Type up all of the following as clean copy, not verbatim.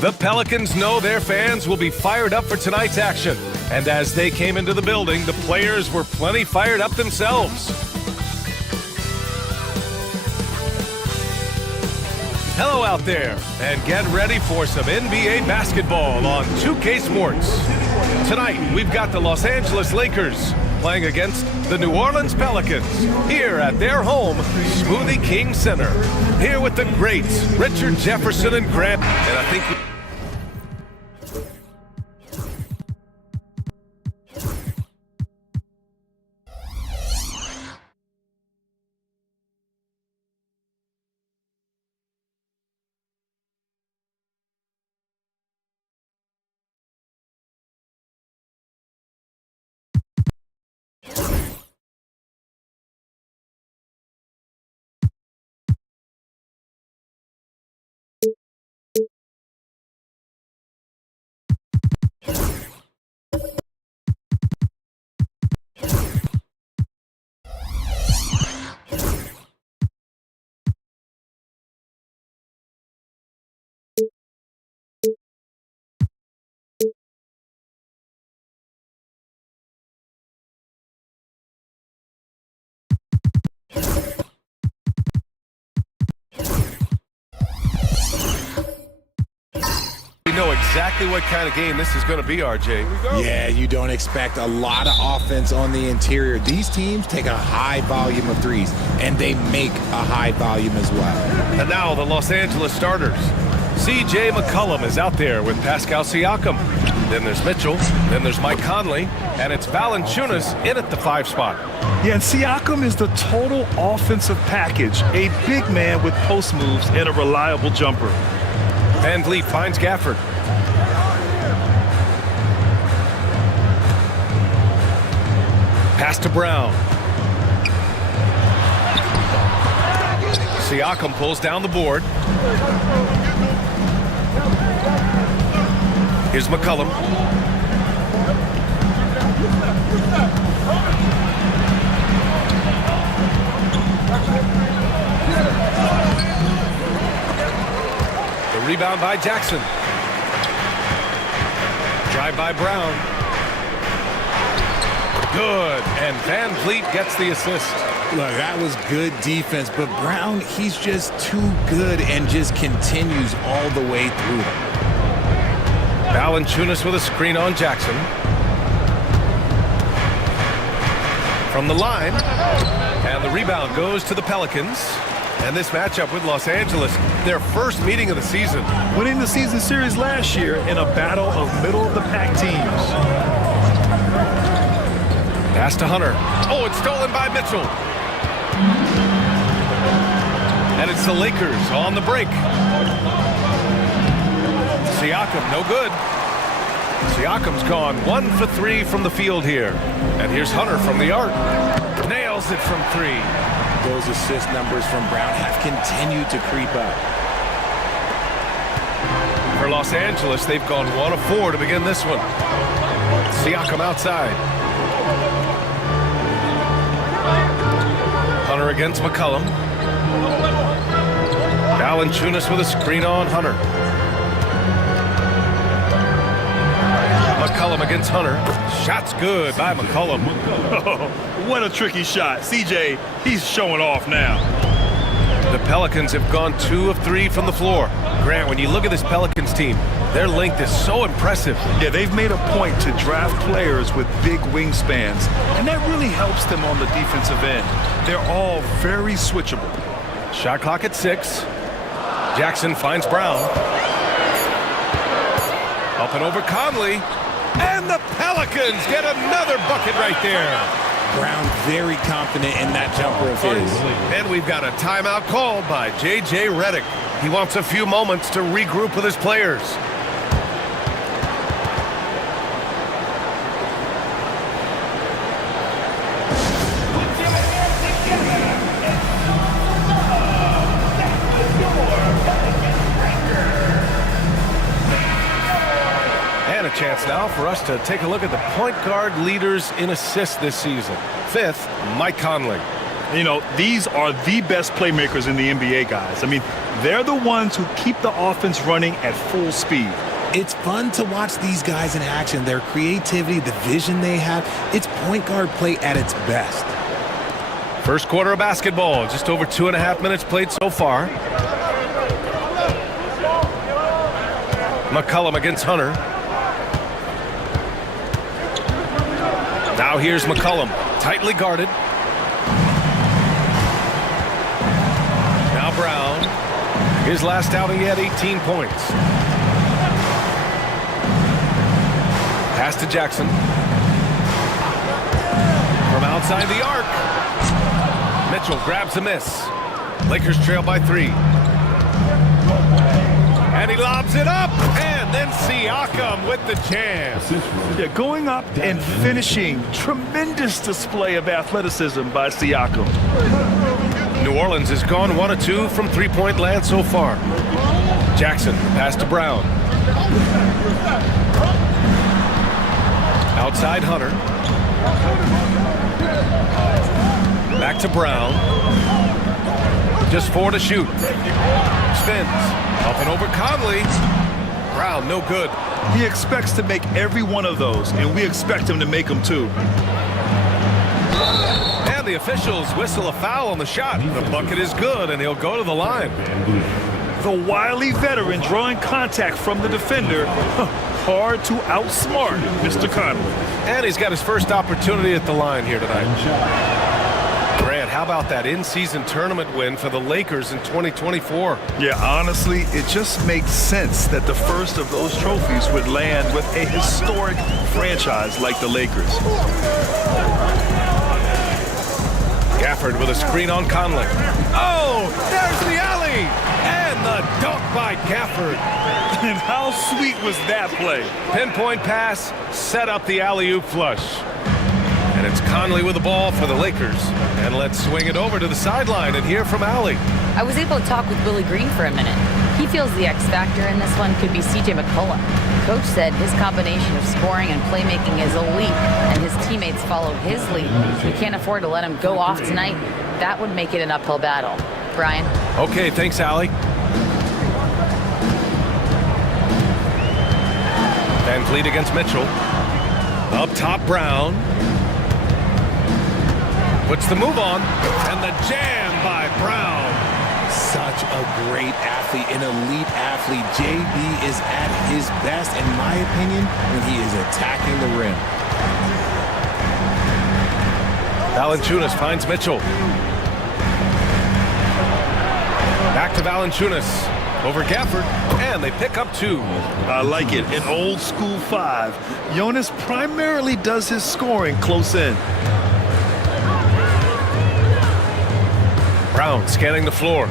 The Pelicans know their fans will be fired up for tonight's action. And as they came into the building, the players were plenty fired up themselves. Hello out there, and get ready for some NBA basketball on 2K Sports. Tonight, we've got the Los Angeles Lakers playing against the New Orleans Pelicans here at their home, Smoothie King Center. Here with the greats, Richard Jefferson and Grant. And I think... know exactly what kind of game this is going to be, RJ. Yeah, you don't expect a lot of offense on the interior. These teams take a high volume of threes, and they make a high volume as well. And now the Los Angeles starters. C.J. McCollum is out there with Pascal Siakam. Then there's Mitchell. Then there's Mike Conley. And it's Valanciunas in at the 5 spot. Yeah, and Siakam is the total offensive package. A big man with post moves and a reliable jumper. Van Vliet finds Gafford. Pass to Brown. Siakam pulls down the board. Here's McCollum. The rebound by Jackson. Drive by Brown. Good, and Van Vliet gets the assist. Look, that was good defense, but Brown, he's just too good and just continues all the way through. Valanciunas with a screen on Jackson. From the line, and the rebound goes to the Pelicans. And this matchup with Los Angeles, their first meeting of the season. Winning the season series last year in a battle of middle-of-the-pack teams. Pass to Hunter. Oh, it's stolen by Mitchell. And it's the Lakers on the break. Siakam, no good. Siakam's gone 1 for 3 from the field here. And here's Hunter from the arc. Nails it from 3. Those assist numbers from Brown have continued to creep up. For Los Angeles, they've gone 1 of 4 to begin this one. Siakam outside. Hunter against McCollum. Valanciunas with a screen on Hunter. McCollum against Hunter. Shot's good by McCollum. What a tricky shot. CJ, he's showing off now. The Pelicans have gone 2 of 3 from the floor. Grant, when you look at this Pelicans team, their length is so impressive. Yeah, they've made a point to draft players with big wingspans, and that really helps them on the defensive end. They're all very switchable. Shot clock at 6. Jackson finds Brown. Up and over Conley. And the Pelicans get another bucket right there. Brown very confident in that jumper of his. And we've got a timeout called by J.J. Redick. He wants a few moments to regroup with his players. And a chance now for us to take a look at the point guard leaders in assists this season. 5th, Mike Conley. You know, these are the best playmakers in the NBA, guys. I mean, they're the ones who keep the offense running at full speed. It's fun to watch these guys in action. Their creativity, the vision they have, it's point guard play at its best. First quarter of basketball, just over 2.5 minutes played so far. McCollum against Hunter. Now here's McCollum, tightly guarded. Now Brown. His last outing, he had 18 points. Pass to Jackson. From outside the arc. Mitchell grabs a miss. Lakers trail by 3. And he lobs it up. And then Siakam with the jam. Yeah, going up and finishing. Tremendous display of athleticism by Siakam. New Orleans has gone 1 of 2 from three-point land so far. Jackson, pass to Brown. Outside Hunter. Back to Brown. Just 4 to shoot. Spins. Up and over Conley. Brown, no good. He expects to make every one of those, and we expect him to make them too. And the officials whistle a foul on the shot. The bucket is good, and he'll go to the line. The wily veteran drawing contact from the defender. Hard to outsmart Mr. Conley. And he's got his first opportunity at the line here tonight. Grant, how about that in-season tournament win for the Lakers in 2024? Yeah, honestly, it just makes sense that the first of those trophies would land with a historic franchise like the Lakers. Gafford with a screen on Conley. Oh, there's the alley! And the dunk by Gafford. And how sweet was that play? Pinpoint pass, set up the alley-oop flush. And it's Conley with the ball for the Lakers. And let's swing it over to the sideline and hear from Allie. I was able to talk with Willie Green for a minute. He feels the X factor in this one could be C.J. McCollum. Coach said his combination of scoring and playmaking is elite, and his teammates follow his lead. We can't afford to let him go off tonight. That would make it an uphill battle. Brian? Okay, thanks, Allie. Van Vliet against Mitchell. Up top, Brown. Puts the move on, and the jam by Brown. Such a great athlete, an elite athlete. JB is at his best, in my opinion, when he is attacking the rim. Valanciunas finds Mitchell. Back to Valanciunas. Over Gafford, and they pick up 2. I like it. An old school 5. Jonas primarily does his scoring close in. Brown scanning the floor.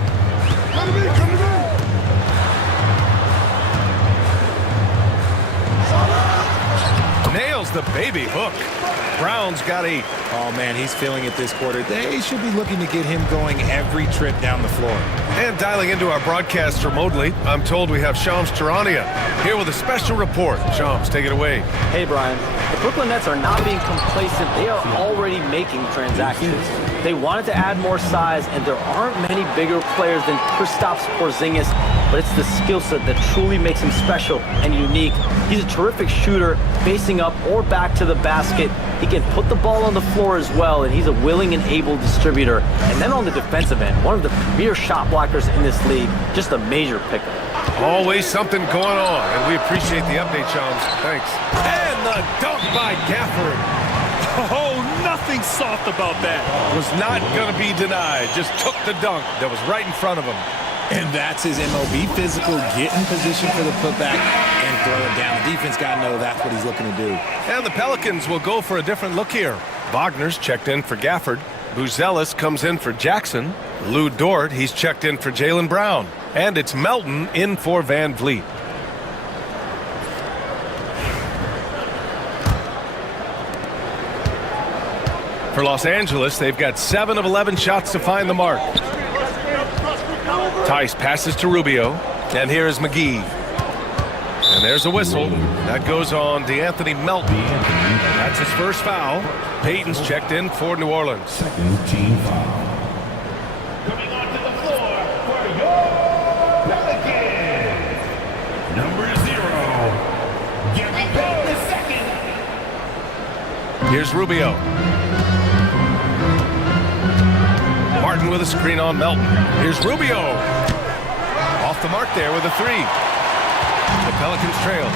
Nails the baby hook. Brown's got 8. Oh, man, he's feeling it this quarter. They should be looking to get him going every trip down the floor. And dialing into our broadcast remotely, I'm told we have Shams Charania here with a special report. Shams, take it away. Hey, Brian. The Brooklyn Nets are not being complacent. They are already making transactions. They wanted to add more size, and there aren't many bigger players than Kristaps Porzingis, but it's the skill set that truly makes him special and unique. He's a terrific shooter, facing up or back to the basket. He can put the ball on the floor as well, and he's a willing and able distributor. And then on the defensive end, one of the premier shot blockers in this league, just a major pickup. Always something going on, and we appreciate the update, Shams. Thanks. And the dunk by Gafford. Oh, nothing soft about that. Was not going to be denied. Just took the dunk that was right in front of him. And that's his MOB, physical, get in position for the putback and throw it down. The defense got to know that's what he's looking to do. And the Pelicans will go for a different look here. Wagner's checked in for Gafford. Buzelis comes in for Jackson. Lou Dort, he's checked in for Jaylen Brown. And it's Melton in for Van Vliet. For Los Angeles, they've got 7 of 11 shots to find the mark. Tice passes to Rubio, and here's McGee. And there's a whistle. That goes on DeAnthony Melton. That's his first foul. Payton's checked in for New Orleans. Second team foul. Coming onto the floor for your Pelicans, number 0. Gary Payton II. Here's Rubio. Martin with a screen on Melton. Here's Rubio. Off the mark there with a 3. The Pelicans trail.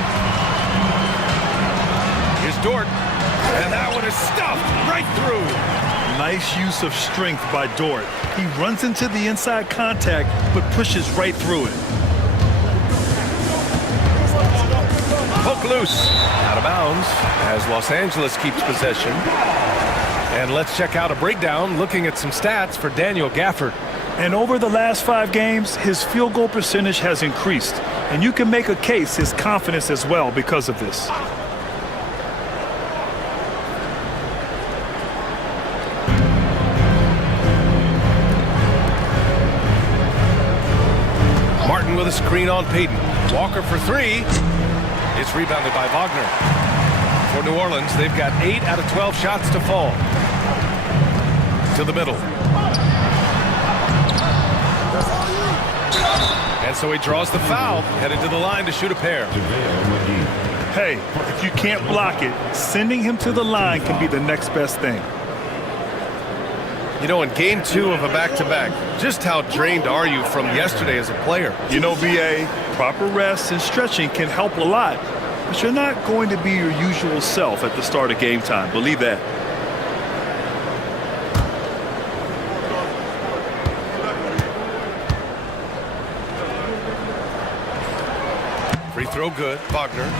Here's Dort. And that one is stuffed right through. Nice use of strength by Dort. He runs into the inside contact, but pushes right through it. Poke loose. Out of bounds as Los Angeles keeps possession. And let's check out a breakdown looking at some stats for Daniel Gafford. And over the last 5 games, his field goal percentage has increased. And you can make a case his confidence as well because of this. Martin with a screen on Payton. Walker for 3. It's rebounded by Wagner. For New Orleans, they've got 8 out of 12 shots to fall. To the middle. And so he draws the foul, headed to the line to shoot a pair. Hey, if you can't block it, sending him to the line can be the next best thing. You know, in game 2 of a back-to-back, just how drained are you from yesterday as a player? You know, BA, proper rest and stretching can help a lot, but you're not going to be your usual self at the start of game time. Believe that. Free throw good. Wagner.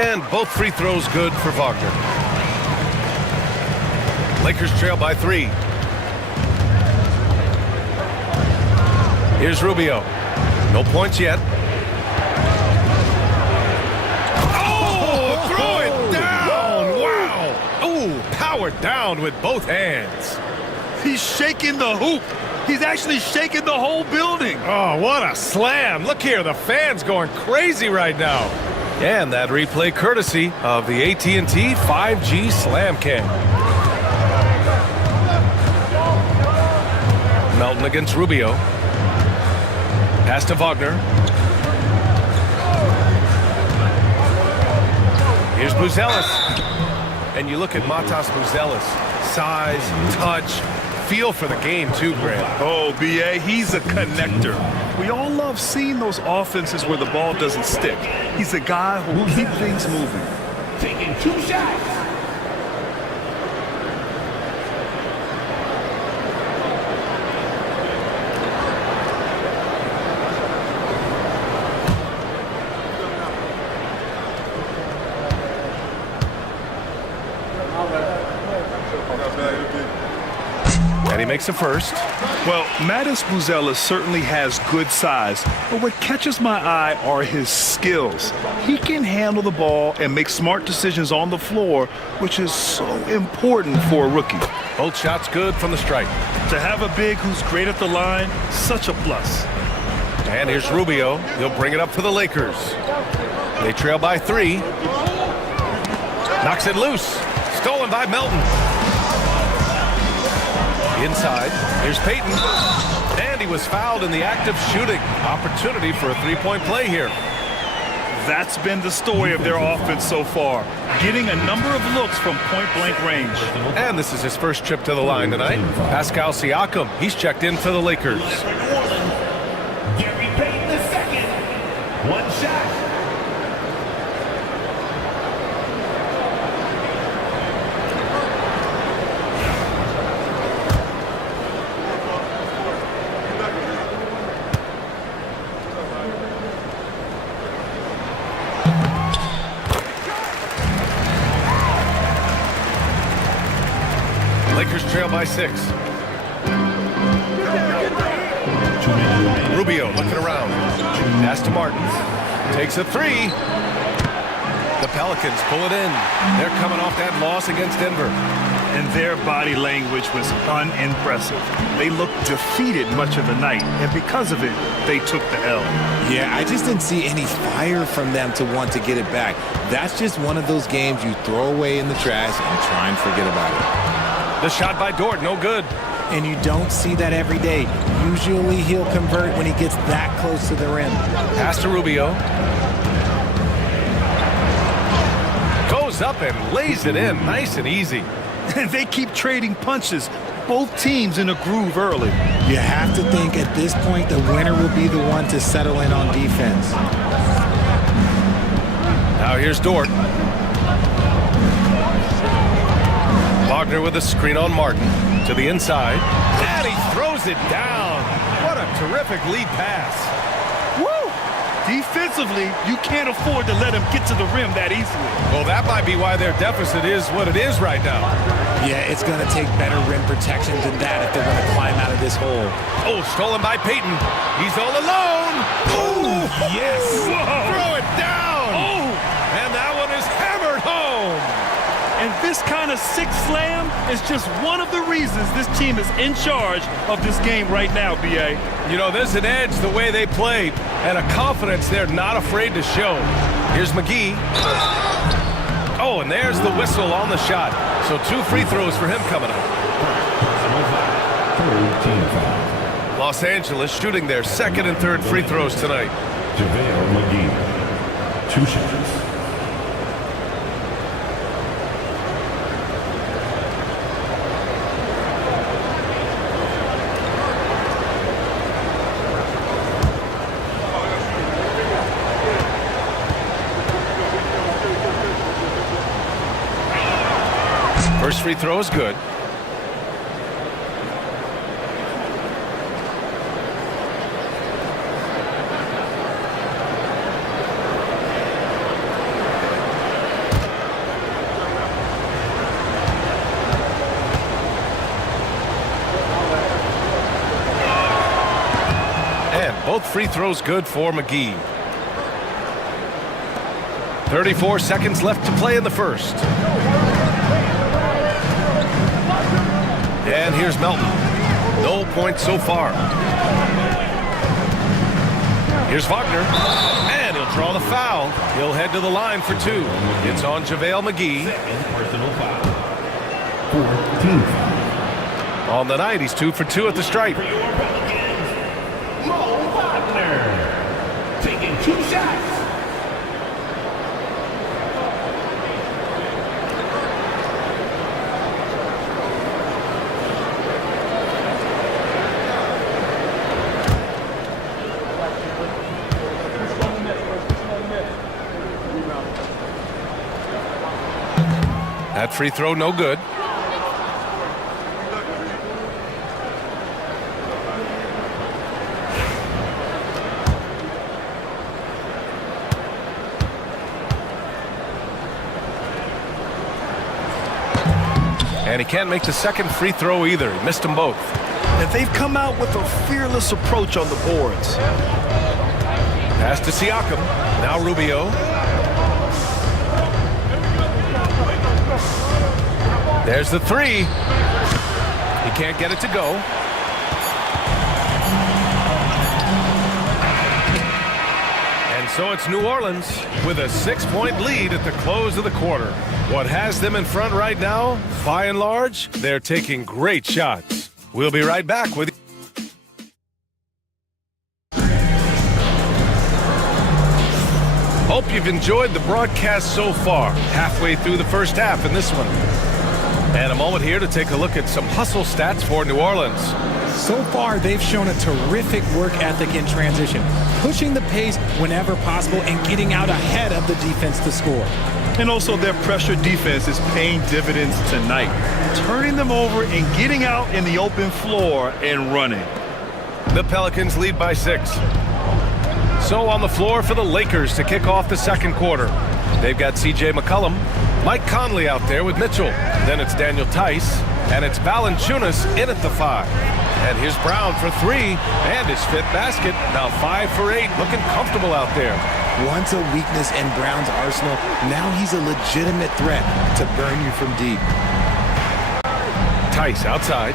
And both free throws good for Wagner. Lakers trail by 3. Here's Rubio. No points yet. Oh, throw it down. Wow. Oh, powered down with both hands. He's shaking the hoop. He's actually shaking the whole building. Oh, what a slam. Look here, the fans going crazy right now. And that replay courtesy of the AT&T 5G Slam Cam. Melton against Rubio. Pass to Wagner. Here's Buzelis. And you look at Matas Buzelis. Size, touch, feel for the game too, Grant. Oh, BA, he's a connector. We all love seeing those offenses where the ball doesn't stick. He's a guy who will keep things moving. Taking 2 shots. And he makes a first. Well, Matas Buzelis certainly has good size, but what catches my eye are his skills. He can handle the ball and make smart decisions on the floor, which is so important for a rookie. Both shots good from the stripe. To have a big who's great at the line, such a plus. And here's Rubio. He'll bring it up for the Lakers. They trail by 3. Knocks it loose. Stolen by Melton. Inside, here's Payton. And he was fouled in the act of shooting. Opportunity for a 3-point play here. That's been the story of their offense so far, getting a number of looks from point-blank range. And this is his first trip to the line tonight. Pascal Siakam, he's checked in for the Lakers. Gary Payton II. 1 shot. Lakers trail by 6. Rubio looking around. Pass to Martin. Takes a 3. The Pelicans pull it in. They're coming off that loss against Denver. And their body language was unimpressive. They looked defeated much of the night, and because of it, they took the L. Yeah, I just didn't see any fire from them to want to get it back. That's just one of those games you throw away in the trash and try and forget about it. The shot by Dort, no good. and you don't see that every day. Usually he'll convert when he gets that close to the rim. Pass to Rubio. Goes up and lays it in nice and easy. And they keep trading punches. Both teams in a groove early. You have to think at this point the winner will be the one to settle in on defense. Now here's Dort. Wagner with a screen on Martin to the inside. And he throws it down. What a terrific lead pass. Woo! Defensively, you can't afford to let him get to the rim that easily. Well, that might be why their deficit is what it is right now. Yeah, it's going to take better rim protection than that if they're going to climb out of this hole. Oh, stolen by Peyton. He's all alone. Oh, yes. Whoa. Throw it down. Oh! And that one is hammered home. And this kind of sick slam is just one of the reasons this team is in charge of this game right now, B.A. You know, there's an edge the way they play and a confidence they're not afraid to show. Here's McGee. Oh, and there's the whistle on the shot. So 2 free throws for him coming up. Los Angeles shooting their second and third free throws tonight. JaVale McGee. 2 shots. First free throw is good. And both free throws good for McGee. 34 seconds left to play in the first. And here's Melton. No points so far. Here's Wagner. And he'll draw the foul. He'll head to the line for 2. It's on JaVale McGee. Personal foul. 14 foul. On the night, he's 2 for 2 at the stripe. For your Pelicans, Mo Wagner. Taking 2 shots. That free throw, no good. And he can't make the second free throw either. He missed them both. And they've come out with a fearless approach on the boards. Pass to Siakam. Now Rubio. There's the 3. He can't get it to go. And so it's New Orleans with a 6-point lead at the close of the quarter. What has them in front right now, by and large, they're taking great shots. We'll be right back with you. Hope you've enjoyed the broadcast so far, halfway through the first half in this one. And a moment here to take a look at some hustle stats for New Orleans. So far, they've shown a terrific work ethic in transition, pushing the pace whenever possible and getting out ahead of the defense to score. And also their pressure defense is paying dividends tonight, turning them over and getting out in the open floor and running. The Pelicans lead by 6. So on the floor for the Lakers to kick off the second quarter. They've got C.J. McCollum, Mike Conley out there with Mitchell. Then it's Daniel Tice, and it's Valanciunas in at the 5. And here's Brown for 3, and his 5th basket. Now 5 for 8, looking comfortable out there. Once a weakness in Brown's arsenal, now he's a legitimate threat to burn you from deep. Tice outside.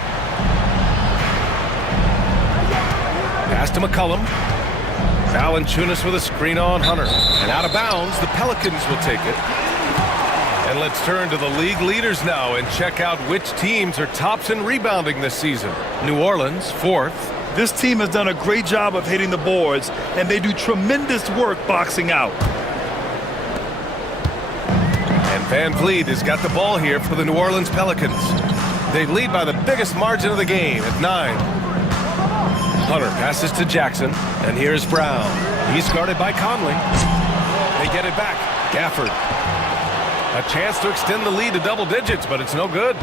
Pass to McCollum. Valanciunas with a screen on Hunter. And out of bounds, the Pelicans will take it. And let's turn to the league leaders now and check out which teams are tops in rebounding this season. New Orleans, 4th. This team has done a great job of hitting the boards, and they do tremendous work boxing out. And Van Vliet has got the ball here for the New Orleans Pelicans. They lead by the biggest margin of the game at 9. Hunter passes to Jackson, and here's Brown. He's guarded by Conley. They get it back. Gafford. A chance to extend the lead to double digits, but it's no good.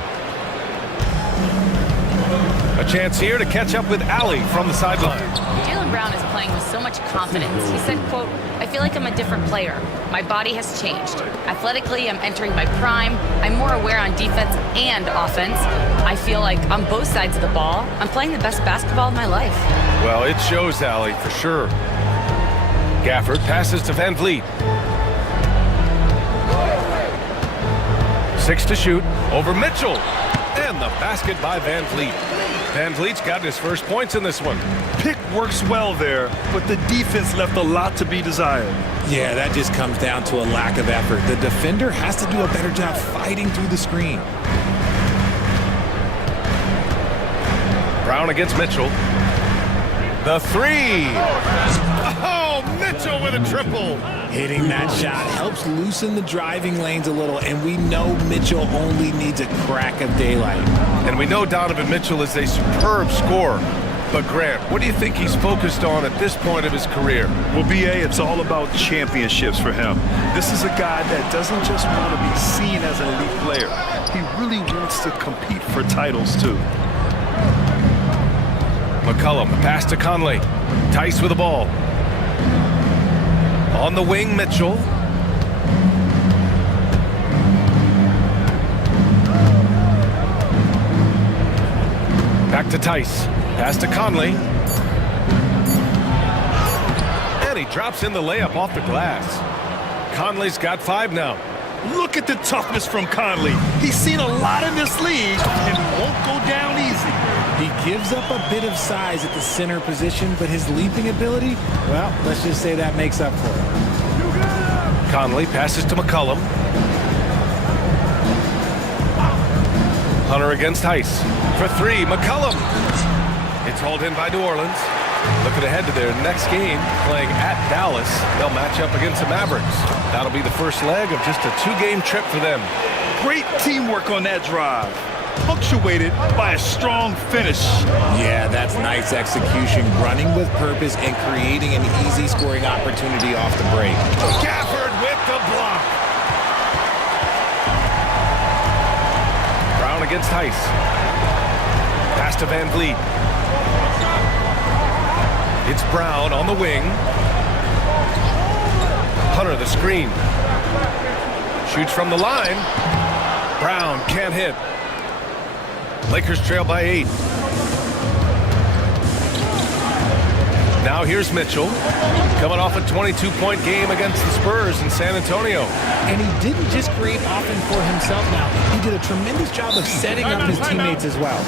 A chance here to catch up with Allie from the sideline. Jaylen Brown is playing with so much confidence. He said, quote, "I feel like I'm a different player. My body has changed. Athletically, I'm entering my prime. I'm more aware on defense and offense. I feel like on both sides of the ball, I'm playing the best basketball of my life." Well, it shows, Allie, for sure. Gafford passes to Van Vliet. 6 to shoot over Mitchell. And the basket by Van Vliet. Van Vliet's got his first points in this one. Pick works well there, but the defense left a lot to be desired. Yeah, that just comes down to a lack of effort. The defender has to do a better job fighting through the screen. Brown against Mitchell. The 3. Oh, Mitchell with a triple. Hitting that shot helps loosen the driving lanes a little, and we know Mitchell only needs a crack of daylight. And we know Donovan Mitchell is a superb scorer. But Grant, what do you think he's focused on at this point of his career? Well, BA, it's all about championships for him. This is a guy that doesn't just want to be seen as an elite player. He really wants to compete for titles, too. McCollum, pass to Conley. Tice with the ball. On the wing, Mitchell. Back to Tice. Pass to Conley. And he drops in the layup off the glass. Conley's got 5 now. Look at the toughness from Conley. He's seen a lot in this league and won't go down easy. He gives up a bit of size at the center position, but his leaping ability, well, let's just say that makes up for it. Conley passes to McCollum. Hunter against Heiss. For 3, McCollum. It's hauled in by New Orleans. Looking ahead to their next game, playing at Dallas. They'll match up against the Mavericks. That'll be the first leg of just a 2-game trip for them. Great teamwork on that drive, punctuated by a strong finish. Yeah, that's nice execution, running with purpose and creating an easy scoring opportunity off the break. Gafford with the block. Brown against Heiss. Pass to Van Vliet. It's Brown on the wing. Hunter the screen. Shoots from the line. Brown can't hit. Lakers trail by 8. Now here's Mitchell, coming off a 22-point game against the Spurs in San Antonio. And he didn't just create offense for himself now. He did a tremendous job of setting up his teammates as well.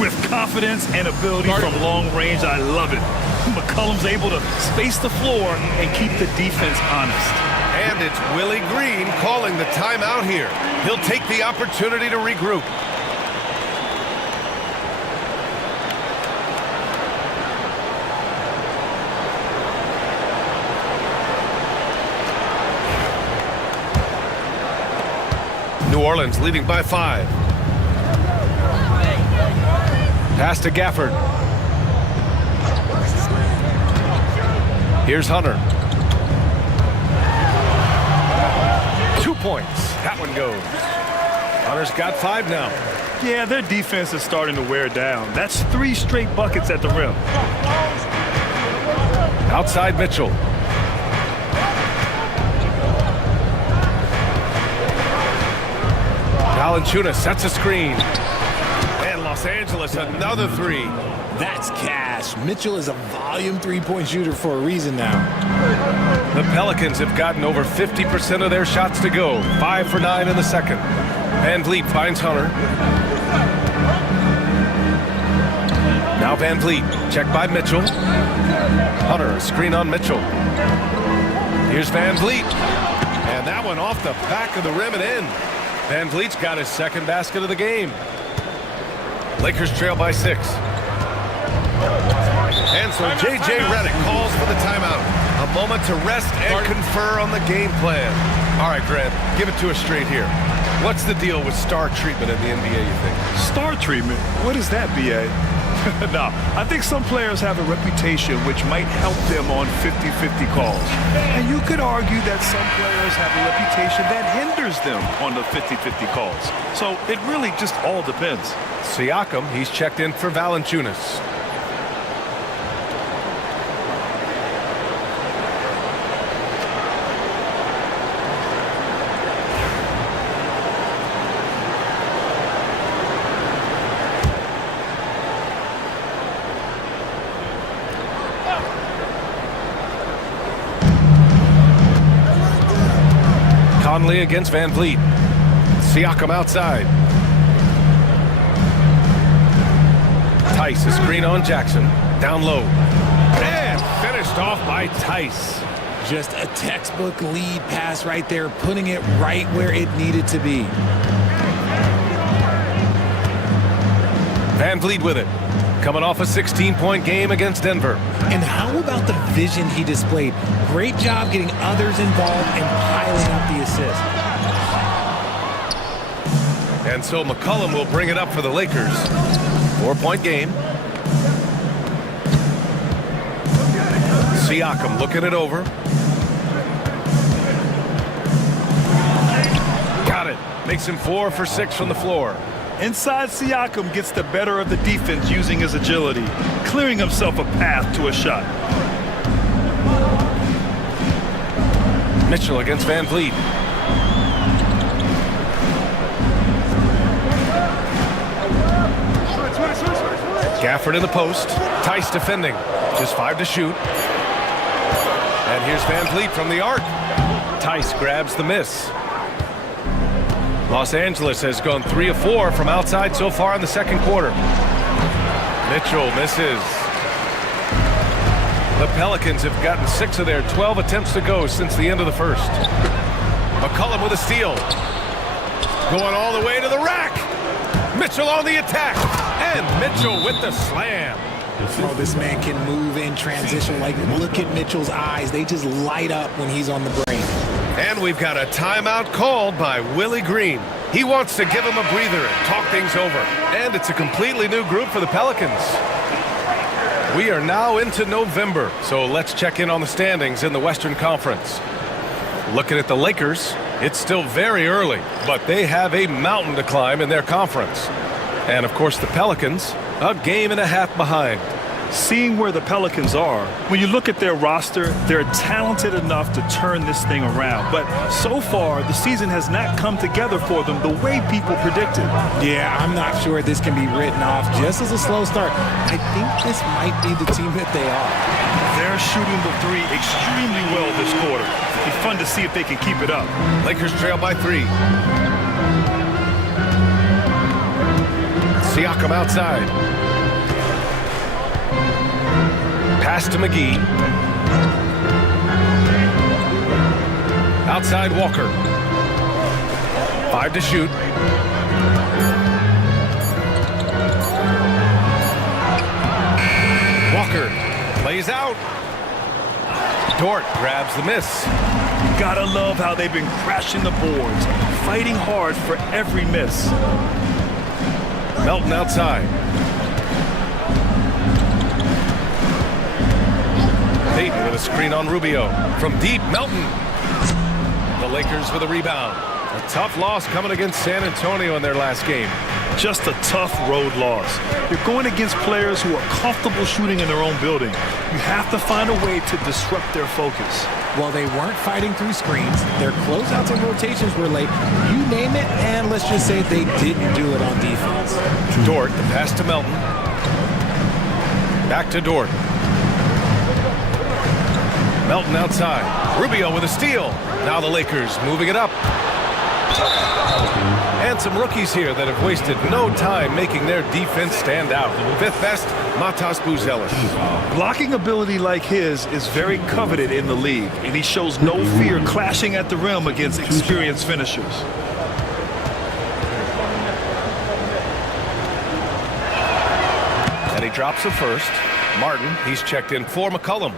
With confidence and ability from long range, I love it. McCollum's able to space the floor and keep the defense honest. And it's Willie Green calling the timeout here. He'll take the opportunity to regroup. New Orleans leading by 5. Pass to Gafford. Here's Hunter. 2 points. That one goes. Hunter's got 5 now. Yeah, their defense is starting to wear down. That's 3 straight buckets at the rim. Outside Mitchell. Valanciunas sets a screen. And Los Angeles another 3. That's cash. Mitchell is a volume three-point shooter for a reason now. The Pelicans have gotten over 50% of their shots to go. 5 for 9 in the second. Van Vliet finds Hunter. Now Van Vliet, checked by Mitchell. Hunter, a screen on Mitchell. Here's Van Vliet. And that one off the back of the rim and in. Van Vliet's got his second basket of the game. Lakers trail by 6. And so J.J. Redick calls for the timeout. A moment to rest and confer on the game plan. All right, Grant, give it to us straight here. What's the deal with star treatment in the NBA, you think? Star treatment? What is that, B.A.? No, I think some players have a reputation which might help them on 50-50 calls. And you could argue that some players have a reputation that hinders them on the 50-50 calls. So it really just all depends. Siakam, he's checked in for Valanciunas. Conley against Van Vliet. Siakam outside. Tice, a screen on Jackson. Down low. And finished off by Tice. Just a textbook lead pass right there, putting it right where it needed to be. Van Vliet with it. Coming off a 16-point game against Denver. And how about the vision he displayed? Great job getting others involved and piling up the assist. And so McCollum will bring it up for the Lakers. 4-point game. Siakam looking it over. Got it. Makes him 4 for 6 from the floor. Inside, Siakam gets the better of the defense using his agility, clearing himself a path to a shot. Mitchell against Van Vliet. Gafford in the post. Tice defending. Just 5 to shoot. And here's Van Vliet from the arc. Tice grabs the miss. Los Angeles has gone 3 of 4 from outside so far in the second quarter. Mitchell misses. The Pelicans have gotten 6 of their 12 attempts to go since the end of the first. McCollum with a steal. Going all the way to the rack. Mitchell on the attack. And Mitchell with the slam. Oh, this man can move in transition. Like, look at Mitchell's eyes. They just light up when he's on the brain. And we've got a timeout called by Willie Green. He wants to give him a breather and talk things over. And it's a completely new group for the Pelicans. We are now into November, so let's check in on the standings in the Western Conference. Looking at the Lakers, it's still very early, but they have a mountain to climb in their conference. And of course the Pelicans, a game and a half behind. Seeing where the Pelicans are, when you look at their roster, they're talented enough to turn this thing around. But so far, the season has not come together for them the way people predicted. Yeah, I'm not sure this can be written off just as a slow start. I think this might be the team that they are. They're shooting the 3 extremely well this quarter. It'll be fun to see if they can keep it up. Lakers trail by 3. Siakam outside. Pass to McGee. Outside Walker. 5 to shoot. Walker plays out. Dort grabs the miss. Gotta love how they've been crashing the boards, fighting hard for every miss. Melton outside. Payton with a screen on Rubio. From deep, Melton. The Lakers with a rebound. A tough loss coming against San Antonio in their last game. Just a tough road loss. You're going against players who are comfortable shooting in their own building. You have to find a way to disrupt their focus. Well, they weren't fighting through screens. Their closeouts and rotations were late. You name it, and let's just say they didn't do it on defense. Dort, the pass to Melton. Back to Dort. Melton outside. Rubio with a steal. Now the Lakers moving it up. And some rookies here that have wasted no time making their defense stand out. Fifth best, Matas Buzelis. Blocking ability like his is very coveted in the league, and he shows no fear clashing at the rim against experienced finishers. And he drops the first. Martin, he's checked in for McCollum.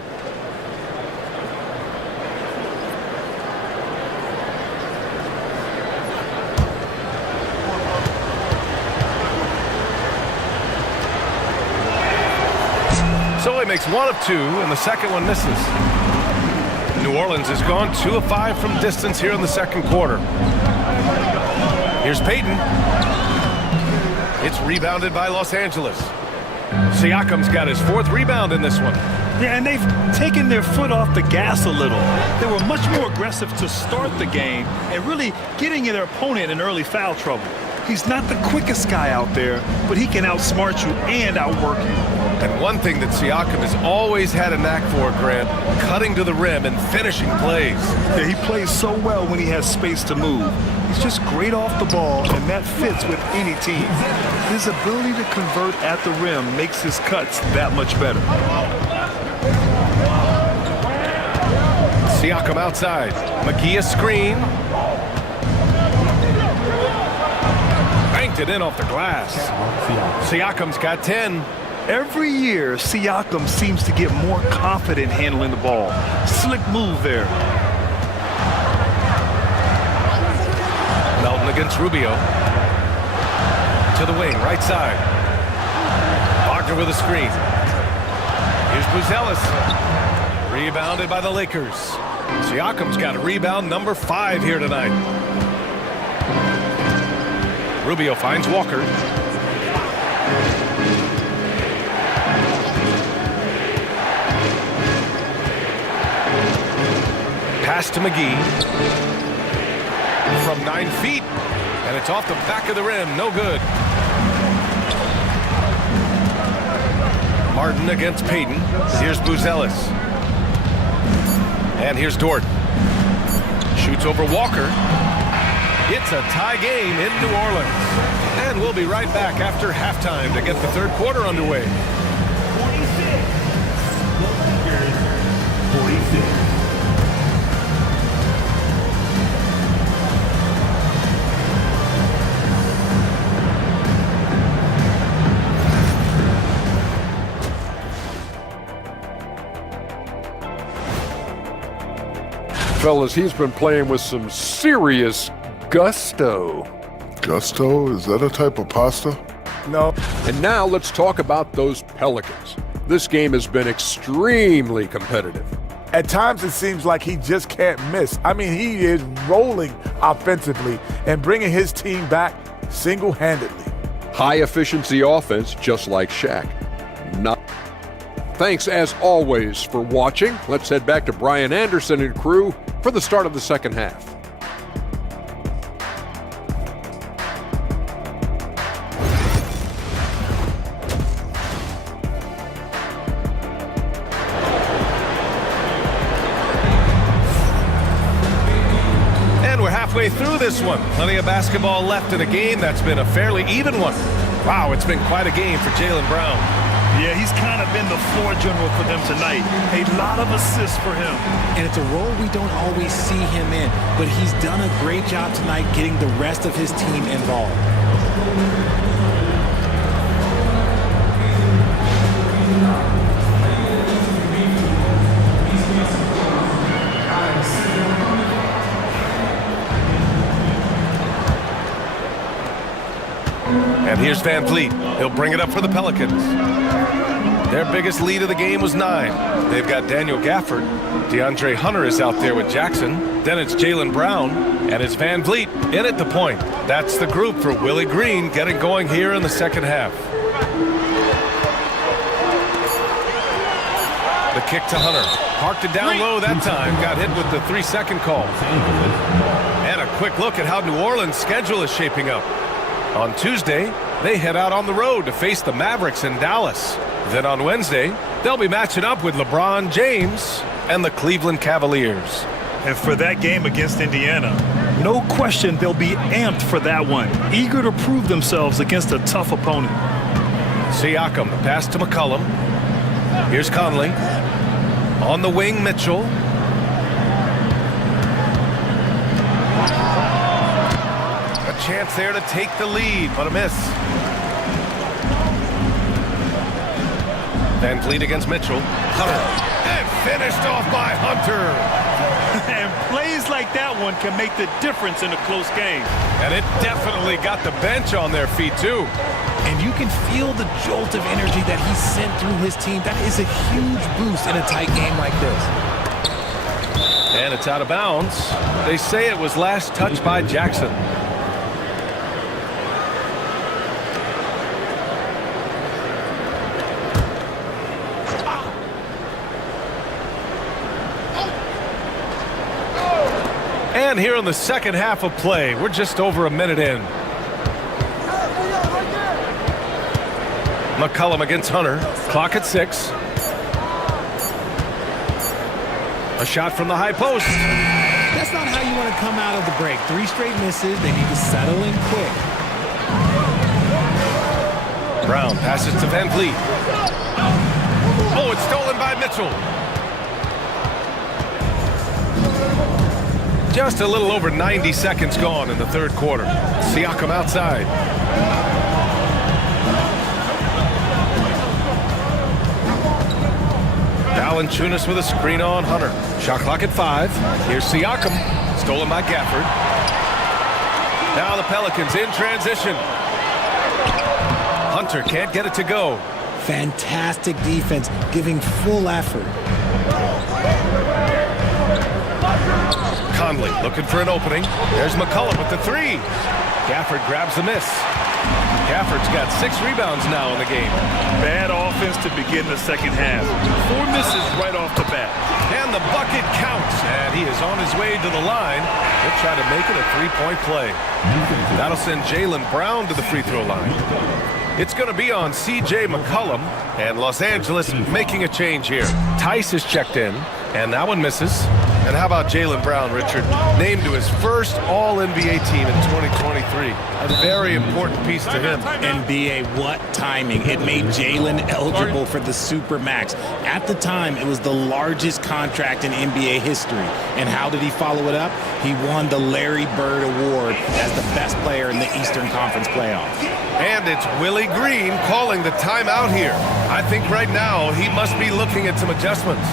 So he makes one of two, and the second one misses. New Orleans has gone 2 of 5 from distance here in the second quarter. Here's Payton. It's rebounded by Los Angeles. Siakam's got his 4th rebound in this one. Yeah, and they've taken their foot off the gas a little. They were much more aggressive to start the game and really getting their opponent in early foul trouble. He's not the quickest guy out there, but he can outsmart you and outwork you. And one thing that Siakam has always had a knack for, Grant, cutting to the rim and finishing plays. Yeah, he plays so well when he has space to move. He's just great off the ball, and that fits with any team. His ability to convert at the rim makes his cuts that much better. Siakam outside. McGee a screen. Banked it in off the glass. Siakam's got 10. Every year, Siakam seems to get more confident handling the ball. Slick move there. Melton against Rubio. To the wing, right side. Wagner with a screen. Here's Buzelis. Rebounded by the Lakers. Siakam's got a rebound number 5 here tonight. Rubio finds Walker. Pass to McGee. From 9 feet. And it's off the back of the rim. No good. Martin against Payton. Here's Buzelis. And here's Dort. Shoots over Walker. It's a tie game in New Orleans. And we'll be right back after halftime to get the third quarter underway. 46. The Lakers, 46. Fellas, he's been playing with some serious gusto. Gusto? Is that a type of pasta? No. And now let's talk about those Pelicans. This game has been extremely competitive. At times it seems like he just can't miss. I mean, he is rolling offensively and bringing his team back single-handedly. High-efficiency offense, just like Shaq. Thanks, as always, for watching. Let's head back to Brian Anderson and crew for the start of the second half. And we're halfway through this one. Plenty of basketball left in a game that's been a fairly even one. Wow, it's been quite a game for Jaylen Brown. Yeah, he's kind of been the floor general for them tonight. A lot of assists for him. And it's a role we don't always see him in, but he's done a great job tonight getting the rest of his team involved. And here's Van Vliet. He'll bring it up for the Pelicans. Their biggest lead of the game was 9. They've got Daniel Gafford. DeAndre Hunter is out there with Jackson. Then it's Jaylen Brown, and it's Van Vliet in at the point. That's the group for Willie Green getting going here in the second half. The kick to Hunter. Parked it down low that time. Got hit with the 3-second call. And a quick look at how New Orleans' schedule is shaping up. On Tuesday, they head out on the road to face the Mavericks in Dallas. Then on Wednesday, they'll be matching up with LeBron James and the Cleveland Cavaliers. And for that game against Indiana, No question they'll be amped for that one, eager to prove themselves against a tough opponent. Siakam, pass to McCollum. Here's Conley. On the wing, Mitchell. A chance there to take the lead, but a miss. Van Vliet against Mitchell. Hunter. And finished off by Hunter. And plays like that one can make the difference in a close game. And it definitely got the bench on their feet, too. And you can feel the jolt of energy that he sent through his team. That is a huge boost in a tight game like this. And it's out of bounds. They say it was last touched by Jackson. And here in the second half of play, we're just over a minute in. McCollum against Hunter. Clock at 6. A shot from the high post. That's not how you want to come out of the break. 3 straight misses. They need to settle in quick. Brown passes to Van Vliet. Oh, it's stolen by Mitchell. Just a little over 90 seconds gone in the third quarter. Siakam outside. Valanciunas with a screen on Hunter. Shot clock at 5. Here's Siakam. Stolen by Gafford. Now the Pelicans in transition. Hunter can't get it to go. Fantastic defense, giving full effort. Conley looking for an opening. There's McCollum with the 3. Gafford grabs the miss. Gafford's got 6 rebounds now in the game. Bad offense to begin the second half. 4 misses right off the bat. And the bucket counts. And he is on his way to the line. He'll try to make it a 3-point play. That'll send Jaylen Brown to the free throw line. It's going to be on C.J. McCollum. And Los Angeles making a change here. Tice is checked in. And that one misses. And how about Jaylen Brown, Richard? Named to his first All-NBA team in 2023. A very important piece to him. NBA, what timing. It made Jaylen eligible for the Supermax. At the time, it was the largest contract in NBA history. And how did he follow it up? He won the Larry Bird Award as the best player in the Eastern Conference playoffs. And it's Willie Green calling the timeout here. I think right now he must be looking at some adjustments.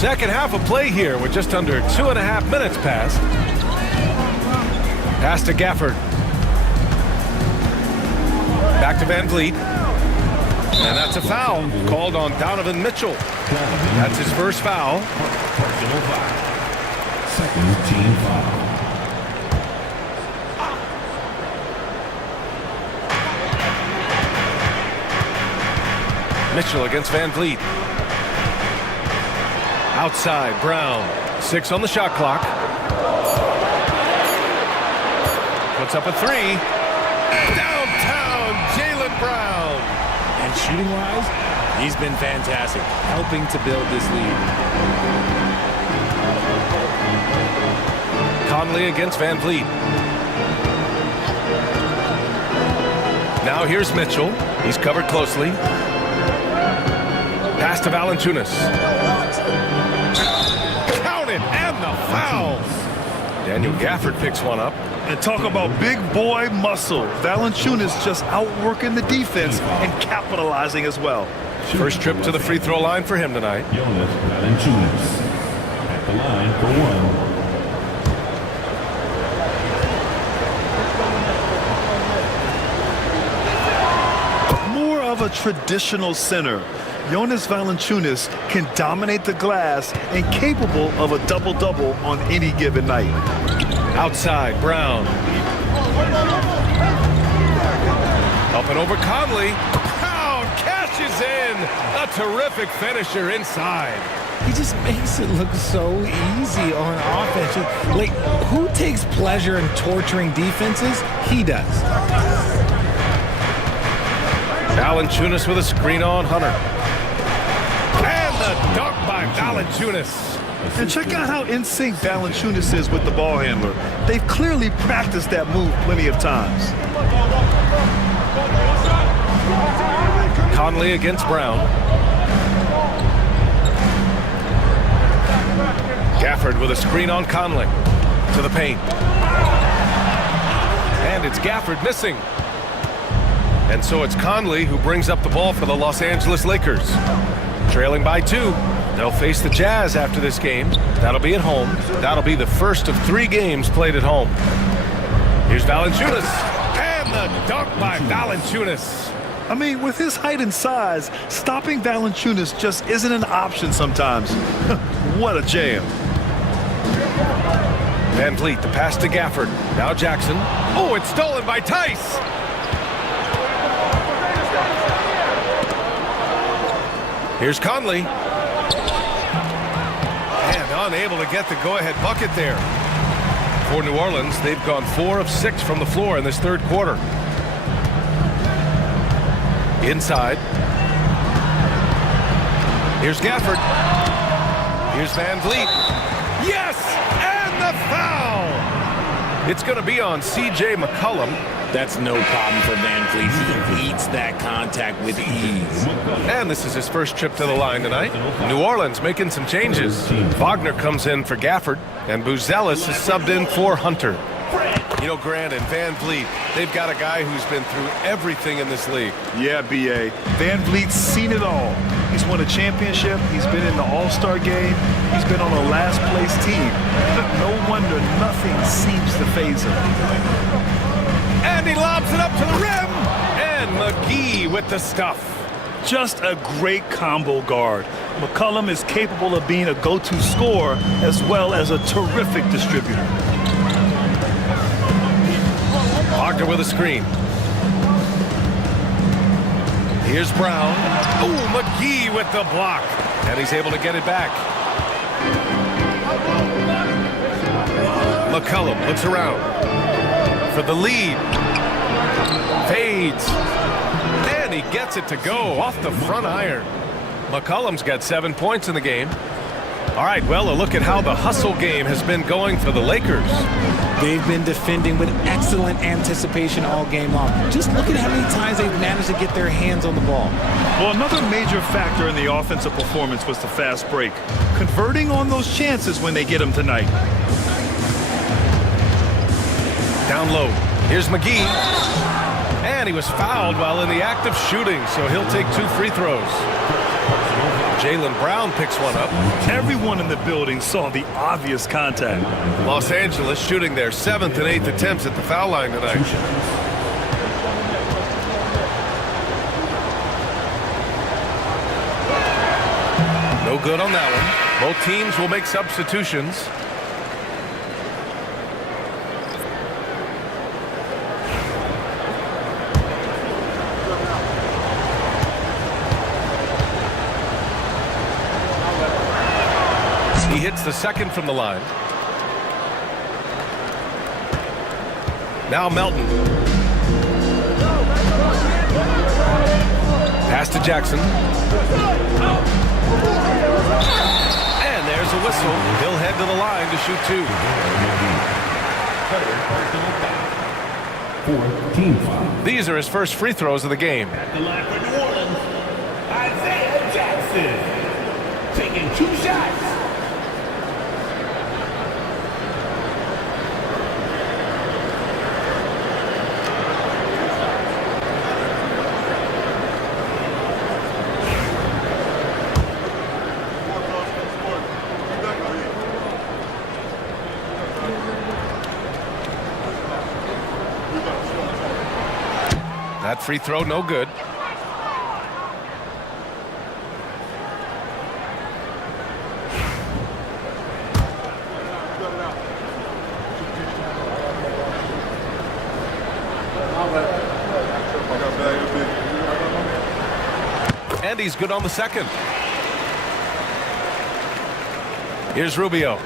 Second half of play here with just under 2.5 minutes passed. Pass to Gafford. Back to Van Vliet. And that's a foul called on Donovan Mitchell. That's his first foul. Personal foul. Second team foul. Mitchell against Van Vliet. Outside, Brown. 6 on the shot clock. Puts up a 3. Downtown, Jaylen Brown. And shooting-wise, he's been fantastic, helping to build this lead. Conley against Van Vliet. Now here's Mitchell. He's covered closely. Pass to Valanciunas. Counted, and the foul. Daniel Gafford picks one up. And talk about big boy muscle. Valanciunas just outworking the defense and capitalizing as well. First trip to the free throw line for him tonight. Jonas Valanciunas at the line for 1. More of a traditional center. Jonas Valanciunas can dominate the glass and capable of a double-double on any given night. Outside, Brown. Up and over Conley. Brown cashes in. A terrific finisher inside. He just makes it look so easy on offense. Like, who takes pleasure in torturing defenses? He does. Valanciunas with a screen on Hunter. And the dunk by Valanciunas. And check out how in sync Valanciunas is with the ball handler. They've clearly practiced that move plenty of times. Conley against Brown. Gafford with a screen on Conley. To the paint. And it's Gafford missing. And so it's Conley who brings up the ball for the Los Angeles Lakers. Trailing by 2. They'll face the Jazz after this game. That'll be at home. That'll be the first of 3 games played at home. Here's Valanciunas. And the dunk by Valanciunas. I mean, with his height and size, stopping Valanciunas just isn't an option sometimes. What a jam. Van Vliet, the pass to Gafford. Now Jackson. Oh, it's stolen by Tice. Here's Conley. And unable to get the go-ahead bucket there. For New Orleans, they've gone 4 of 6 from the floor in this third quarter. Inside. Here's Gafford. Here's Van Vliet. Yes! And the foul! It's going to be on C.J. McCollum. That's no problem for Van Vliet. He eats that contact with ease. And this is his first trip to the line tonight. New Orleans making some changes. Wagner comes in for Gafford, and Buzelis is subbed in for Hunter. You know, Grant and Van Vliet, they've got a guy who's been through everything in this league. Yeah, B.A. Van Vliet's seen it all. He's won a championship. He's been in the All-Star game. He's been on a last-place team. No wonder nothing seems to faze him. And he lobs it up to the rim. And McGee with the stuff. Just a great combo guard. McCollum is capable of being a go-to scorer as well as a terrific distributor. Wagner with a screen. Here's Brown. Oh, McGee with the block. And he's able to get it back. McCollum looks around for the lead. Fades. And he gets it to go off the front iron. McCollum's got 7 points in the game. All right, well, a look at how the hustle game has been going for the Lakers. They've been defending with excellent anticipation all game long. Just look at how many times they've managed to get their hands on the ball. Well, another major factor in the offensive performance was the fast break. Converting on those chances when they get them tonight. Down low. Here's McGee. And he was fouled while in the act of shooting, so he'll take 2 free throws. Jaylen Brown picks one up. Everyone in the building saw the obvious contact. Los Angeles shooting their 7th and 8th attempts at the foul line tonight. No good on that one. Both teams will make substitutions. He hits the second from the line. Now Melton. Pass to Jackson. And there's a whistle. He'll head to the line to shoot 2. 14 foul. These are his first free throws of the game. At the line for New Orleans, Isaiah Jackson. Taking 2 shots. That free throw, no good. And he's good on the second. Here's Rubio,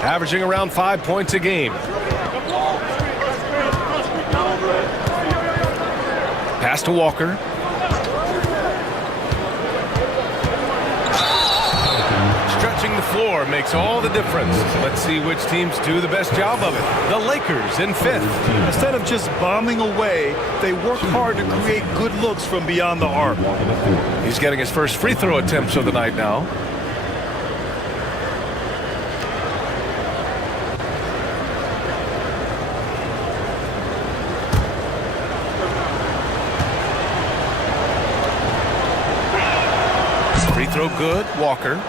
averaging around 5 points a game. Pass to Walker. Stretching the floor makes all the difference. Let's see which teams do the best job of it. The Lakers in 5th. Instead of just bombing away, they work hard to create good looks from beyond the arc. He's getting his first free throw attempts of the night now. Free throw good, Walker.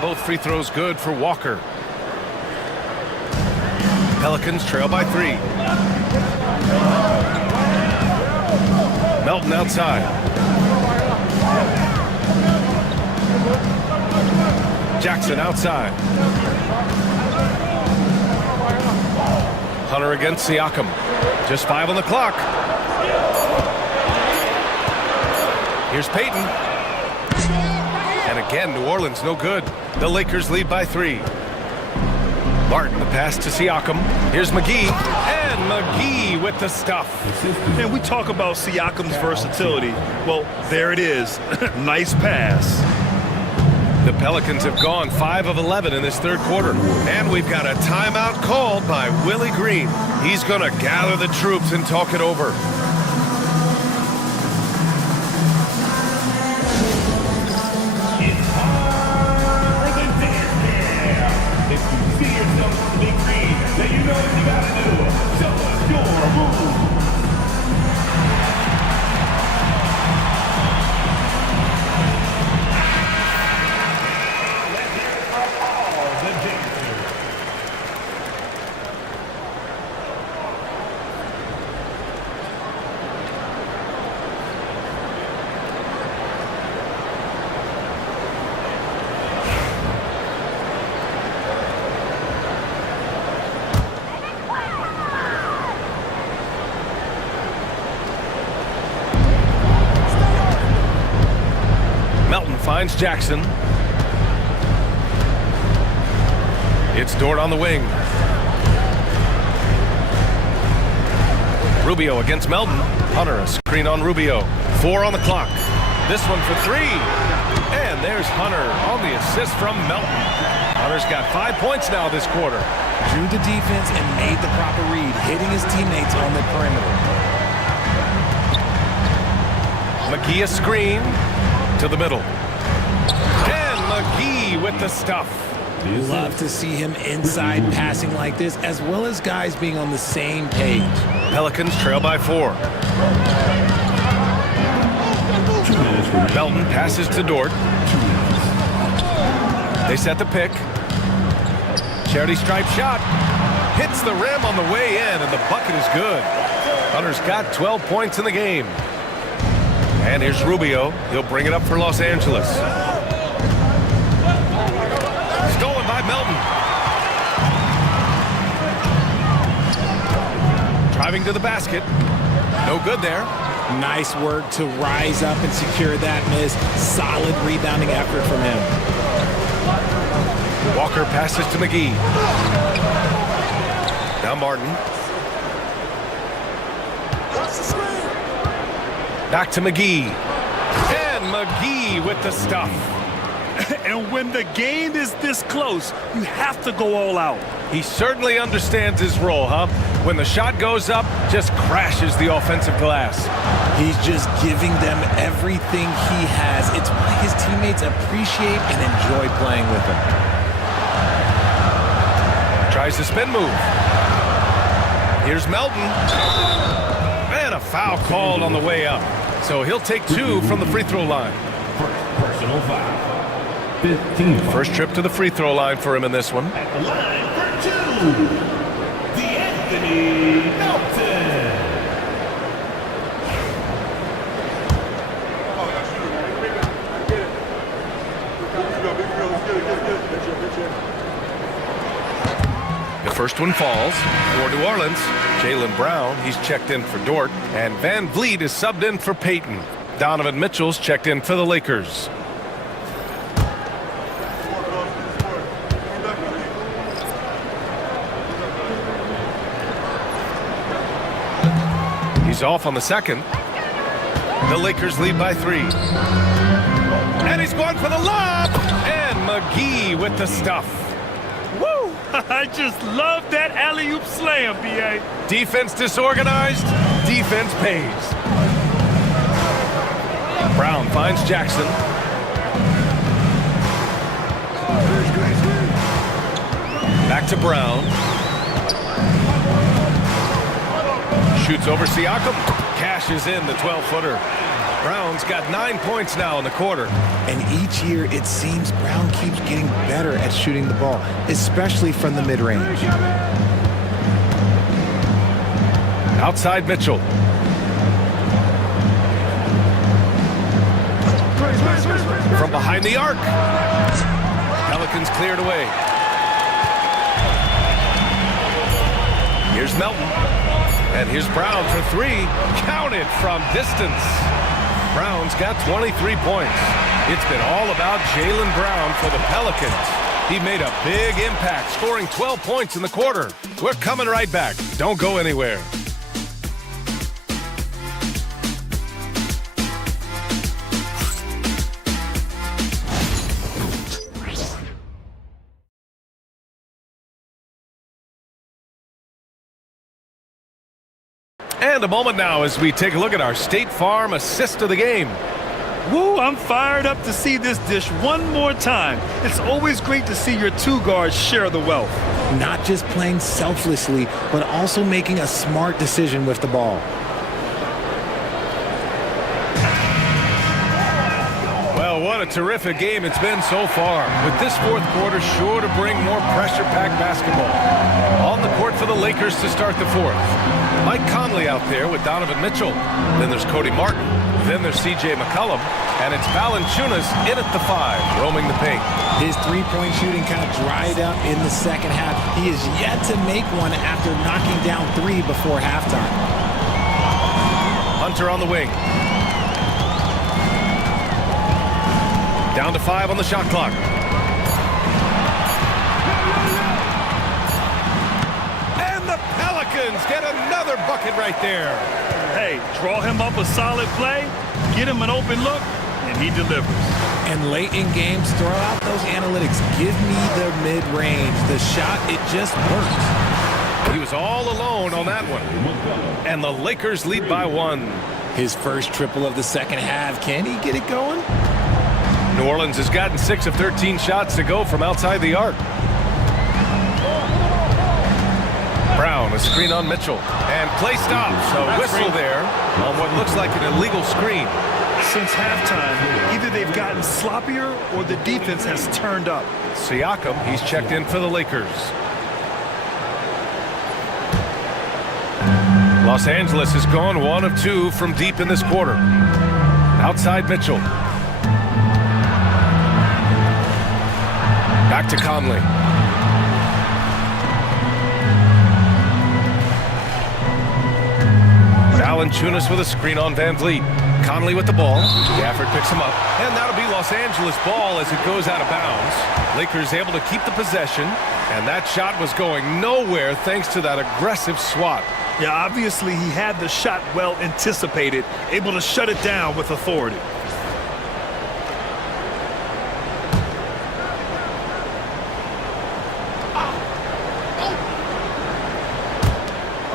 Both free throws good for Walker. Pelicans trail by 3. Melton outside. Jackson outside. Hunter against Siakam. Just 5 on the clock. Here's Payton. And again, New Orleans no good. The Lakers lead by 3. Martin, the pass to Siakam. Here's McGee. And McGee with the stuff. And we talk about Siakam's versatility. Well, there it is. Nice pass. The Pelicans have gone 5 of 11 in this third quarter. And we've got a timeout called by Willie Green. He's going to gather the troops and talk it over. Finds Jackson. It's Dort on the wing. Rubio against Melton. Hunter, a screen on Rubio. 4 on the clock. This one for 3. And there's Hunter on the assist from Melton. Hunter's got 5 points now this quarter. Drew the defense and made the proper read, hitting his teammates on the perimeter. McGee a screen to the middle. McGee with the stuff. Love to see him inside passing like this, as well as guys being on the same page. Pelicans trail by 4. Melton passes to Dort. They set the pick. Charity stripe shot. Hits the rim on the way in, and the bucket is good. Hunter's got 12 points in the game. And here's Rubio. He'll bring it up for Los Angeles. Stolen by Melton. Driving to the basket. No good there. Nice work to rise up and secure that miss. Solid rebounding effort from him. Walker passes to McGee. Now Martin. Back to McGee. And McGee with the stuff. And when the game is this close, you have to go all out. He certainly understands his role, huh? When the shot goes up, just crashes the offensive glass. He's just giving them everything he has. It's why his teammates appreciate and enjoy playing with him. Tries the spin move. Here's Melton. And a foul called on the way up. So he'll take 2 from the free throw line. Personal foul. 15. First trip to the free throw line for him in this one. At the line for 2, D'Anthony Melton. first one falls. For New Orleans, Jaylen Brown, he's checked in for Dort. And Van Vliet is subbed in for Payton. Donovan Mitchell's checked in for the Lakers. He's off on the second. The Lakers lead by 3. And he's going for the lob. And McGee with the stuff. Woo! I just love that alley-oop slam, B.A. Defense disorganized. Defense pays. Brown finds Jackson. Back to Brown. Shoots over Siakam. Cashes in the 12-footer. Brown's got 9 points now in the quarter. And each year, it seems Brown keeps getting better at shooting the ball, especially from the mid-range. Outside Mitchell. From behind the arc. Pelicans cleared away. Here's Melton. And here's Brown for 3. Counted from distance. Brown's got 23 points. It's been all about Jaylen Brown for the Pelicans. He made a big impact, scoring 12 points in the quarter. We're coming right back. Don't go anywhere. And a moment now as we take a look at our State Farm assist of the game. Woo, I'm fired up to see this dish one more time. It's always great to see your 2 guards share the wealth. Not just playing selflessly, but also making a smart decision with the ball. Well, what a terrific game it's been so far. With this fourth quarter sure to bring more pressure-packed basketball. On the court for the Lakers to start the fourth. Mike Conley out there with Donovan Mitchell. Then there's Cody Martin. Then there's C.J. McCollum. And it's Valanciunas in at the 5, roaming the paint. His three-point shooting kind of dried up in the second half. He is yet to make one after knocking down 3 before halftime. Hunter on the wing. Down to 5 on the shot clock. Get another bucket right there. Hey, draw him up a solid play, get him an open look, and he delivers. And late in games, throw out those analytics. Give me the mid-range. The shot, it just works. He was all alone on that one. And the Lakers lead by 1. His first triple of the second half. Can he get it going? New Orleans has gotten 6 of 13 shots to go from outside the arc. Brown, a screen on Mitchell, and play stops. A whistle there on what looks like an illegal screen. Since halftime, either they've gotten sloppier or the defense has turned up. Siakam, he's checked in for the Lakers. Los Angeles has gone 1 of 2 from deep in this quarter. Outside Mitchell. Back to Conley. Valanciunas with a screen on Van Vliet. Conley with the ball. Gafford picks him up. And that'll be Los Angeles ball as it goes out of bounds. Lakers able to keep the possession. And that shot was going nowhere thanks to that aggressive swat. Yeah, obviously he had the shot well anticipated, able to shut it down with authority.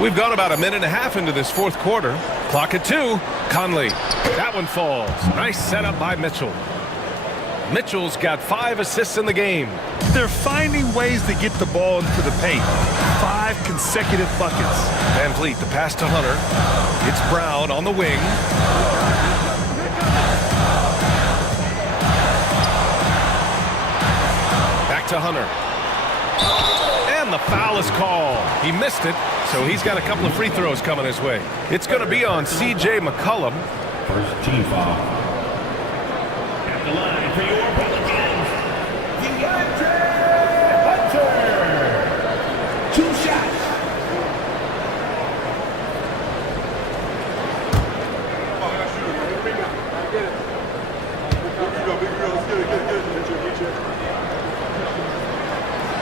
We've gone about a minute and a half into this fourth quarter. Clock at 2. Conley. That one falls. Nice setup by Mitchell. Mitchell's got 5 assists in the game. They're finding ways to get the ball into the paint. 5 consecutive buckets. Van Vliet, the pass to Hunter. It's Brown on the wing. Back to Hunter. And the foul is called. He missed it, so he's got a couple of free throws coming his way. It's going to be on C.J. McCollum. First team foul. At the line for your Pelicans, DeAndre Hunter. 2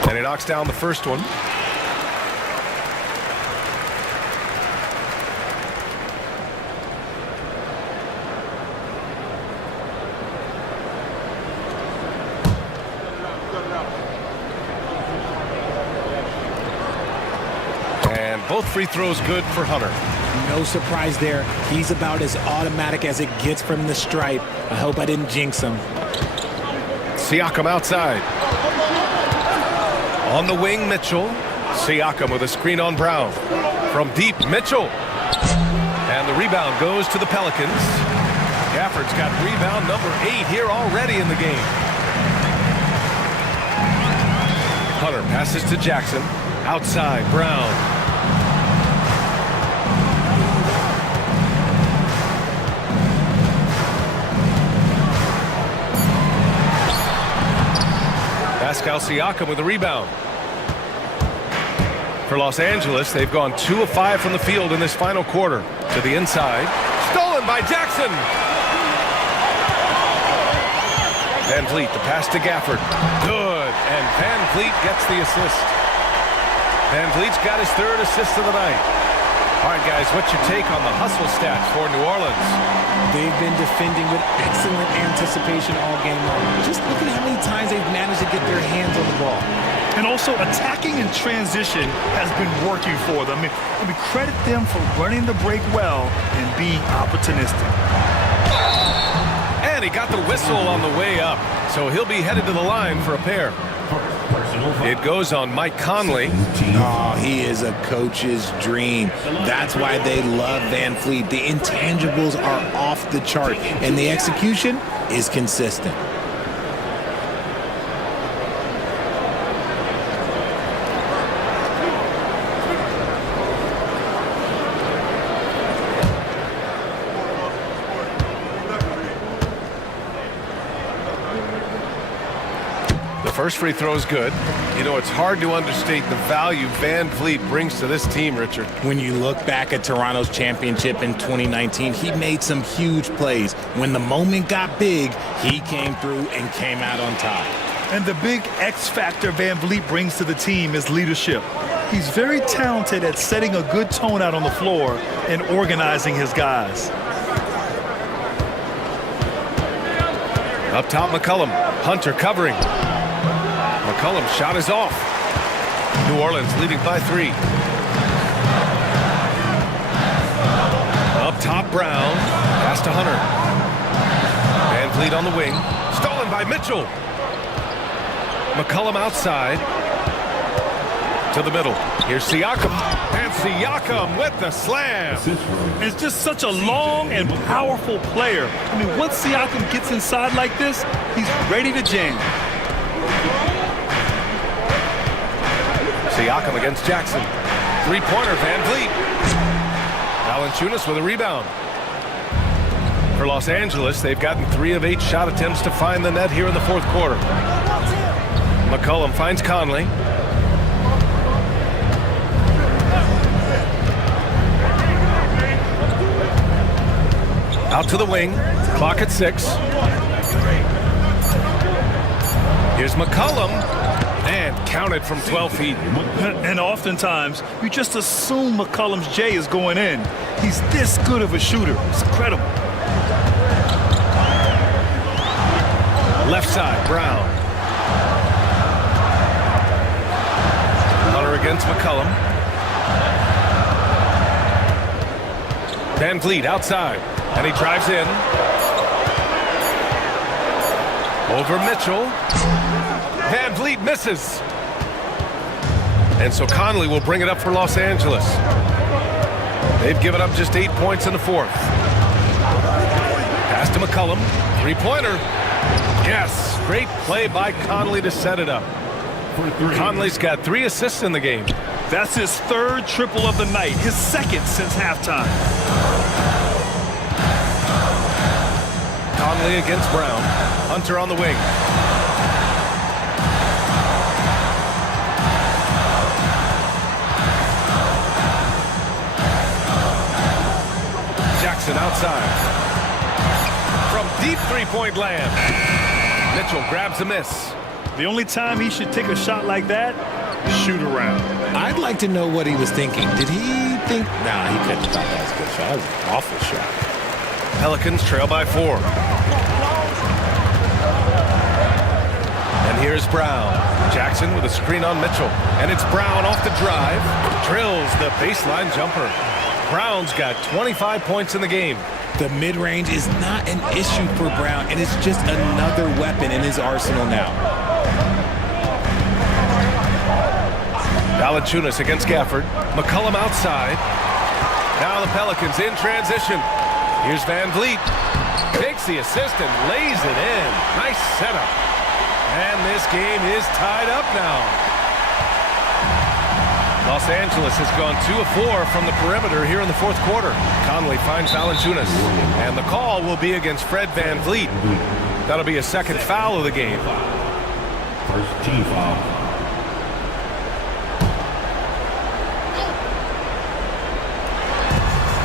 And he knocks down the first one. And both free throws good for Hunter. No surprise there. He's about as automatic as it gets from the stripe. I hope I didn't jinx him. Siakam outside. On the wing, Mitchell. Siakam with a screen on Brown. From deep, Mitchell. And the rebound goes to the Pelicans. Gafford's got rebound number 8 here already in the game. Hunter passes to Jackson. Outside, Brown. Pascal Siakam with the rebound. For Los Angeles, they've gone 2 of 5 from the field in this final quarter. To the inside. Stolen by Jackson. Van Vliet, the pass to Gafford. Good. And Van Vliet gets the assist. Van Vliet's got his 3rd assist of the night. All right, guys, what's your take on the hustle stats for New Orleans? They've been defending with excellent anticipation all game long. Just look at how many times they've managed to get their hands on the ball. And also attacking in transition has been working for them. I mean, credit them for running the break well and being opportunistic. And he got the whistle on the way up, so he'll be headed to the line for a pair. It goes on Mike Conley. Oh, he is a coach's dream. That's why they love Van Vliet. The intangibles are off the chart, and the execution is consistent. First free throw is good. You know, it's hard to understate the value Van Vliet brings to this team, Richard. When you look back at Toronto's championship in 2019, he made some huge plays. When the moment got big, he came through and came out on top. And the big X factor Van Vliet brings to the team is leadership. He's very talented at setting a good tone out on the floor and organizing his guys. Up top, McCollum. Hunter covering. McCollum's shot is off. New Orleans leading by 3. Up top, Brown. Pass to Hunter. Van Vliet on the wing. Stolen by Mitchell. McCollum outside. To the middle. Here's Siakam. And Siakam with the slam. It's just such a long and powerful player. I mean, once Siakam gets inside like this, he's ready to jam. Siakam against Jackson. 3-pointer, Van Vliet. Valanciunas with a rebound. For Los Angeles, they've gotten 3 of 8 shot attempts to find the net here in the 4th quarter. McCollum finds Conley. Out to the wing. Clock at 6. Here's McCollum. And counted from 12 feet. And oftentimes, you just assume McCollum's J is going in. He's this good of a shooter. It's incredible. Left side, Brown. Hunter against McCollum. Van Vliet outside. And he drives in. Over Mitchell. Van Vliet misses. And so Conley will bring it up for Los Angeles. They've given up just 8 points in the 4th. Pass to McCollum. 3-pointer. Yes, great play by Conley to set it up. Conley's got 3 assists in the game. That's his 3rd triple of the night, his 2nd since halftime. Conley against Brown. Hunter on the wing. Jackson outside. from deep three-point land. Mitchell grabs a miss. The only time he should take a shot like that, shoot around. I'd like to know what he was thinking. Did he think? Nah, he couldn't have thought that was a good shot. That was an awful shot. Pelicans trail by 4. And here's Brown. Jackson with a screen on Mitchell. And it's Brown off the drive. Drills the baseline jumper. Brown's got 25 points in the game. The mid-range is not an issue for Brown, and it's just another weapon in his arsenal now. Valanciunas against Gafford. McCollum outside. Now the Pelicans in transition. Here's Van Vliet. Takes the assist and lays it in. Nice setup. And this game is tied up now. Los Angeles has gone 2 of 4 from the perimeter here in the fourth quarter. Conley finds Valanciunas. And the call will be against Fred Van Vliet. That'll be a second foul of the game. First team foul.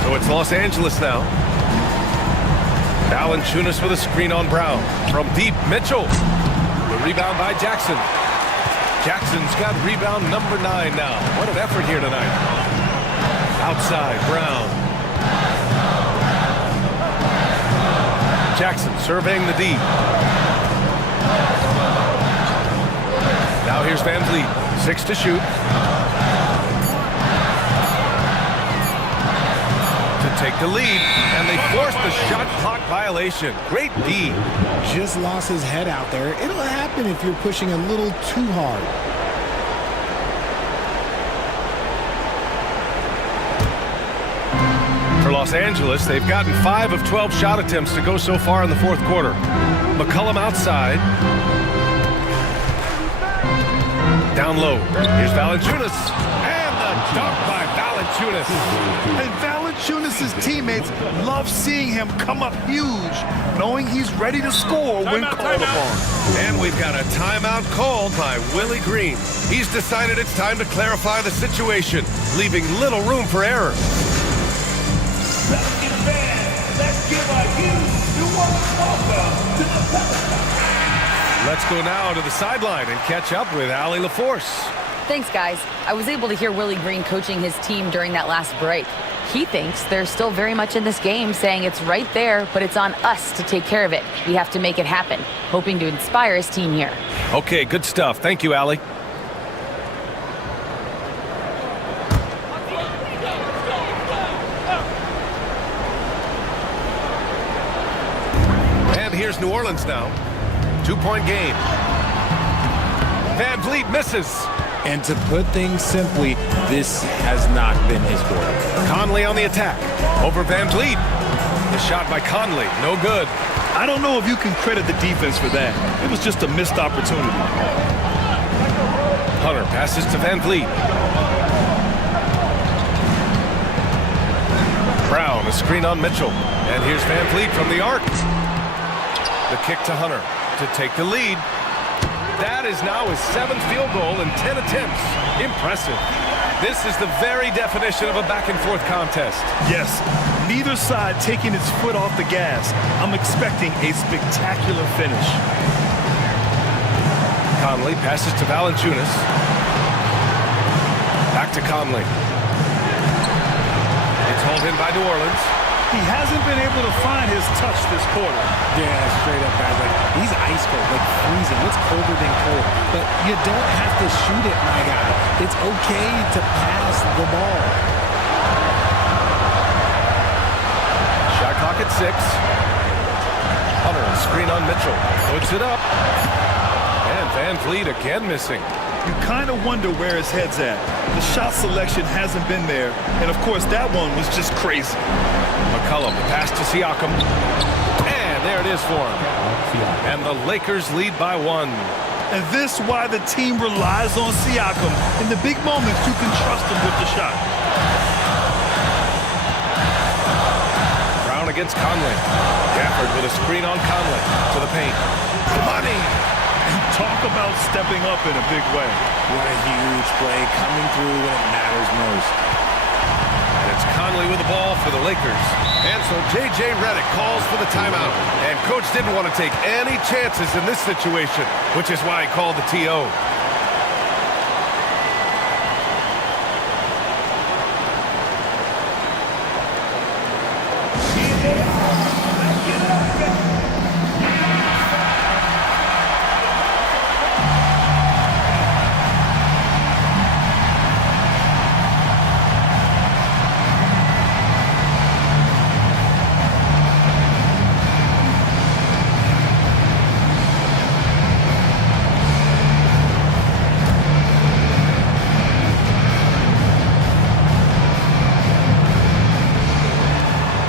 So it's Los Angeles now. Valanciunas with a screen on Brown. From deep, Mitchell. The rebound by Jackson. Jackson's got rebound number 9 now. What an effort here tonight. Outside, Brown. Jackson surveying the D. Now here's Van Vliet. 6 to shoot. Take the lead, and they force the shot clock violation. Great D. Just lost his head out there. It'll happen if you're pushing a little too hard. For Los Angeles, they've gotten 5 of 12 shot attempts to go so far in the fourth quarter. McCollum outside. Down low. Here's Valanciunas. And the dunk by Valanciunas. And Valanciunas' teammates love seeing him come up huge, knowing he's ready to score when called upon. And we've got a timeout called by Willie Green. He's decided it's time to clarify the situation, leaving little room for error. Pelican fans, let's give a huge welcome to the Pelicans. Let's go now to the sideline and catch up with Allie LaForce. Thanks, guys. I was able to hear Willie Green coaching his team during that last break. He thinks they're still very much in this game, saying it's right there, but it's on us to take care of it. We have to make it happen, hoping to inspire his team here. Okay, good stuff. Thank you, Allie. And here's New Orleans now. 2-point game. Van Vliet misses. And to put things simply, this has not been his quarter. Conley on the attack. Over Van Vliet. The shot by Conley. No good. I don't know if you can credit the defense for that. It was just a missed opportunity. Hunter passes to Van Vliet. Brown, a screen on Mitchell. And here's Van Vliet from the arc. The kick to Hunter to take the lead. That is now his 7th field goal in 10 attempts. Impressive. This is the very definition of a back-and-forth contest. Yes, neither side taking its foot off the gas. I'm expecting a spectacular finish. Conley passes to Valanciunas. Back to Conley. It's hauled in by New Orleans. He hasn't been able to find his touch this quarter. Yeah, straight up, guys. Like, he's ice cold, like freezing. What's colder than cold? But you don't have to shoot it, my guy. It's okay to pass the ball. Shot clock at 6. Hunter, screen on Mitchell. Puts it up. And Van Vliet again missing. You kind of wonder where his head's at. The shot selection hasn't been there. And, of course, that one was just crazy. McCollum, the pass to Siakam. And there it is for him. And the Lakers lead by 1. And this is why the team relies on Siakam. In the big moments, you can trust him with the shot. Brown against Conley. Gafford with a screen on Conley. To the paint. Money! Talk about stepping up in a big way. What a huge play coming through when it matters most. And it's Conley with the ball for the Lakers. And so J.J. Redick calls for the timeout. And Coach didn't want to take any chances in this situation, which is why he called the TO.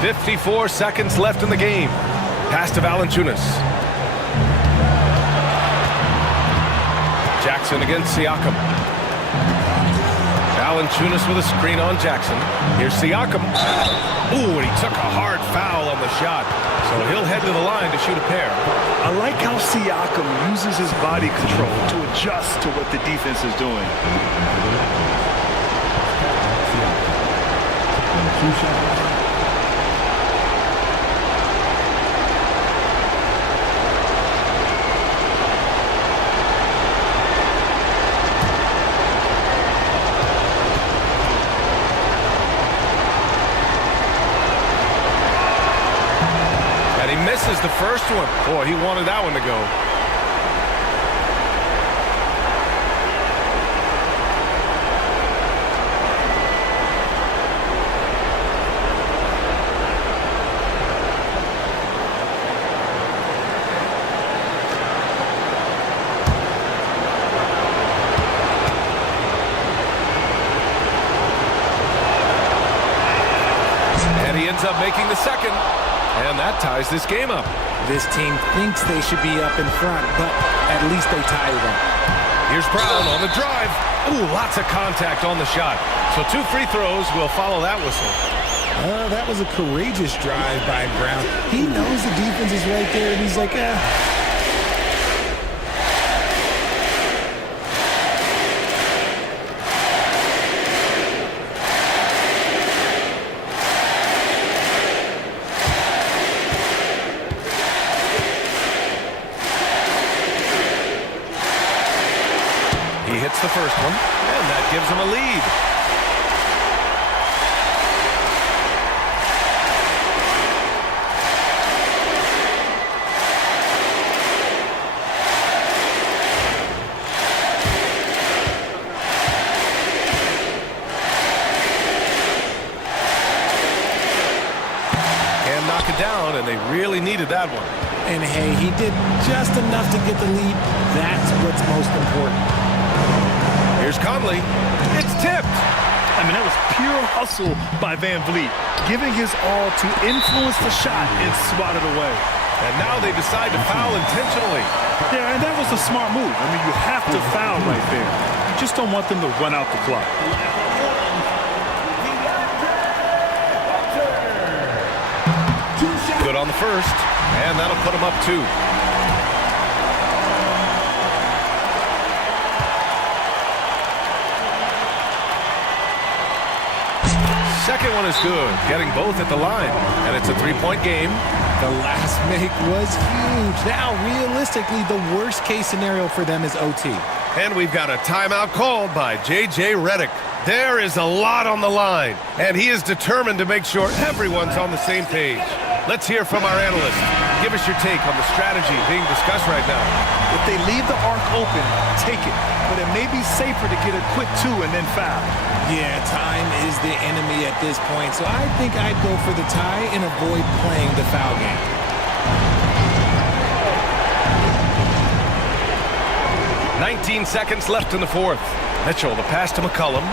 .54 seconds left in the game. Pass to Valanciunas. Jackson against Siakam. Valanciunas with a screen on Jackson. Here's Siakam. Ooh, and he took a hard foul on the shot. So he'll head to the line to shoot a pair. I like how Siakam uses his body control to adjust to what the defense is doing. Misses the first one. Boy, he wanted that one to go. And he ends up making the second. And that ties this game up. This team thinks they should be up in front, but at least they tie it up. Here's Brown on the drive. Ooh, lots of contact on the shot. So 2 free throws will follow that whistle. That was a courageous drive by Brown. He knows the defense is right there, and he's like, He hits the first one, and that gives him a lead. And knock it down, and they really needed that one. and hey, he did just enough to get the lead. That's what's most important. Here's Conley. It's tipped. I mean, that was pure hustle by Van Vliet, giving his all to influence the shot and swat it away. And now they decide to foul intentionally. Yeah, and that was a smart move. I mean, you have to foul right there. You just don't want them to run out the clock. Good on the first, and that'll put him up 2. Second one is good, getting both at the line, and it's a 3-point game. The last make was huge. Now, realistically, the worst-case scenario for them is OT. And we've got a timeout called by J.J. Redick. There is a lot on the line, and he is determined to make sure everyone's on the same page. Let's hear from our analyst. Give us your take on the strategy being discussed right now. If they leave the arc open, take it. But it may be safer to get a quick 2 and then foul. Yeah, time is the enemy at this point, so I think I'd go for the tie and avoid playing the foul game. "19 seconds left in the fourth. Mitchell, the pass to McCollum.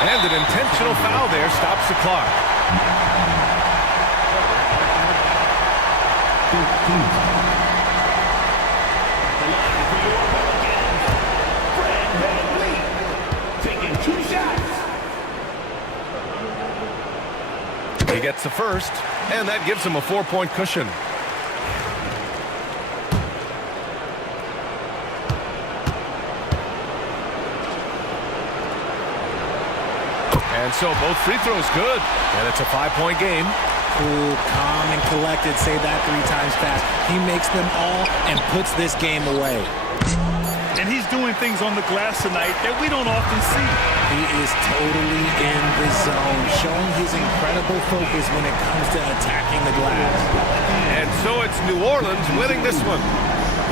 And an intentional foul there stops the clock. Taking 2 shots. He gets the first, and that gives him a 4-point cushion. And so both free throws good. And it's a 5-point game. Cool, calm, and collected. Say that 3 times fast. He makes them all and puts this game away. And he's doing things on the glass tonight that we don't often see. He is totally in the zone, showing his incredible focus when it comes to attacking the glass. And so it's New Orleans winning this one.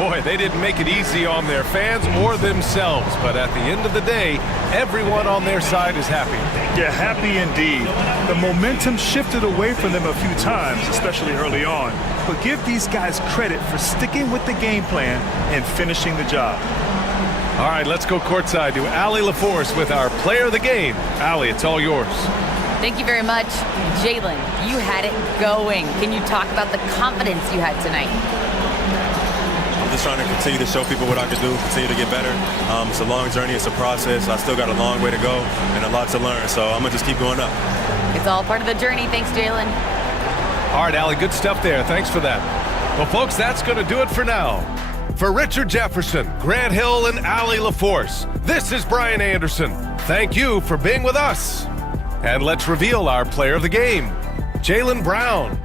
Boy, they didn't make it easy on their fans or themselves, but at the end of the day, everyone on their side is happy. Yeah, happy indeed. The momentum shifted away from them a few times, especially early on. But give these guys credit for sticking with the game plan and finishing the job. All right, let's go courtside to Allie LaForce with our player of the game. Allie, it's all yours. Thank you very much. Jalen, you had it going. Can you talk about the confidence you had tonight? I'm just trying to continue to show people what I can do, continue to get better. It's a long journey, it's a process. I still got a long way to go and a lot to learn, so I'm going to just keep going up. It's all part of the journey. Thanks, Jalen. All right, Allie, good stuff there. Thanks for that. Well, folks, that's going to do it for now. For Richard Jefferson, Grant Hill, and Allie LaForce, this is Brian Anderson. Thank you for being with us. And let's reveal our player of the game, Jaylen Brown.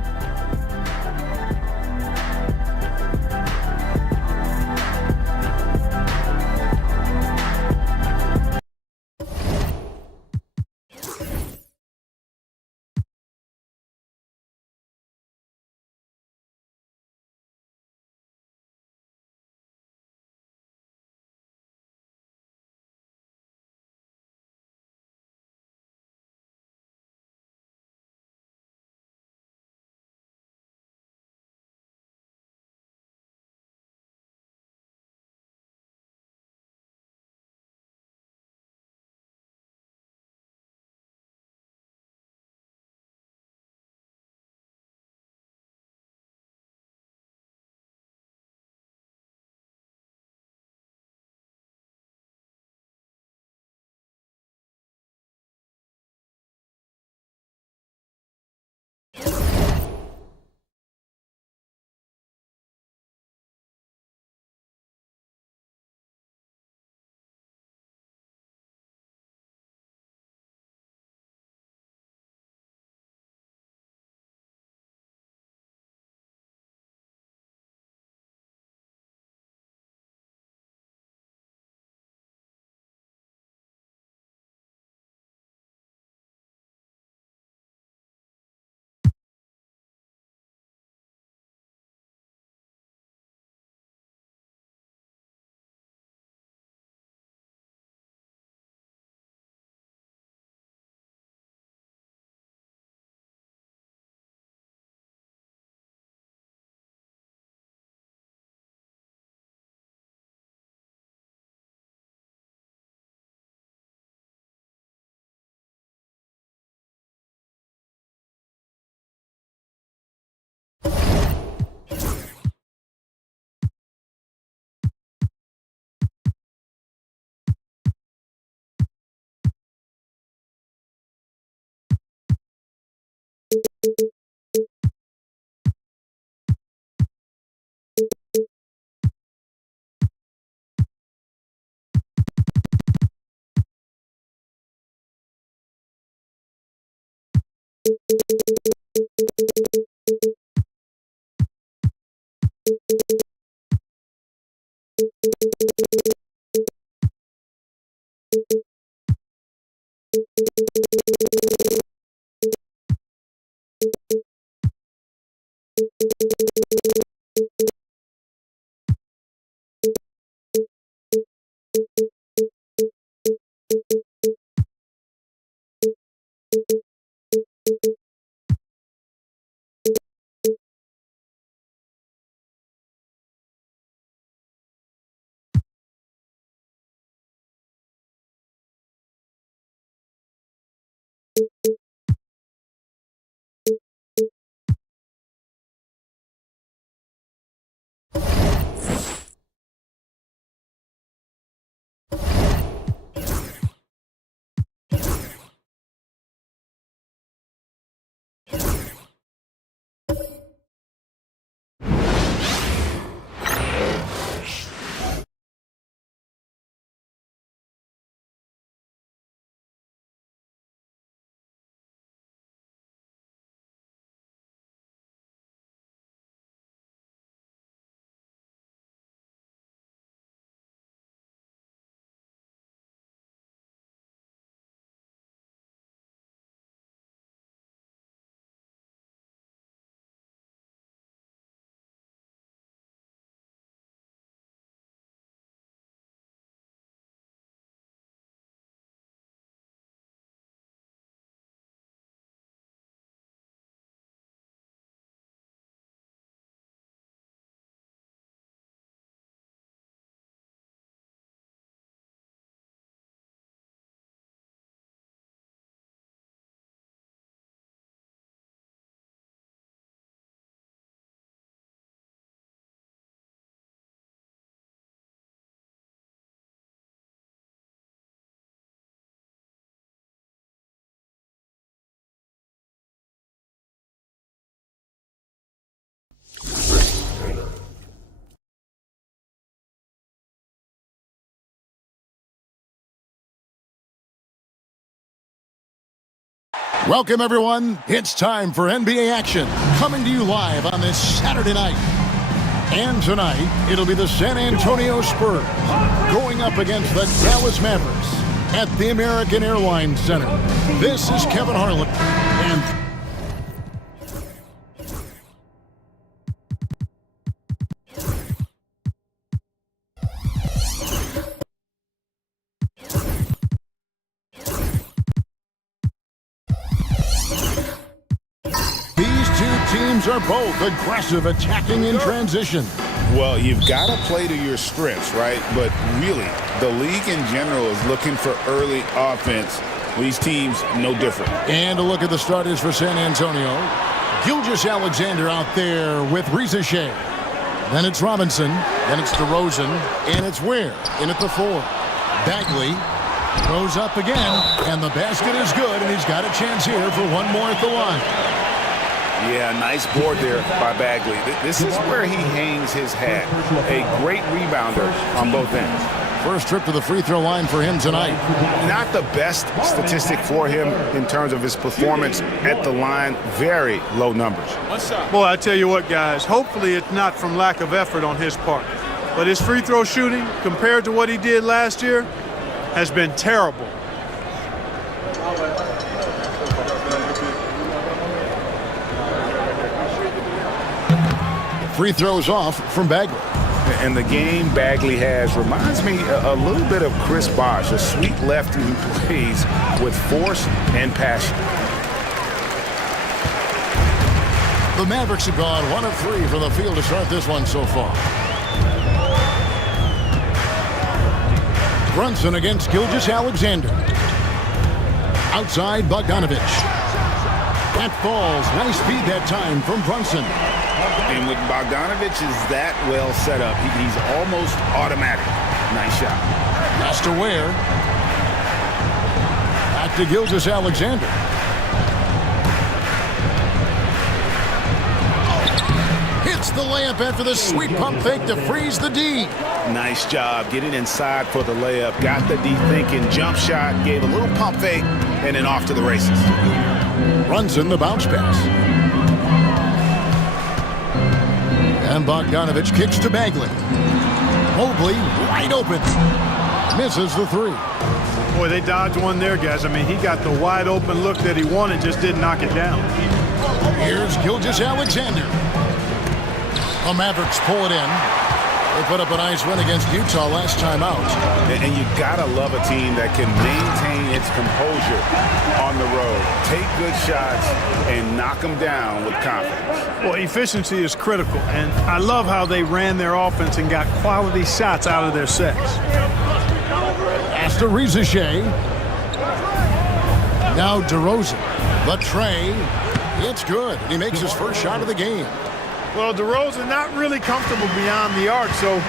Welcome, everyone. It's time for NBA action, coming to you live on this Saturday night. And tonight, it'll be the San Antonio Spurs going up against the Dallas Mavericks at the American Airlines Center. This is Kevin Harlan. And teams are both aggressive, attacking in transition. Well, you've got to play to your strengths, right? But really, the league in general is looking for early offense. These teams, no different. And a look at the starters for San Antonio. Gilgeous-Alexander out there with Reza Shea. Then it's Robinson. Then it's DeRozan. And it's Ware in at the 4. Bagley throws up again. And the basket is good. And he's got a chance here for one more at the line. Yeah, nice board there by Bagley. This is where he hangs his hat. A great rebounder on both ends. First trip to the free throw line for him tonight. Not the best statistic for him in terms of his performance at the line. Very low numbers. Boy, I tell you what, guys, hopefully it's not from lack of effort on his part. But his free throw shooting, compared to what he did last year, has been terrible. Free throws off from Bagley. And the game Bagley has reminds me a little bit of Chris Bosh, a sweet lefty who plays with force and passion. The Mavericks have gone 1 of 3 from the field to start this one so far. Brunson against Gilgeous-Alexander. Outside Bogdanovich. That falls. Nice feed that time from Brunson. And with Bogdanovich is that well set up, he's almost automatic. Nice shot. Pass to Ware. Back to Gilgeous-Alexander. Hits the layup after the sweet pump fake to freeze the D. Nice job getting inside for the layup. Got the D thinking, jump shot, gave a little pump fake, and then off to the races. Brunson the bounce pass. And Bogdanovich kicks to Bagley. Mobley wide open. Misses the 3. Boy, they dodged one there, guys. I mean, he got the wide open look that he wanted, just didn't knock it down. Here's Gilgeous-Alexander. The Mavericks pull it in. They put up a nice win against Utah last time out. And you gotta love a team that can maintain its composure on the road. Take good shots and knock them down with confidence. Well, efficiency is critical, and I love how they ran their offense and got quality shots out of their sets. Pass to Reza Shea. Now DeRozan. The tray. It's good. He makes his first shot of the game. Well, DeRozan not really comfortable beyond the arc, so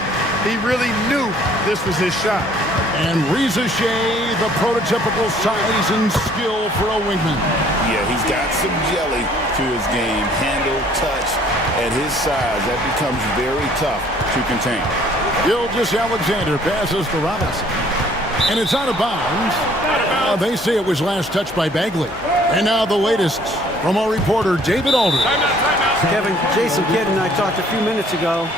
he really knew this was his shot. And Reza Shea, the prototypical size and skill for a wingman. Yeah, he's got some jelly to his game. Handle, touch. At his size, that becomes very tough to contain. Gilgeous-Alexander passes to Robinson. And it's out of bounds. They say it was last touched by Bagley. And now the latest from our reporter, David Aldridge. Kevin, Jason Kidd and I talked a few minutes ago.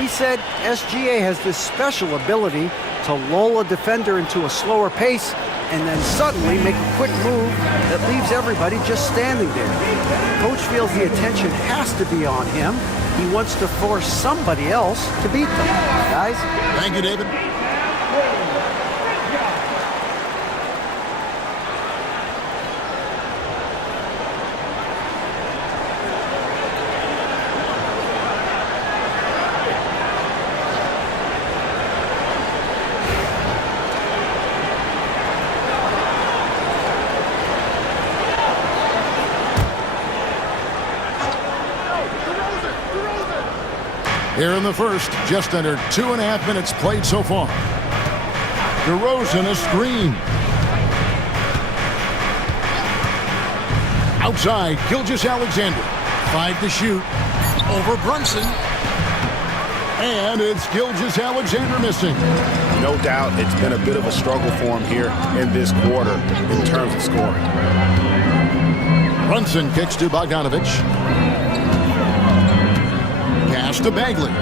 He said SGA has this special ability to lull a defender into a slower pace and then suddenly make a quick move that leaves everybody just standing there. Coach feels the attention has to be on him. He wants to force somebody else to beat them. Guys? Thank you, David. Here in the first, just under 2.5 minutes played so far. DeRozan a screen. Outside, Gilgeous-Alexander. 5 to shoot. Over Brunson. And it's Gilgeous-Alexander missing. No doubt it's been a bit of a struggle for him here in this quarter in terms of scoring. Brunson kicks to Bogdanovich. Pass to Bagley.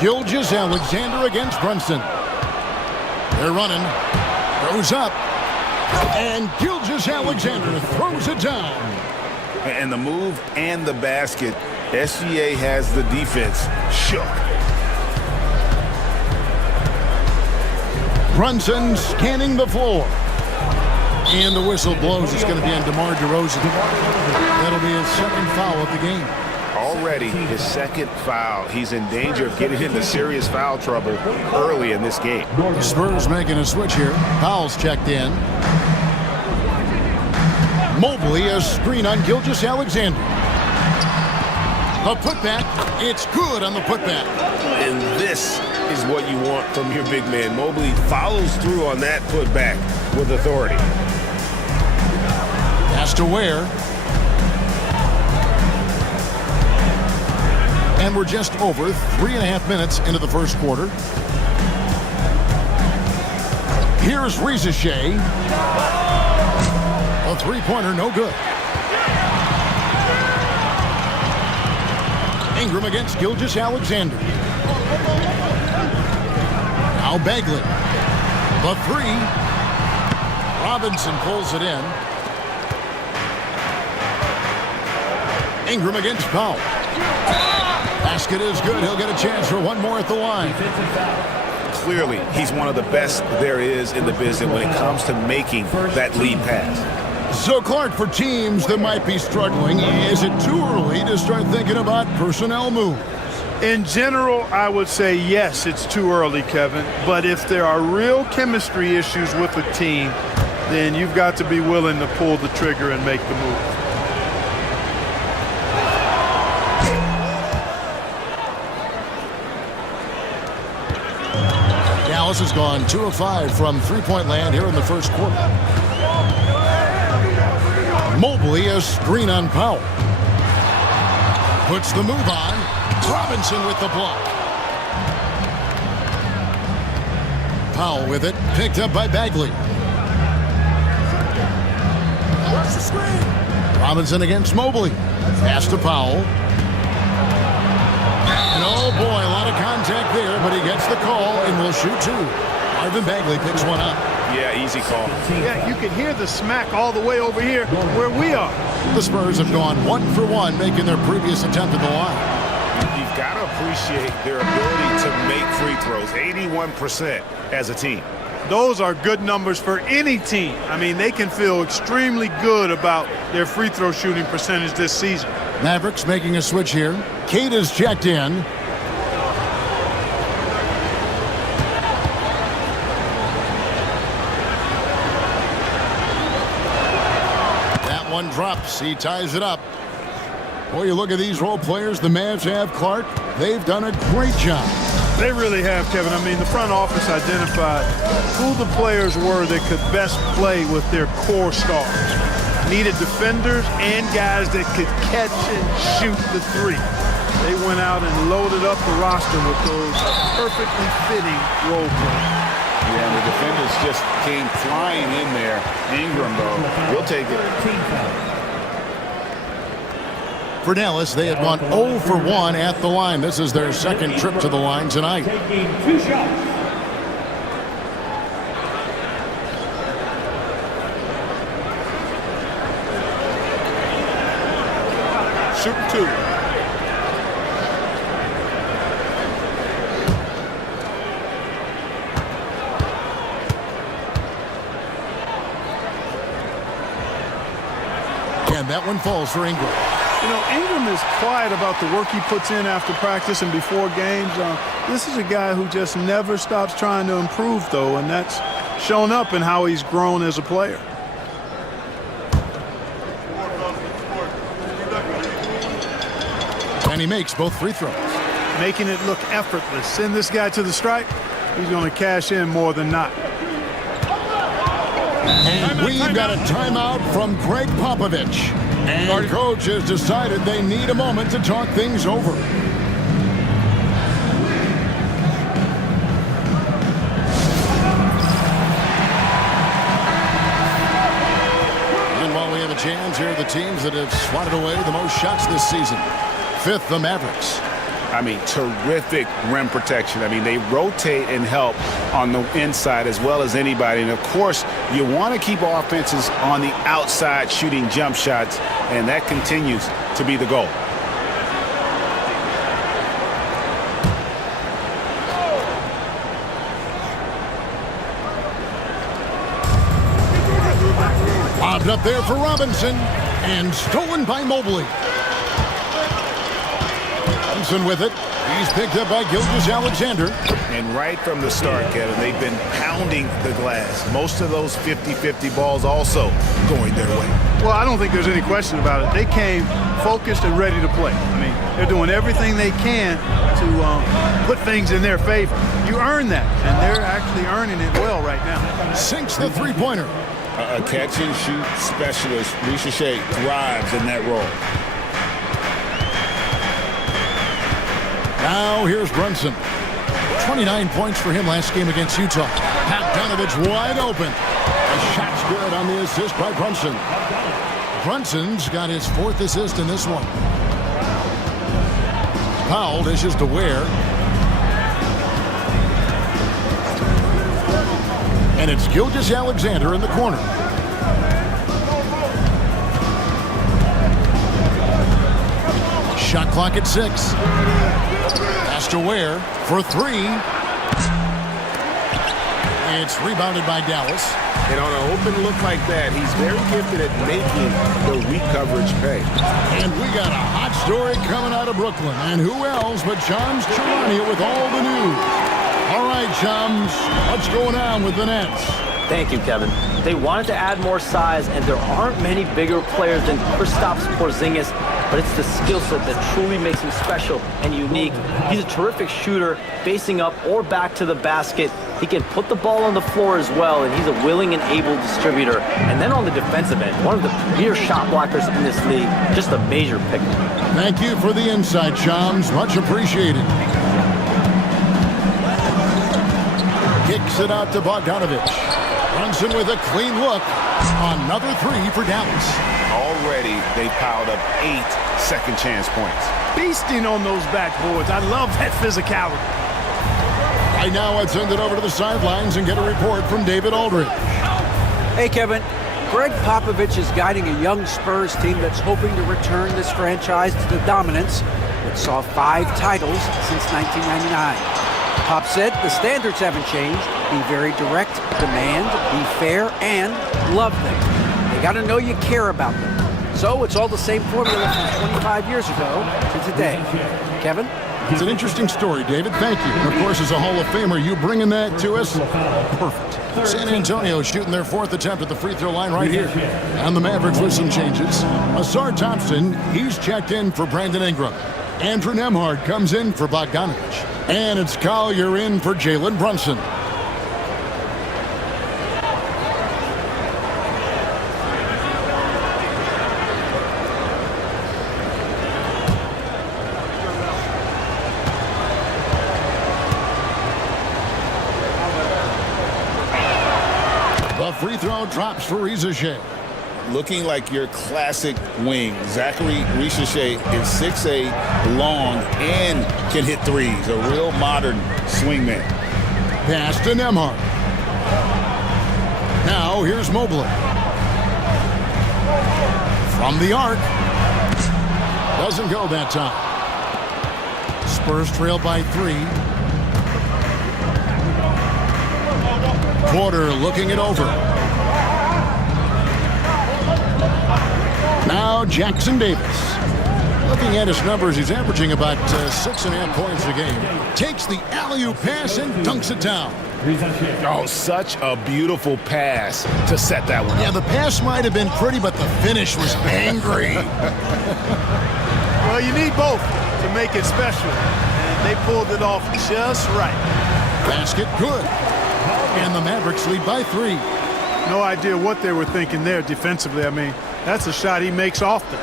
Gilgeous-Alexander against Brunson. They're running. Goes up. And Gilgeous-Alexander throws it down. And the move and the basket, SGA has the defense shook. Brunson scanning the floor. And the whistle blows. It's going to be on DeMar DeRozan. That'll be his second foul of the game. Already his second foul. He's in danger of getting into serious foul trouble early in this game. The Spurs making a switch here. Powell's checked in. Mobley, a screen on Gilgeous-Alexander. A putback. It's good on the putback. And this is what you want from your big man. Mobley follows through on that putback with authority. Pass to Ware. And we're just over 3.5 minutes into the first quarter. Here's Rizachet. A three-pointer, no good. Ingram against Gilgeous-Alexander. Now Bagley. The three. Robinson pulls it in. Ingram against Powell. Basket is good. He'll get a chance for one more at the line. Clearly, he's one of the best there is in the business when it comes to making that lead pass. So, Clark, for teams that might be struggling, is it too early to start thinking about personnel moves? In general, I would say yes, it's too early, Kevin. But if there are real chemistry issues with the team, then you've got to be willing to pull the trigger and make the move. Dallas has gone 2 of 5 from three-point land here in the first quarter. Mobley, a screen on Powell. Puts the move on. Robinson with the block. Powell with it. Picked up by Bagley. Robinson against Mobley. Pass to Powell. And oh boy, a lot of contact there, but he gets the call and will shoot two. Marvin Bagley picks one up. Yeah, easy call. Yeah, you can hear the smack all the way over here where we are. The Spurs have gone 1 for 1, making their previous attempt at the line. You've got to appreciate their ability to make free throws, 81% as a team. Those are good numbers for any team. I mean, they can feel extremely good about their free throw shooting percentage this season. Mavericks making a switch here. Kate is checked in. That one drops. He ties it up. Boy, you look at these role players the Mavs have, Clark. They've done a great job. They really have, Kevin. I mean, the front office identified who the players were that could best play with their core stars. Needed defenders and guys that could catch and shoot the three. They went out and loaded up the roster with those perfectly fitting role players. Yeah, and the defenders just came flying in there. Ingram, though, will take it. For Dallas, they had gone 0 for 1 at the line. This is their second trip to the line tonight. Taking 2 shots. Shooting 2. And that one falls for Ingram. You know, Ingram is quiet about the work he puts in after practice and before games. This is a guy who just never stops trying to improve, though, and that's shown up in how he's grown as a player. And he makes both free throws. Making it look effortless. Send this guy to the stripe, he's going to cash in more than not. And we've got a timeout from Greg Popovich. And our coach has decided they need a moment to talk things over. chance. Here are the teams that have swatted away the most shots this season. Fifth, the Mavericks. I mean, terrific rim protection. I mean, they rotate and help on the inside as well as anybody. And, of course, you want to keep offenses on the outside shooting jump shots, and that continues to be the goal. Lobbed up there for Robinson and stolen by Mobley. Robinson with it. He's picked up by Gilgeous-Alexander. And right from the start, Kevin, they've been pounding the glass. Most of those 50-50 balls also going their way. Well, I don't think there's any question about it. They came focused and ready to play. I mean, they're doing everything they can to put things in their favor. You earn that, and they're actually earning it well right now. Sinks the three-pointer. A catch-and-shoot specialist, Shea, thrives in that role. Now here's Brunson. 29 points for him last game against Utah. Bogdanovich wide open. The shot's good on the assist by Brunson. Brunson's got his fourth assist in this one. Powell dishes to Ware. And it's Gilgeous-Alexander in the corner. Shot clock at 6. Pass to Ware for 3. It's rebounded by Dallas. And on an open look like that, he's very gifted at making the weak coverage pay. And we got a hot story coming out of Brooklyn. And who else but Shams Charania with all the news. All right, Shams, what's going on with the Nets? Thank you, Kevin. They wanted to add more size, and there aren't many bigger players than Kristaps Porzingis, but it's the skill set that truly makes him special and unique. He's a terrific shooter, facing up or back to the basket. He can put the ball on the floor as well, and he's a willing and able distributor. And then on the defensive end, one of the premier shot blockers in this league, just a major pick. Thank you for the insight, Shams. Much appreciated. Kicks it out to Bogdanovich. Brunson with a clean look. Another 3 for Dallas. Already, they piled up 8 second chance points. Feasting on those backboards. I love that physicality. Right now, let's send it over to the sidelines and get a report from David Aldridge. Hey, Kevin. Greg Popovich is guiding a young Spurs team that's hoping to return this franchise to the dominance that saw 5 titles since 1999. Pop said the standards haven't changed. Be very direct, demand, be fair, and love them. They got to know you care about them. So it's all the same formula from 25 years ago to today. Kevin? It's an interesting story, David. Thank you. And of course, as a Hall of Famer, you bringing that to us? Perfect. San Antonio shooting their 4th attempt at the free throw line right here. And the Mavericks with some changes. Asar Thompson, he's checked in for Brandon Ingram. Andrew Nembhard comes in for Bogdanovich. And it's Collier in for Jalen Brunson. The free throw drops for Shea. Looking like your classic wing. Zachary Shea is 6'8", long, and can hit threes. A real modern swingman. Pass to Nembhard. Now here's Mobley. From the arc. Doesn't go that time. Spurs trail by 3. Porter looking it over. Now Jackson Davis. Looking at his numbers, he's averaging about 6.5 points a game. Takes the alley-oop pass and dunks it down. Oh, such a beautiful pass to set that one. Yeah, the pass might have been pretty, but the finish was angry. Well, you need both to make it special. And they pulled it off just right. Basket good. And the Mavericks lead by 3. No idea what they were thinking there defensively. I mean, that's a shot he makes often.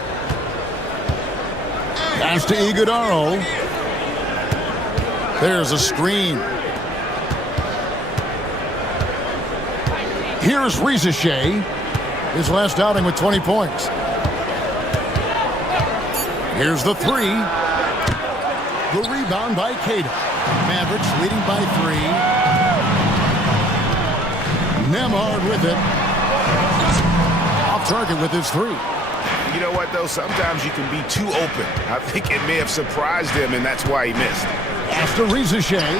Pass to Iguodaro. There's a screen. Here's Shea. his last outing with 20 points. Here's the three. The rebound by Cato. Mavericks leading by 3. Nembhard with it. Off target with his 3. You know what, though? Sometimes you can be too open. I think it may have surprised him, and that's why he missed. Pass to Rizachet.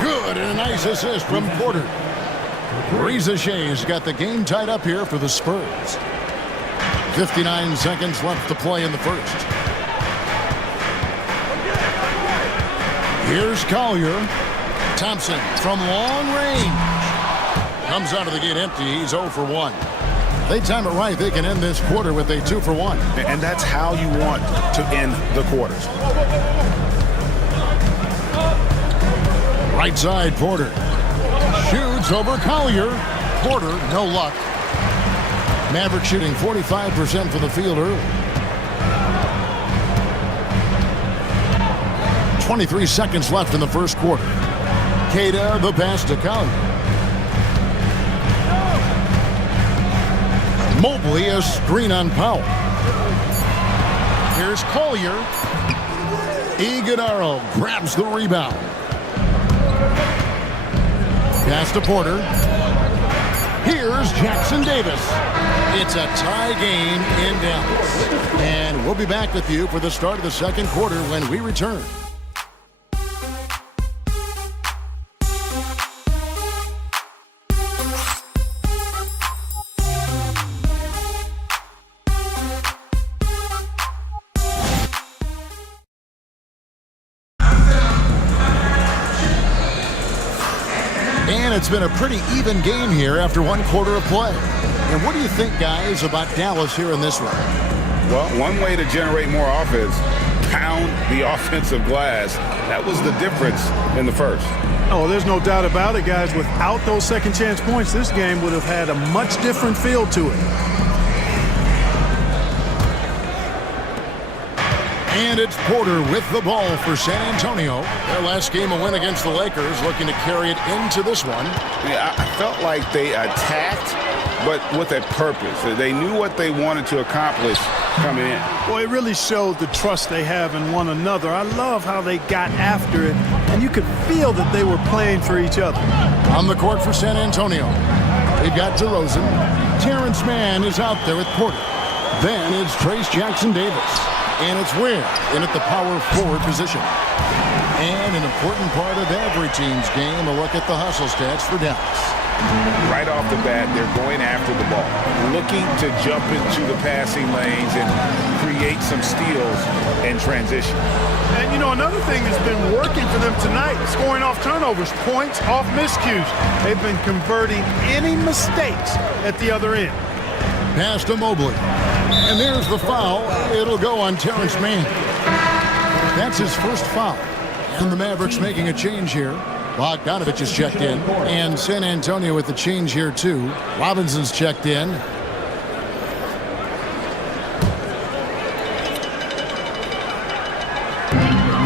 Good, and a nice assist from Porter. Rizachet's got the game tied up here for the Spurs. 59 seconds left to play in the first. Here's Collier. Thompson from long range. Comes out of the gate empty. He's 0 for 1. They time it right, they can end this quarter with a 2 for 1. And that's how you want to end the quarters. Right side, Porter. Shoots over Collier. Porter, no luck. Maverick shooting 45% from the field early. 23 seconds left in the first quarter. Queta, the pass to Collier. Mobley, a screen on Powell. Here's Collier. Iguodala grabs the rebound. Pass to Porter. Here's Jackson Davis. It's a tie game in Dallas. And we'll be back with you for the start of the second quarter when we return. It's been a pretty even game here after one quarter of play. And what do you think, guys, about Dallas here in this one? Well, one way to generate more offense, pound the offensive glass. That was the difference in the first. Oh, there's no doubt about it, guys. Without those second chance points, this game would have had a much different feel to it. And it's Porter with the ball for San Antonio. Their last game a win against the Lakers, looking to carry it into this one. Yeah, I felt like they attacked, but with a purpose. They knew what they wanted to accomplish coming in. Well, it really showed the trust they have in one another. I love how they got after it, and you could feel that they were playing for each other. On the court for San Antonio, they've got DeRozan. Terrence Mann is out there with Porter. Then it's Trace Jackson Davis. And it's Ware in at the power forward position. And an important part of every team's game, a look at the hustle stats for Dallas. Right off the bat, they're going after the ball, looking to jump into the passing lanes and create some steals in transition. And, you know, another thing that's been working for them tonight, scoring off turnovers, points off miscues. They've been converting any mistakes at the other end. Pass to Mobley. And there's the foul. It'll go on Terrence Mann. That's his first foul. And the Mavericks making a change here. Bogdanovich is checked in. And San Antonio with the change here, too. Robinson's checked in.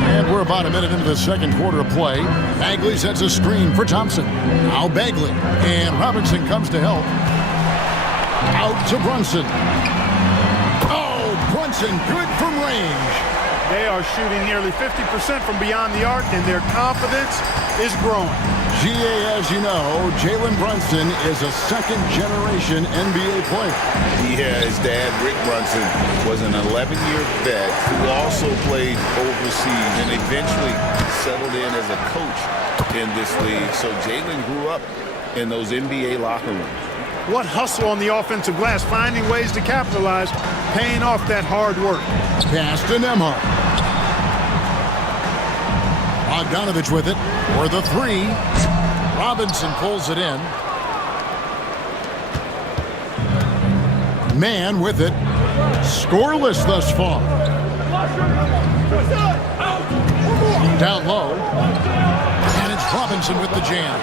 And we're about a minute into the second quarter of play. Bagley sets a screen for Thompson. Now Bagley. And Robinson comes to help. Out to Brunson. Oh, Brunson good from range. They are shooting nearly 50% from beyond the arc, and their confidence is growing. GA, as you know, Jalen Brunson is a second-generation NBA player. Yeah, his dad, Rick Brunson, was an 11-year vet who also played overseas and eventually settled in as a coach in this league. So Jalen grew up in those NBA locker rooms. What hustle on the offensive glass, finding ways to capitalize, paying off that hard work. Pass to Nembhard. Bogdanovich with it for the three. Robinson pulls it in. Mann with it. Scoreless thus far. Down low. And it's Robinson with the jam.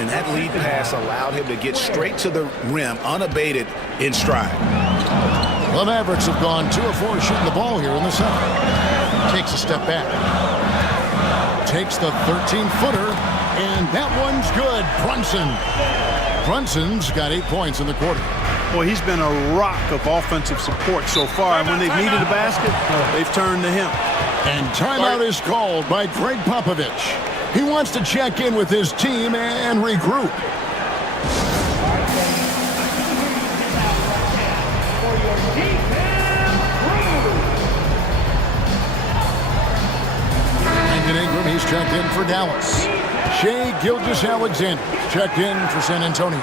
And that lead pass allowed him to get straight to the rim, unabated, in stride. The Mavericks have gone 2 of 4 shooting the ball here in the second. Takes a step back. Takes the 13-footer, and that one's good. Brunson's got 8 points in the quarter. Boy, he's been a rock of offensive support so far. And when they've needed a basket, they've turned to him. And timeout is called by Greg Popovich. He wants to check in with his team and regroup. Brandon Ingram, he's checked in for Dallas. Shai Gilgeous-Alexander checked in for San Antonio.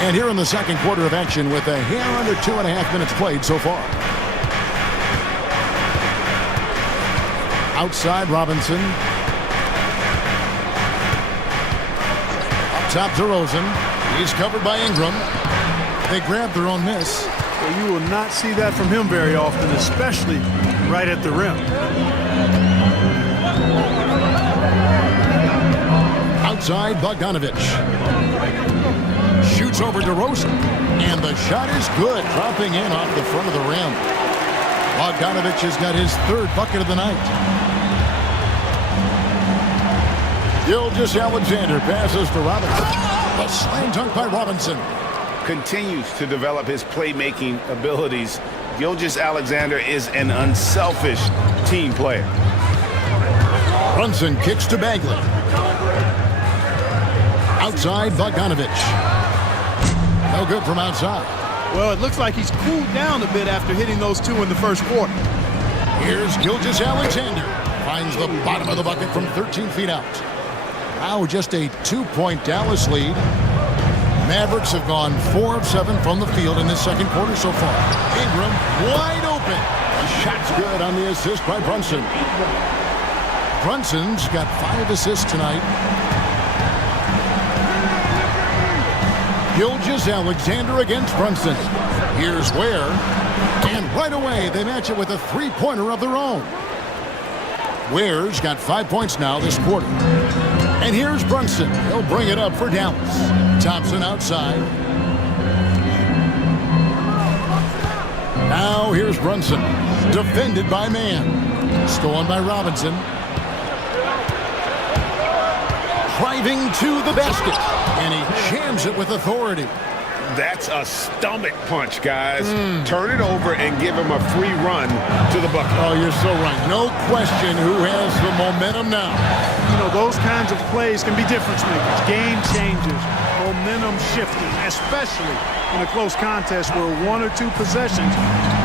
And here in the second quarter of action with a hair under 2.5 minutes played so far. Outside Robinson. Up top to Rosen. He's covered by Ingram. They grab their own miss. Well, you will not see that from him very often, especially right at the rim. Outside Bogdanovich. Shoots over to Rosen. And the shot is good. Dropping in off the front of the rim. Bogdanovich has got his third bucket of the night. Gilgeous-Alexander passes to Robinson. A slam dunk by Robinson. Continues to develop his playmaking abilities. Gilgeous-Alexander is an unselfish team player. Brunson kicks to Bagley. Outside Bogdanovich. No good from outside. Well, it looks like he's cooled down a bit after hitting those two in the first quarter. Here's Gilgeous-Alexander. Finds the bottom of the bucket from 13 feet out. Now just a 2-point Dallas lead. Mavericks have gone 4 of 7 from the field in this second quarter so far. Ingram wide open. The shot's good on the assist by Brunson. Brunson's got 5 assists tonight. Gilgeous-Alexander against Brunson. Here's Ware. And right away, they match it with a three-pointer of their own. Ware's got 5 points now this quarter. And here's Brunson. He'll bring it up for Dallas. Thompson outside. Now here's Brunson. Defended by Mann. Stolen by Robinson. Driving to the basket. And he jams it with authority. That's a stomach punch, guys. Turn it over and give him a free run to the bucket. Oh, you're so right. No question who has the momentum now. You know, those kinds of plays can be difference makers, game changers, momentum shifters, especially in a close contest where 1 or 2 possessions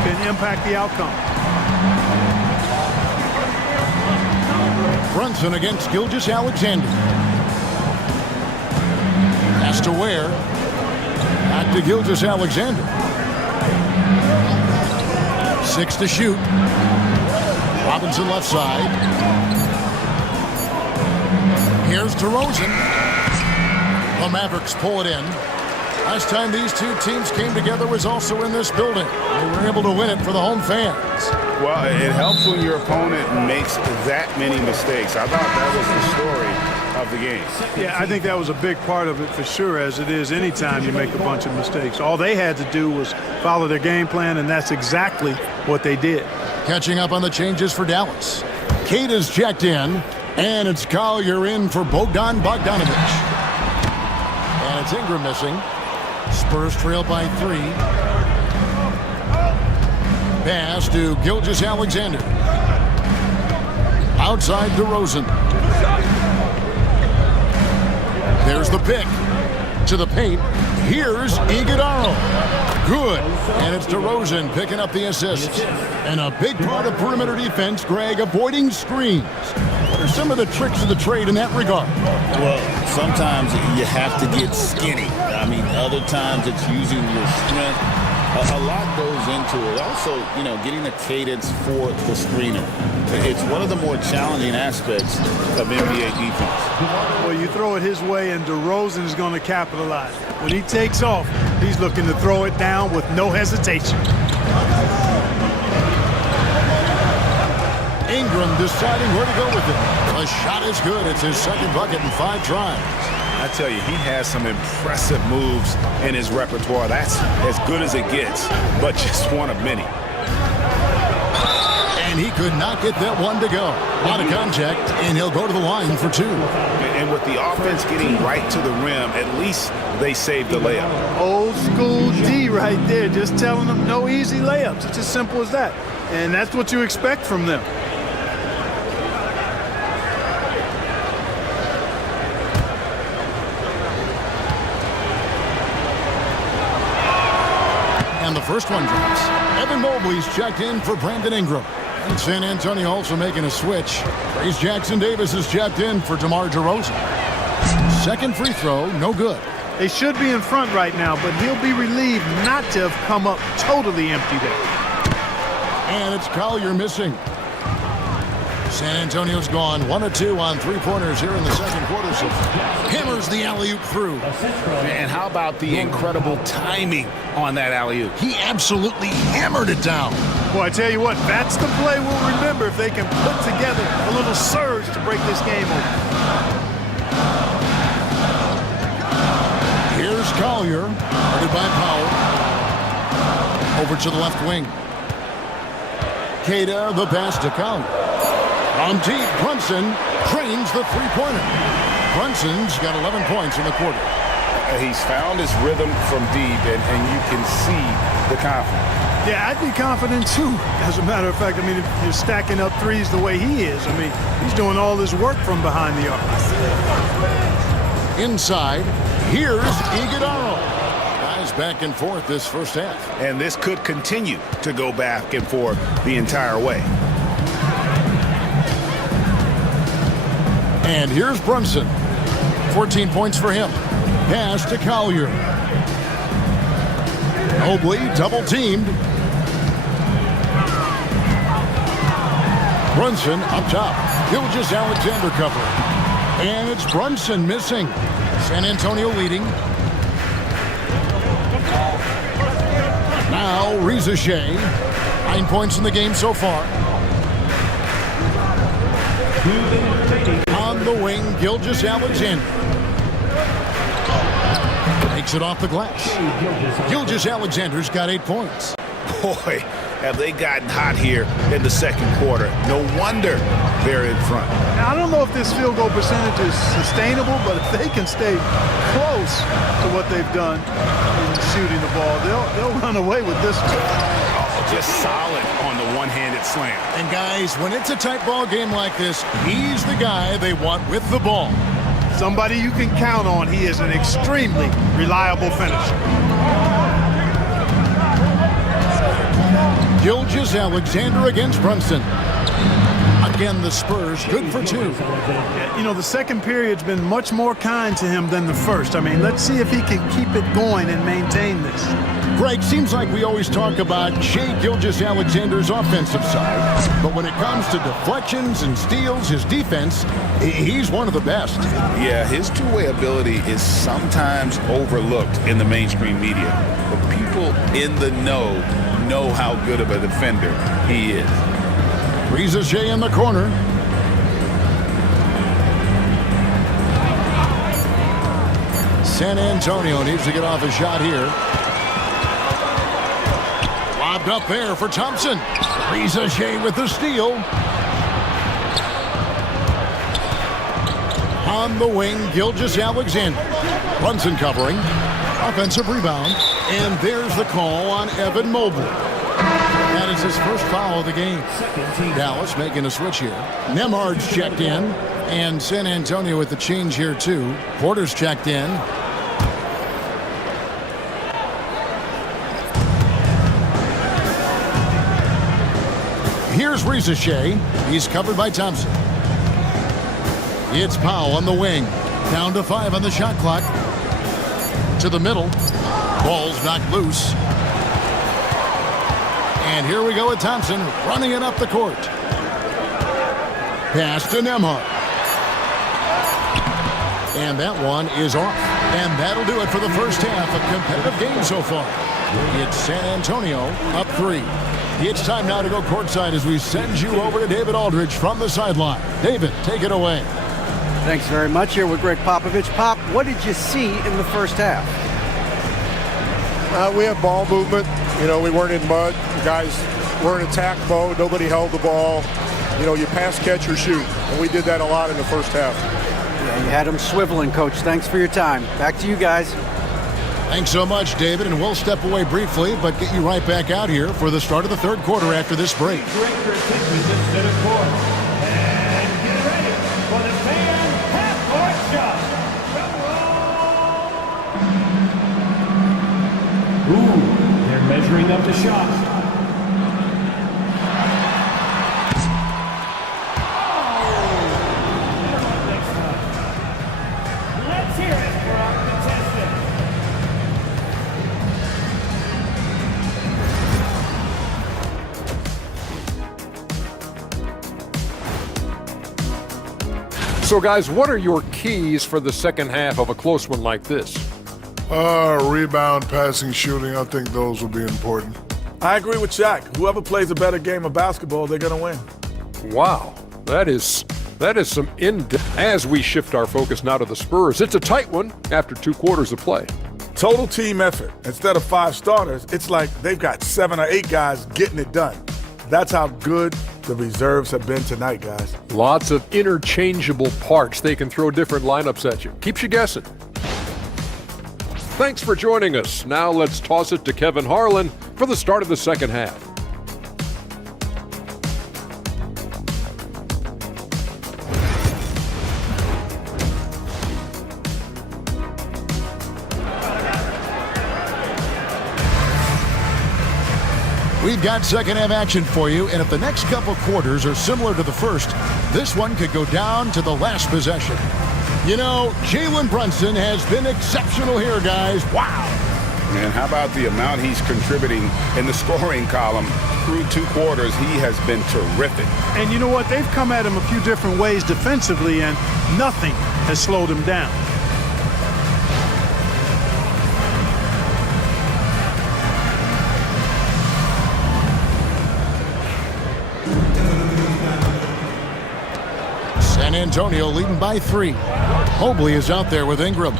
can impact the outcome. Brunson against Gilgeous-Alexander. Pass to Ware. Back to Gilgeous-Alexander. 6 to shoot. Robinson left side. Here's DeRozan. The Mavericks pull it in. Last time these two teams came together was also in this building. They were able to win it for the home fans. Well, it helps when your opponent makes that many mistakes. I thought that was the story of the game. Yeah, I think that was a big part of it for sure, as it is anytime you make a bunch of mistakes. All they had to do was follow their game plan, and that's exactly what they did. Catching up on the changes for Dallas. Kate is checked in, and it's Collier in for Bogdan Bogdanovich. And it's Ingram missing. Spurs trail by 3. Pass to Gilgeous-Alexander. Outside DeRozan. There's the pick. To the paint. Here's Iguodala. Good. And it's DeRozan picking up the assist. And a big part of perimeter defense, Greg, avoiding screens. What are some of the tricks of the trade in that regard? Well, sometimes you have to get skinny. I mean, other times it's using your strength. A lot goes into it. Also, you know, getting a cadence for the screener. It's one of the more challenging aspects of NBA defense. Well, you throw it his way, and DeRozan is going to capitalize. When he takes off, he's looking to throw it down with no hesitation. Ingram deciding where to go with it. A the shot is good. It's his second bucket in 5 tries. I tell you, he has some impressive moves in his repertoire. That's as good as it gets, but just one of many. And he could not get that one to go. A lot of contact, and he'll go to the line for 2. And with the offense getting right to the rim, at least they saved the layup. Old school D right there, just telling them no easy layups. It's as simple as that. And that's what you expect from them. And the first one drops. Evan Mobley's checked in for Brandon Ingram. And San Antonio also making a switch. Trace Jackson-Davis is checked in for DeMar DeRozan. Second free throw, no good. They should be in front right now, but he'll be relieved not to have come up totally empty there. And it's Collier missing. San Antonio's gone 1 of 2 on 3-pointers here in the second quarter. So hammers the alley-oop through. And how about the incredible timing on that alley-oop? He absolutely hammered it down. Boy, I tell you what, that's the play we'll remember if they can put together a little surge to break this game open. Here's Collier, guarded by Powell. Over to the left wing. Queta, the pass to Collier. On deep, Brunson drains the 3-pointer. Brunson's got 11 points in the quarter. He's found his rhythm from deep, and you can see the confidence. Yeah, I'd be confident too. As a matter of fact, I mean, if you're stacking up threes the way he is, I mean, he's doing all this work from behind the arc. Inside, here's Iguodala. Guys back and forth this first half. And this could continue to go back and forth the entire way. And here's Brunson. 14 points for him. Pass to Collier. Mobley double-teamed. Brunson up top. Gilgeous-Alexander covering. And it's Brunson missing. San Antonio leading. Now Reza Shea. 9 points in the game so far. On the wing, Gilgeous-Alexander. Takes it off the glass. Gilgeous-Alexander's got 8 points. Boy, have they gotten hot here in the second quarter. No wonder they're in front. Now, I don't know if this field goal percentage is sustainable, but if they can stay close to what they've done in shooting the ball, they'll run away with this one. Just solid on the one-handed slam. And guys, when it's a tight ball game like this, he's the guy they want with the ball. Somebody you can count on. He is an extremely reliable finisher. Gilgeous-Alexander against Brunson. Again, the Spurs good for 2. You know, the second period's been much more kind to him than the first. I mean, let's see if he can keep it going and maintain this. Greg, seems like we always talk about Shea Gilgeous-Alexander's offensive side, but when it comes to deflections and steals, his defense, he's one of the best. Yeah, his two-way ability is sometimes overlooked in the mainstream media, but people in the know how good of a defender he is. Reza Shea in the corner. San Antonio needs to get off a shot here. Lobbed up there for Thompson. Reza Shea with the steal. On the wing, Gilgeous-Alexander. Brunson covering. Offensive rebound. And there's the call on Evan Mobley. That is his first foul of the game. Dallas making a switch here. Nemhard's checked in. And San Antonio with the change here too. Porter's checked in. Here's Reza Shea. He's covered by Thompson. It's Powell on the wing. Down to 5 on the shot clock. To the middle. Ball's knocked loose. And here we go with Thompson running it up the court. Pass to Nemhard. And that one is off. And that'll do it for the first half. A competitive game so far. It's San Antonio up 3. It's time now to go courtside as we send you over to David Aldridge from the sideline. David, take it away. Thanks very much. Here with Greg Popovich. Pop, what did you see in the first half? We had ball movement. You know, we weren't in mud. The guys were in attack mode. Nobody held the ball. You know, you pass, catch, or shoot. And we did that a lot in the first half. Yeah, you had them swiveling, Coach. Thanks for your time. Back to you guys. Thanks so much, David, and we'll step away briefly, but get you right back out here for the start of the third quarter after this break. And get ready for the fan half-court shot. Ooh, they're measuring up the shot. Let's hear it for our contestant. So, guys, what are your keys for the second half of a close one like this? Rebound, passing, shooting. I think those will be important. I agree with Shaq. Whoever plays a better game of basketball, they're going to win. Wow, that is some in-depth. As we shift our focus now to the Spurs, it's a tight one after 2 quarters of play. Total team effort. Instead of 5 starters, it's like they've got 7 or 8 guys getting it done. That's how good the reserves have been tonight, guys. Lots of interchangeable parts. They can throw different lineups at you. Keeps you guessing. Thanks for joining us. Now let's toss it to Kevin Harlan for the start of the second half. We've got second half action for you, and if the next couple quarters are similar to the first, this one could go down to the last possession. You know, Jalen Brunson has been exceptional here, guys. Wow. And how about the amount he's contributing in the scoring column through 2 quarters? He has been terrific. And you know what? They've come at him a few different ways defensively, and nothing has slowed him down. San Antonio leading by 3. Mobley is out there with Ingram.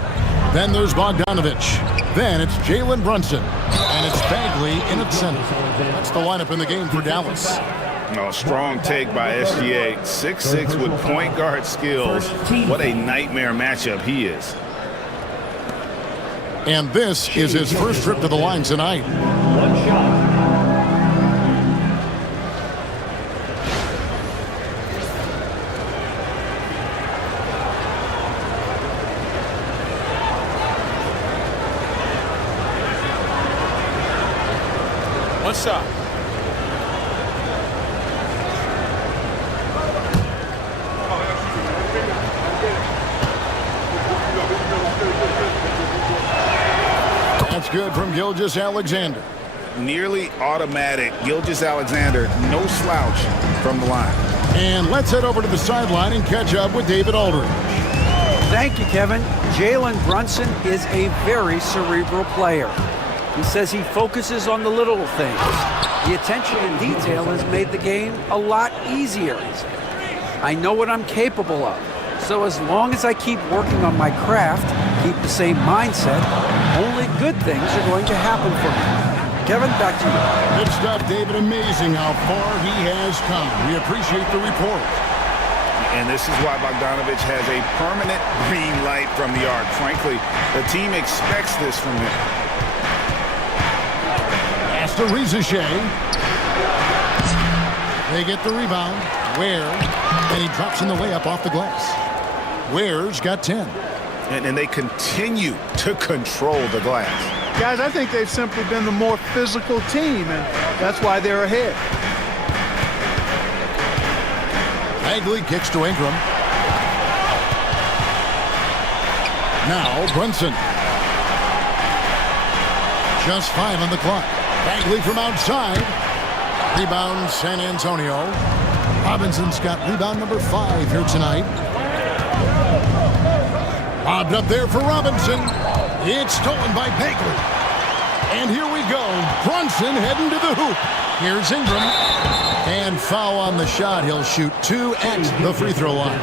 Then there's Bogdanovich. Then it's Jalen Brunson. And it's Bagley in at center. That's the lineup in the game for Dallas. No, strong take by SGA. 6'6" with point guard skills. What a nightmare matchup he is. And this is his first trip to the line tonight. One shot. One shot. That's good from Gilgeous-Alexander. Nearly automatic. Gilgeous-Alexander, no slouch from the line. And let's head over to the sideline and catch up with David Aldridge. Thank you, Kevin. Jalen Brunson is a very cerebral player. He says he focuses on the little things. The attention to detail has made the game a lot easier. I know what I'm capable of. So as long as I keep working on my craft, keep the same mindset, only good things are going to happen for me. Kevin, back to you. Good stuff, David. Amazing how far he has come. We appreciate the report. And this is why Bogdanovich has a permanent green light from the arc. Frankly, the team expects this from him. To Rizachet. They get the rebound. Ware. And he drops in the layup off the glass. Ware's got 10. And they continue to control the glass. Guys, I think they've simply been the more physical team, and that's why they're ahead. Bagley kicks to Ingram. Now Brunson. Just 5 on the clock. Bagley from outside. Rebound San Antonio. Robinson's got rebound number 5 here tonight. Lobbed up there for Robinson. It's stolen by Bagley. And here we go. Brunson heading to the hoop. Here's Ingram. And foul on the shot. He'll shoot 2 at the free throw line.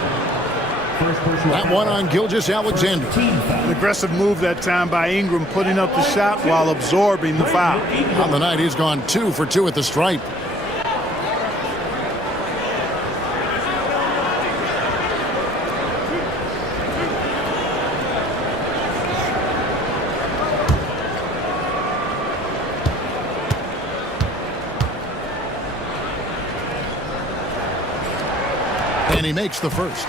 That one on Gilgeous-Alexander. An aggressive move that time by Ingram, putting up the shot while absorbing the foul. On the night, he's gone 2 for 2 at the stripe. And he makes the first.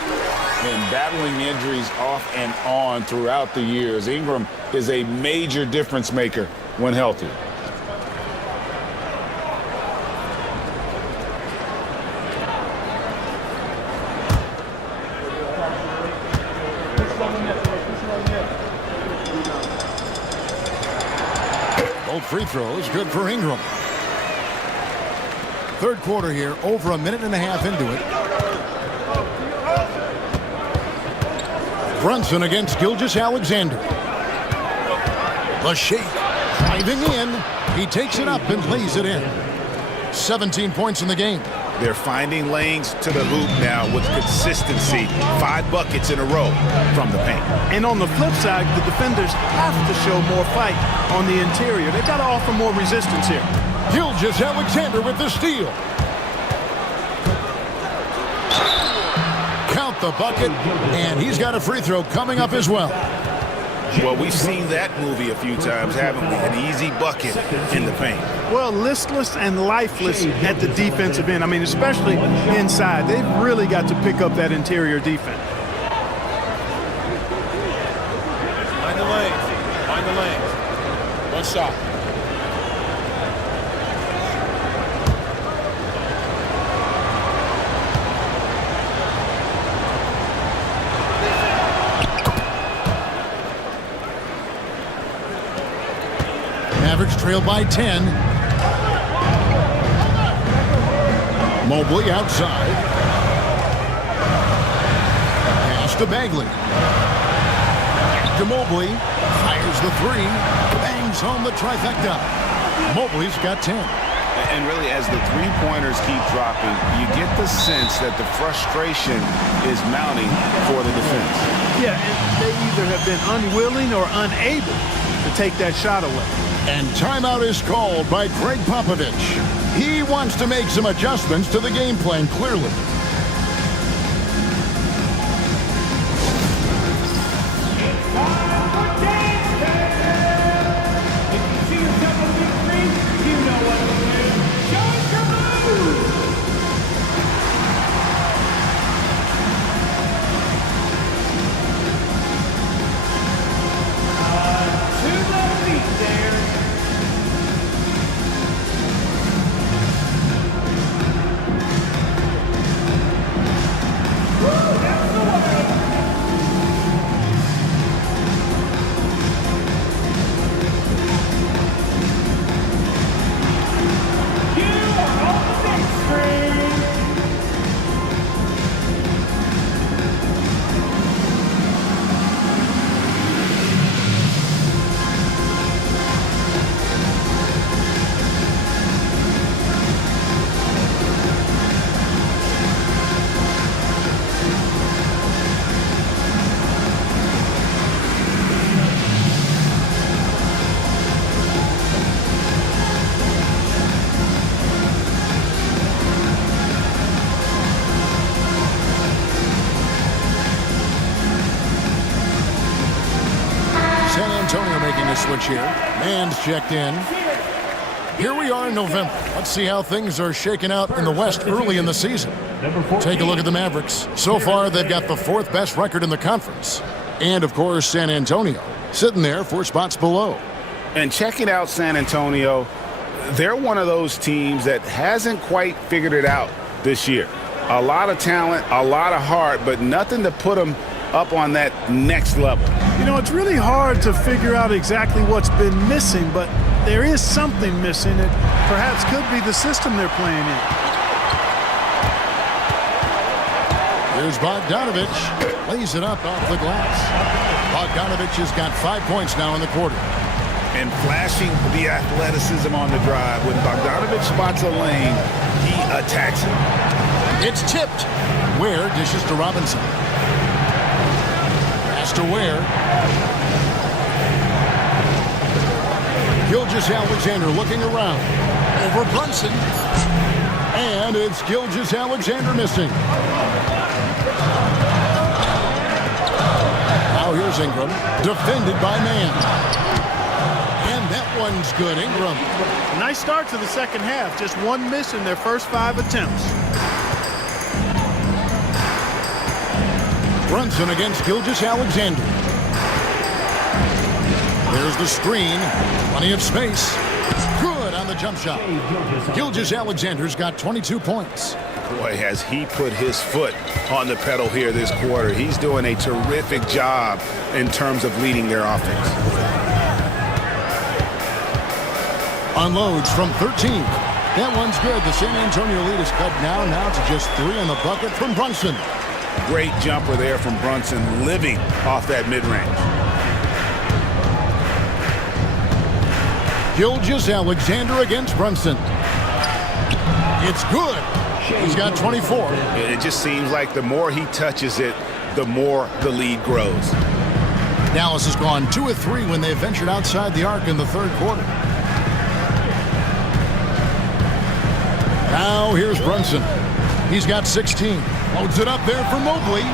And battling injuries off and on throughout the years, Ingram is a major difference maker when healthy. Both free throws good for Ingram. Third quarter here, over a minute and a half into it. Brunson against Gilgeous-Alexander. The shake driving in. He takes it up and plays it in. 17 points in the game. They're finding lanes to the hoop now with consistency. 5 buckets in a row from the paint. And on the flip side, the defenders have to show more fight on the interior. They've got to offer more resistance here. Gilgeous-Alexander with the steal. Count the bucket, and he's got a free throw coming up as well. Well, we've seen that movie a few times, haven't we? An easy bucket in the paint. Well, listless and lifeless at the defensive end. I mean, especially inside. They've really got to pick up that interior defense. Find the lanes. Find the lanes. One shot. Mavericks trail by 10. Mobley outside. Pass to Bagley. Back to Mobley. Fires the 3. Bangs home the trifecta. Mobley's got 10. And really, as the three-pointers keep dropping, you get the sense that the frustration is mounting for the defense. Yeah, and they either have been unwilling or unable to take that shot away. And timeout is called by Greg Popovich. He wants to make some adjustments to the game plan, clearly. Switch here. Man's checked in. Here we are in November. Let's see how things are shaking out in the West early in the season. Take a look at the Mavericks. So far, they've got the 4th best record in the conference. And, of course, San Antonio sitting there 4 spots below. And checking out San Antonio, they're one of those teams that hasn't quite figured it out this year. A lot of talent, a lot of heart, but nothing to put them up on that next level. You know, it's really hard to figure out exactly what's been missing, but there is something missing. It perhaps could be the system they're playing in. Here's Bogdanovich. Lays it up off the glass. Bogdanovich has got 5 points now in the quarter. and flashing the athleticism on the drive. When Bogdanovich spots a lane, he attacks it. It's tipped. Ware dishes to Robinson. Pass to Ware. Gilgeous-Alexander looking around. Over Brunson. And it's Gilgeous-Alexander missing. Now here's Ingram. Defended by Mann. And that one's good. Ingram. A nice start to the second half. Just one miss in their first 5 attempts. Brunson against Gilgeous-Alexander. There's the screen. Plenty of space. Good on the jump shot. Gilgeous-Alexander's got 22 points. Boy, has he put his foot on the pedal here this quarter. He's doing a terrific job in terms of leading their offense. Unloads from 13. That one's good. The San Antonio lead is cut now to just 3 in the bucket from Brunson. Great jumper there from Brunson, living off that mid-range. Gilgeous-Alexander against Brunson. It's good. He's got 24. It just seems like the more he touches it, the more the lead grows. Dallas has gone 2 of 3 when they ventured outside the arc in the third quarter. Now here's Brunson. He's got 16. Loads it up there for Mobley.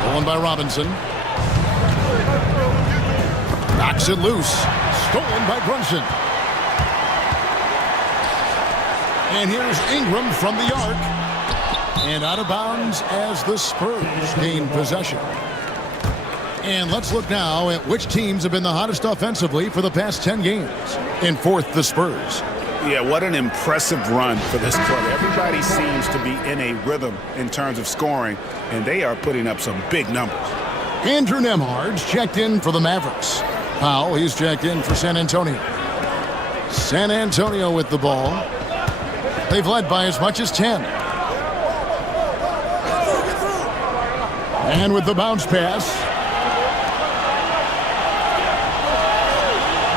Stolen by Robinson. Knocks it loose. Stolen by Brunson. And here's Ingram from the arc. And out of bounds as the Spurs gain possession. And let's look now at which teams have been the hottest offensively for the past 10 games. In fourth, the Spurs. Yeah, what an impressive run for this club. Everybody seems to be in a rhythm in terms of scoring, and they are putting up some big numbers. Andrew Nembhard's checked in for the Mavericks. Powell, he's checked in for San Antonio. San Antonio with the ball. They've led by as much as 10. And with the bounce pass.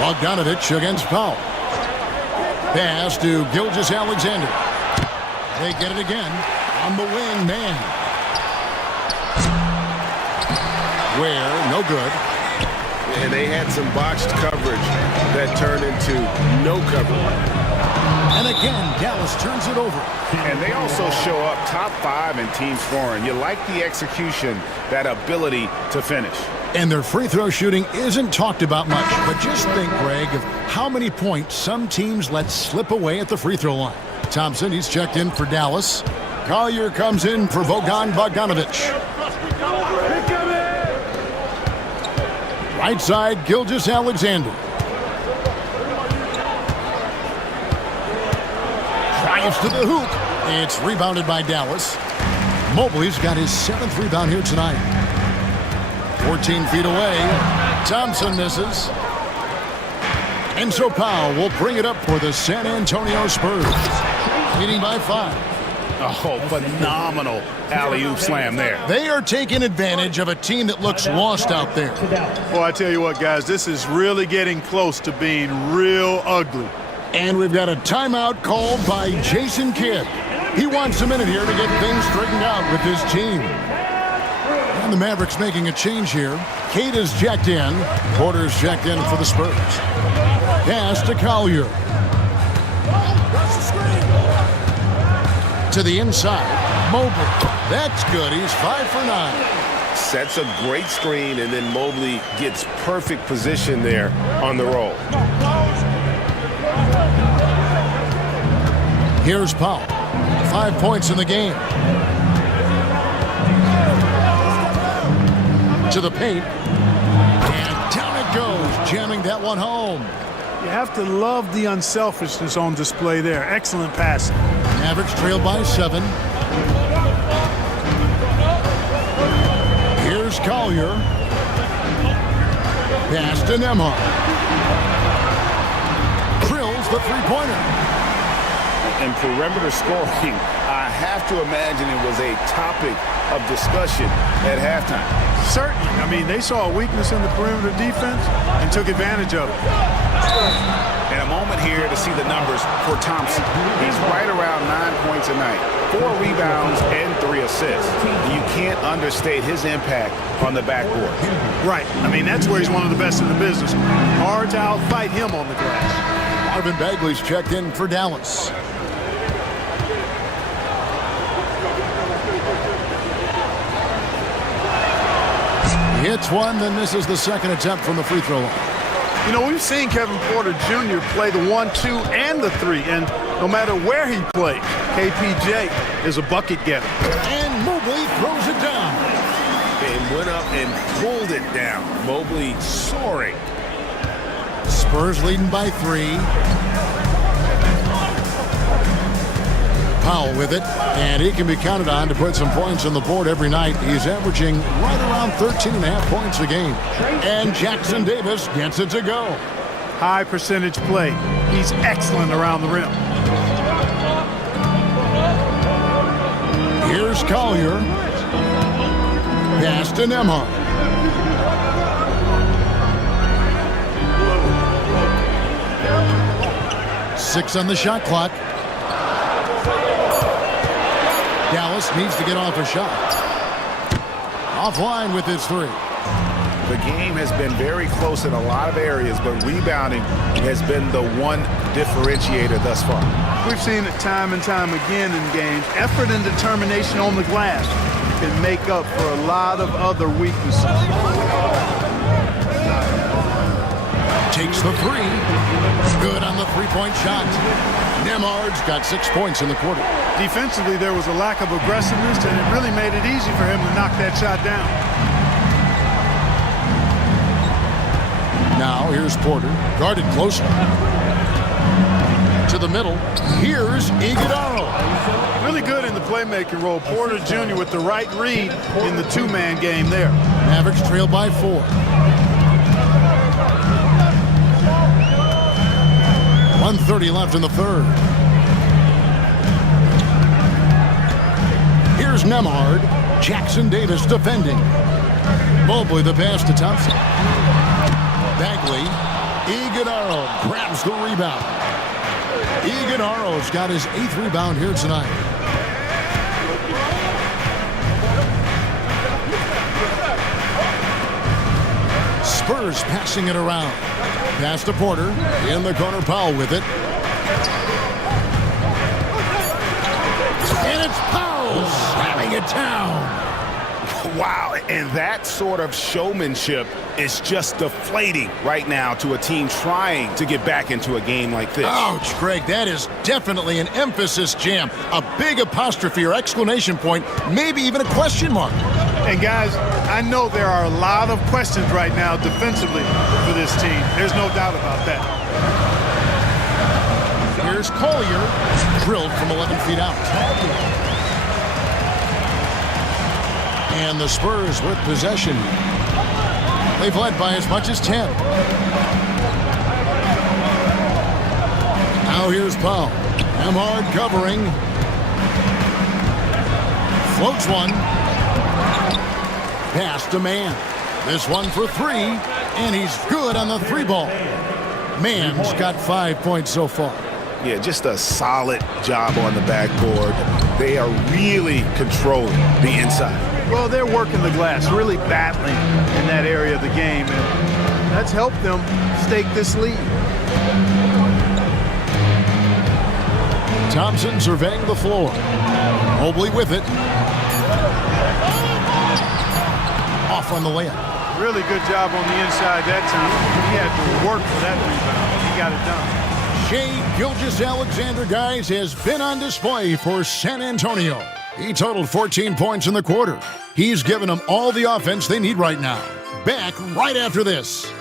Bogdanovich against Powell. Pass to Gilgeous-Alexander. They get it again on the wing, man. Ware, no good. And they had some botched coverage that turned into no coverage. And again, Dallas turns it over. And they also show up top 5 in team scoring. You like the execution, that ability to finish. And their free throw shooting isn't talked about much, but just think, Greg, of how many points some teams let slip away at the free throw line. Thompson, he's checked in for Dallas. Collier comes in for Bogdanovich. Right side, Gilgeous-Alexander. Drives to the hoop. It's rebounded by Dallas. Mobley's got his 7th rebound here tonight. 14 feet away. Thompson misses. And so Powell will bring it up for the San Antonio Spurs. Leading by 5. Oh, phenomenal alley-oop slam there. They are taking advantage of a team that looks lost out there. Well, I tell you what, guys, this is really getting close to being real ugly. And we've got a timeout called by Jason Kidd. He wants a minute here to get things straightened out with his team. And the Mavericks making a change here. Cade is checked in. Porter's checked in for the Spurs. Pass to Collier. To the inside. Mobley. That's good. He's 5 for 9. Sets a great screen, and then Mobley gets perfect position there on the roll. Here's Powell. 5 points in the game. To the paint. And down it goes, jamming that one home. You have to love the unselfishness on display there. Excellent passing. Mavericks trailed by 7. Here's Collier. Pass to Nembhard. Drills the three-pointer. and perimeter scoring, I have to imagine it was a topic of discussion at halftime. Certainly. I mean, they saw a weakness in the perimeter defense and took advantage of it. And a moment here to see the numbers for Thompson. He's right around 9 points a night, 4 rebounds and 3 assists. You can't understate his impact on the backboard. Right. I mean, that's where he's one of the best in the business. Hard to outfight him on the glass. Marvin Bagley's checked in for Dallas. He hits one, then misses the second attempt from the free throw line. You know, we've seen Kevin Porter Jr. play the 1-2 and the 3, and no matter where he plays, KPJ is a bucket getter. And Mobley throws it down. And went up and pulled it down. Mobley soaring. Spurs leading by 3. Powell with it, and he can be counted on to put some points on the board every night. He's averaging right around 13.5 points a game. And Jackson Davis gets it to go. High percentage play. He's excellent around the rim. Here's Collier. Pass to Nembhard. Six on the shot clock. Dallas needs to get off a shot. Offline with his 3. The game has been very close in a lot of areas, but rebounding has been the one differentiator thus far. We've seen it time and time again in games. Effort and determination on the glass can make up for a lot of other weaknesses. Takes the 3. Good on the three-point shot. Nembhard's got 6 points in the quarter. Defensively, there was a lack of aggressiveness, and it really made it easy for him to knock that shot down. Now, here's Porter, guarded closely. To the middle, here's Iguodala. Really good in the playmaking role. Porter Jr. with the right read in the two-man game there. Mavericks trail by 4. 1:30 left in the third. Here's Nembhard. Jackson Davis defending. Mobley the pass to Thompson. Bagley. Iguodala grabs the rebound. Iguodala's got his 8th rebound here tonight. Spurs passing it around. Pass to Porter. In the corner, Powell with it. And it's Powell slamming it down. Wow, and that sort of showmanship is just deflating right now to a team trying to get back into a game like this. Ouch, Greg, that is definitely an emphasis jam. A big apostrophe or exclamation point, maybe even a question mark. And guys, I know there are a lot of questions right now defensively for this team. There's no doubt about that. Here's Collier, drilled from 11 feet out. And the Spurs with possession. They've led by as much as 10. Now here's Powell. Nembhard covering. Floats one. Pass to Mann. This one for 3, and he's good on the 3 ball. Mann's got 5 points so far. Yeah, just a solid job on the backboard. They are really controlling the inside. Well, they're working the glass, really battling in that area of the game, and that's helped them stake this lead. Thompson surveying the floor. Mobley with it. Off on the layup. Really good job on the inside that time. He had to work for that rebound. He got it done. Shai Gilgeous-Alexander, guys, has been on display for San Antonio. He totaled 14 points in the quarter. He's given them all the offense they need right now. Back right after this.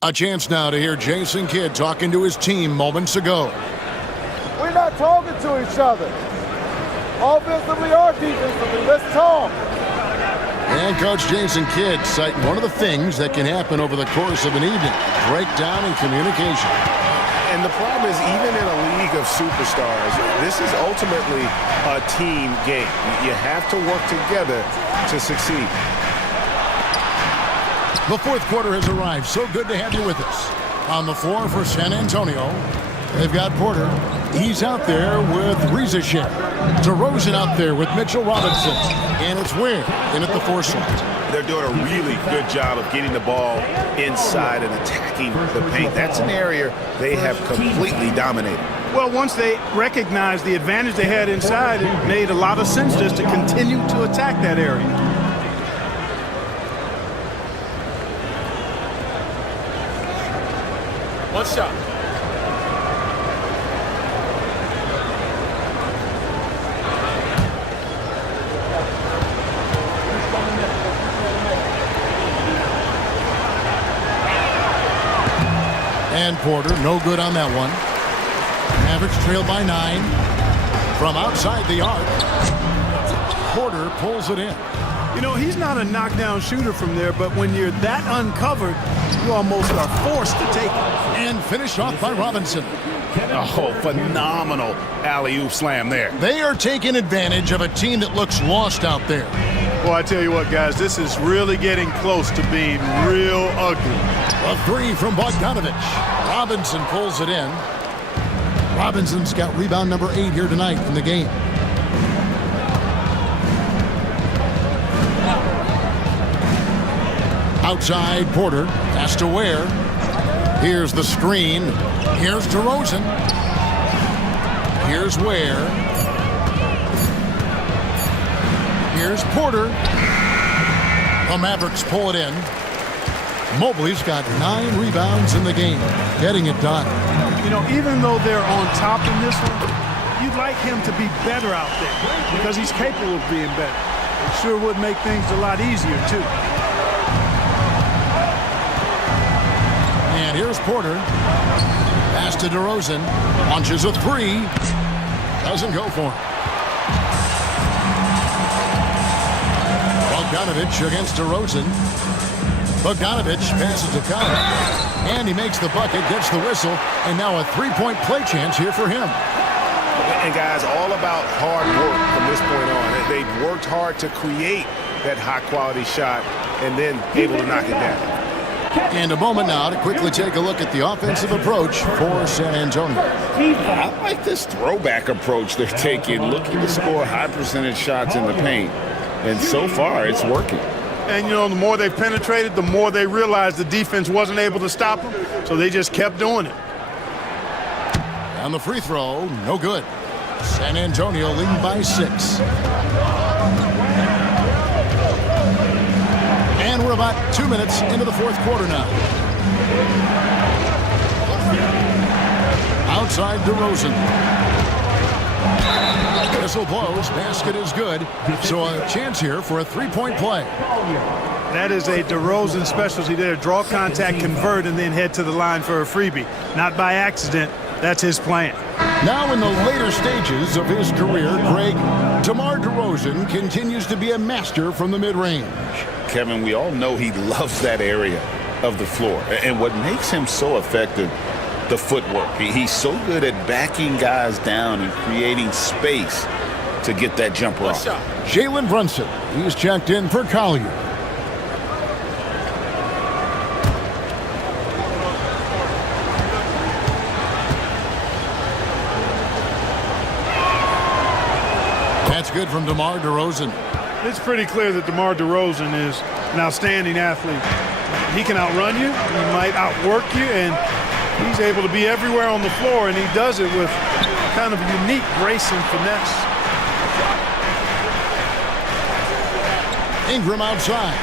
A chance now to hear Jason Kidd talking to his team moments ago. We're not talking to each other. Offensively or defensively, let's talk. And Coach Jason Kidd citing one of the things that can happen over the course of an evening, breakdown in communication. And the problem is, even in a league of superstars, this is ultimately a team game. You have to work together to succeed. The fourth quarter has arrived. So good to have you with us. On the floor for San Antonio, they've got Porter. He's out there with Rizashek. DeRozan out there with Mitchell Robinson. And it's Ware in at the 4 slot. They're doing a really good job of getting the ball inside and attacking the paint. That's an area they have completely dominated. Well, once they recognized the advantage they had inside, it made a lot of sense just to continue to attack that area. One shot. And Porter, no good on that one. Mavericks trail by 9. From outside the arc, Porter pulls it in. You know, he's not a knockdown shooter from there, but when you're that uncovered, you almost are forced to take it. And finished off by Robinson. Oh, phenomenal alley-oop slam there. They are taking advantage of a team that looks lost out there. Well, I tell you what, guys, this is really getting close to being real ugly. A 3 from Bogdanovich. Robinson pulls it in. Robinson's got rebound number 8 here tonight in the game. Outside, Porter has to Ware. Here's the screen. Here's DeRozan. Here's Ware. Here's Porter. The Mavericks pull it in. Mobley's got 9 rebounds in the game, getting it done. You know, even though they're on top in this one, you'd like him to be better out there because he's capable of being better. It sure would make things a lot easier, too. And here's Porter. Pass to DeRozan. Launches a 3. Doesn't go for him. Bogdanovich against DeRozan. Bogdanovich passes to Kyle. And he makes the bucket, gets the whistle, and now a 3-point play chance here for him. And guys, all about hard work from this point on. They've worked hard to create that high-quality shot and then able to knock it down. And a moment now to quickly take a look at the offensive approach for San Antonio. I like this throwback approach they're taking, looking to score high percentage shots in the paint. And so far, it's working. And, you know, the more they've penetrated, the more they realized the defense wasn't able to stop them, so they just kept doing it. On the free throw, no good. San Antonio leading by 6. And we're about 2 minutes into the fourth quarter now. Outside DeRozan. Whistle blows, basket is good. So a chance here for a 3-point play. That is a DeRozan specialty there. Draw contact, convert, and then head to the line for a freebie. Not by accident. That's his plan. Now in the later stages of his career, Greg, DeMar DeRozan continues to be a master from the mid-range. Kevin, we all know he loves that area of the floor. And what makes him so effective, the footwork. He's so good at backing guys down and creating space to get that jumper off. Jalen Brunson, he's checked in for Collier. That's good from DeMar DeRozan. It's pretty clear that DeMar DeRozan is an outstanding athlete. He can outrun you, he might outwork you, and he's able to be everywhere on the floor, and he does it with kind of unique grace and finesse. Ingram outside.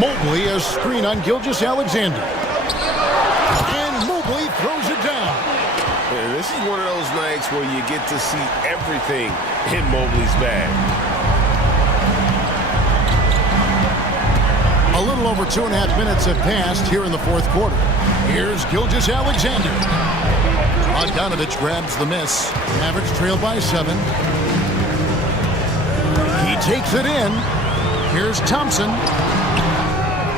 Mobley a screen on Gilgeous-Alexander. And Mobley throws it down. And this is one of those nights where you get to see everything in Mobley's bag. A little over 2.5 minutes have passed here in the fourth quarter. Here's Gilgeous-Alexander. Bogdanovich grabs the miss. Mavericks trail by 7. He takes it in. Here's Thompson.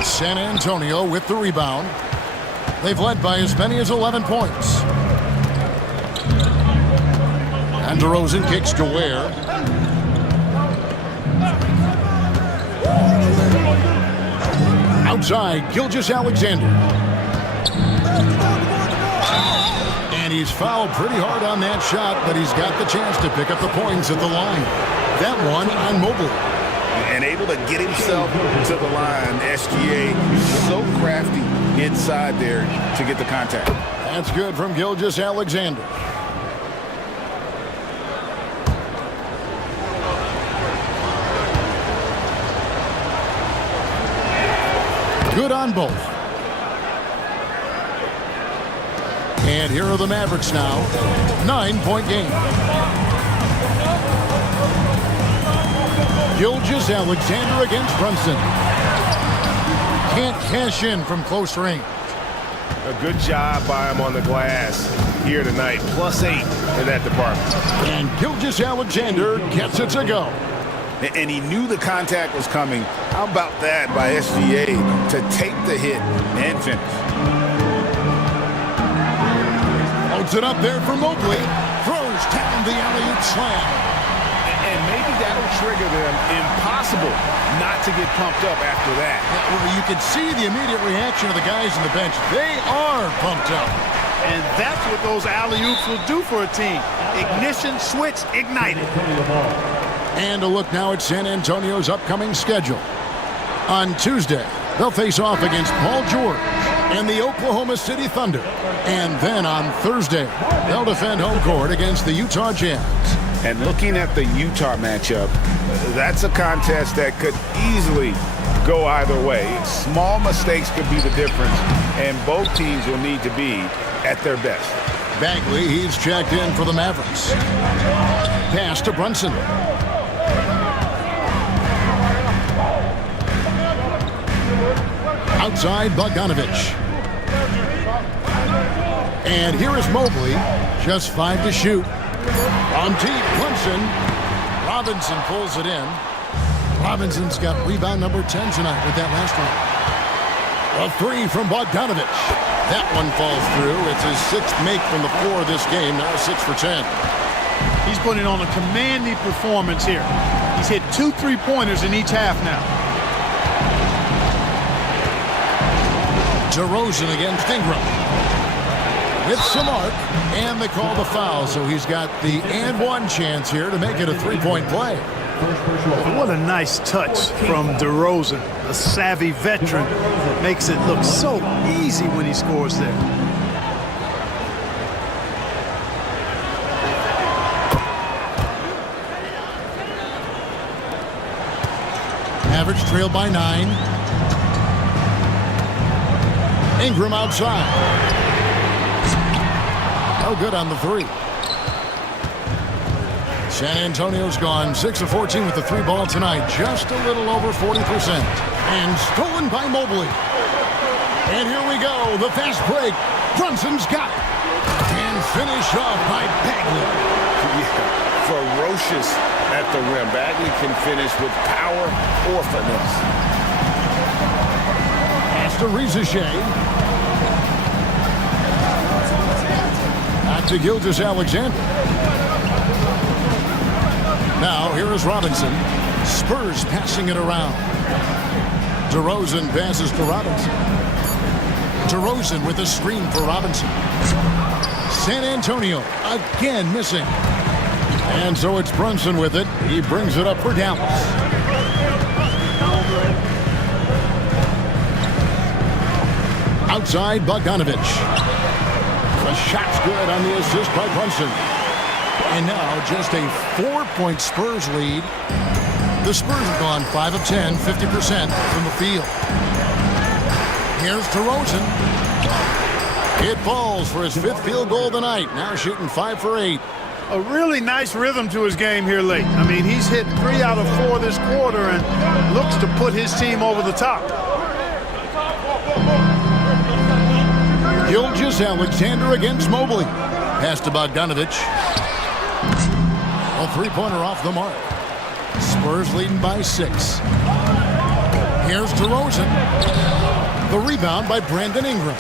San Antonio with the rebound. They've led by as many as 11 points. And DeRozan kicks to Ware. Outside, Gilgeous-Alexander. And he's fouled pretty hard on that shot, but he's got the chance to pick up the points at the line. That one on Mobley. And able to get himself to the line. SGA so crafty inside there to get the contact. That's good from Gilgeous-Alexander. Good on both. And here are the Mavericks now. 9-point game. Gilgeous-Alexander against Brunson. Can't cash in from close range. A good job by him on the glass here tonight. +8 in that department. And Gilgeous-Alexander gets it to go. And he knew the contact was coming. How about that by SGA to take the hit and finish? Holds it up there for Mobley. Throws down the alley-oop slam. And maybe that'll trigger them. Impossible not to get pumped up after that. Yeah, well, you can see the immediate reaction of the guys on the bench. They are pumped up. And that's what those alley-oops will do for a team. Ignition switch ignited. And a look now at San Antonio's upcoming schedule. On Tuesday, they'll face off against Paul George and the Oklahoma City Thunder. And then on Thursday, they'll defend home court against the Utah Jazz. And looking at the Utah matchup, that's a contest that could easily go either way. Small mistakes could be the difference, and both teams will need to be at their best. Bagley, he's checked in for the Mavericks. Pass to Brunson. Outside, Bogdanovich. And here is Mobley. Just 5 to shoot. On deep, Brunson. Robinson pulls it in. Robinson's got rebound number 10 tonight with that last one. A 3 from Bogdanovich. That one falls through. It's his 6th make from the floor this game. Now 6 for 10. He's putting on a commanding performance here. He's hit 2 3-pointers in each half now. DeRozan against Ingram. With some arc, and they call the foul, so he's got the and one chance here to make it a 3-point play. What a nice touch from DeRozan, a savvy veteran. Makes it look so easy when he scores there. Mavericks trail by 9. Ingram outside. No good on the 3. San Antonio's gone 6 of 14 with the 3 ball tonight. Just a little over 40%. And stolen by Mobley. And here we go. The fast break. Brunson's got it. And finished off by Bagley. Yeah, ferocious at the rim. Bagley can finish with power or finesse. Pass to Rizichet. Back to Gilgeous-Alexander. Now, here is Robinson. Spurs passing it around. DeRozan passes to Robinson. DeRozan with a screen for Robinson. San Antonio again missing. And so it's Brunson with it. He brings it up for Dallas. Outside, Bogdanovich. The shot's good on the assist by Brunson. And now just a 4-point Spurs lead. The Spurs have gone 5 of 10, 50% from the field. Here's DeRozan. It falls for his 5th field goal of the night. Now shooting 5 for 8. A really nice rhythm to his game here late. I mean, he's hit 3 out of 4 this quarter and looks to put his team over the top. Gilgeous-Alexander against Mobley. Pass to Bogdanovich. A three-pointer off the mark. Spurs leading by 6. Here's DeRozan. The rebound by Brandon Ingram.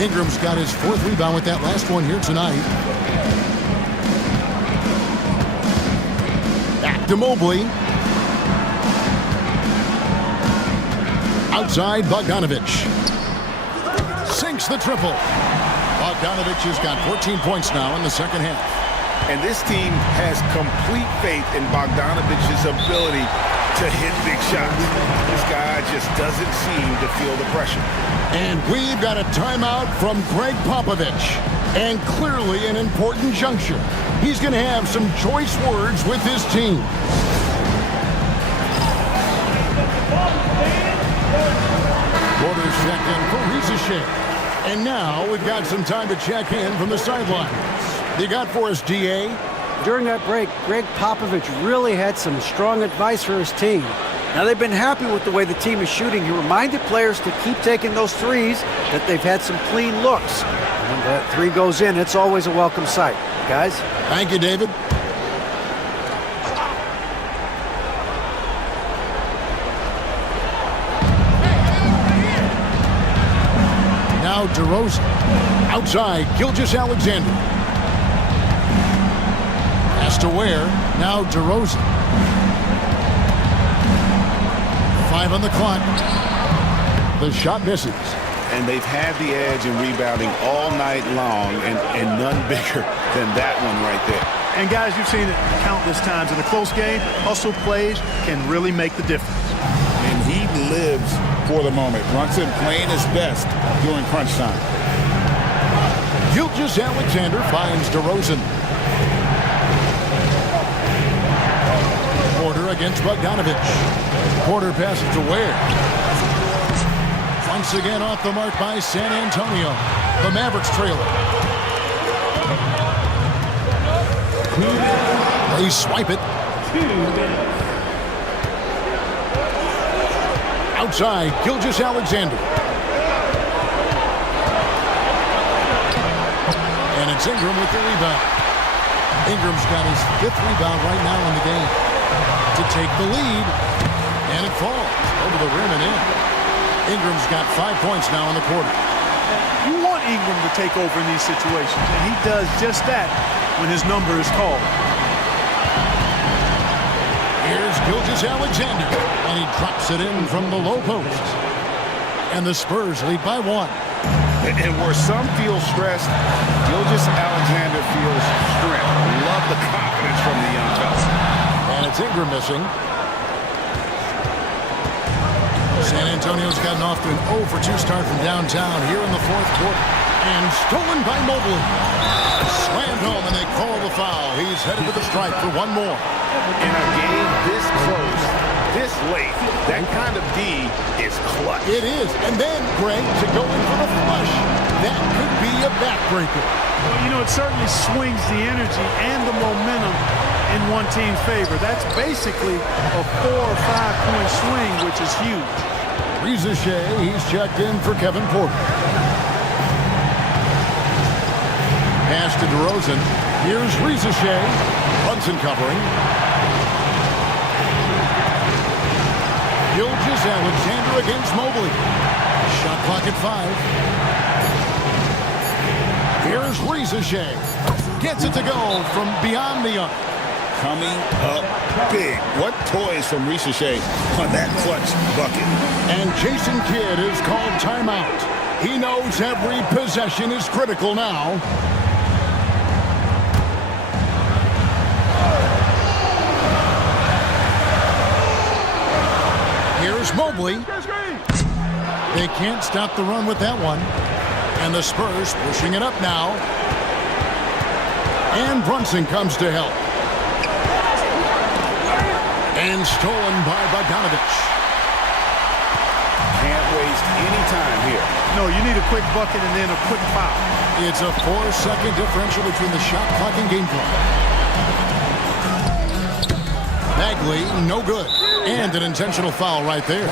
Ingram's got his 4th rebound with that last one here tonight. Back to Mobley. Outside Bogdanovich. Sinks the triple. Bogdanovich has got 14 points now in the second half. And this team has complete faith in Bogdanovich's ability to hit big shots. This guy just doesn't seem to feel the pressure. And we've got a timeout from Greg Popovich. And clearly an important juncture. He's going to have some choice words with his team. Porter's checked in for Riza. And now we've got some time to check in from the sidelines. You got for us, DA? During that break, Greg Popovich really had some strong advice for his team. Now, they've been happy with the way the team is shooting. He reminded players to keep taking those threes, that they've had some clean looks. When that 3 goes in, it's always a welcome sight. Guys? Thank you, David. Now DeRozan. Outside, Gilgeous-Alexander. Pass to Ware. Now DeRozan. 5 on the clock. The shot misses. And they've had the edge in rebounding all night long, and none bigger than that one right there. And guys, you've seen it countless times in a close game. Hustle plays can really make the difference. And he lives for the moment. Brunson playing his best during crunch time. Gilgeous-Alexander finds DeRozan. Porter against Bogdanovich. Porter passes to Ware. Once again off the mark by San Antonio. The Mavericks trailer. They swipe it. Outside, Gilgeous-Alexander. And it's Ingram with the rebound. Ingram's got his 5th rebound right now in the game to take the lead. And it falls over the rim and in. Ingram's got 5 points now in the quarter. You want Ingram to take over in these situations, and he does just that when his number is called. Here's Gilgeous-Alexander, and he drops it in from the low post. And the Spurs lead by 1. And where some feel stressed, Gilgeous-Alexander feels strength. Love the confidence from the young fella. And it's Ingram missing. San Antonio's gotten off to an 0-for-2 start from downtown here in the 4th quarter. And stolen by Mobley. Slammed home, and they call the foul. He's headed to the stripe for one more. In a game this close, this late, that kind of D is clutch. It is. And then, Greg, to go in for the flush, that could be a backbreaker. Well, you know, it certainly swings the energy and the momentum in one team's favor. That's basically a 4 or 5 point swing, which is huge. Riza, he's checked in for Kevin Porter. Pass to DeRozan. Here's Riza. Brunson covering. Gilgeous-Alexander against Mobley. Shot clock at 5. Here's Riza. Gets it to go from beyond the arc. Coming up big. What toys from Riza on that clutch bucket. And Jason Kidd is called timeout. He knows every possession is critical now. Here's Mobley. They can't stop the run with that one. And the Spurs pushing it up now. And Brunson comes to help. And stolen by Bogdanovich. Can't waste any time here. No, you need a quick bucket and then a quick foul. It's a 4-second differential between the shot clock and game clock. Bagley, no good. And an intentional foul right there.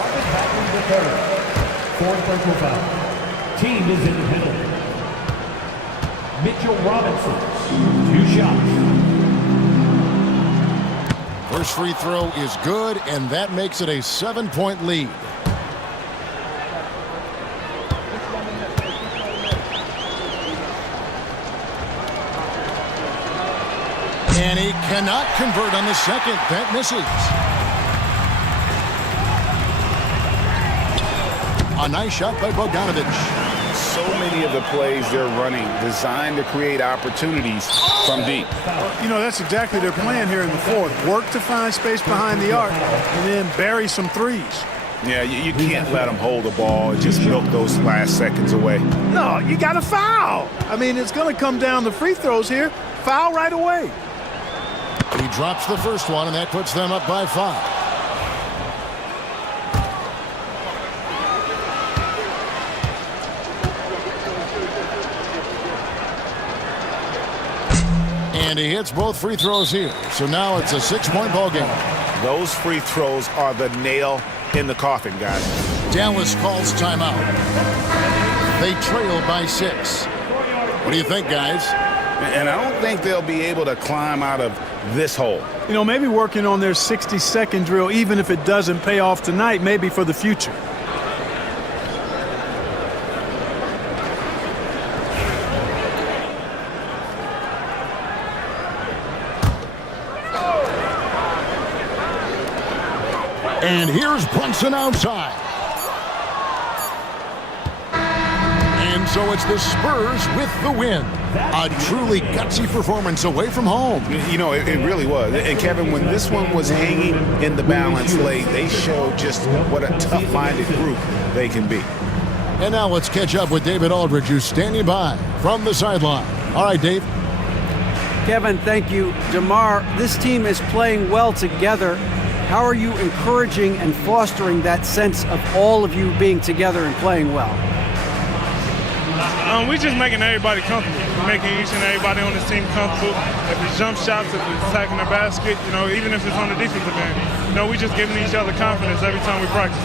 Team is in the penalty. Mitchell Robinson, 2 shots. First free throw is good, and that makes it a 7-point lead. And he cannot convert on the second. That misses. A nice shot by Bogdanovich. So many of the plays they're running designed to create opportunities from deep. You know, that's exactly their plan here in the fourth. Work to find space behind the arc and then bury some threes. Yeah, you can't let them hold the ball and just milk those last seconds away. No, you got to foul. I mean, it's going to come down to free throws here. Foul right away. He drops the first one, and that puts them up by 5. And he hits both free throws here. So now it's a 6-point ball game. Those free throws are the nail in the coffin, guys. Dallas calls timeout. They trail by 6. What do you think, guys? And I don't think they'll be able to climb out of this hole. You know, maybe working on their 60-second drill, even if it doesn't pay off tonight, maybe for the future. And here's Brunson outside. And so it's the Spurs with the win. A truly gutsy performance away from home. You know, it really was. And Kevin, when this one was hanging in the balance late, they showed just what a tough-minded group they can be. And now let's catch up with David Aldridge, who's standing by from the sideline. All right, Dave. Kevin, thank you. DeMar, this team is playing well together. How are you encouraging and fostering that sense of all of you being together and playing well? We're just making everybody comfortable. We're making each and everybody on this team comfortable. If it's jump shots, if it's attacking the basket, you know, even if it's on the defensive end, you know, we just giving each other confidence every time we practice.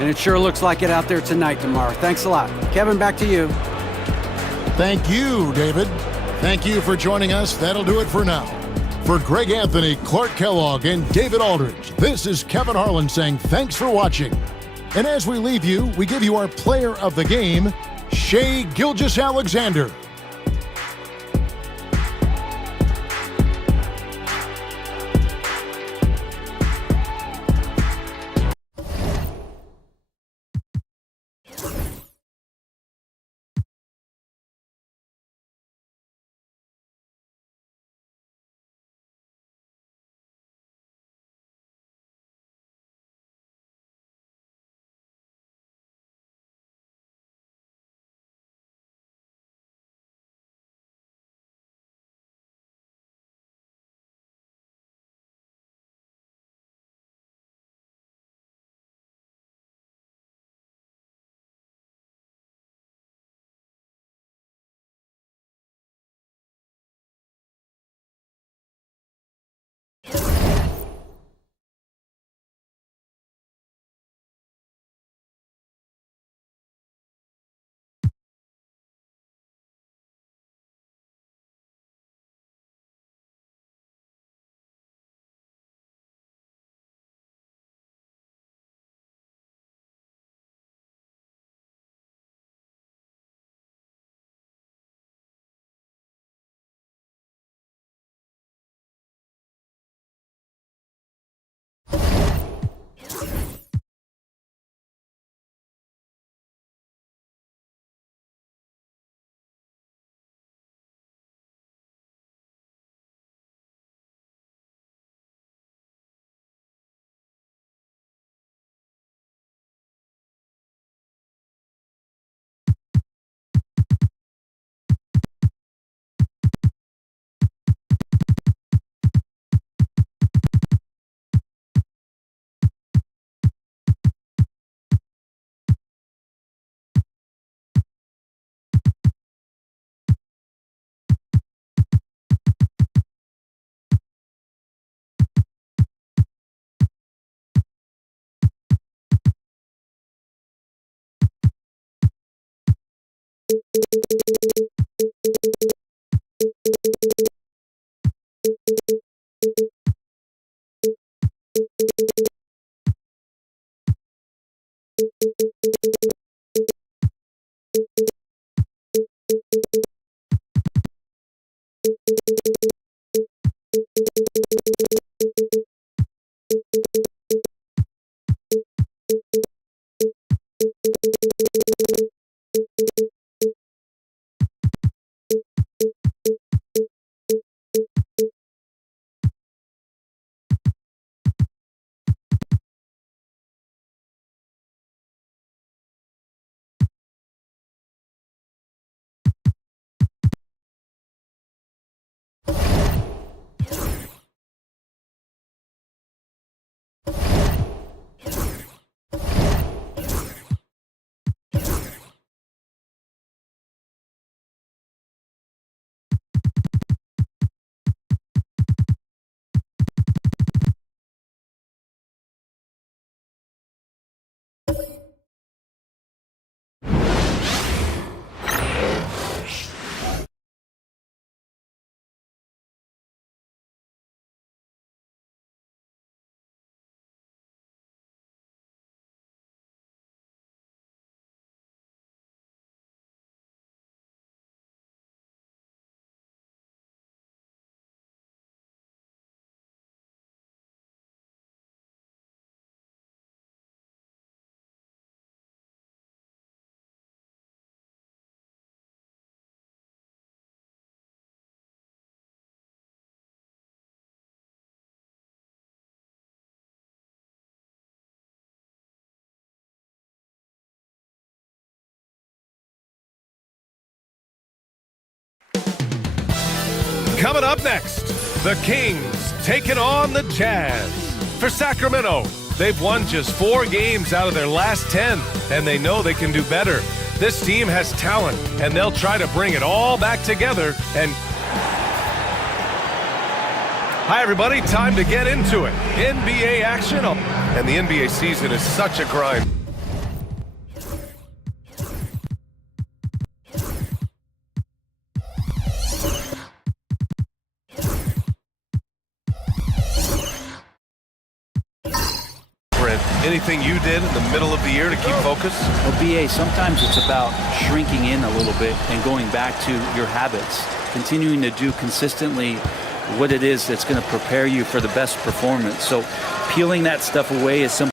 And it sure looks like it out there tonight, DeMar. Thanks a lot. Kevin, back to you. Thank you, David. Thank you for joining us. That'll do it for now. For Greg Anthony, Clark Kellogg, and David Aldridge, this is Kevin Harlan saying thanks for watching. And as we leave you, we give you our player of the game, Shai Gilgeous-Alexander. Coming up next, the Kings taking on the Jazz. For Sacramento, they've won just 4 games out of their last 10, and they know they can do better. This team has talent, and they'll try to bring it all back together. And hi, everybody. Time to get into it. NBA action. And the NBA season is such a grind. Anything you did in the middle of the year to keep focus? Well, BA, sometimes it's about shrinking in a little bit and going back to your habits, continuing to do consistently what it is that's going to prepare you for the best performance. So peeling that stuff away is something.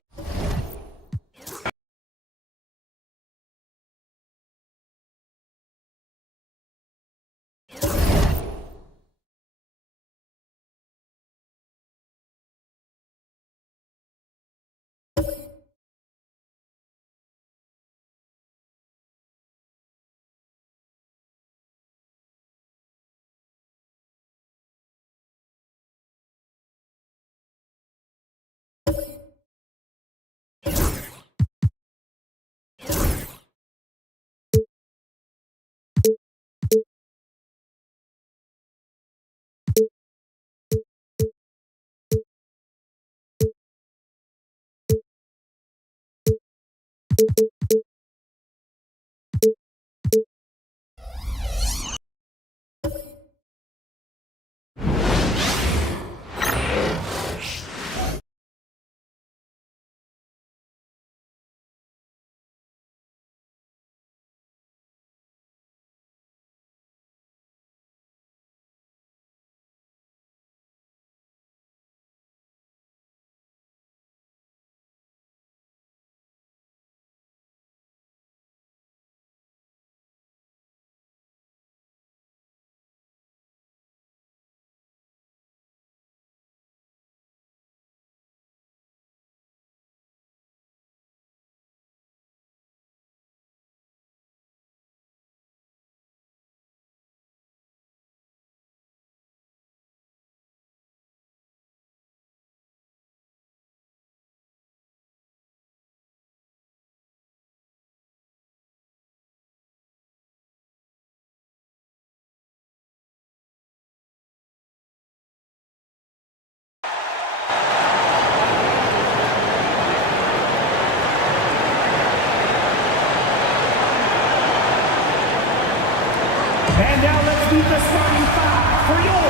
And now let's meet the starting 5 for your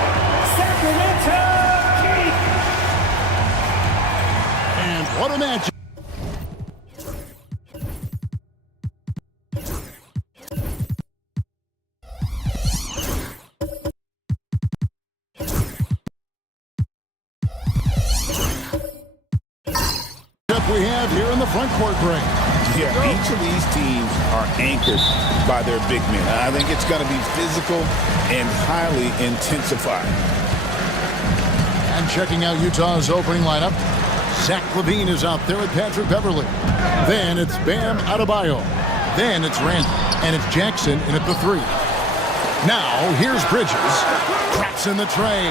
Sacramento Kings. And what a match. We have here in the front court break. Yeah, each of these teams are anchored by their big men. I think it's going to be physical and highly intensified. And checking out Utah's opening lineup, Zach LaVine is out there with Patrick Beverly. Then it's Bam Adebayo. Then it's Randall. And it's Jackson in at the 3. Now, here's Bridges. Cracks in the tray.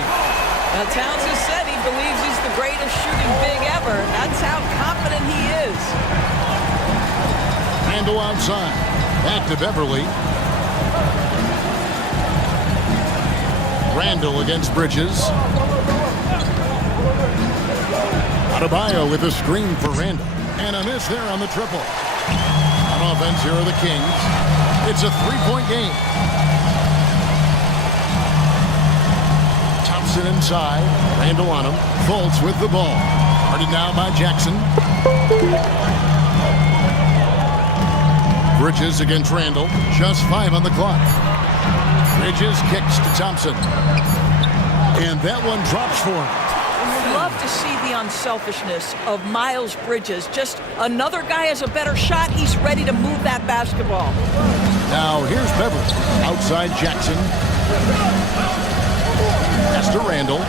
Now, Towns has said he believes he's the greatest shooting big ever. That's how confident he is. Randall outside. Back to Beverly. Randall against Bridges. Adebayo with a screen for Randall. And a miss there on the triple. On offense, here are the Kings. It's a 3-point game. Thompson inside. Randall on him. Fultz with the ball. Guarded now by Jackson. Bridges against Randall. Just 5 on the clock. Bridges kicks to Thompson. And that one drops for him. Love to see the unselfishness of Miles Bridges. Just another guy has a better shot. He's ready to move that basketball. Now here's Beverly. Outside Jackson. Pass to Randall.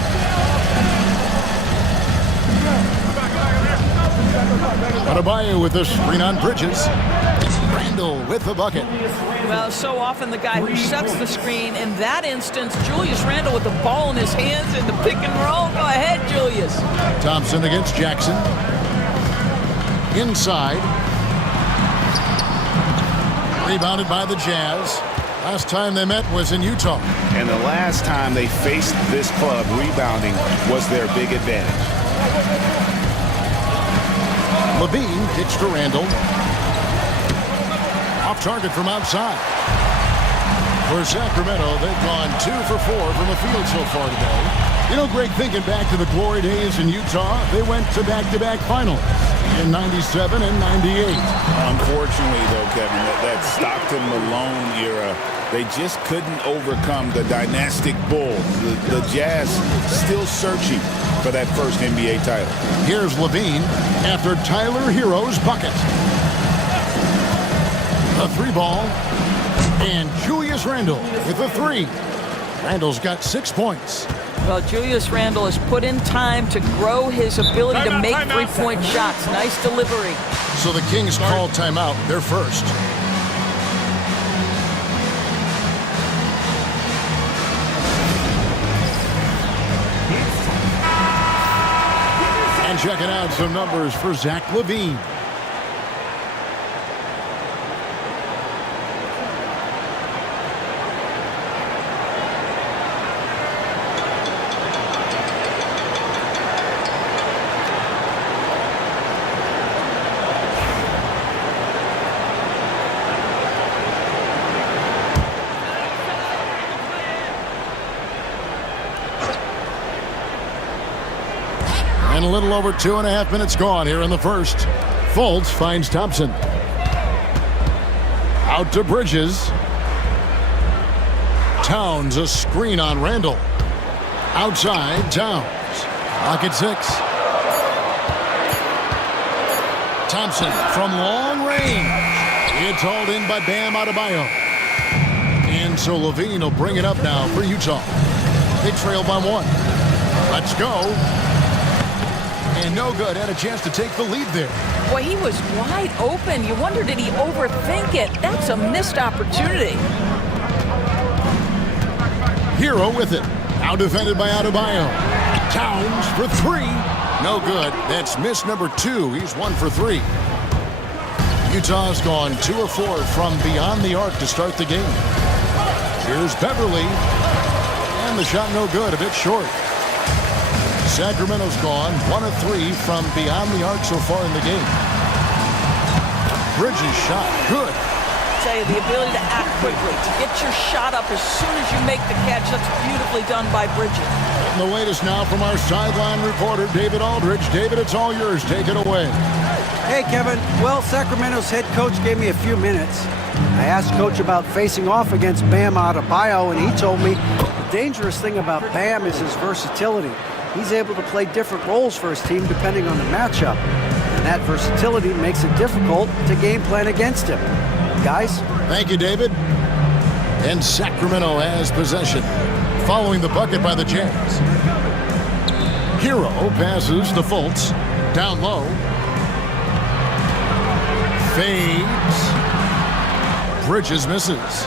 Adebayo with the screen on Bridges. Randall with the bucket. Well, so often the guy who sets the screen. In that instance, Julius Randle with the ball in his hands in the pick and roll. Go ahead, Julius. Thompson against Jackson. Inside. Rebounded by the Jazz. Last time they met was in Utah. And the last time they faced this club, rebounding was their big advantage. Levine kicks to Randall. Off target from outside. For Sacramento, they've gone 2 for 4 from the field so far today. You know, Greg, thinking back to the glory days in Utah, they went to back-to-back finals in 97 and 98. Unfortunately, though, Kevin, that Stockton-Malone era, they just couldn't overcome the dynastic Bulls. The Jazz still searching for that first NBA title. Here's Levine after Tyler Hero's bucket. A 3-ball. And Julius Randle with a 3. Randle's got 6 points. Well, Julius Randle has put in time to grow his ability to make three-point shots. Nice delivery. So the Kings call timeout. They're first. And checking out some numbers for Zach Levine. And a little over 2.5 minutes gone here in the first. Fultz finds Thompson. Out to Bridges. Towns a screen on Randall. Outside, Towns. Clock at 6. Thompson from long range. It's hauled in by Bam Adebayo. And so Levine will bring it up now for Utah. They trail by 1. Let's go. And no good. Had a chance to take the lead there. Boy, he was wide open. You wonder, did he overthink it? That's a missed opportunity. Hero with it. Now defended by Adebayo. Towns for 3. No good. That's miss number 2. He's 1 for 3. Utah's gone 2 of 4 from beyond the arc to start the game. Here's Beverly. And the shot no good. A bit short. Sacramento's gone 1 of 3 from beyond the arc so far in the game. Bridges shot good. I tell you, the ability to act quickly, to get your shot up as soon as you make the catch, that's beautifully done by Bridges. And the latest now from our sideline reporter, David Aldridge. David, it's all yours. Take it away. Hey, Kevin. Well, Sacramento's head coach gave me a few minutes. I asked Coach about facing off against Bam Adebayo, and he told me the dangerous thing about Bam is his versatility. He's able to play different roles for his team depending on the matchup. And that versatility makes it difficult to game plan against him. Guys? Thank you, David. And Sacramento has possession. Following the bucket by the Jazz. Hero passes to Fultz. Down low. Fades. Bridges misses.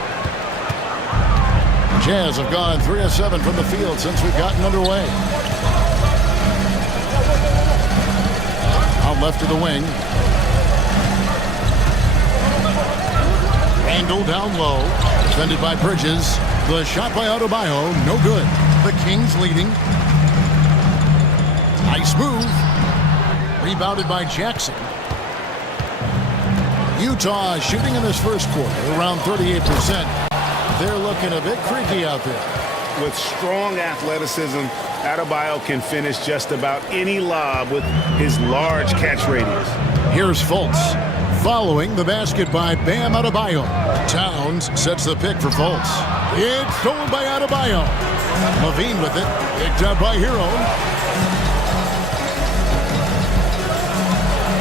Jazz have gone 3 of 7 from the field since we've gotten underway. Out left of the wing. Randall down low. Defended by Bridges. The shot by Adebayo. No good. The Kings leading. Nice move. Rebounded by Jackson. Utah shooting in this first quarter around 38%. They're looking a bit creaky out there. With strong athleticism, Adebayo can finish just about any lob with his large catch radius. Here's Fultz. Following the basket by Bam Adebayo. Towns sets the pick for Fultz. It's stolen by Adebayo. Levine with it. Picked up by Hero.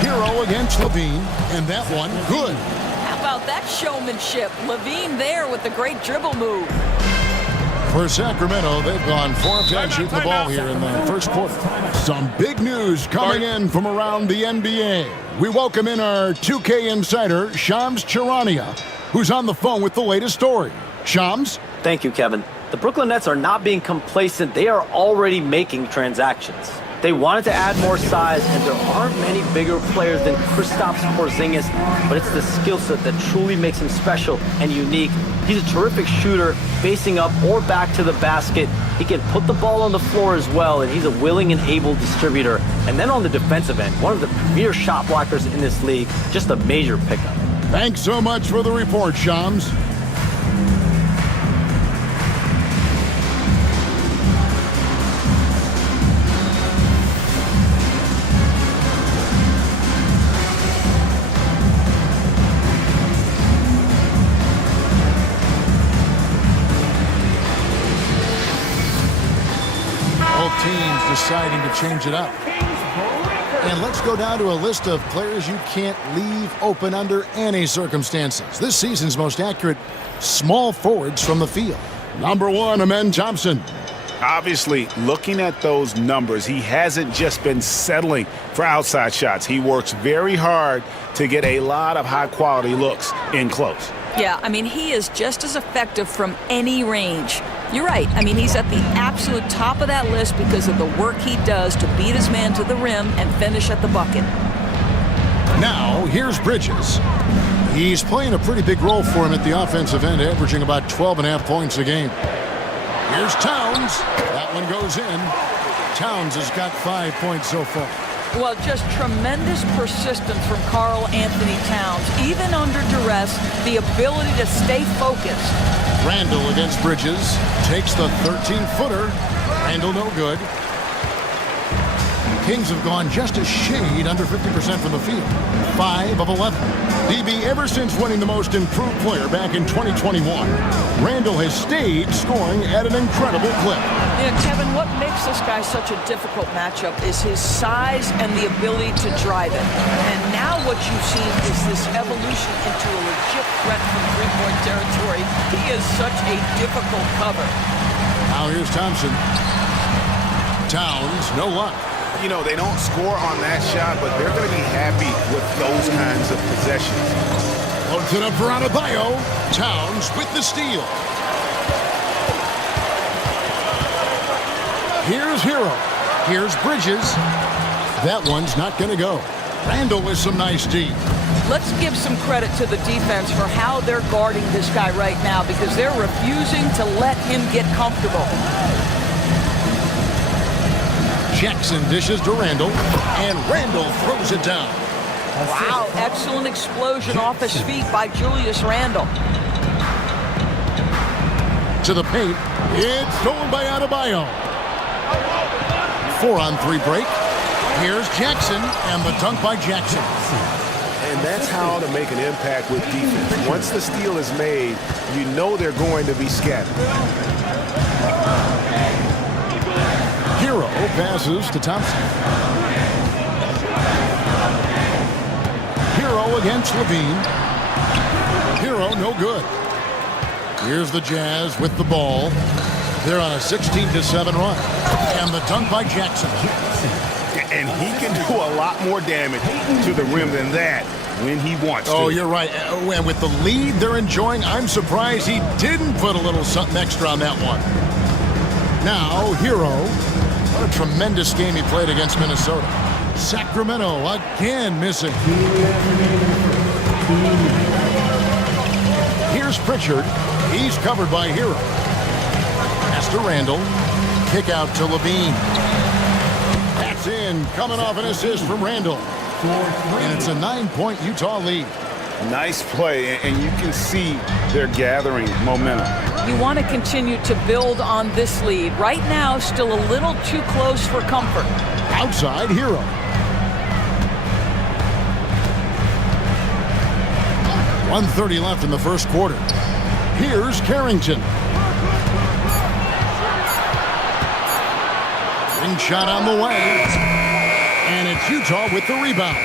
Hero against Levine. And that one, good. How about that showmanship? Levine there with the great dribble move. For Sacramento, they've gone 4 of 10 shooting the ball here in the first quarter. Some big news coming in from around the NBA. We welcome in our 2K insider, Shams Charania, who's on the phone with the latest story. Shams? Thank you, Kevin. The Brooklyn Nets are not being complacent. They are already making transactions. They wanted to add more size, and there aren't many bigger players than Kristaps Porzingis, but it's the skill set that truly makes him special and unique. He's a terrific shooter, facing up or back to the basket. He can put the ball on the floor as well, and he's a willing and able distributor. And then on the defensive end, one of the premier shot blockers in this league, just a major pickup. Thanks so much for the report, Shams. Teams deciding to change it up. And let's go down to a list of players you can't leave open under any circumstances. This season's most accurate small forwards from the field. Number 1, Amen Thompson. Obviously, looking at those numbers, he hasn't just been settling for outside shots. He works very hard to get a lot of high-quality looks in close. Yeah, I mean, he is just as effective from any range. You're right. I mean, he's at the absolute top of that list because of the work he does to beat his man to the rim and finish at the bucket. Now, here's Bridges. He's playing a pretty big role for him at the offensive end, averaging about 12.5 points a game. Here's Towns. That one goes in. Towns has got 5 points so far. Well, just tremendous persistence from Karl Anthony Towns. Even under duress, the ability to stay focused. Randall against Bridges. Takes the 13-footer. Randall no good. Kings have gone just a shade under 50% from the field. 5 of 11. DB, ever since winning the most improved player back in 2021, Randall has stayed scoring at an incredible clip. Yeah, Kevin, what makes this guy such a difficult matchup is his size and the ability to drive it. And now what you've seen is this evolution into a legit threat from three-point territory. He is such a difficult cover. Now here's Thompson. Towns, no luck. You know, they don't score on that shot, but they're going to be happy with those kinds of possessions. Loads it up for Adebayo. Towns with the steal. Here's Hero. Here's Bridges. That one's not going to go. Randall with some nice D. Let's give some credit to the defense for how they're guarding this guy right now because they're refusing to let him get comfortable. Jackson dishes to Randall, and Randall throws it down. Wow, excellent explosion off his feet by Julius Randle. To the paint, it's stolen by Adebayo. 4-on-3 break. Here's Jackson, and the dunk by Jackson. And that's how to make an impact with defense. Once the steal is made, you know they're going to be scattered. Hero passes to Thompson. Hero against Levine. Hero no good. Here's the Jazz with the ball. They're on a 16-7 run. And the dunk by Jackson. And he can do a lot more damage to the rim than that when he wants to. Oh, you're right. And with the lead they're enjoying, I'm surprised he didn't put a little something extra on that one. Now, Hero. What a tremendous game he played against Minnesota. Sacramento again missing. Here's Pritchard. He's covered by Hero. Pass to Randall. Kick out to Levine. That's in. Coming off an assist from Randall. And it's a 9-point Utah lead. Nice play, and you can see they're gathering momentum. You want to continue to build on this lead. Right now, still a little too close for comfort. Outside Hero. .130 left in the first quarter. Here's Carrington. Ring shot on the way. And it's Utah with the rebound.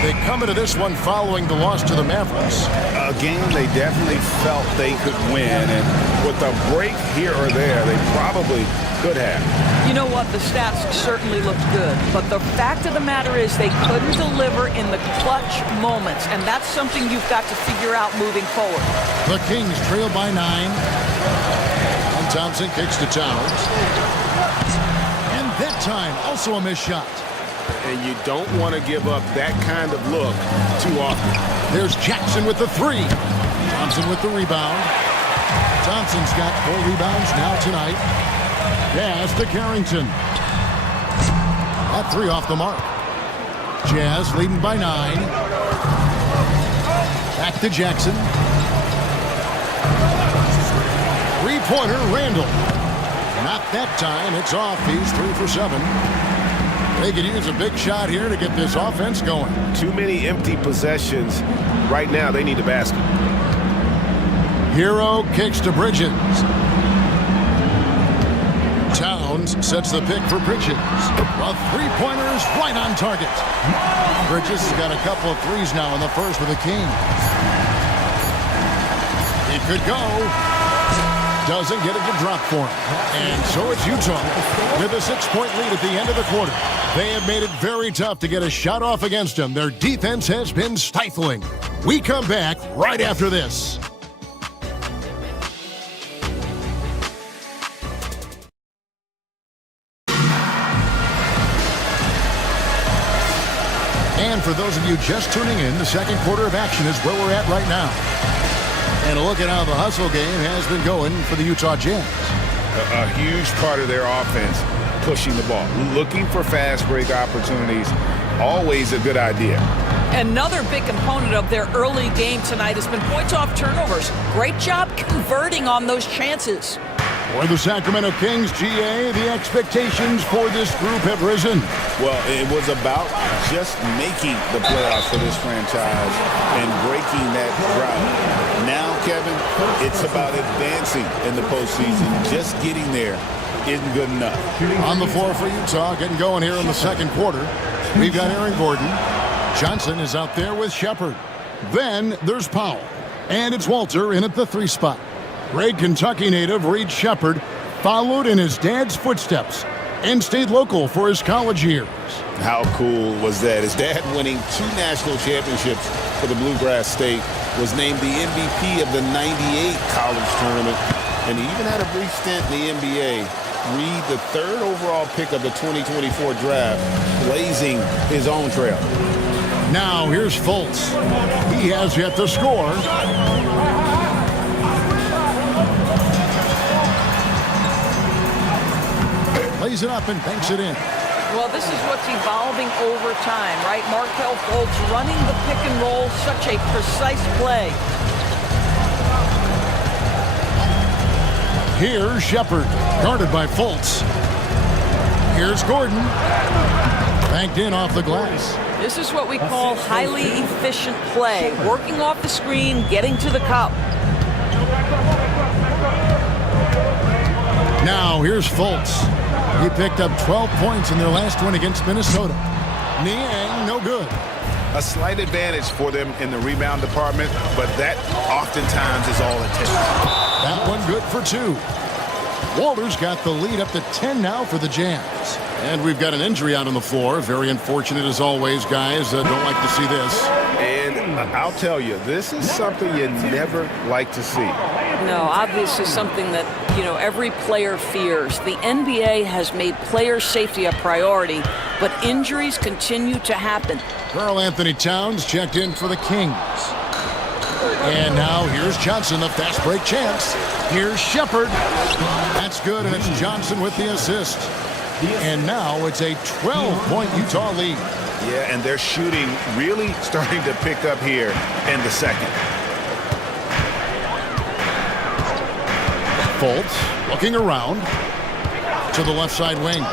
They come into this one following the loss to the Mavericks. A game they definitely felt they could win, and with a break here or there, they probably could have. You know what? The stats certainly looked good, but the fact of the matter is they couldn't deliver in the clutch moments, and that's something you've got to figure out moving forward. The Kings trail by 9. And Thompson kicks to Towns. And that time, also a missed shot. And you don't want to give up that kind of look too often. There's Jackson with the 3. Thompson with the rebound. Thompson's got 4 rebounds now tonight. Jazz to Carrington. That 3 off the mark. Jazz leading by 9. Back to Jackson. 3-pointer, Randall. Not that time. It's off. He's 3 for 7. They could use a big shot here to get this offense going. Too many empty possessions. Right now, they need a basket. Hero kicks to Bridges. Towns sets the pick for Bridges. A 3-pointer is right on target. Bridges has got a couple of threes now in the first with the Kings. It could go. Doesn't get it to drop for him. And so it's Utah with a 6-point lead at the end of the quarter. They have made it very tough to get a shot off against them. Their defense has been stifling. We come back right after this. And for those of you just tuning in, the second quarter of action is where we're at right now. And a look at how the hustle game has been going for the Utah Jazz. A huge part of their offense, pushing the ball. Looking for fast break opportunities, always a good idea. Another big component of their early game tonight has been points off turnovers. Great job converting on those chances. For the Sacramento Kings, GA, the expectations for this group have risen. Well, it was about just making the playoffs for this franchise and breaking that drought. Now, Kevin, it's about advancing in the postseason. Just getting there isn't good enough. On the floor for Utah, getting going here in the second quarter. We've got Aaron Gordon. Johnson is out there with Shepard. Then there's Powell. And it's Walter in at the 3 spot. Great Kentucky native Reed Shepard followed in his dad's footsteps and stayed local for his college years. How cool was that? His dad winning 2 national championships for the Bluegrass State, was named the MVP of the '98 college tournament, and he even had a brief stint in the NBA. Reed, the 3rd overall pick of the 2024 draft, blazing his own trail. Now here's Fultz. He has yet to score. Plays it up and banks it in. Well, this is what's evolving over time, right? Markelle Fultz running the pick and roll, such a precise play. Here's Shepard, guarded by Fultz. Here's Gordon. Banked in off the glass. This is what we call highly efficient play. Working off the screen, getting to the cup. Now here's Fultz. He picked up 12 points in their last one against Minnesota. Niang, no good. A slight advantage for them in the rebound department, but that oftentimes is all it takes. That one good for 2. Walter's got the lead up to 10 now for the Jazz. And we've got an injury out on the floor. Very unfortunate as always, guys. Don't like to see this. And I'll tell you, this is something you never like to see. No, obviously something that, every player fears. The NBA has made player safety a priority, but injuries continue to happen. Karl Anthony Towns checked in for the Kings. And now here's Johnson, the fast break chance. Here's Shepard. That's good, and it's Johnson with the assist. And now it's a 12-point Utah lead. Yeah, and their shooting really starting to pick up here in the second. Fultz looking around to the left side wing.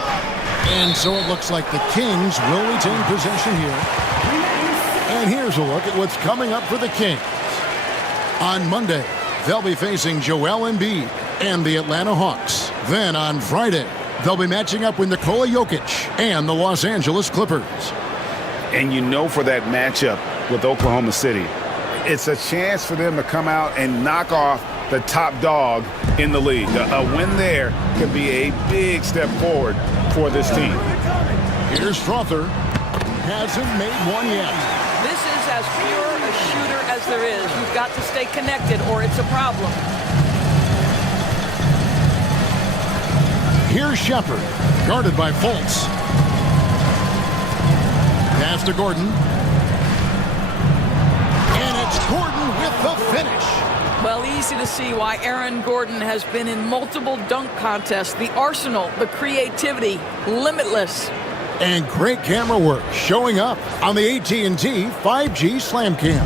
And so it looks like the Kings will retain possession here. And here's a look at what's coming up for the Kings. On Monday, they'll be facing Joel Embiid and the Atlanta Hawks. Then on Friday, they'll be matching up with Nikola Jokic and the Los Angeles Clippers. And you know, for that matchup with Oklahoma City, it's a chance for them to come out and knock off the top dog in the league. A win there could be a big step forward for this team. Here's Strother. Hasn't made one yet. This is as pure a shooter as there is. You've got to stay connected or it's a problem. Here's Shepard, guarded by Fultz. Pass to Gordon. And it's Gordon with the finish. Well, easy to see why Aaron Gordon has been in multiple dunk contests. The arsenal, the creativity, limitless. And great camera work showing up on the AT&T 5G Slam Cam.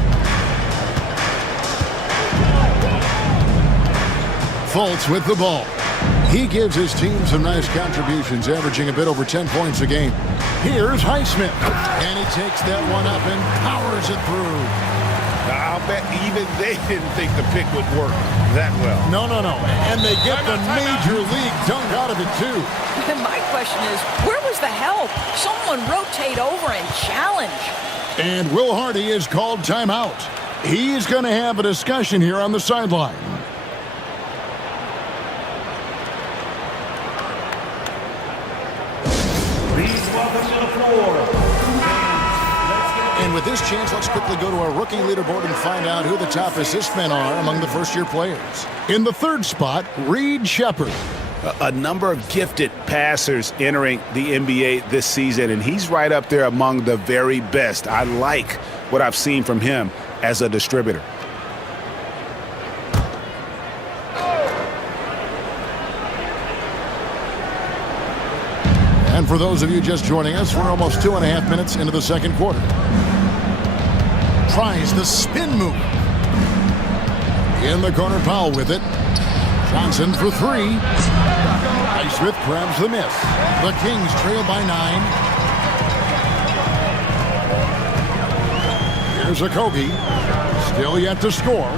Fultz with the ball. He gives his team some nice contributions, averaging a bit over 10 points a game. Here's Highsmith. And he takes that one up and powers it through. I'll bet even they didn't think the pick would work that well. No. And they get the major league dunk out of it, too. And my question is, where was the help? Someone rotate over and challenge. And Will Hardy is called timeout. He's going to have a discussion here on the sideline. Please welcome to the floor. And with this chance, let's quickly go to our rookie leaderboard and find out who the top assist men are among the first-year players. In the third spot, Reed Shepard. A number of gifted passers entering the NBA this season, and he's right up there among the very best. I like what I've seen from him as a distributor. And for those of you just joining us, we're almost 2.5 minutes into the second quarter. Tries the spin move. In the corner, Powell with it. Johnson for three. Highsmith grabs the miss. The Kings trail by 9. Here's Okogie. Still yet to score.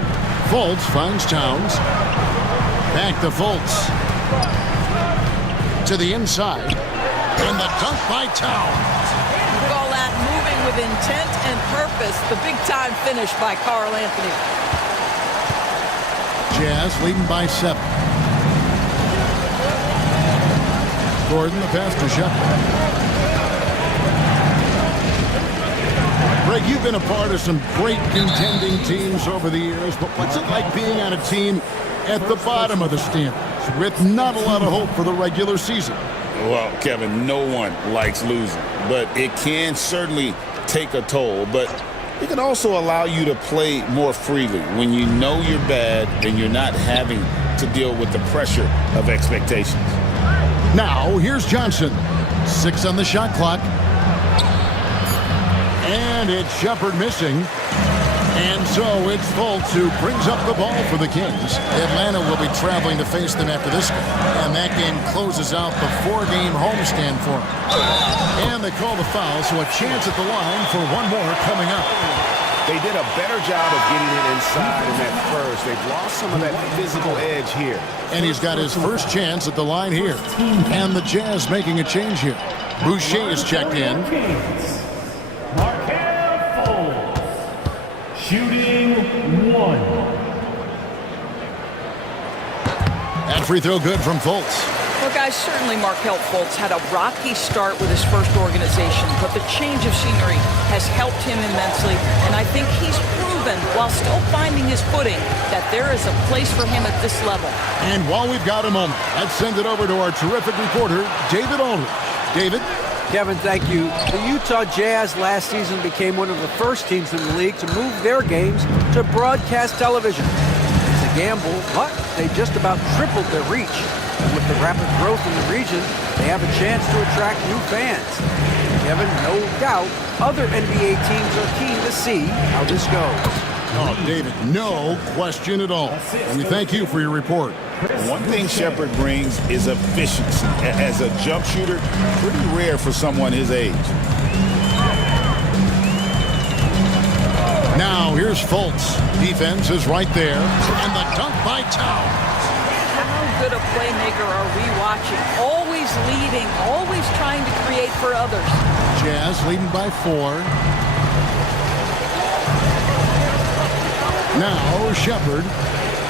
Fultz finds Towns. Back to Fultz. To the inside. And the dunk by Towns. You call that moving with intent and purpose. The big-time finish by Karl Anthony. Jazz leading by 7. Gordon, the pass to Shepard. Greg, you've been a part of some great contending teams over the years, but what's it like being on a team at the bottom of the standings with not a lot of hope for the regular season? Well, Kevin, no one likes losing, but it can certainly take a toll. But it can also allow you to play more freely when you know you're bad and you're not having to deal with the pressure of expectations. Now, here's Johnson. 6 on the shot clock. And it's Shepard missing. And so it's Fultz who brings up the ball for the Kings. Atlanta will be traveling to face them after this game. And that game closes out the 4-game homestand for them. And they call the foul, so a chance at the line for one more coming up. They did a better job of getting it inside in that first. They've lost some of that physical edge here. And he's got his first chance at the line here. And the Jazz making a change here. Boucher is checked in. Shooting 1. And free throw good from Fultz. Well, guys, certainly Markelle Fultz had a rocky start with his first organization, but the change of scenery has helped him immensely, and I think he's proven, while still finding his footing, that there is a place for him at this level. And while we've got a moment, let's send it over to our terrific reporter, David Aldridge. David? Kevin, thank you. The Utah Jazz last season became one of the first teams in the league to move their games to broadcast television. It's a gamble, but they just about tripled their reach. And with the rapid growth in the region, they have a chance to attract new fans. Kevin, no doubt other NBA teams are keen to see how this goes. Oh, David, no question at all. And we thank you for your report. One thing Shepard brings is efficiency. As a jump shooter, pretty rare for someone his age. Now, here's Fultz. Defense is right there. And the dunk by Towns. How good a playmaker are we watching? Always leading, always trying to create for others. Jazz leading by 4. Now, Shepard.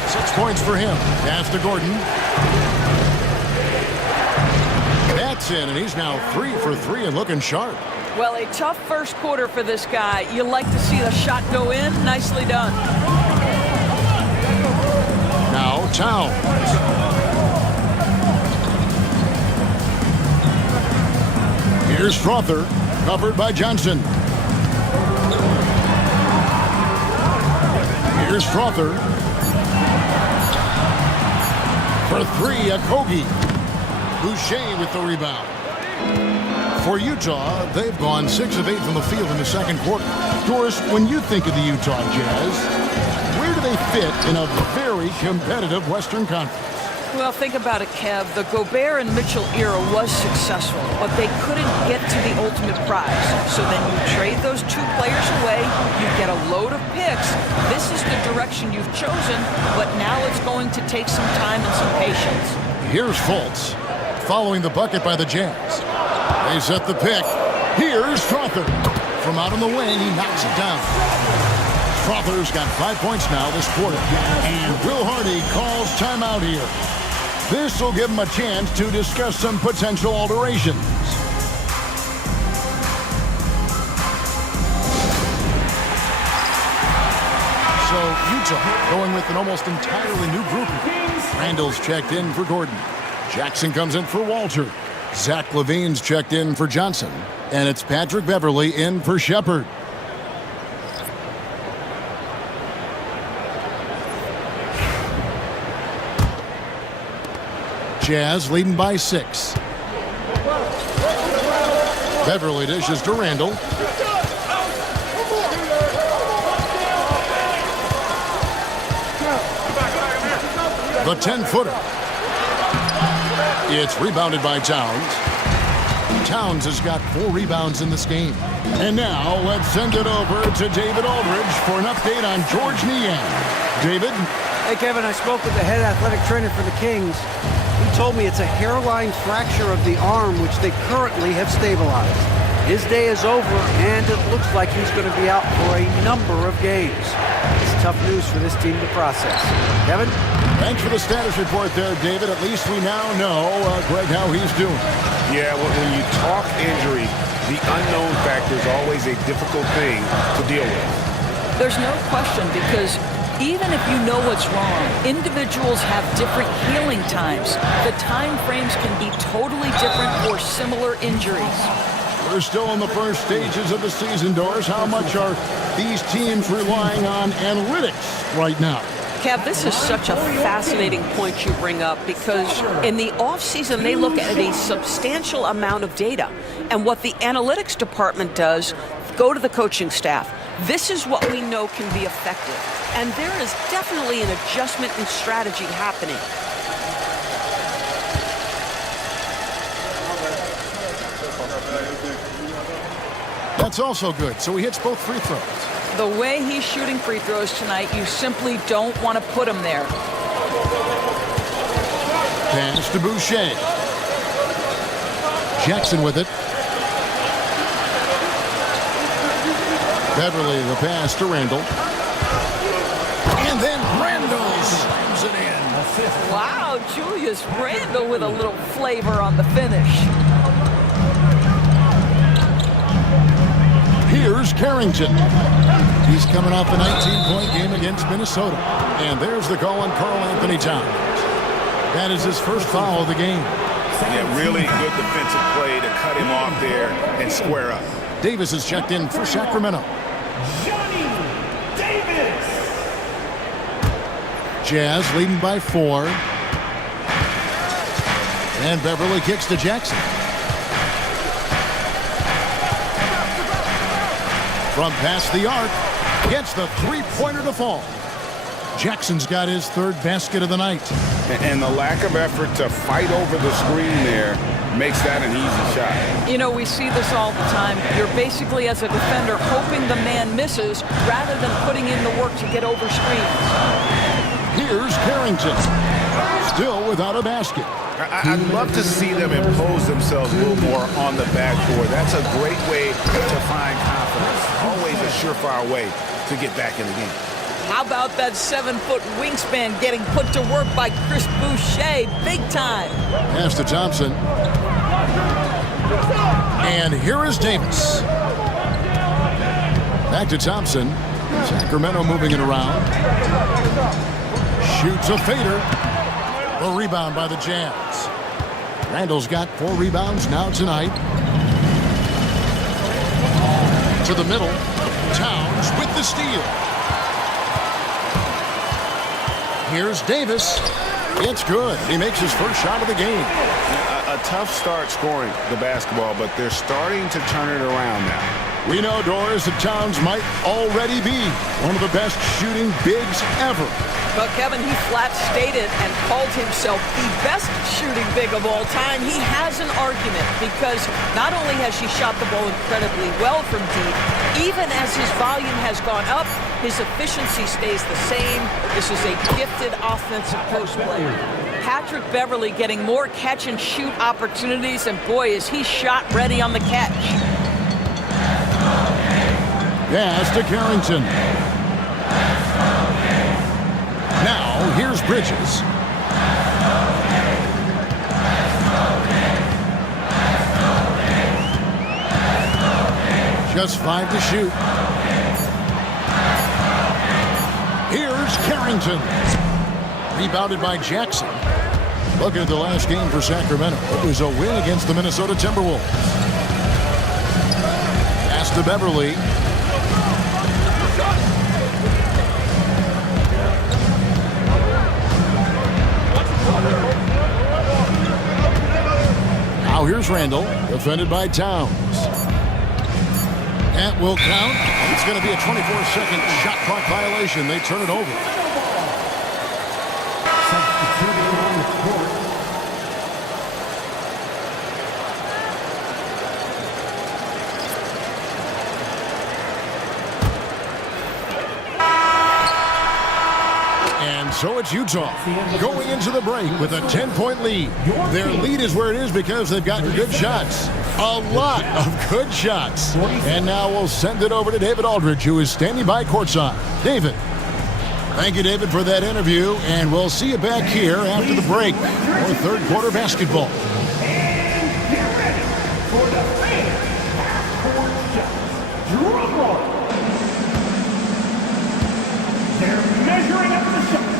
6 points for him. Pass to Gordon. That's in, and he's now 3 for 3 and looking sharp. Well, a tough first quarter for this guy. You like to see the shot go in. Nicely done. Now, Towns. Here's Strother, covered by Johnson. Here's Strother. For 3, Okogie. Boucher with the rebound. For Utah, they've gone 6 of 8 from the field in the second quarter. Doris, when you think of the Utah Jazz, where do they fit in a very competitive Western Conference? Well, think about it, Kev. The Gobert and Mitchell era was successful, but they couldn't get to the ultimate prize. So then you trade those 2 players away, you get a load of picks. This is the direction you've chosen, but now it's going to take some time and some patience. Here's Fultz, following the bucket by the Jazz. They set the pick. Here's Strother. From out on the wing, he knocks it down. Strother's got 5 points now this quarter. And Will Hardy calls timeout here. This will give him a chance to discuss some potential alterations. So Utah going with an almost entirely new group. Randall's checked in for Gordon. Jackson comes in for Walter. Zach LaVine's checked in for Johnson. And it's Patrick Beverley in for Shepard. Jazz leading by 6. Beverley dishes to Randall. The 10-footer. It's rebounded by Towns. Towns has got 4 rebounds in this game. And now let's send it over to David Aldridge for an update on George Niang. David? Hey, Kevin, I spoke with the head athletic trainer for the Kings. He told me it's a hairline fracture of the arm, which they currently have stabilized. His day is over, and it looks like he's going to be out for a number of games. It's tough news for this team to process. Kevin? Thanks for the status report there, David. At least we now know, Greg, how he's doing. Yeah, well, when you talk injury, the unknown factor is always a difficult thing to deal with. There's no question, because even if you know what's wrong, individuals have different healing times. The time frames can be totally different for similar injuries. We're still in the first stages of the season, Doris. How much are these teams relying on analytics right now? Kev, this is such a fascinating point you bring up, because in the offseason, they look at a substantial amount of data. And what the analytics department does, go to the coaching staff. This is what we know can be effective. And there is definitely an adjustment in strategy happening. That's also good. So he hits both free throws. The way he's shooting free throws tonight, you simply don't want to put him there. Pass to Boucher. Jackson with it. Beverley, the pass to Randall. And then Randall slams it in. Wow, Julius Randall with a little flavor on the finish. Here's Carrington. He's coming off a 19-point game against Minnesota. And there's the call on Karl Anthony Towns. That is his first foul of the game. Yeah, really good defensive play to cut him off there and square up. Davis is checked in for Sacramento. Johnny Davis. Jazz leading by 4. And Beverley kicks to Jackson. From past the arc, gets the three-pointer to fall. Jackson's got his third basket of the night. And the lack of effort to fight over the screen there makes that an easy shot. You know, we see this all the time. You're basically, as a defender, hoping the man misses rather than putting in the work to get over screens. Here's Carrington, still without a basket. I'd love to see them impose themselves a little more on the backboard. That's a great way to find confidence. Always a surefire way to get back in the game. How about that 7-foot wingspan getting put to work by Chris Boucher? Big time. Pass to Thompson. And here is Davis. Back to Thompson. Sacramento moving it around. Shoots a fader. A rebound by the Jazz. Randall's got 4 rebounds now tonight. To the middle. Towns with the steal. Here's Davis. It's good. He makes his first shot of the game. A tough start scoring the basketball, but they're starting to turn it around now. We know, Doris, that Towns might already be one of the best shooting bigs ever. But Kevin, he flat stated and called himself the best shooting big of all time. He has an argument because not only has he shot the ball incredibly well from deep, even as his volume has gone up, his efficiency stays the same. This is a gifted offensive post player. Patrick Beverley getting more catch and shoot opportunities, and boy, is he shot ready on the catch. Pass to Carrington. Now, here's Bridges. Just 5 to shoot. Here's Carrington. Rebounded by Jackson. Looking at the last game for Sacramento. It was a win against the Minnesota Timberwolves. Pass to Beverley. Now here's Randall, defended by Towns. That will count. It's going to be a 24-second shot clock violation. They turn it over. Substituting on the court. And so it's Utah going into the break with a 10-point lead. Their lead is where it is because they've gotten good shots. A lot of good shots. And now we'll send it over to David Aldridge, who is standing by courtside. David. Thank you, David, for that interview. And we'll see you back here after the break for third quarter basketball. And get ready for the famous half-court shots. Drum roll. They're measuring up the shots.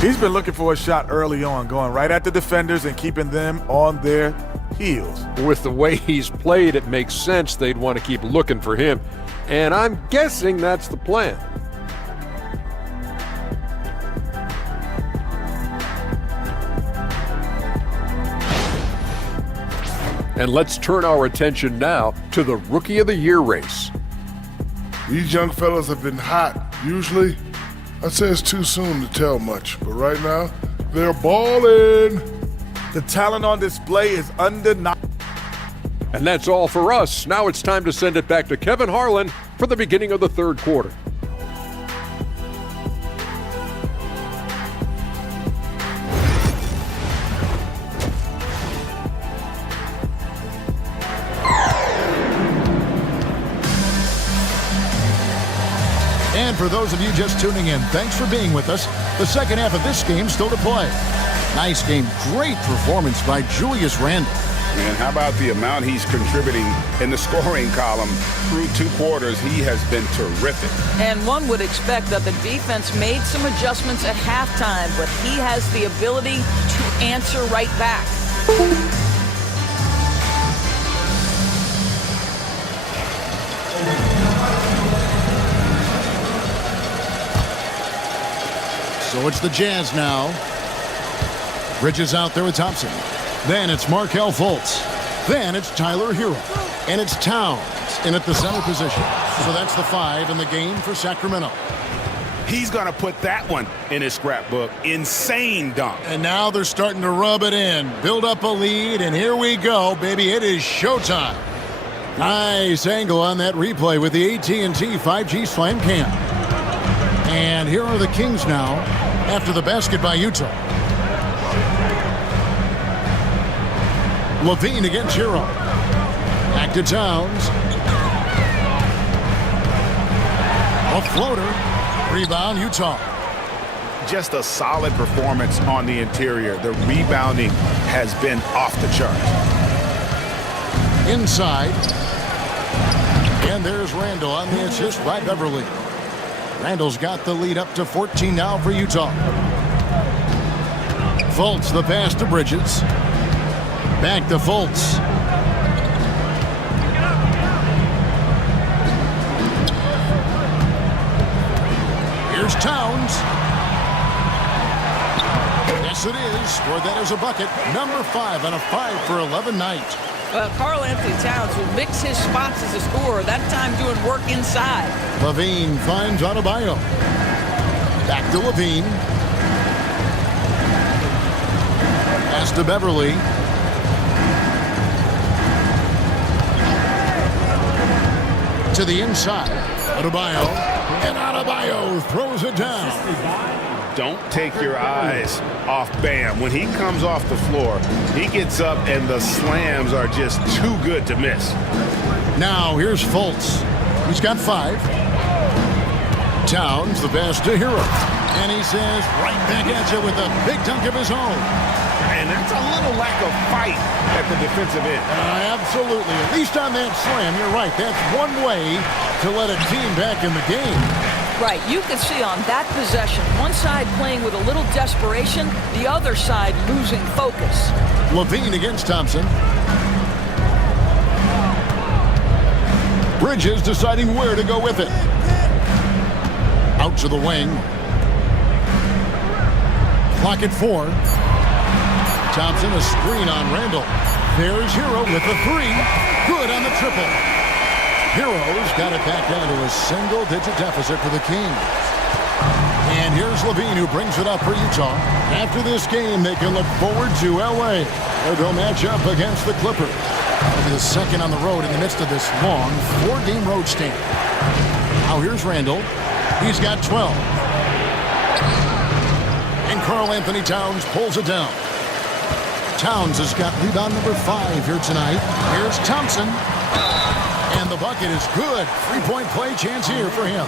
He's been looking for a shot early on, going right at the defenders and keeping them on their heels. With the way he's played, it makes sense they'd want to keep looking for him. And I'm guessing that's the plan. And let's turn our attention now to the Rookie of the Year race. These young fellas have been hot. Usually, I'd say it's too soon to tell much, but right now, they're balling. The talent on display is undeniable. And that's all for us. Now it's time to send it back to Kevin Harlan for the beginning of the third quarter. And for those of you just tuning in, thanks for being with us. The second half of this game still to play. Nice game. Great performance by Julius Randle. And how about the amount he's contributing in the scoring column? Through 2 quarters, he has been terrific. And one would expect that the defense made some adjustments at halftime, but he has the ability to answer right back. So it's the Jazz now. Bridges out there with Thompson. Then it's Markelle Fultz. Then it's Tyler Hero. And it's Towns in at the center position. So that's the 5 in the game for Sacramento. He's going to put that one in his scrapbook. Insane dunk. And now they're starting to rub it in. Build up a lead, and here we go, baby. It is showtime. Nice angle on that replay with the AT&T 5G Slam Cam. And here are the Kings now after the basket by Utah. Levine against Hero. Back to Towns. A floater. Rebound, Utah. Just a solid performance on the interior. The rebounding has been off the chart. Inside. And there's Randall on the assist by Beverly. Randall's got the lead up to 14 now for Utah. Fultz, the pass to Bridges. Back to Fultz. Here's Towns. Yes, it is. Scored that as a bucket. Number 5 on a 5 for 11 night. Well, Karl Anthony Towns will mix his spots as a scorer, that time doing work inside. Levine finds Adebayo. Back to Levine. Pass to Beverly. To the inside. Adebayo. And Adebayo throws it down. Don't take your eyes off Bam. When he comes off the floor, he gets up and the slams are just too good to miss. Now here's Fultz. He's got 5. Towns, the pass to Hero. And he says, right back at you with a big dunk of his own. And that's a little lack of fight at the defensive end. Absolutely. At least on that slam, you're right. That's one way to let a team back in the game. Right, you can see on that possession, one side playing with a little desperation, the other side losing focus. Levine against Thompson. Bridges deciding where to go with it. Out to the wing. Clock at 4. Thompson, a screen on Randall. There's Hero with the 3. Good on the triple. Hero's got it back down to a single-digit deficit for the Kings. And here's Levine, who brings it up for Utah. After this game, they can look forward to L.A., where they'll match up against the Clippers. It'll be the second on the road in the midst of this long 4-game road stand. Now here's Randall. He's got 12. And Karl Anthony Towns pulls it down. Towns has got rebound number 5 here tonight. Here's Thompson. And the bucket is good. 3-point play chance here for him.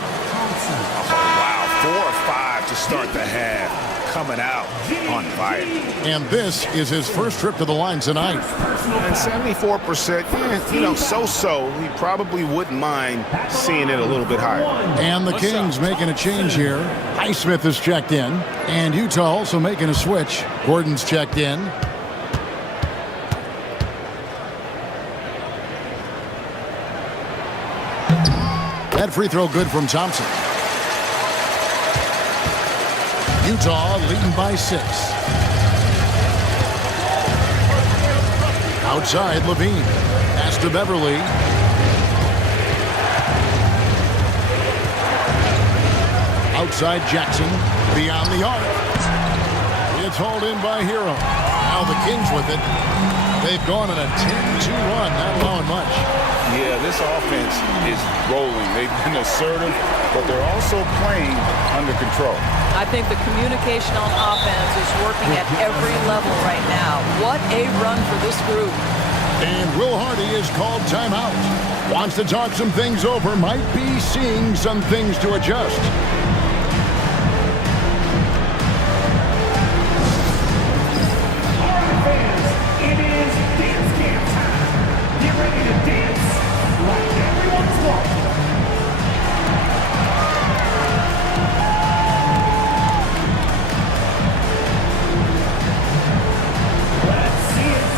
Wow, 4 or 5 to start the half. Coming out on fire. And this is his first trip to the line tonight. And 74%, so-so. He probably wouldn't mind seeing it a little bit higher. And the Kings making a change here. Highsmith is checked in. And Utah also making a switch. Gordon's checked in. That free throw good from Thompson. Utah leading by 6. Outside, Levine. Pass to Beverly. Outside, Jackson. Beyond the arc. It's hauled in by Hero. Now the Kings with it. They've gone on a 10-2 run, not allowing much. Yeah, this offense is rolling. They've been assertive, but they're also playing under control. I think the communication on offense is working at every level right now. What a run for this group. And Will Hardy is called timeout. Wants to talk some things over. Might be seeing some things to adjust. It is dance camp time. Get ready to dance like everyone's watching. Let's see it.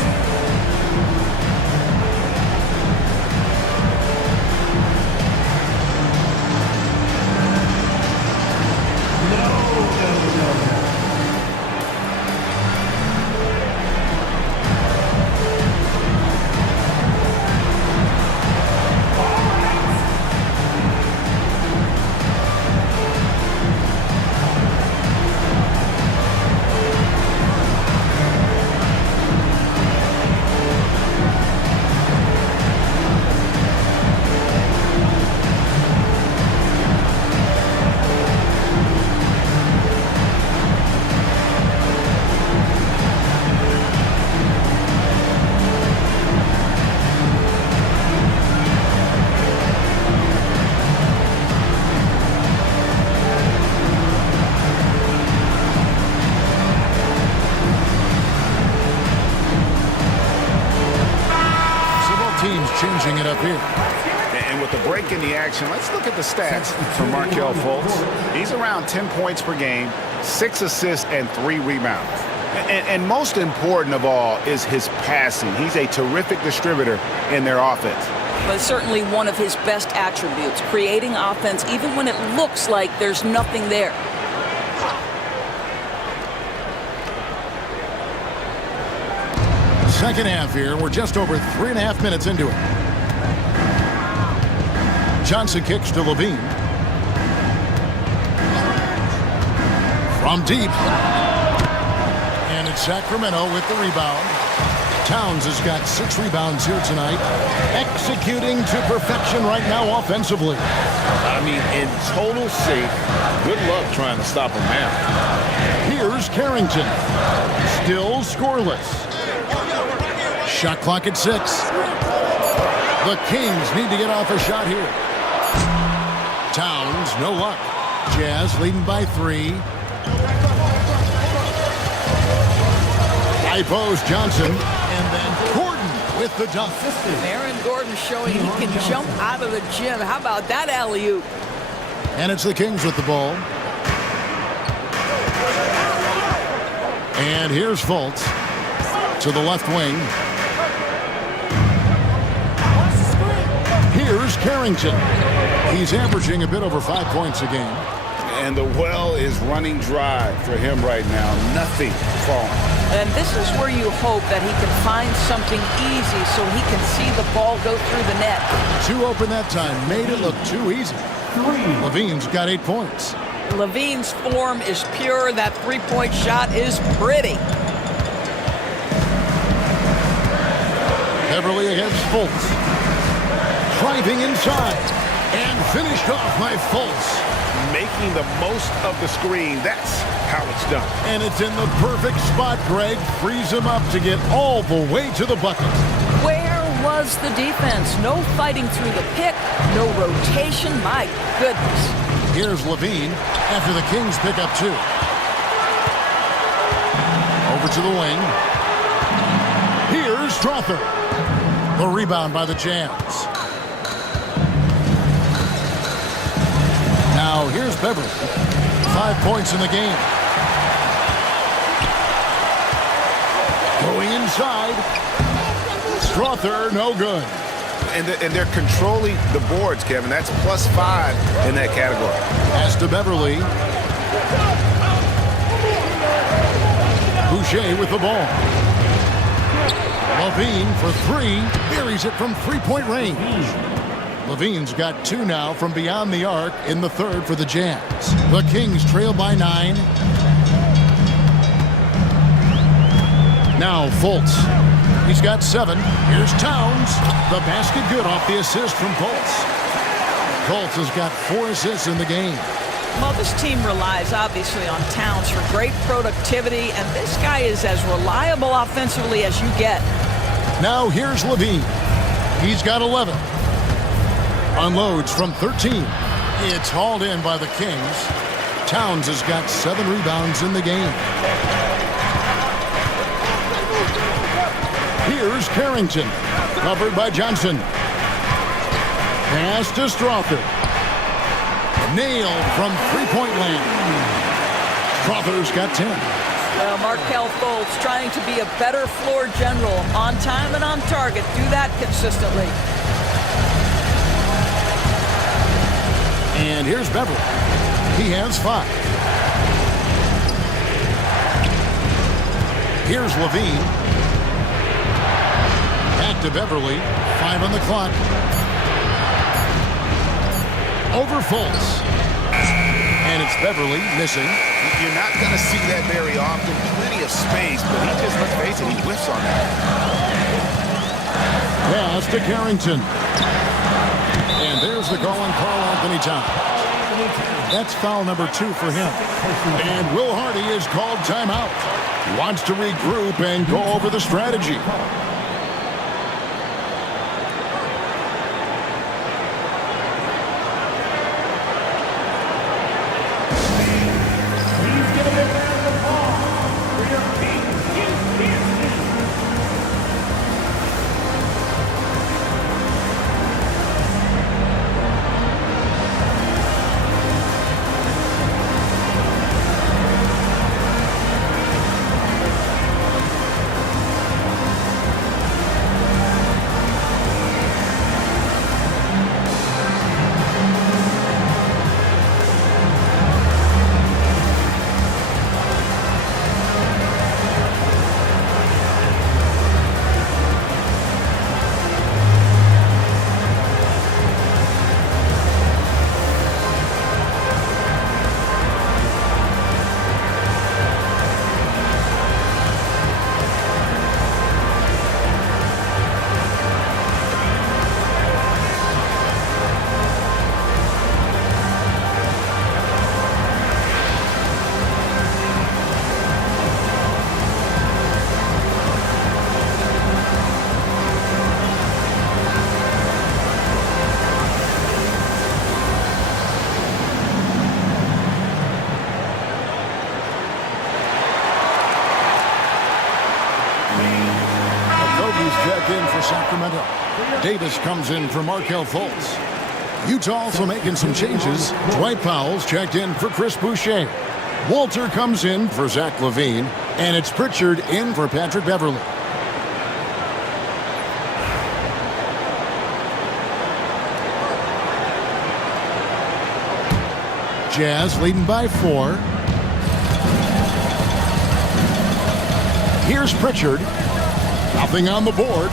managing it up here. And with the break in the action, let's look at the stats for Markelle Fultz. He's around 10 points per game, 6 assists, and 3 rebounds. And most important of all is his passing. He's a terrific distributor in their offense. But certainly one of his best attributes, creating offense even when it looks like there's nothing there. Second half here. We're just over 3.5 minutes into it. Johnson kicks to Levine. From deep. And it's Sacramento with the rebound. Towns has got 6 rebounds here tonight. Executing to perfection right now offensively. I mean, in total sync. Good luck trying to stop him now. Here's Carrington. Still scoreless. Shot clock at 6. The Kings need to get off a shot here. Towns, no luck. Jazz leading by 3. High post Johnson, and then Gordon with the dunk. Aaron Gordon showing he can jump out of the gym. How about that alley-oop? And it's the Kings with the ball. And here's Fultz to the left wing. Here's Carrington. He's averaging a bit over 5 points a game. And the well is running dry for him right now. Nothing falling. And this is where you hope that he can find something easy so he can see the ball go through the net. 2 open that time. Made it look too easy. Levine's got 8 points. Levine's form is pure. That 3-point shot is pretty. Beverly against Fultz. Driving inside. And finished off by Fultz. Making the most of the screen. That's how it's done. And it's in the perfect spot, Greg. Frees him up to get all the way to the bucket. Where was the defense? No fighting through the pick. No rotation. My goodness. Here's Levine after the Kings pick up 2. Over to the wing. Here's Strother. The rebound by the Jazz. Now here's Beverly. 5 points in the game. Going inside. Strother, no good. And they're controlling the boards, Kevin. That's +5 in that category. Pass to Beverly. Boucher with the ball. Levine for 3. Buries it from 3-point range. Levine's got 2 now from beyond the arc in the third for the Jazz. The Kings trail by 9. Now Fultz. He's got 7. Here's Towns. The basket good off the assist from Fultz. Fultz has got 4 assists in the game. Well, this team relies obviously on Towns for great productivity, and this guy is as reliable offensively as you get. Now here's Levine. He's got 11. Unloads from 13. It's hauled in by the Kings. Towns has got 7 rebounds in the game. Here's Carrington. Covered by Johnson. Pass to Strother. Nailed from 3-point land. Strother's got 10. Well, Markelle Fultz trying to be a better floor general. On time and on target. Do that consistently. And here's Beverly. He has 5. Here's Levine. Back to Beverly. 5 on the clock. Over Fultz. And it's Beverly missing. You're not going to see that very often. Plenty of space, but he just, let's face it, he whiffs on that. Pass to Carrington. And there's the call on Karl Anthony Towns. That's foul number 2 for him. And Will Hardy is called timeout. He wants to regroup and go over the strategy. checked in for Sacramento. Davis comes in for Markelle Fultz. Utah also making some changes. Dwight Powell's checked in for Chris Boucher. Walter comes in for Zach LaVine. And it's Pritchard in for Patrick Beverly. Jazz leading by 4. Here's Pritchard. Nothing on the board.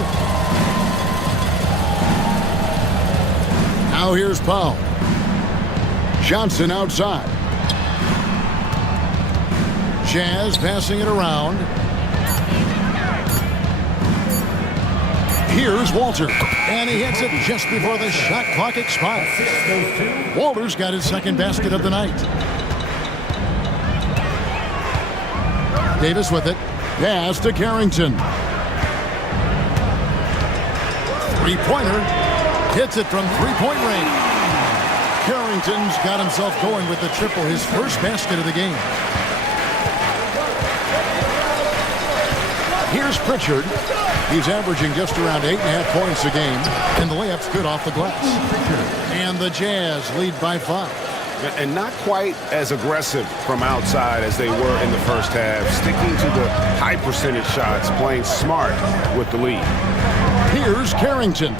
Now here's Powell. Johnson outside. Jazz passing it around. Here's Walter. And he hits it just before the shot clock expires. Walter's got his second basket of the night. Davis with it. Pass to Carrington. Three-pointer. Hits it from three-point range. Carrington's got himself going with the triple, his first basket of the game. Here's Pritchard. He's averaging just around 8.5 points a game, and the layup's good off the glass. And the Jazz lead by 5. And not quite as aggressive from outside as they were in the first half, sticking to the high percentage shots, playing smart with the lead. Here's Carrington.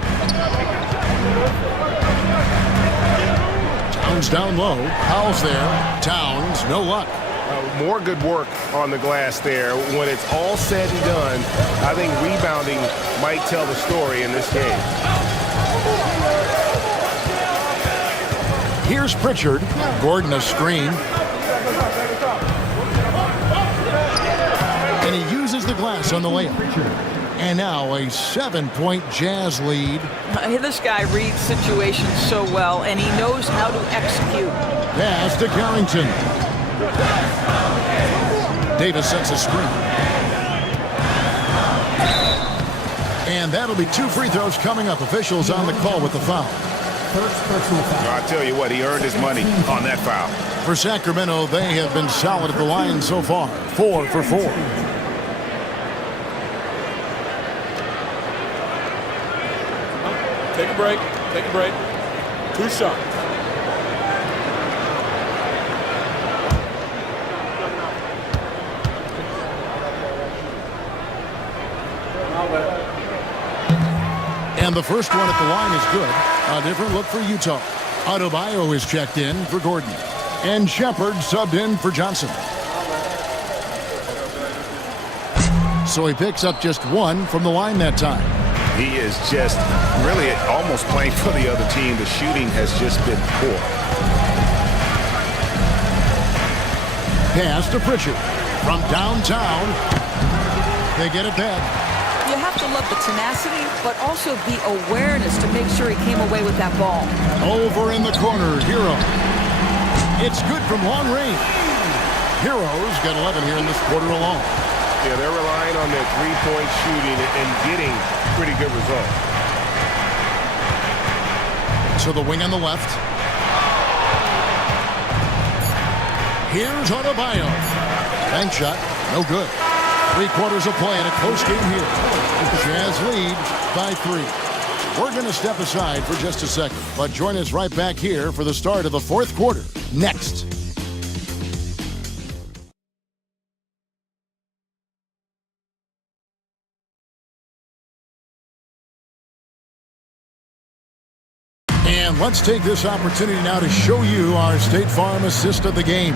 Towns down low. Powell's there. Towns, no luck. More good work on the glass there. When it's all said and done, I think rebounding might tell the story in this game. Here's Pritchard. Gordon a screen. And he uses the glass on the layup. And now a 7-point Jazz lead. This guy reads situations so well, and he knows how to execute. Pass to Carrington. Davis sets a screen. And that'll be 2 free throws coming up. Officials on the call with the foul. First personal foul. I'll tell you what, he earned his money on that foul. For Sacramento, they have been solid at the line so far. 4 for 4. Take a break. Take a break. 2 shots. And the first one at the line is good. A different look for Utah. Adebayo is checked in for Gordon. And Shepard subbed in for Johnson. So he picks up just 1 from the line that time. He is just really almost playing for the other team. The shooting has just been poor. Pass to Pritchard. From downtown. They get it back. You have to love the tenacity, but also the awareness to make sure he came away with that ball. Over in the corner, Hero. It's good from long range. Hero's got 11 here in this quarter alone. Yeah, they're relying on their three-point shooting and getting pretty good results. To the wing on the left. Here's Adebayo. Bank shot, no good. 3 quarters of play in a close game here. Jazz lead by 3. We're going to step aside for just a second, but join us right back here for the start of the 4th quarter. Next. And let's take this opportunity now to show you our State Farm assist of the game.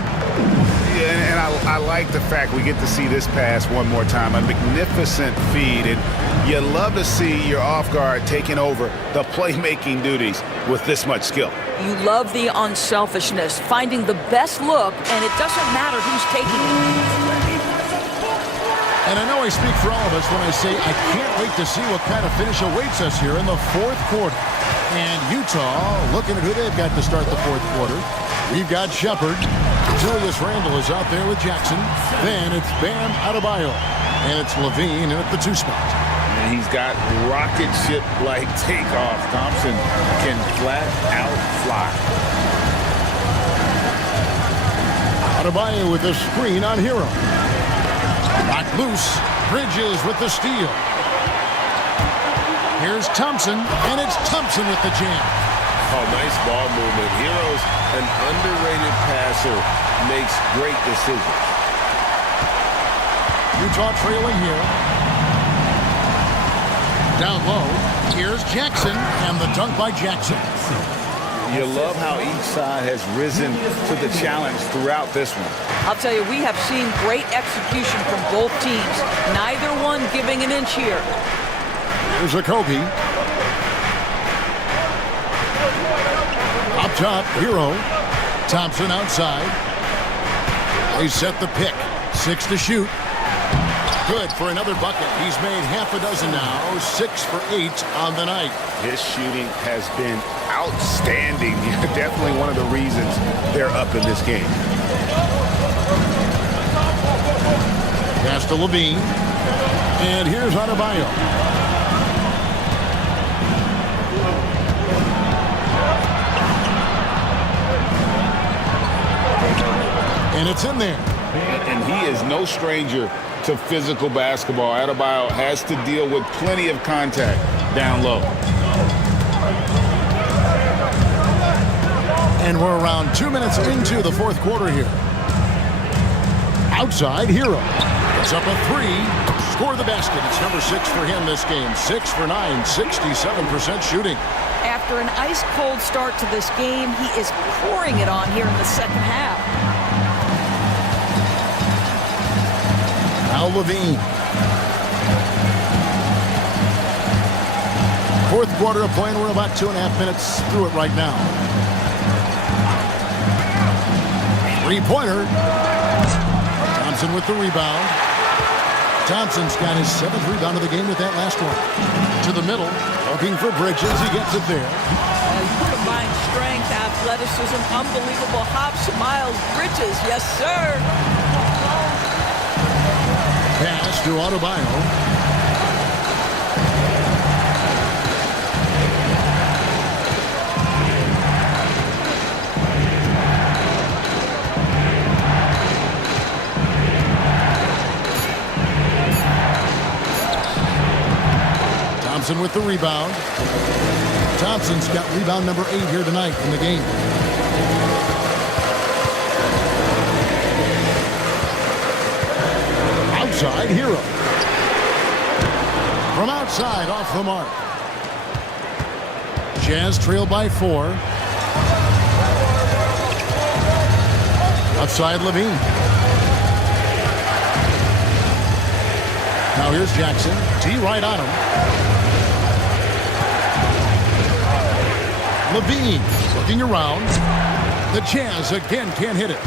Yeah, and I like the fact we get to see this pass one more time. A magnificent feed, and you love to see your off guard taking over the playmaking duties with this much skill. You love the unselfishness, finding the best look, and it doesn't matter who's taking it. And I know I speak for all of us when I say I can't wait to see what kind of finish awaits us here in the 4th quarter. And Utah looking at who they've got to start the 4th quarter. We've got Shepard. Julius Randle is out there with Jackson. Then it's Bam Adebayo. And it's LaVine in at the 2 spot. And he's got rocket ship-like takeoff. Thompson can flat out fly. Adebayo with the screen on Hero. Knocked loose. Bridges with the steal. Here's Thompson, and it's Thompson with the jam. Oh, nice ball movement. Hero's an underrated passer, makes great decisions. Utah trailing here. Down low, here's Jackson, and the dunk by Jackson. You love how each side has risen to the challenge throughout this one. I'll tell you, we have seen great execution from both teams. Neither one giving an inch here. Here's a Kobe. Up top, Hero. Thompson outside. They set the pick. 6 to shoot. Good for another bucket. He's made half a dozen now. 6 for 8 on the night. His shooting has been outstanding. Definitely one of the reasons they're up in this game. Pass to Levine. And here's Adebayo. And it's in there. And he is no stranger to physical basketball. Adebayo has to deal with plenty of contact down low. And we're around 2 minutes into the fourth quarter here. Outside, Hero. It's up a 3. Score the basket. It's number 6 for him this game. 6 for 9, 67% shooting. After an ice-cold start to this game, he is pouring it on here in the second half. Now Levine. Fourth quarter of play, and we're about 2.5 minutes through it right now. Three-pointer. Thompson with the rebound. Thompson's got his 7th rebound of the game with that last one. To the middle, looking for Bridges. He gets it there. You combine strength, athleticism, unbelievable hops. Miles Bridges, yes, sir. Pass to Adebayo. Thompson with the rebound. Thompson's got rebound number 8 here tonight in the game. Outside, Hero. From outside, off the mark. Jazz trail by 4. Outside, Levine. Now here's Jackson. T right on him. Levine looking around. The Jazz again can't hit it.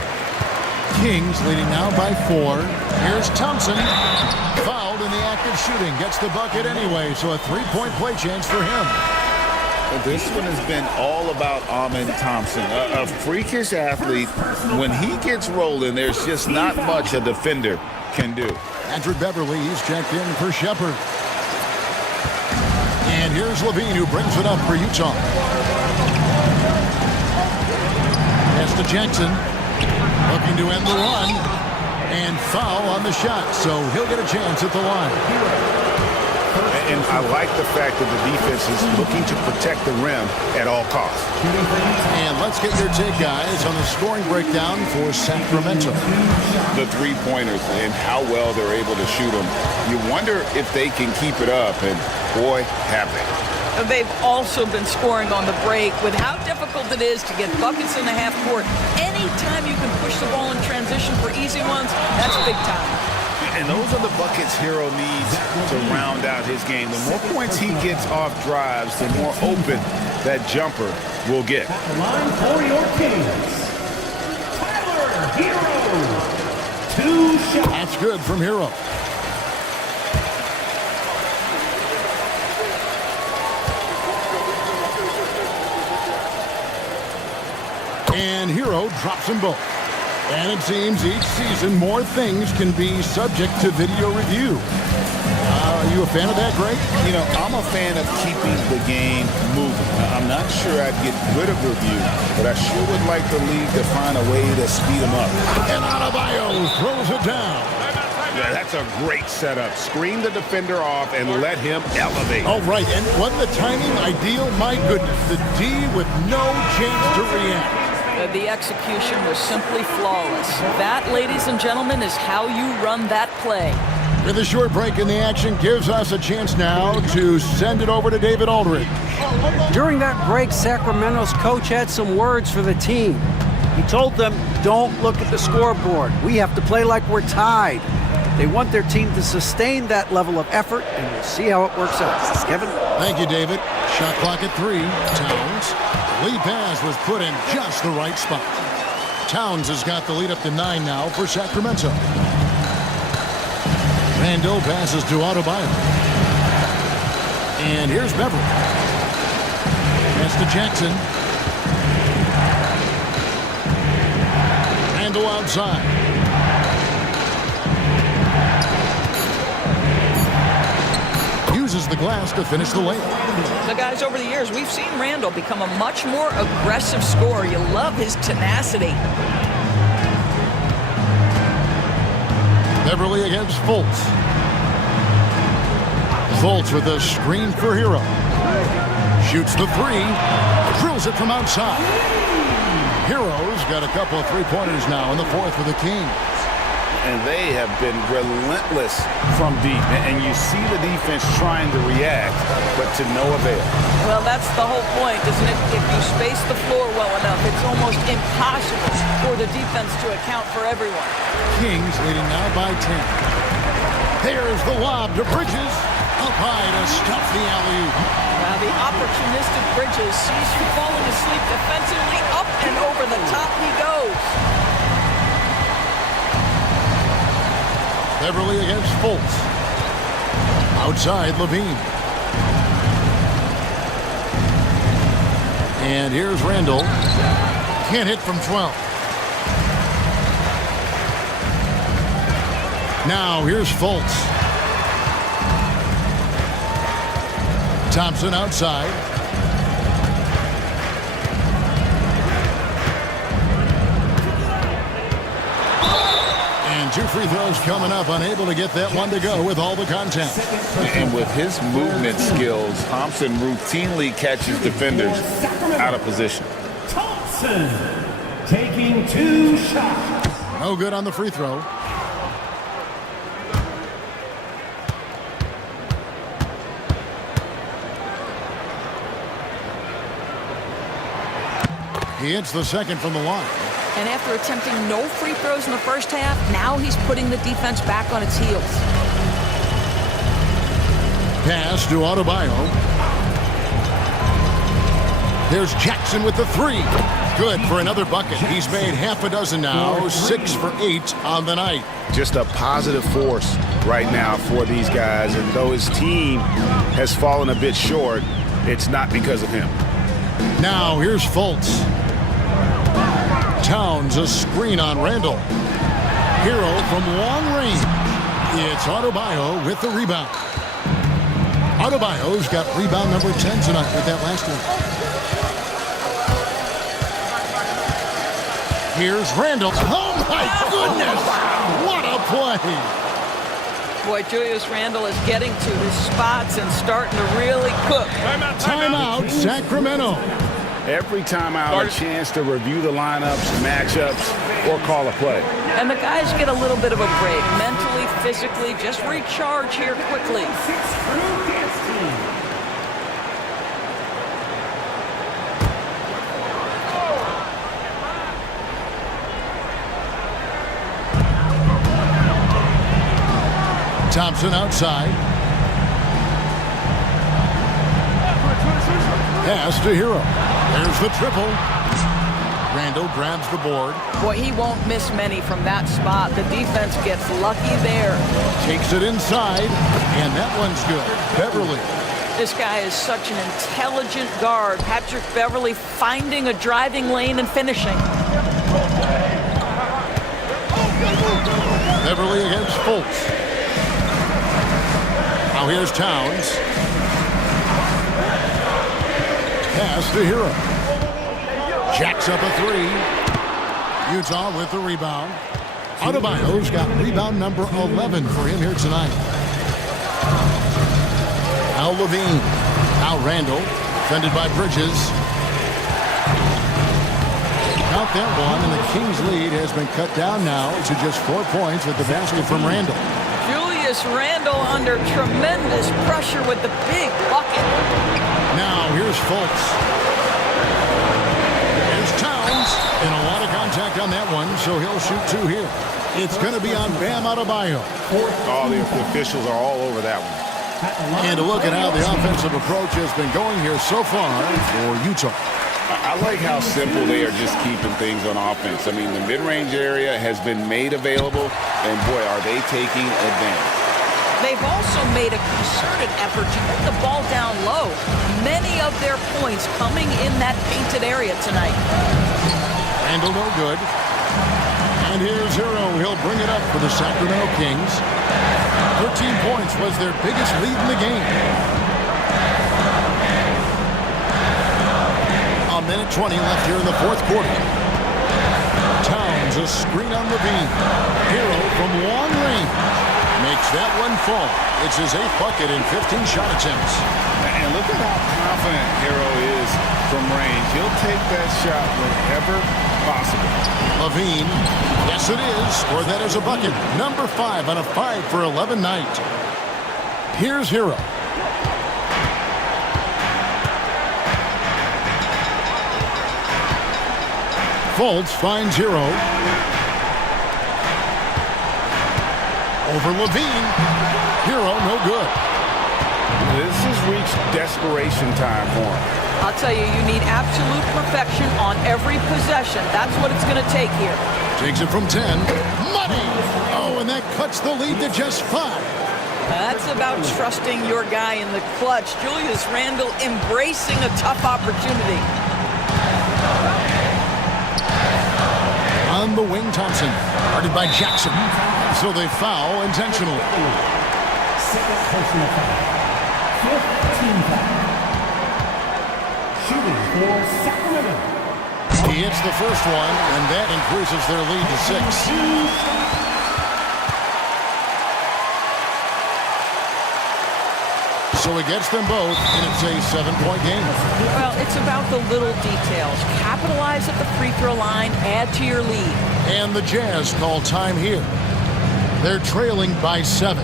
Kings leading now by 4. Here's Thompson. Fouled in the act of shooting. Gets the bucket anyway, so a 3-point play change for him. This one has been all about Amen Thompson, a freakish athlete. When he gets rolling, there's just not much a defender can do. Andrew Beverly, he's checked in for Shepard. And here's Levine, who brings it up for Utah. Pass to Jackson. Looking to end the run. And foul on the shot, so he'll get a chance at the line. And I like the fact that the defense is looking to protect the rim at all costs. And let's get your take, guys, on the scoring breakdown for Sacramento. The three-pointers and how well they're able to shoot them. You wonder if they can keep it up, and boy, have they. They've also been scoring on the break. With how difficult it is to get buckets in the half court, anytime you can push the ball in transition for easy ones, that's big time. And those are the buckets Hero needs to round out his game. The more points he gets off drives, the more open that jumper will get. At the line for your Kings, Tyler Hero. 2 shots. That's good from Hero. And Hero drops them both. And it seems each season more things can be subject to video review. Are you a fan of that, Greg? You know, I'm a fan of keeping the game moving. I'm not sure I'd get rid of review, but I sure would like the league to find a way to speed them up. And Adebayo throws it down. Yeah, That's a great setup. Screen the defender off and let him elevate. All right, and wasn't the timing ideal? My goodness, the D with no chance to react. The execution was simply flawless. That, ladies and gentlemen, is how you run that play. With a short break in the action gives us a chance now to send it over to David Aldridge. During that break, Sacramento's coach had some words for the team. He told them, don't look at the scoreboard. We have to play like we're tied. They want their team to sustain that level of effort, and we'll see how it works out. Kevin? Thank you, David. Shot clock at 3. Towns. Lead pass was put in just the right spot. Towns has got the lead up to 9 now for Sacramento. Randall passes to Adebayo. And here's Beverly. Pass to Jackson. Randall outside. Uses the glass to finish the lane. The guys, over the years, we've seen Randall become a much more aggressive scorer. You love his tenacity. Beverly against Fultz. Fultz with a screen for Hero. Shoots the 3. Drills it from outside. Hero's got a couple of three-pointers now in the fourth for the Kings. And they have been relentless from deep. And you see the defense trying to react, but to no avail. Well, that's the whole point, isn't it? If you space the floor well enough, it's almost impossible for the defense to account for everyone. Kings leading now by 10. There's the lob to Bridges. Up high to stuff the alley-oop. Now the opportunistic Bridges sees you falling asleep defensively. Up and over the top he goes. Beverly against Fultz. Outside Levine. And here's Randall. Can't hit from 12. Now here's Fultz. Thompson outside. And 2 free throws coming up, unable to get that one to go with all the contact. And with his movement skills, Thompson routinely catches defenders out of position. Thompson taking 2 shots. No good on the free throw. He hits the second from the line. And after attempting no free throws in the first half, now he's putting the defense back on its heels. Pass to Adebayo. There's Jackson with the 3. Good for another bucket. He's made half a dozen now, 6 for 8 on the night. Just a positive force right now for these guys. And though his team has fallen a bit short, it's not because of him. Now here's Fultz. Towns a screen on Randall. Hero from long range. It's Adebayo with the rebound. Adebayo's got rebound number 10 tonight with that last one. Here's Randall. Oh my goodness! What a play! Boy, Julius Randall is getting to his spots and starting to really cook. Timeout, Sacramento. Every timeout, a chance to review the lineups, matchups, or call a play. And the guys get a little bit of a break, mentally, physically, just recharge here quickly. Thompson outside. Pass to Hero. There's the triple. Randall grabs the board. Boy, he won't miss many from that spot. The defense gets lucky there. Takes it inside, and that one's good. Beverly. This guy is such an intelligent guard. Patrick Beverly finding a driving lane and finishing. Beverly against Fultz. Now here's Towns. Pass to Hero. Jacks up a 3. Utah with the rebound. Adebayo's got rebound number 11 for him here tonight. Now Levine. Now Randall. Defended by Bridges. Count that one, and the Kings' lead has been cut down now to just 4 points with the basket from Randall. Julius Randle under tremendous pressure with the big bucket. Now here's Fultz. There's Towns, and a lot of contact on that one, so he'll shoot 2 here. It's going to be on Bam Adebayo. All the officials are all over that one. And a look at how the offensive approach has been going here so far for Utah. I like how simple they are just keeping things on offense. I mean, the mid-range area has been made available, and boy, are they taking advantage. They've also made a concerted effort to get the ball down low. Many of their points coming in that painted area tonight. Randall no good. And here's Hero. He'll bring it up for the Sacramento Kings. 13 points was their biggest lead in the game. A minute 20 left here in the fourth quarter. Towns a screen on Levine. Hero from long range makes that one fall. It's his 8th bucket in 15 shot attempts. And look at how confident Hero is from range. He'll take that shot whenever possible. Levine, yes it is, or that is a bucket. Number 5 on a 5 for 11 night. Here's Hero. Fultz finds Hero. Over Levine. Hero no good. This has reached desperation time for him. I'll tell you, you need absolute perfection on every possession. That's what it's going to take here. Takes it from 10. Money! Oh, and that cuts the lead to just 5. That's about trusting your guy in the clutch. Julius Randle embracing a tough opportunity. On the wing, Thompson. Guarded by Jackson. So they foul intentionally. Second personal foul. 5th team foul. Shooting for Sacramento. He hits the first one, and that increases their lead to 6. So he gets them both, and it's a 7-point game. Well, it's about the little details. Capitalize at the free throw line, add to your lead. And the Jazz call time here. They're trailing by 7.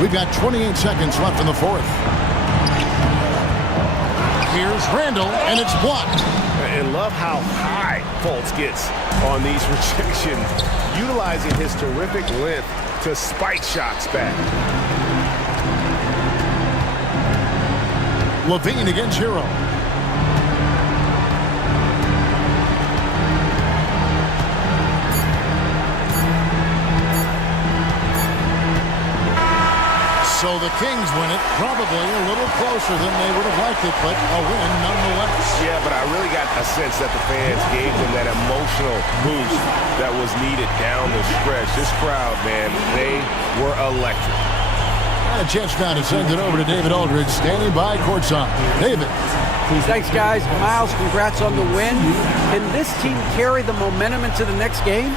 We've got 28 seconds left in the fourth. Here's Randall, and it's blocked. And love how high Fultz gets on these rejections, utilizing his terrific length to spike shots back. Levine against Hero. So the Kings win it, probably a little closer than they would have liked it, but a win nonetheless. Yeah, but I really got a sense that the fans gave them that emotional boost that was needed down the stretch. This crowd, man, they were electric. And a chance now to send it over to David Aldridge, standing by courtside. David. Thanks, guys. Miles, congrats on the win. Can this team carry the momentum into the next game?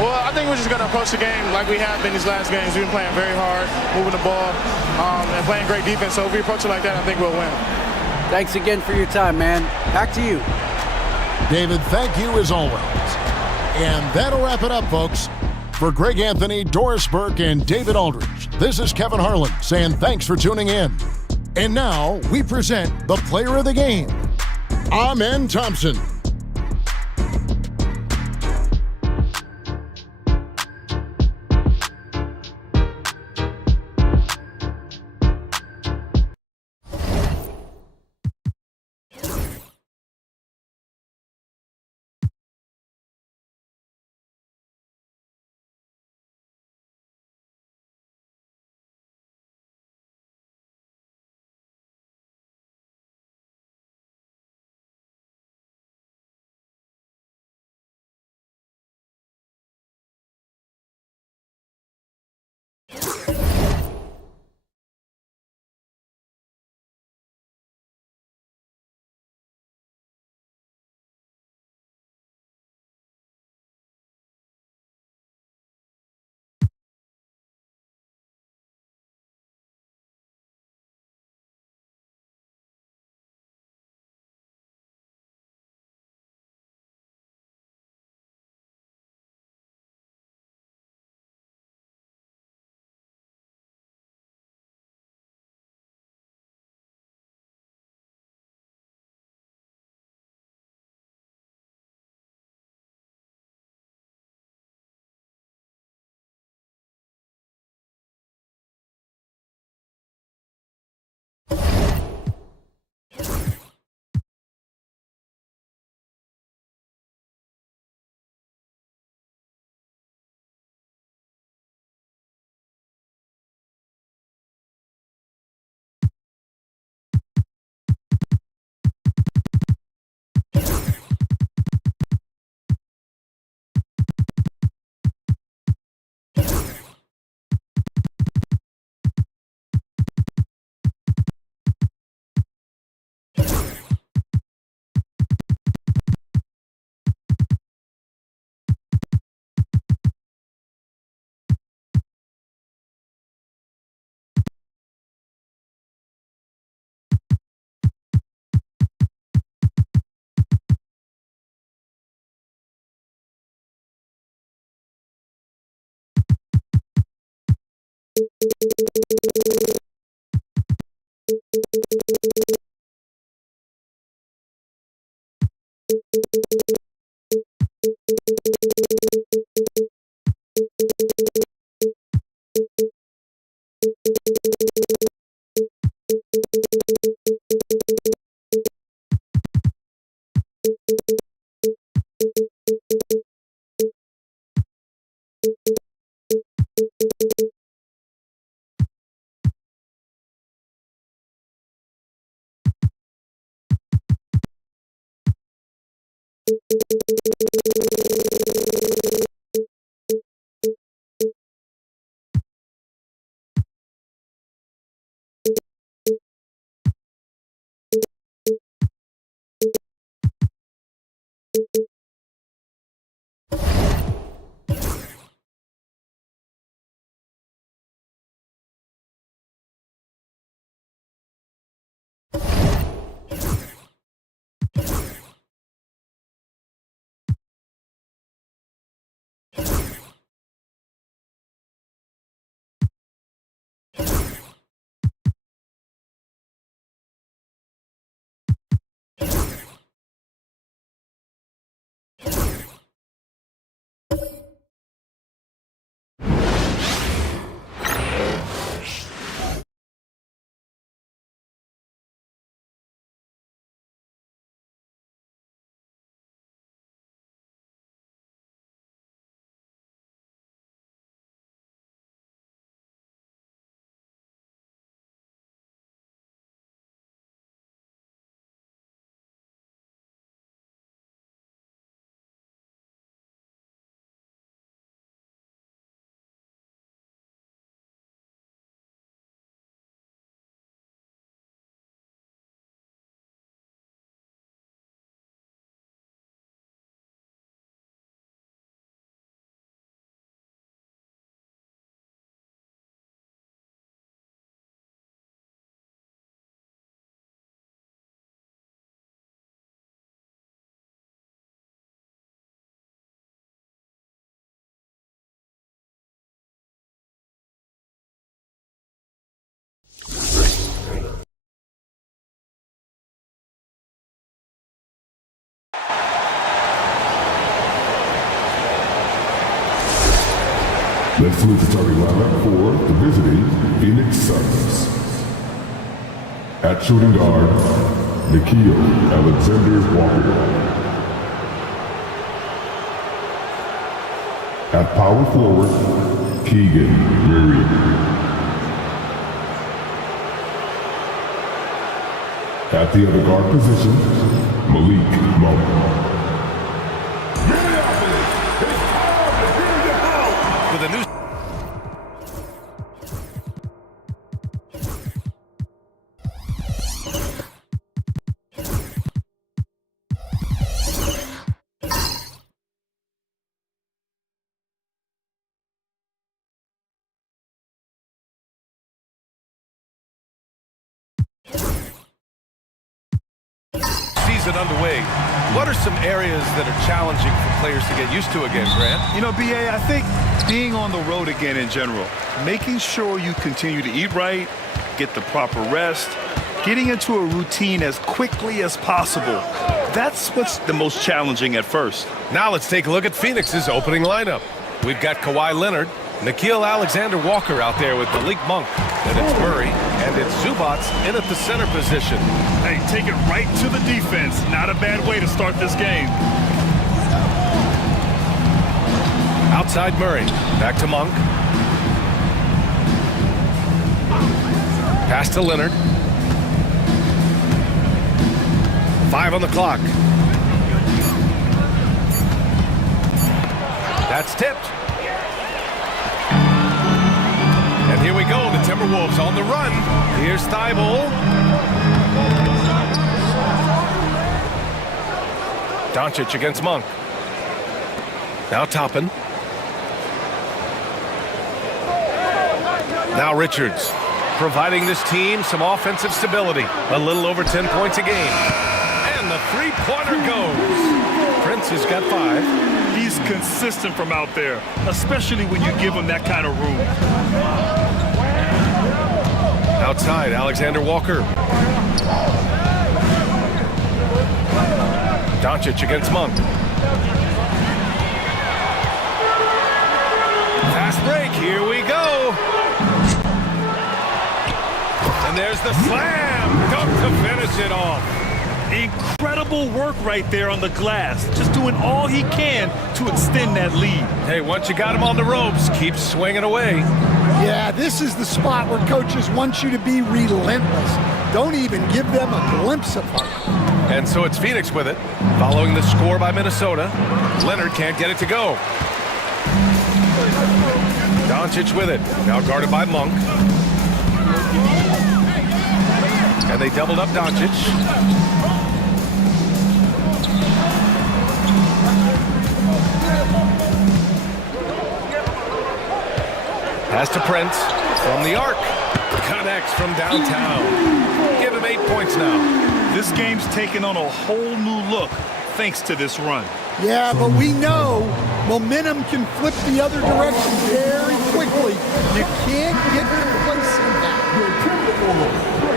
Well, I think we're just going to approach the game like we have been these last games. We've been playing very hard, moving the ball, and playing great defense. So if we approach it like that, I think we'll win. Thanks again for your time, man. Back to you. David, thank you as always. And that'll wrap it up, folks. For Greg Anthony, Doris Burke, and David Aldridge, this is Kevin Harlan saying thanks for tuning in. And now we present the player of the game, Amen Thompson. Let's move the starting lineup for the visiting Phoenix Suns. At shooting guard, Nikhil Alexander-Walker. At power forward, Keegan Murray. At the other guard position, Malik Monk. With a new season underway, what are some areas that are challenging for players to get used to again, Grant? You know, B.A., I think being on the road again in general, making sure you continue to eat right, get the proper rest, getting into a routine as quickly as possible. That's what's the most challenging at first. Now let's take a look at Phoenix's opening lineup. We've got Kawhi Leonard, Nikhil Alexander-Walker out there with Malik Monk, and it's Murray, and it's Zubats in at the center position. Hey, take it right to the defense. Not a bad way to start this game. Outside Murray, back to Monk. Pass to Leonard. 5 on the clock. That's tipped. And here we go, the Timberwolves on the run. Here's Thibault. Doncic against Monk. Now Toppin. Now Richards, providing this team some offensive stability. A little over 10 points a game. And the three-pointer goes. Prince has got 5. He's consistent from out there, especially when you give him that kind of room. Outside, Alexander Walker. Doncic against Monk. Fast break, here we go. And there's the slam dunk to finish it off. Incredible work right there on the glass. Just doing all he can to extend that lead. Hey, once you got him on the ropes, keep swinging away. Yeah, this is the spot where coaches want you to be relentless. Don't even give them a glimpse of hope. And so it's Phoenix with it. Following the score by Minnesota, Leonard can't get it to go. Doncic with it. Now guarded by Monk. And they doubled up Doncic. Pass to Prince from the arc. Connects from downtown. Give him 8 points now. This game's taken on a whole new look thanks to this run. Yeah, but we know momentum can flip the other direction very quickly. You can't get complacent now.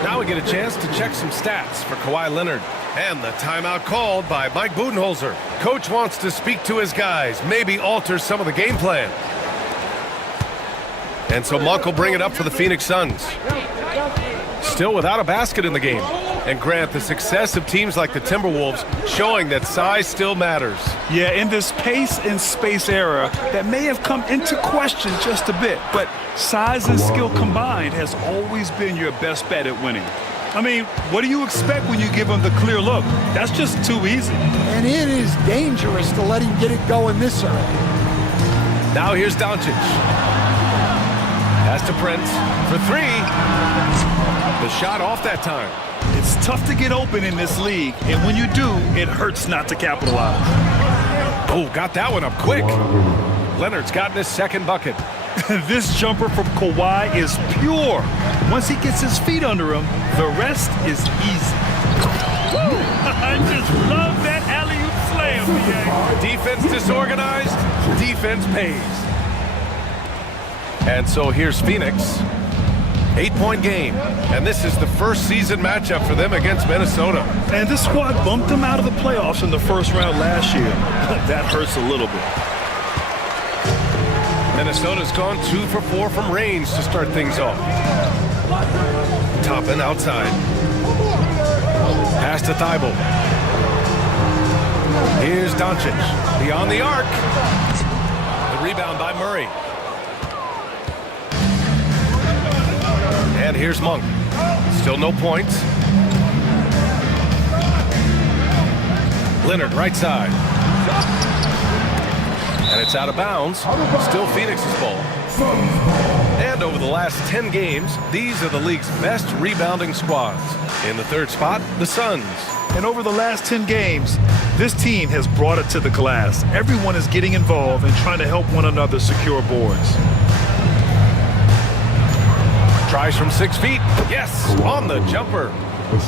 Now we get a chance to check some stats for Kawhi Leonard. And the timeout called by Mike Budenholzer. Coach wants to speak to his guys, maybe alter some of the game plan. And so Monk will bring it up for the Phoenix Suns. Still without a basket in the game. And Grant, the success of teams like the Timberwolves showing that size still matters. Yeah, in this pace and space era, that may have come into question just a bit. But size and skill combined has always been your best bet at winning. I mean, what do you expect when you give him the clear look? That's just too easy. And it is dangerous to let him get it going this early. Now here's Doncic. Pass to Prince for three. The shot off that time. It's tough to get open in this league, and when you do, it hurts not to capitalize. Oh, got that one up quick. Leonard's gotten his second bucket. This jumper from Kawhi is pure. Once he gets his feet under him, the rest is easy. I just love that alley-oop slam, BA. Defense disorganized, defense pays. And so here's Phoenix. 8-point game, and this is the first season matchup for them against Minnesota. And this squad bumped them out of the playoffs in the first round last year. That hurts a little bit. Minnesota's gone 2 for 4 from range to start things off. Toppin outside. Pass to Thibault. Here's Doncic. Beyond the arc. The rebound by Murray. And here's Monk. Still no points. Leonard right side. And it's out of bounds. Still Phoenix's ball. And over the last 10 games, these are the league's best rebounding squads. In the third spot, the Suns. And over the last 10 games, this team has brought it to the glass. Everyone is getting involved and trying to help one another secure boards. Tries from 6 feet. Yes, on the jumper.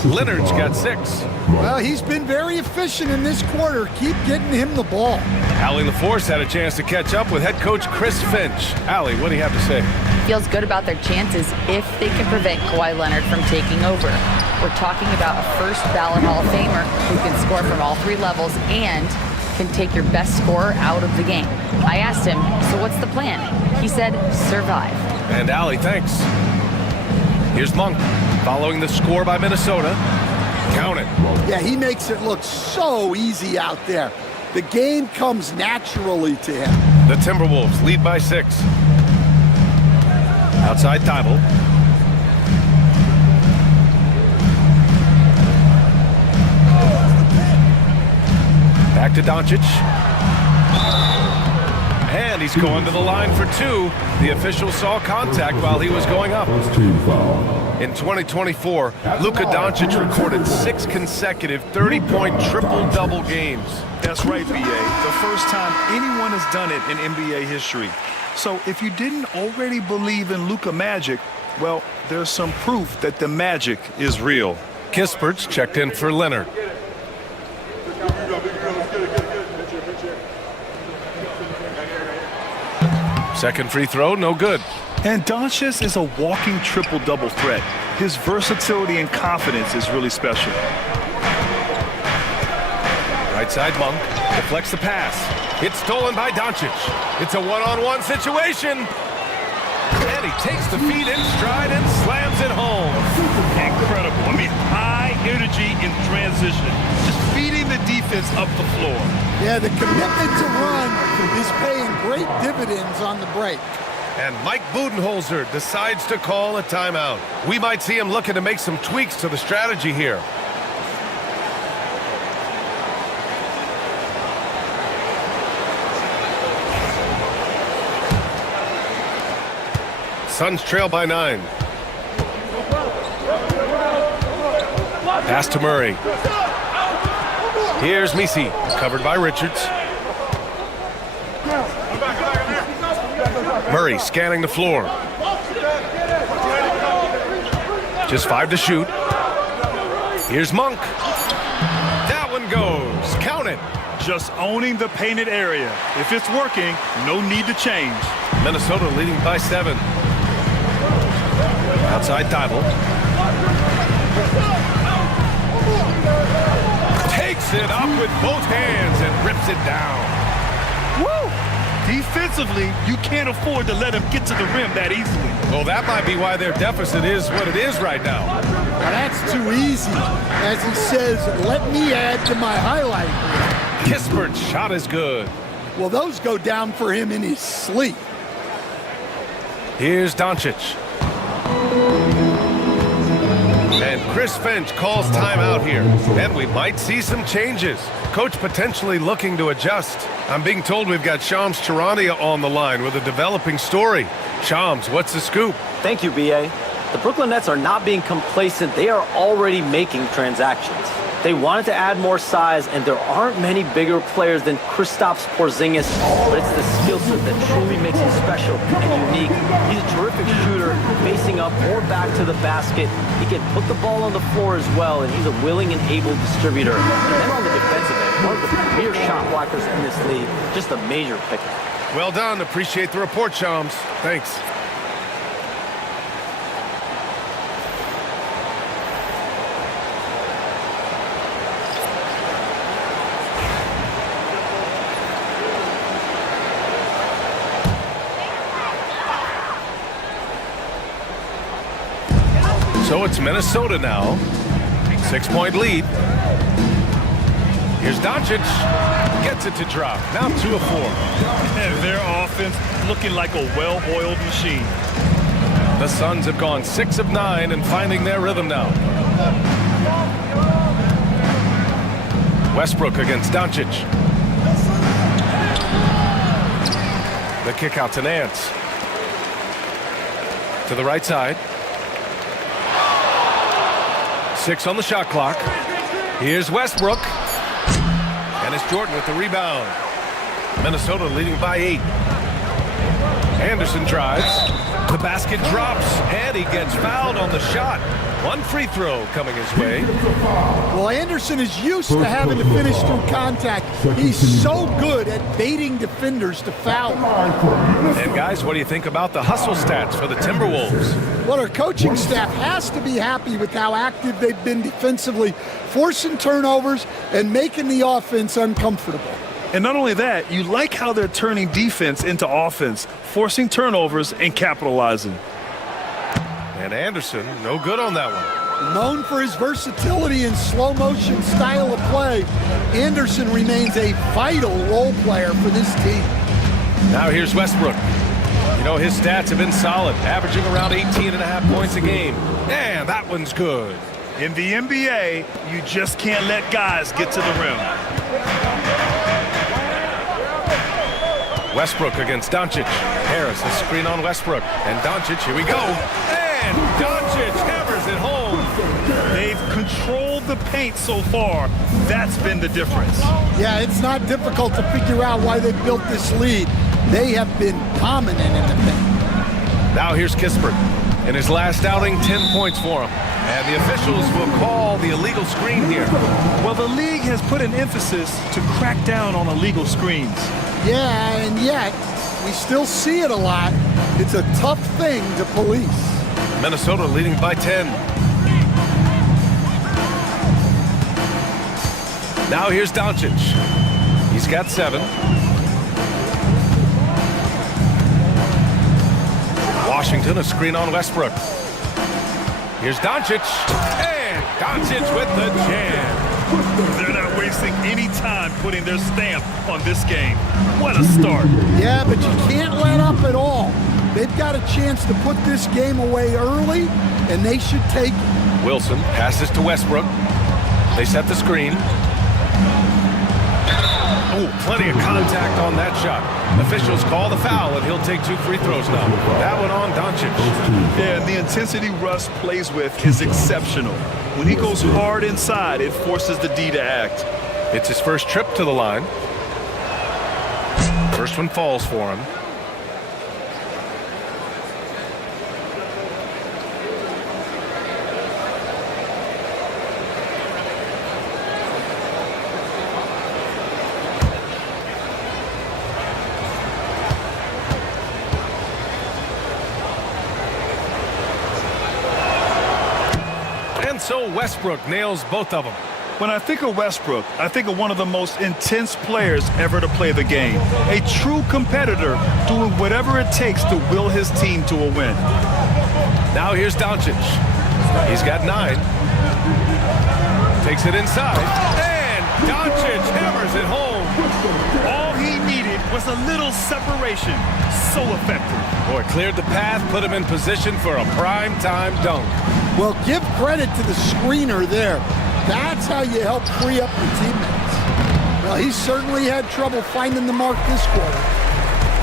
Leonard's got 6. Well, he's been very efficient in this quarter. Keep getting him the ball. Allie LaForce had a chance to catch up with head coach Chris Finch. Allie, what do you have to say? Feels good about their chances if they can prevent Kawhi Leonard from taking over. We're talking about a first ballot Hall of Famer who can score from all 3 levels and can take your best scorer out of the game. I asked him, so what's the plan? He said, survive. And Allie, thanks. Here's Monk, following the score by Minnesota. Count it. Yeah, he makes it look so easy out there. The game comes naturally to him. The Timberwolves lead by 6. Outside Thibault. Back to Doncic. And he's going to the line for 2. The official saw contact while he was going up. In 2024, Luka Doncic recorded 6 consecutive 30-point triple-double games. That's right, BA. The first time anyone has done it in NBA history. So if you didn't already believe in Luka magic, well, there's some proof that the magic is real. Kispert's checked in for Leonard. Second free throw, no good. And Doncic is a walking triple-double threat. His versatility and confidence is really special. Right side, Monk deflects the pass. It's stolen by Doncic. It's a one-on-one situation. And he takes the feet in stride and slams it home. Incredible. I mean, high energy in transition. Just feeding the defense up the floor. Yeah, the commitment to run is paying great dividends on the break. And Mike Budenholzer decides to call a timeout. We might see him looking to make some tweaks to the strategy here. Suns trail by 9. Pass to Murray. Here's Misi, covered by Richards. Murray scanning the floor. Just 5 to shoot. Here's Monk. That one goes. Count it. Just owning the painted area. If it's working, no need to change. Minnesota leading by 7. Outside Thibault. Takes it up with both hands and rips it down. Woo! Defensively, you can't afford to let him get to the rim that easily. Well, that might be why their deficit is what it is right now. Well, that's too easy. As he says, let me add to my highlight reel. Kispert's shot is good. Well, those go down for him in his sleep. Here's Doncic. And Chris Finch calls timeout here. And we might see some changes. Coach potentially looking to adjust. I'm being told we've got Shams Charania on the line with a developing story. Shams, what's the scoop? Thank you, B.A. The Brooklyn Nets are not being complacent. They are already making transactions. They wanted to add more size, and there aren't many bigger players than Kristaps Porzingis, but it's the skill set that truly makes him special and unique. He's a terrific shooter, facing up or back to the basket. He can put the ball on the floor as well, and he's a willing and able distributor. And then on the defensive end, one of the premier shot blockers in this league, just a major pickup. Well done. Appreciate the report, Shams. Thanks. So it's Minnesota now. 6-point lead. Here's Doncic. Gets it to drop. Now 2 of 4. And their offense looking like a well-oiled machine. The Suns have gone 6 of 9 and finding their rhythm now. Westbrook against Doncic. The kick out to Nance. To the right side. 6 on the shot clock. Here's Westbrook. And it's Jordan with the rebound. Minnesota leading by 8. Anderson drives. The basket drops, and he gets fouled on the shot. 1 free throw coming his way. Well, Anderson is used to having to finish through contact. He's so good at baiting defenders to foul. And guys, what do you think about the hustle stats for the Timberwolves? Well, our coaching staff has to be happy with how active they've been defensively, forcing turnovers and making the offense uncomfortable. And not only that, you like how they're turning defense into offense, forcing turnovers and capitalizing. And Anderson, no good on that one. Known for his versatility and slow-motion style of play, Anderson remains a vital role player for this team. Now here's Westbrook. You know, his stats have been solid, averaging around 18.5 points a game. And that one's good. In the NBA, you just can't let guys get to the rim. Westbrook against Doncic. Harris, a screen on Westbrook. And Doncic, here we go. And Doncic hammers it home. They've controlled the paint so far. That's been the difference. Yeah, it's not difficult to figure out why they built this lead. They have been dominant in the paint. Now here's Kispert. In his last outing, 10 points for him. And the officials will call the illegal screen here. Well, the league has put an emphasis to crack down on illegal screens. Yeah, and yet We still see it a lot. It's a tough thing to police. Minnesota leading by 10. Now here's Doncic. He's got 7. Washington, a screen on Westbrook. Here's Doncic. And Doncic with the jam. They're not wasting any time putting their stamp on this game. What a start. Yeah, but you can't let up at all. They've got a chance to put this game away early, and they should take it. Wilson passes to Westbrook. They set the screen. Oh, plenty of contact on that shot. Officials call the foul, and he'll take 2 free throws now. That one on Doncic. Yeah, the intensity Russ plays with is exceptional. When he goes hard inside, it forces the D to act. It's his first trip to the line. First one falls for him. So Westbrook nails both of them. When I think of Westbrook, I think of one of the most intense players ever to play the game. A true competitor doing whatever it takes to will his team to a win. Now here's Doncic. He's got 9. Takes it inside. And Doncic hammers it home. All he needed was a little separation. So effective. Boy, cleared the path, put him in position for a prime-time dunk. Well, give credit to the screener there. That's how you help free up your teammates. Well, he certainly had trouble finding the mark this quarter.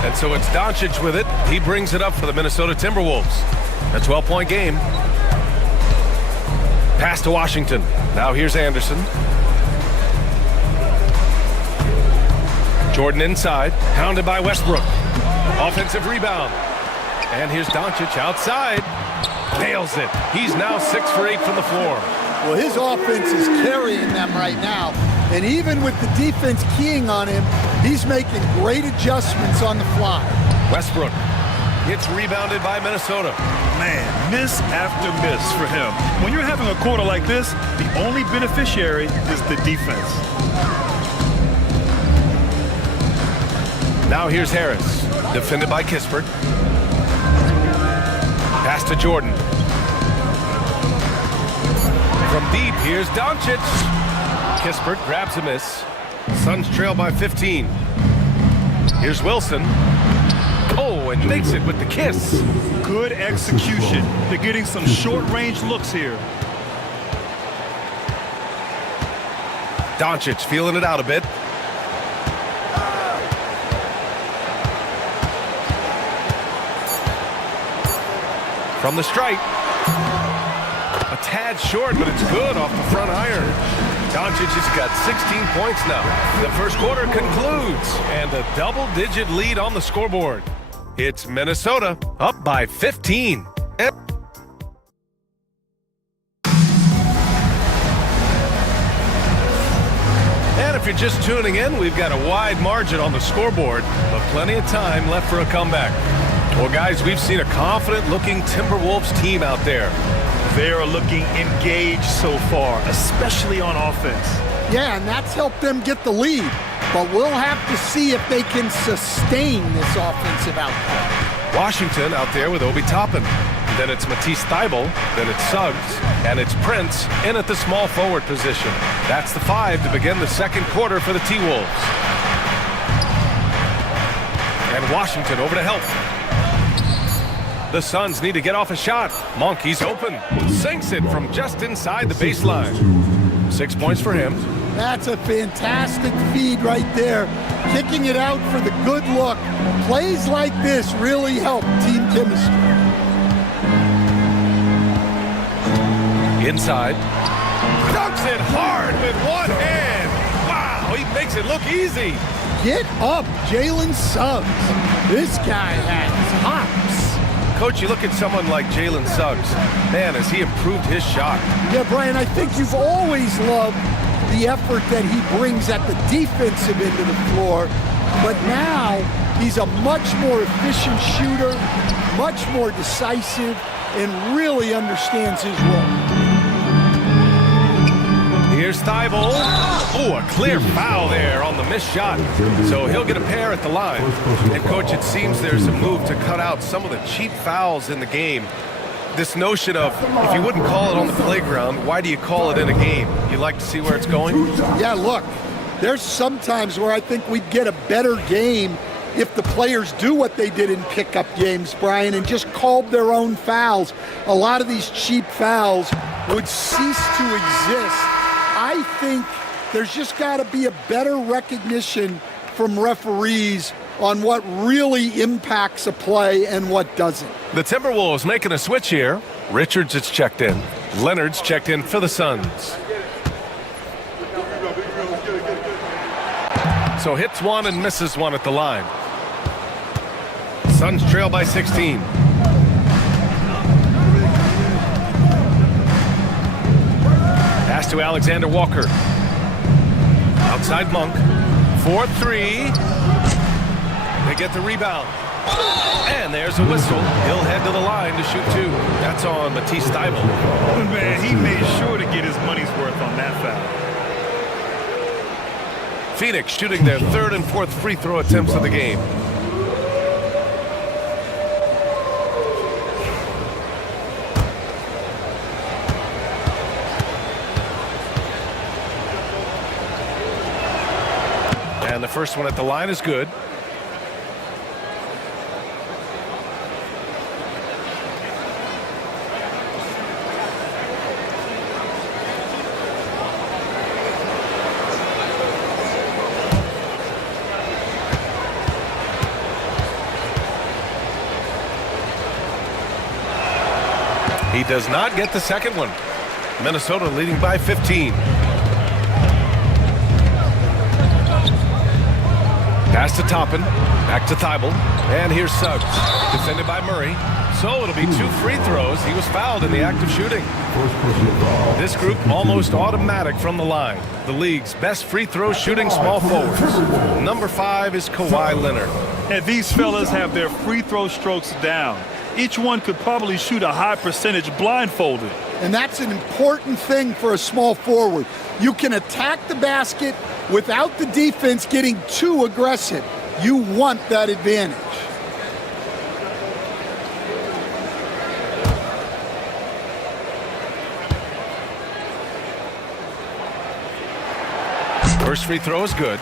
And so it's Doncic with it. He brings it up for the Minnesota Timberwolves. A 12-point game. Pass to Washington. Now here's Anderson. Jordan inside, hounded by Westbrook. Offensive rebound. And here's Doncic outside. Nails it. He's now 6 for 8 from the floor. Well, his offense is carrying them right now. And even with the defense keying on him, he's making great adjustments on the fly. Westbrook gets rebounded by Minnesota. Man, miss after miss for him. When you're having a quarter like this, the only beneficiary is the defense. Now here's Harris, defended by Kispert. Pass to Jordan. From deep, here's Doncic. Kispert grabs a miss. Suns trail by 15. Here's Wilson. Oh, and makes it with the kiss. Good execution. They're getting some short-range looks here. Doncic feeling it out a bit. From the strike. A tad short, but it's good off the front iron. Doncic has got 16 points now. The first quarter concludes, and a double-digit lead on the scoreboard. It's Minnesota up by 15. And if you're just tuning in, we've got a wide margin on the scoreboard, but plenty of time left for a comeback. Well, guys, we've seen a confident-looking Timberwolves team out there. They are looking engaged so far, especially on offense. Yeah, and that's helped them get the lead. But we'll have to see if they can sustain this offensive output. Washington out there with Obi Toppin. Then it's Matisse Thybulle. Then it's Suggs. And it's Prince in at the small forward position. That's the 5 to begin the second quarter for the T-Wolves. And Washington over to help. The Suns need to get off a shot. Monkey's open. Sinks it from just inside the baseline. 6 points for him. That's a fantastic feed right there. Kicking it out for the good look. Plays like this really help team chemistry. Inside. Dunks it hard with one hand. Wow, he makes it look easy. Get up, Jalen Suggs. This guy has hops. Coach, you look at someone like Jalen Suggs. Man, has he improved his shot. Yeah, Brian, I think you've always loved the effort that he brings at the defensive end of the floor. But now He's a much more efficient shooter, much more decisive, and really understands his role. Here's Thibault. Oh, a clear foul there on the missed shot. So he'll get a pair at the line. And, Coach, it seems there's a move to cut out some of the cheap fouls in the game. This notion of, if you wouldn't call it on the playground, why do you call it in a game? You like to see where it's going? Yeah, look, there's some times where I think we'd get a better game if the players do what they did in pickup games, Brian, and just called their own fouls. A lot of these cheap fouls would cease to exist. I think there's just got to be a better recognition from referees on what really impacts a play and what doesn't. The Timberwolves making a switch here. Richards is checked in. Leonard's checked in for the Suns. So hits one and misses one at the line. Suns trail by 16. Pass to Alexander Walker. Outside Monk. 4-3. They get the rebound. And there's a whistle. He'll head to the line to shoot two. That's on Matisse Thybulle. Man, he made sure to get his money's worth on that foul. Phoenix shooting their third and fourth free throw attempts of the game. And the first one at the line is good. He does not get the second one. Minnesota leading by 15. Pass to Toppin, back to Thybulle, and here's Suggs, defended by Murray. So it'll be two free throws. He was fouled in the act of shooting. This group almost automatic from the line. The league's best free throw shooting small forwards. Number 5 is Kawhi Leonard. And these fellas have their free throw strokes down. Each one could probably shoot a high percentage blindfolded. And that's an important thing for a small forward. You can attack the basket without the defense getting too aggressive. You want that advantage. First free throw is good.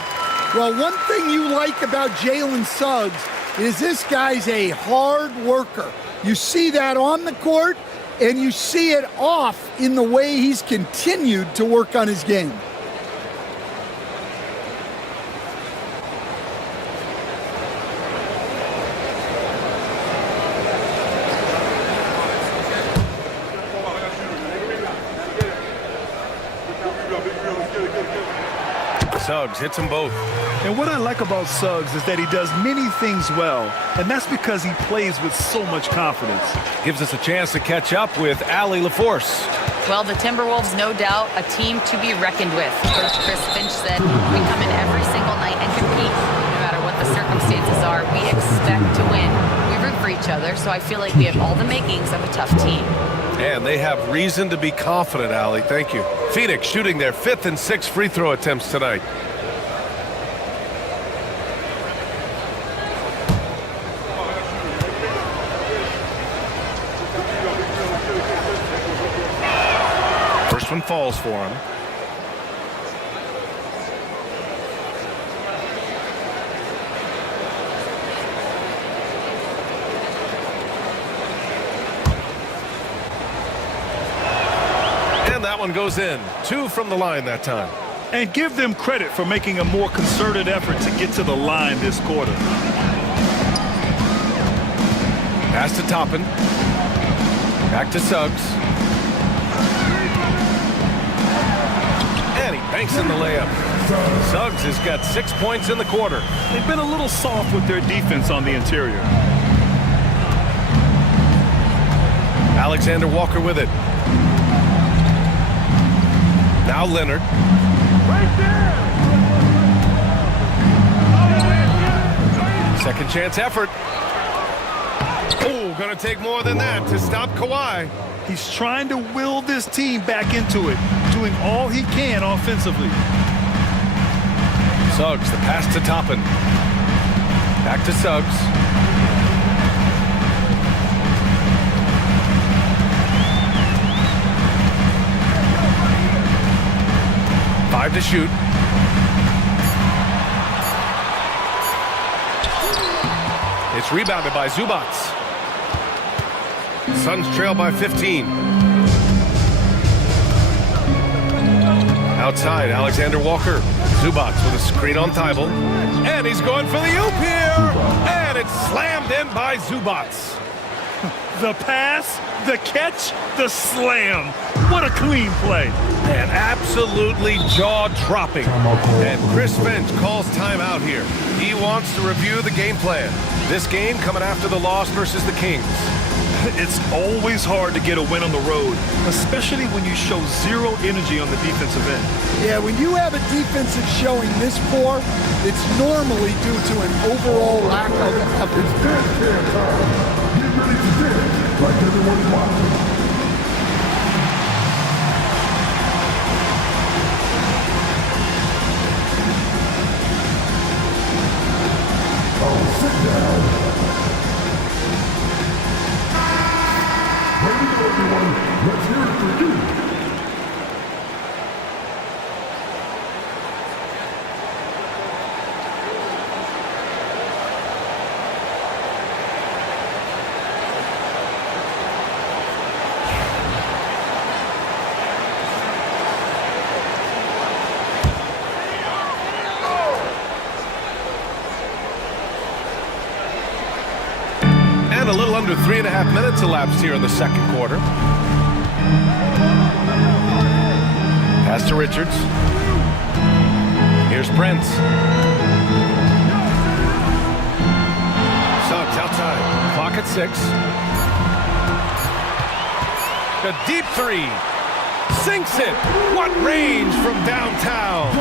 Well, one thing you like about Jalen Suggs is this guy's a hard worker. You see that on the court, and you see it off in the way he's continued to work on his game. Suggs hits them both. And what I like about Suggs is that he does many things well, and that's because he plays with so much confidence. Gives us a chance to catch up with Allie LaForce. Well, the Timberwolves, no doubt, a team to be reckoned with. Coach Chris Finch said, we come in every single night and compete. No matter what the circumstances are, we expect to win. We root for each other, so I feel like we have all the makings of a tough team. And they have reason to be confident, Allie. Thank you. Phoenix shooting their 5th and 6th free throw attempts tonight. First one falls for him. And that one goes in. 2 from the line that time. And give them credit for making a more concerted effort to get to the line this quarter. Pass to Toppin. Back to Suggs. And he banks in the layup. Suggs has got 6 points in the quarter. They've been a little soft with their defense on the interior. Alexander Walker with it. Now Leonard. Second chance effort. Oh, gonna take more than that to stop Kawhi. He's trying to will this team back into it, doing all he can offensively. Suggs, the pass to Toppin. Back to Suggs. Five to shoot. It's rebounded by Zubats. Suns trail by 15. Outside, Alexander Walker. Zubats with a screen on Thibault. And he's going for the oop here. And it's slammed in by Zubats. The pass, the catch, the slam. What a clean play. And absolutely jaw-dropping. And Chris Finch calls timeout here. He wants to review the game plan. This game coming after the loss versus the Kings. It's always hard to get a win on the road, especially when you show zero energy on the defensive end. Yeah, when you have a defensive showing this poor, it's normally due to an overall lack of effort. Get ready to dance like everyone's watching. Sit down. Ready, everyone? Let's hear it for you. A little under 3.5 minutes elapsed here in the second quarter. Pass to Richards. Here's Prince. Suggs outside. Clock at 6. A deep three. Sinks it. What range from downtown.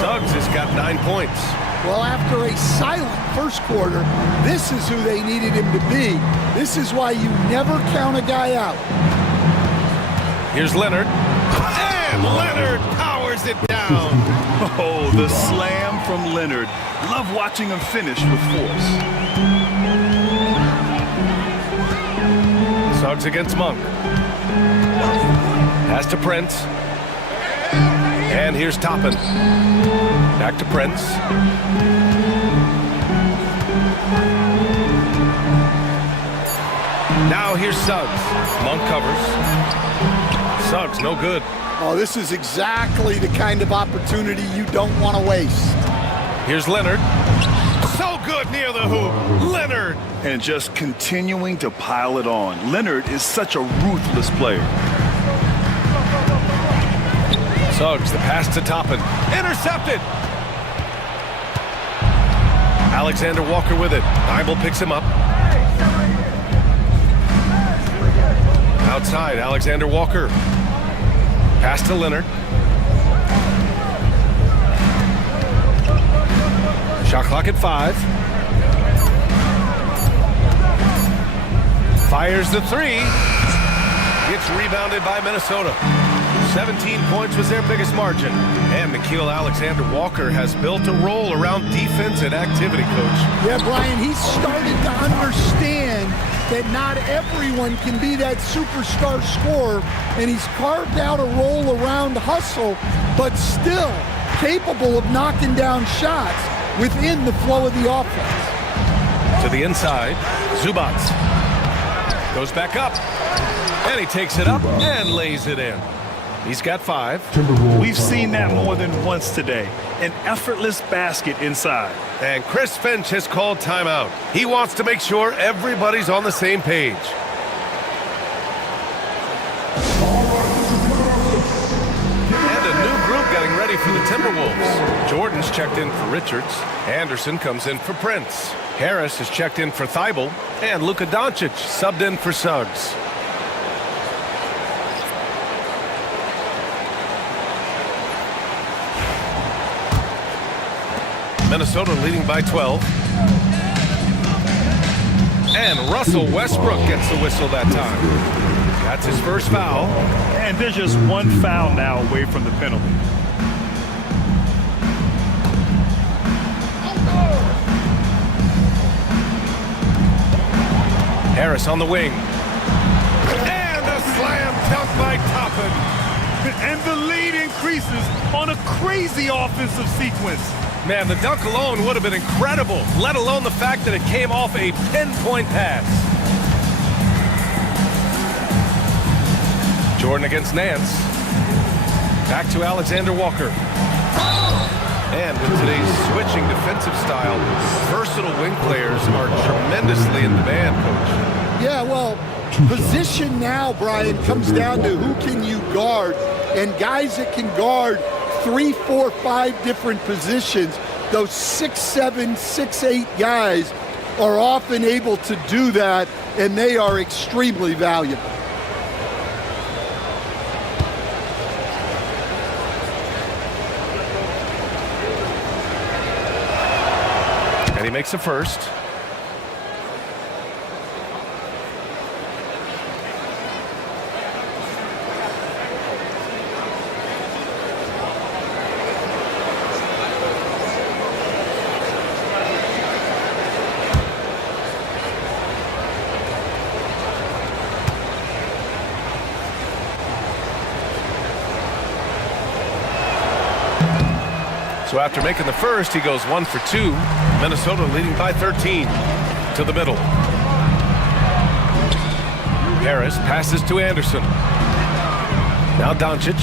Suggs has got 9 points. Well, after a silent first quarter, this is who they needed him to be. This is why you never count a guy out. Here's Leonard. And Leonard powers it down. Oh, the slam from Leonard. Love watching him finish with force. Suggs against Monk. Pass to Prince. And here's Toppin. Back to Prince. Now here's Suggs. Monk covers. Suggs, no good. Oh, this is exactly the kind of opportunity you don't want to waste. Here's Leonard. So good near the hoop. Leonard. And just continuing to pile it on. Leonard is such a ruthless player. Suggs, the pass to Toppin. Intercepted. Alexander Walker with it. Thibault picks him up. Outside, Alexander Walker. Pass to Leonard. Shot clock at 5. Fires the 3. Gets rebounded by Minnesota. 17 points was their biggest margin. And Nickeil Alexander-Walker has built a role around defense and activity, Coach. Yeah, Brian, he's started to understand that not everyone can be that superstar scorer, and he's carved out a role around hustle, but still capable of knocking down shots within the flow of the offense. To the inside, Zubats goes back up, and he takes it up and lays it in. He's got 5. We've seen that more than once today. An effortless basket inside. And Chris Finch has called timeout. He wants to make sure everybody's on the same page. And a new group getting ready for the Timberwolves. Jordan's checked in for Richards. Anderson comes in for Prince. Harris is checked in for Thibault. And Luka Doncic subbed in for Suggs. Minnesota leading by 12. And Russell Westbrook gets the whistle that time. That's his first foul. And they're just one foul now away from the penalty. Harris on the wing. And a slam dunk by Toppin. And the lead increases on a crazy offensive sequence. Man, the dunk alone would have been incredible, let alone the fact that it came off a pinpoint pass. Jordan against Nance. Back to Alexander Walker. And in today's switching defensive style, versatile wing players are tremendously in demand, Coach. Yeah, well, position now, Brian, comes down to who can you guard. And guys that can guard 3, 4, 5 different positions, those 6'7", 6'8" guys are often able to do that, and they are extremely valuable. And he makes a first. So after making the first, he goes 1 for 2. Minnesota leading by 13. To the middle. Harris passes to Anderson. Now Doncic.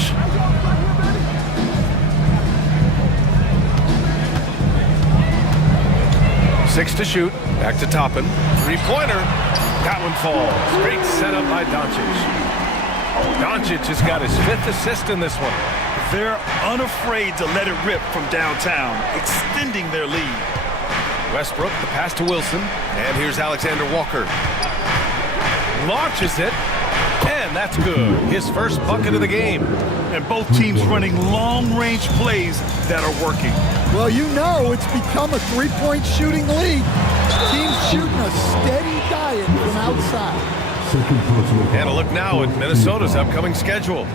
Six to shoot. Back to Toppin. Three-pointer. That one falls. Great setup by Doncic. Doncic has got his 5th assist in this one. They're unafraid to let it rip from downtown, extending their lead. Westbrook, the pass to Wilson. And here's Alexander Walker. Launches it. And that's good. His first bucket of the game. And both teams running long-range plays that are working. Well, you know it's become a three-point shooting league. Teams shooting a steady diet from outside. And a look now at Minnesota's upcoming schedule.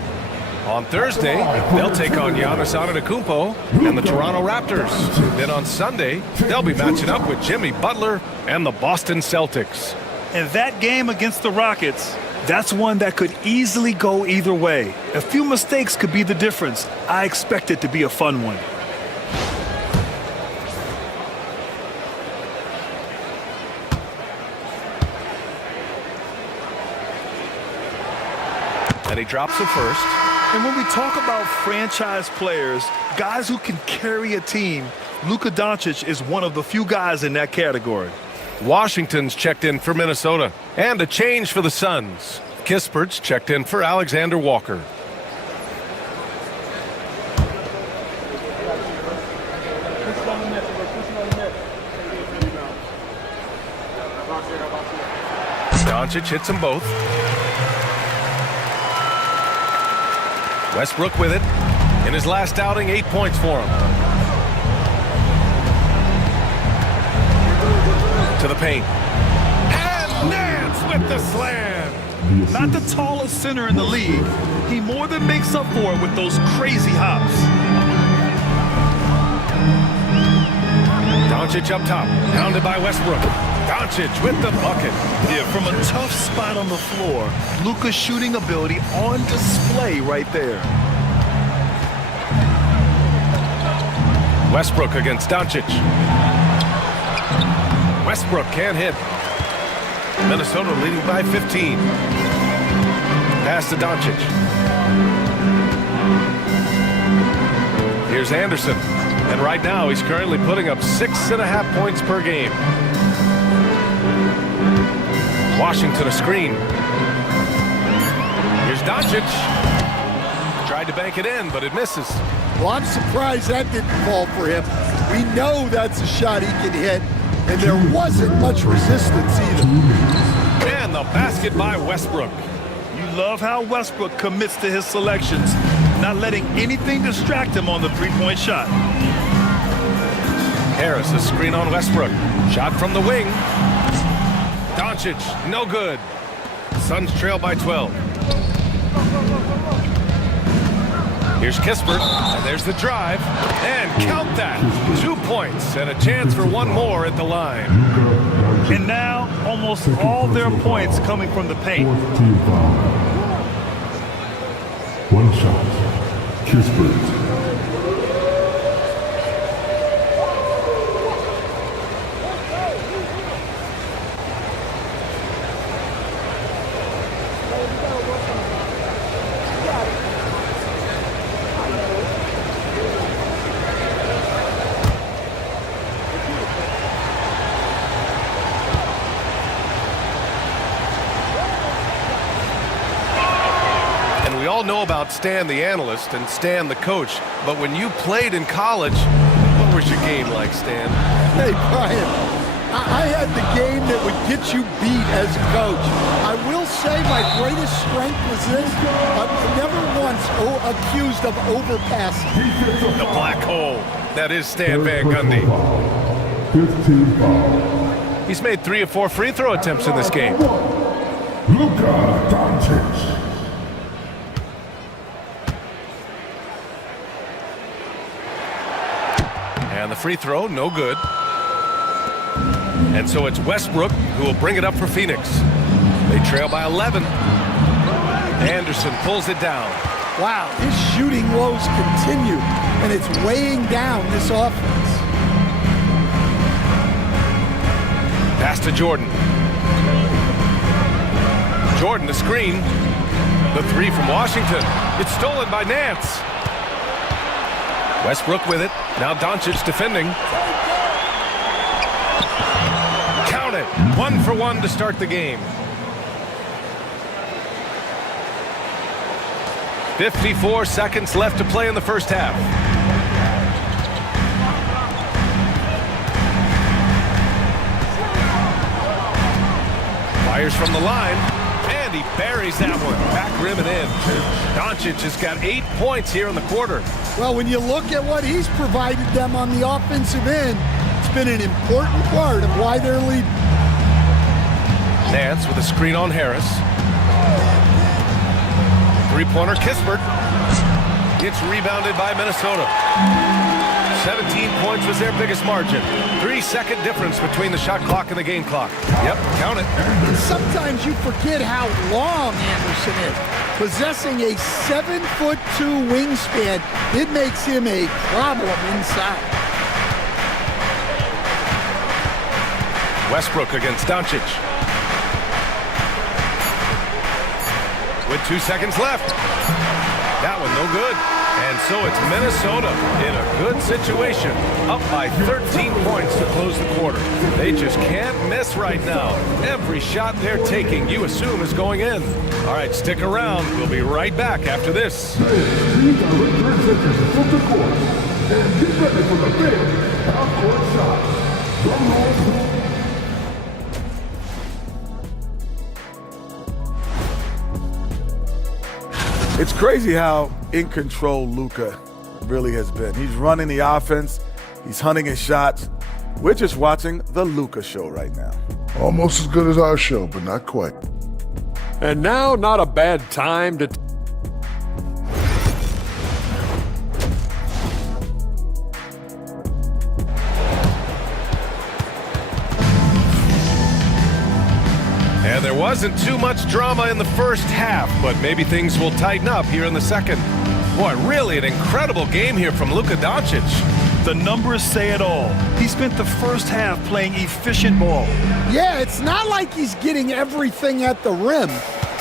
On Thursday, they'll take on Giannis Antetokounmpo and the Toronto Raptors. Then on Sunday, they'll be matching up with Jimmy Butler and the Boston Celtics. And that game against the Rockets, that's one that could easily go either way. A few mistakes could be the difference. I expect it to be a fun one. And he drops the first. And when we talk about franchise players, guys who can carry a team, Luka Doncic is one of the few guys in that category. Washington's checked in for Minnesota. And a change for the Suns. Kispert's checked in for Alexander Walker. Doncic hits them both. Westbrook with it. In his last outing, 8 points for him. To the paint. And Nance with the slam. Not the tallest center in the league. He more than makes up for it with those crazy hops. Doncic up top. Pounded by Westbrook. Doncic with the bucket. Yeah, from a tough spot on the floor, Luka's shooting ability on display right there. Westbrook against Doncic. Westbrook can't hit. Minnesota leading by 15. Pass to Doncic. Here's Anderson. And right now he's currently putting up 6.5 points per game. Washington a screen. Here's Doncic. Tried to bank it in, but it misses. Well, I'm surprised that didn't fall for him. We know that's a shot he can hit, and there wasn't much resistance either. And the basket by Westbrook. You love how Westbrook commits to his selections, not letting anything distract him on the three-point shot. Harris, a screen on Westbrook. Shot from the wing. Doncic, no good. Suns trail by 12. Here's Kispert, and there's the drive. And count that. 2 points and a chance for one more at the line. And now, almost all their points coming from the paint. One shot. Kispert. We all know about Stan the analyst and Stan the coach, but when you played in college, what was your game like, Stan? Hey, Brian, I had the game that would get you beat as a coach. I will say my greatest strength was this. I'm never once accused of overpassing. The black hole. That is Stan Van Gundy. 15 foul. He's made 3 or 4 free throw attempts in this game. Luka Doncic. And the free throw, no good. And so it's Westbrook who will bring it up for Phoenix. They trail by 11. Anderson pulls it down. Wow, his shooting woes continue, and it's weighing down this offense. Pass to Jordan. Jordan, the screen. The 3 from Washington. It's stolen by Nance. Westbrook with it. Now Doncic defending. Count it. 1 for 1 to start the game. 54 seconds left to play in the first half. Fires from the line. And he buries that one. Back rim and in. Doncic has got 8 points here in the quarter. Well, when you look at what he's provided them on the offensive end, it's been an important part of why they're leading. Nance with a screen on Harris. Three-pointer Kispert. It's rebounded by Minnesota. 17 points was their biggest margin. 3-second difference between the shot clock and the game clock. Yep, count it. Sometimes you forget how long Anderson is. Possessing a 7'2" wingspan, it makes him a problem inside. Westbrook against Doncic. With 2 seconds left. That one no good. And so it's Minnesota in a good situation, up by 13 points to close the quarter. They just can't miss right now. Every shot they're taking, you assume, is going in. All right, stick around. We'll be right back after this. These are return seconds from the court. And get ready for the big half-court shot. Drum roll. It's crazy how in control Luka really has been. He's running the offense. He's hunting his shots. We're just watching the Luka show right now. Almost as good as our show, but not quite. And now, not a bad time to... And there wasn't too much drama in the first half, but maybe things will tighten up here in the second. Boy, really an incredible game here from Luka Doncic. The numbers say it all. He spent the first half playing efficient ball. Yeah, it's not like he's getting everything at the rim.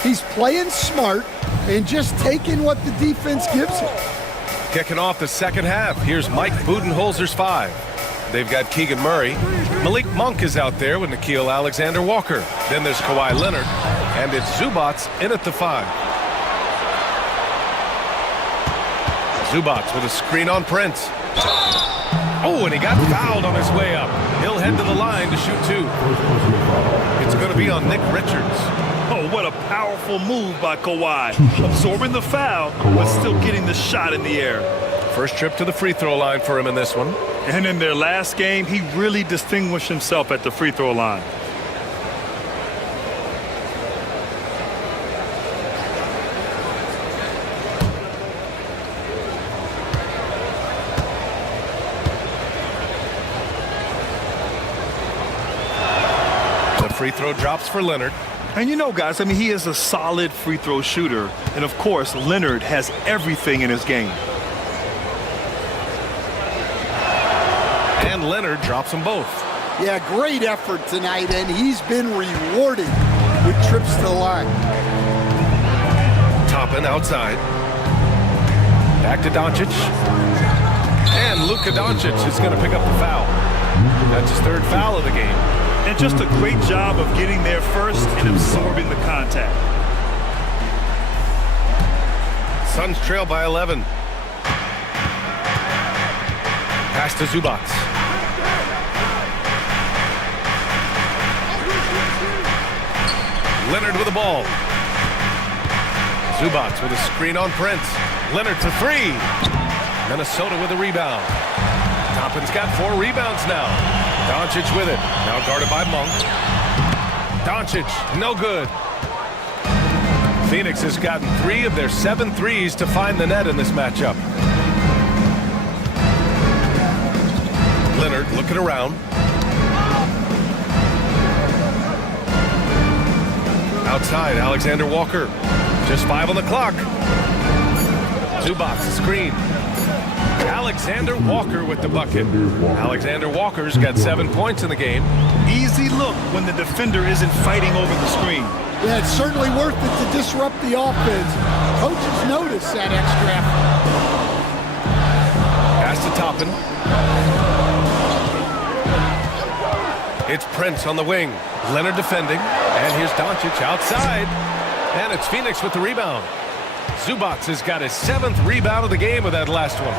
He's playing smart and just taking what the defense gives him. Kicking off the second half, here's Mike Budenholzer's 5. They've got Keegan Murray. Malik Monk is out there with Nickeil Alexander-Walker. Then there's Kawhi Leonard, and it's Zubats in at the 5. Zubats with a screen on Prince. Oh, and he got fouled on his way up. He'll head to the line to shoot 2. It's going to be on Nick Richards. Oh, what a powerful move by Kawhi. Absorbing the foul, but still getting the shot in the air. First trip to the free throw line for him in this one. And in their last game, he really distinguished himself at the free throw line. The free throw drops for Leonard. And you know, guys, I mean, he is a solid free throw shooter. And, of course, Leonard has everything in his game. And Leonard drops them both. Yeah, great effort tonight, and he's been rewarded with trips to the line. Toppin outside. Back to Doncic. And Luka Doncic is going to pick up the foul. That's his third foul of the game. And just a great job of getting there first and absorbing the contact. Suns trail by 11. Pass to Zubac. Leonard with the ball. Zubac with a screen on Prince. Leonard for three. Minnesota with a rebound. Toppin's got 4 rebounds now. Doncic with it. Now guarded by Monk. Doncic, no good. Phoenix has gotten 3 of their 7 threes to find the net in this matchup. Leonard looking around. Outside, Alexander Walker. Just 5 on the clock. Zubac, screen. Alexander Walker with the bucket. Alexander Walker's got 7 points in the game. Easy look when the defender isn't fighting over the screen. Yeah, it's certainly worth it to disrupt the offense. Coaches notice that extra effort. Pass to Toppin. It's Prince on the wing. Leonard defending. And here's Doncic outside. And it's Phoenix with the rebound. Zubac has got his 7th rebound of the game with that last one.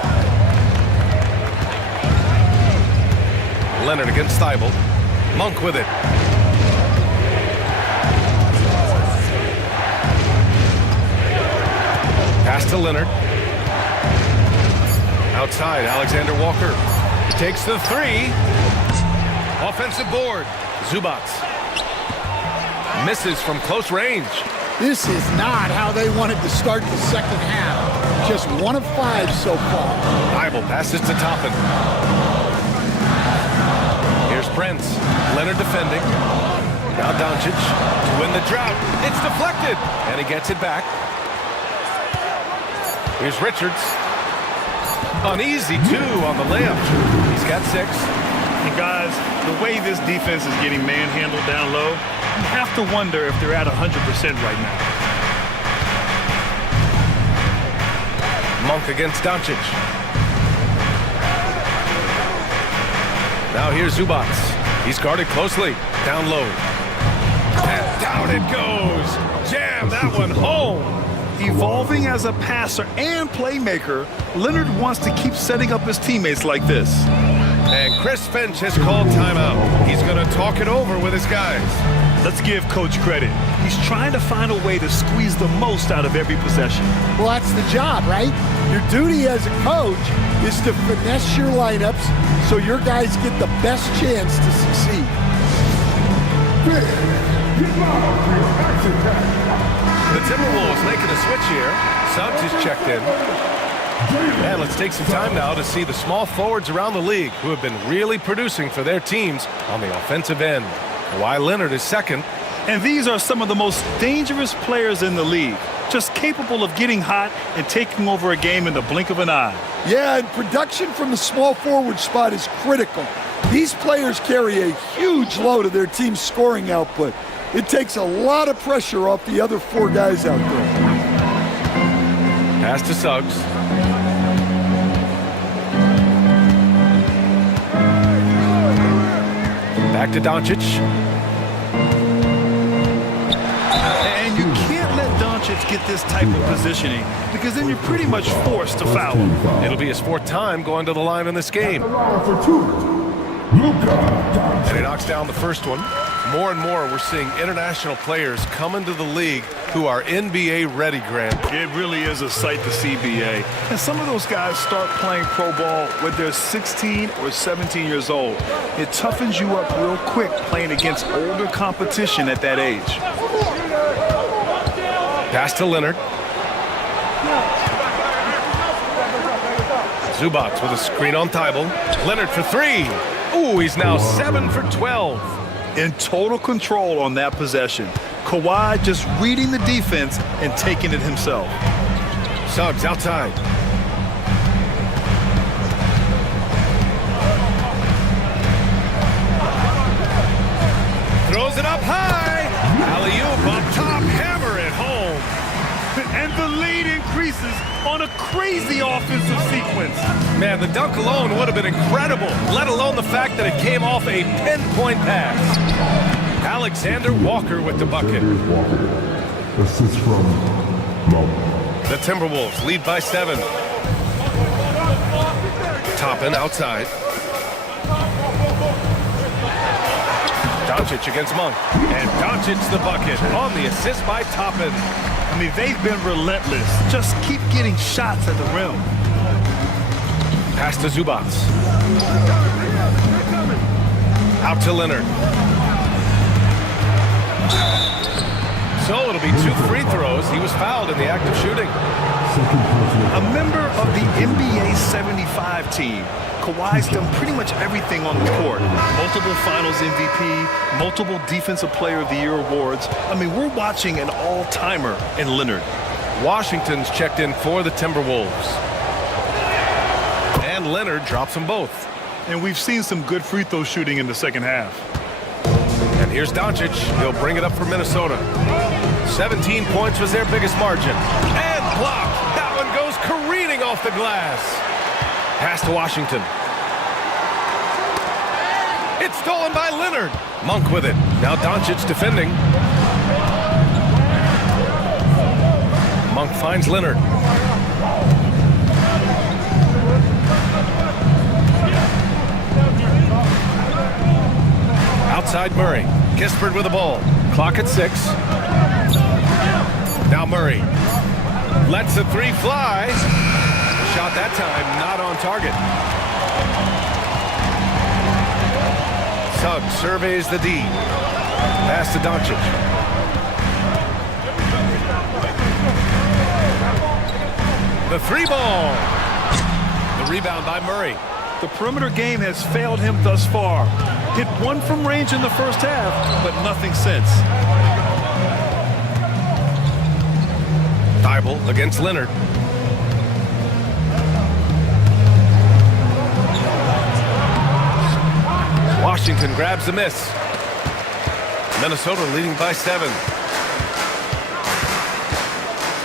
Leonard against Thibault. Monk with it. Pass to Leonard. Outside, Alexander Walker. He takes the 3. Offensive board. Zubac. Misses from close range. This is not how they wanted to start the second half. Just 1 of 5 so far. Thibault passes to Toppin. Here's Prince. Leonard defending. Now Doncic to win the drought. It's deflected. And he gets it back. Here's Richards. An easy 2 on the layup. He's got 6. And guys, the way this defense is getting manhandled down low, you have to wonder if they're at 100% right now. Monk against Doncic. Now here's Zubac. He's guarded closely. Down low. And down it goes. Jam that one home. Evolving as a passer and playmaker, Leonard wants to keep setting up his teammates like this. And Chris Finch has called timeout. He's going to talk it over with his guys. Let's give Coach credit. He's trying to find a way to squeeze the most out of every possession. Well, that's the job, right? Your duty as a coach is to finesse your lineups so your guys get the best chance to succeed. The Timberwolves making a switch here. Suggs is checked in. And let's take some time now to see the small forwards around the league who have been really producing for their teams on the offensive end. Kawhi Leonard is second. And these are some of the most dangerous players in the league, just capable of getting hot and taking over a game in the blink of an eye. Yeah, and production from the small forward spot is critical. These players carry a huge load of their team's scoring output. It takes a lot of pressure off the other 4 guys out there. Pass to Suggs. Back to Doncic. And you can't let Doncic get this type of positioning because then you're pretty much forced to foul him. It'll be his 4th time going to the line in this game. For 2, Luka Doncic. And he knocks down the first one. More and more, we're seeing international players come into the league who are NBA ready, Grant. It really is a sight to see, BA. And some of those guys start playing pro ball when they're 16 or 17 years old. It toughens you up real quick playing against older competition at that age. Pass to Leonard. Zubac with a screen on Thibault. Leonard for three. Ooh, he's now 7 for 12. In total control on that possession. Kawhi just reading the defense and taking it himself. Suggs outside. Throws it up high. Alley-oop up top. Hammer it home. And the lead increases on a crazy offensive sequence. Man, the dunk alone would have been incredible, let alone the fact that it came off a pinpoint pass. Alexander Walker with the bucket. Assist from Mo. The Timberwolves lead by 7. Toppin outside. Doncic against Monk. And Doncic the bucket on the assist by Toppin. I mean, they've been relentless. Just keep getting shots at the rim. Pass to Zubac. Out to Leonard. So it'll be 2 free throws. He was fouled in the act of shooting. A member of the NBA 75 team. Kawhi's done pretty much everything on the court. Multiple Finals MVP, multiple Defensive Player of the Year awards. I mean, we're watching an all-timer in Leonard. Washington's checked in for the Timberwolves. And Leonard drops them both. And we've seen some good free throw shooting in the second half. And here's Doncic. He'll bring it up for Minnesota. 17 points was their biggest margin. And blocked. That one goes careening off the glass. Pass to Washington. It's stolen by Leonard. Monk with it. Now Doncic defending. Monk finds Leonard. Outside Murray. Kispert with the ball. Clock at 6. Now Murray. Lets the three fly. Shot that time, not on target. Suggs surveys the D. Pass to Doncic. The 3-ball. The rebound by Murray. The perimeter game has failed him thus far. Hit 1 from range in the first half, but nothing since. Thibault against Leonard. Washington grabs the miss. Minnesota leading by 7.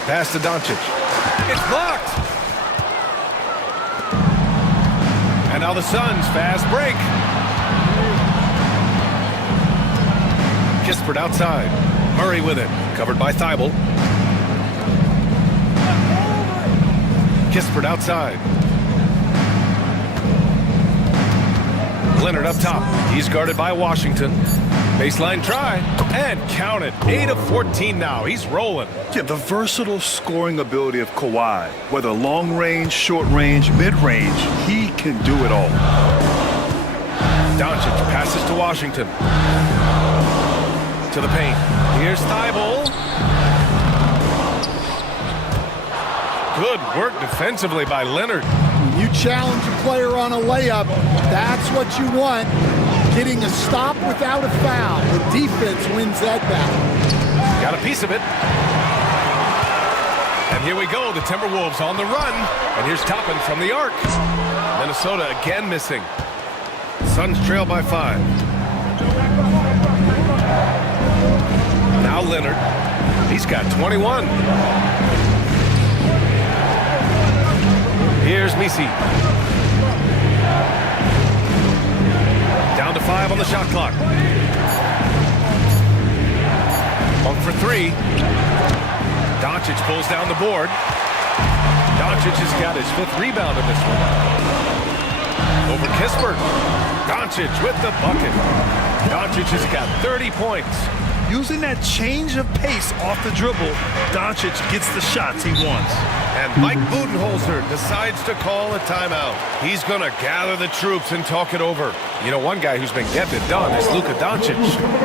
Pass to Doncic. It's blocked. And now the Suns fast break. Kispert outside. Murray with it. Covered by Thibault. Kispert outside. Leonard up top. He's guarded by Washington. Baseline try. And count it. 8 of 14 now. He's rolling. Yeah, the versatile scoring ability of Kawhi. Whether long range, short range, mid range, he can do it all. Doncic passes to Washington. To the paint. Here's Thibault. Good work defensively by Leonard. When you challenge a player on a layup, that's what you want. Getting a stop without a foul. The defense wins that battle. Got a piece of it. And here we go. The Timberwolves on the run. And here's Toppin from the arc. Minnesota again missing. Suns trail by 5. Now Leonard. He's got 21. Here's Misi. Down to 5 on the shot clock. Monk for 3. Doncic pulls down the board. Doncic has got his 5th rebound in this one. Over Kispert. Doncic with the bucket. Doncic has got 30 points. Using that change of pace off the dribble, Doncic gets the shots he wants. And Mike Budenholzer decides to call a timeout. He's going to gather the troops and talk it over. You know, one guy who's been getting it done is Luka Doncic.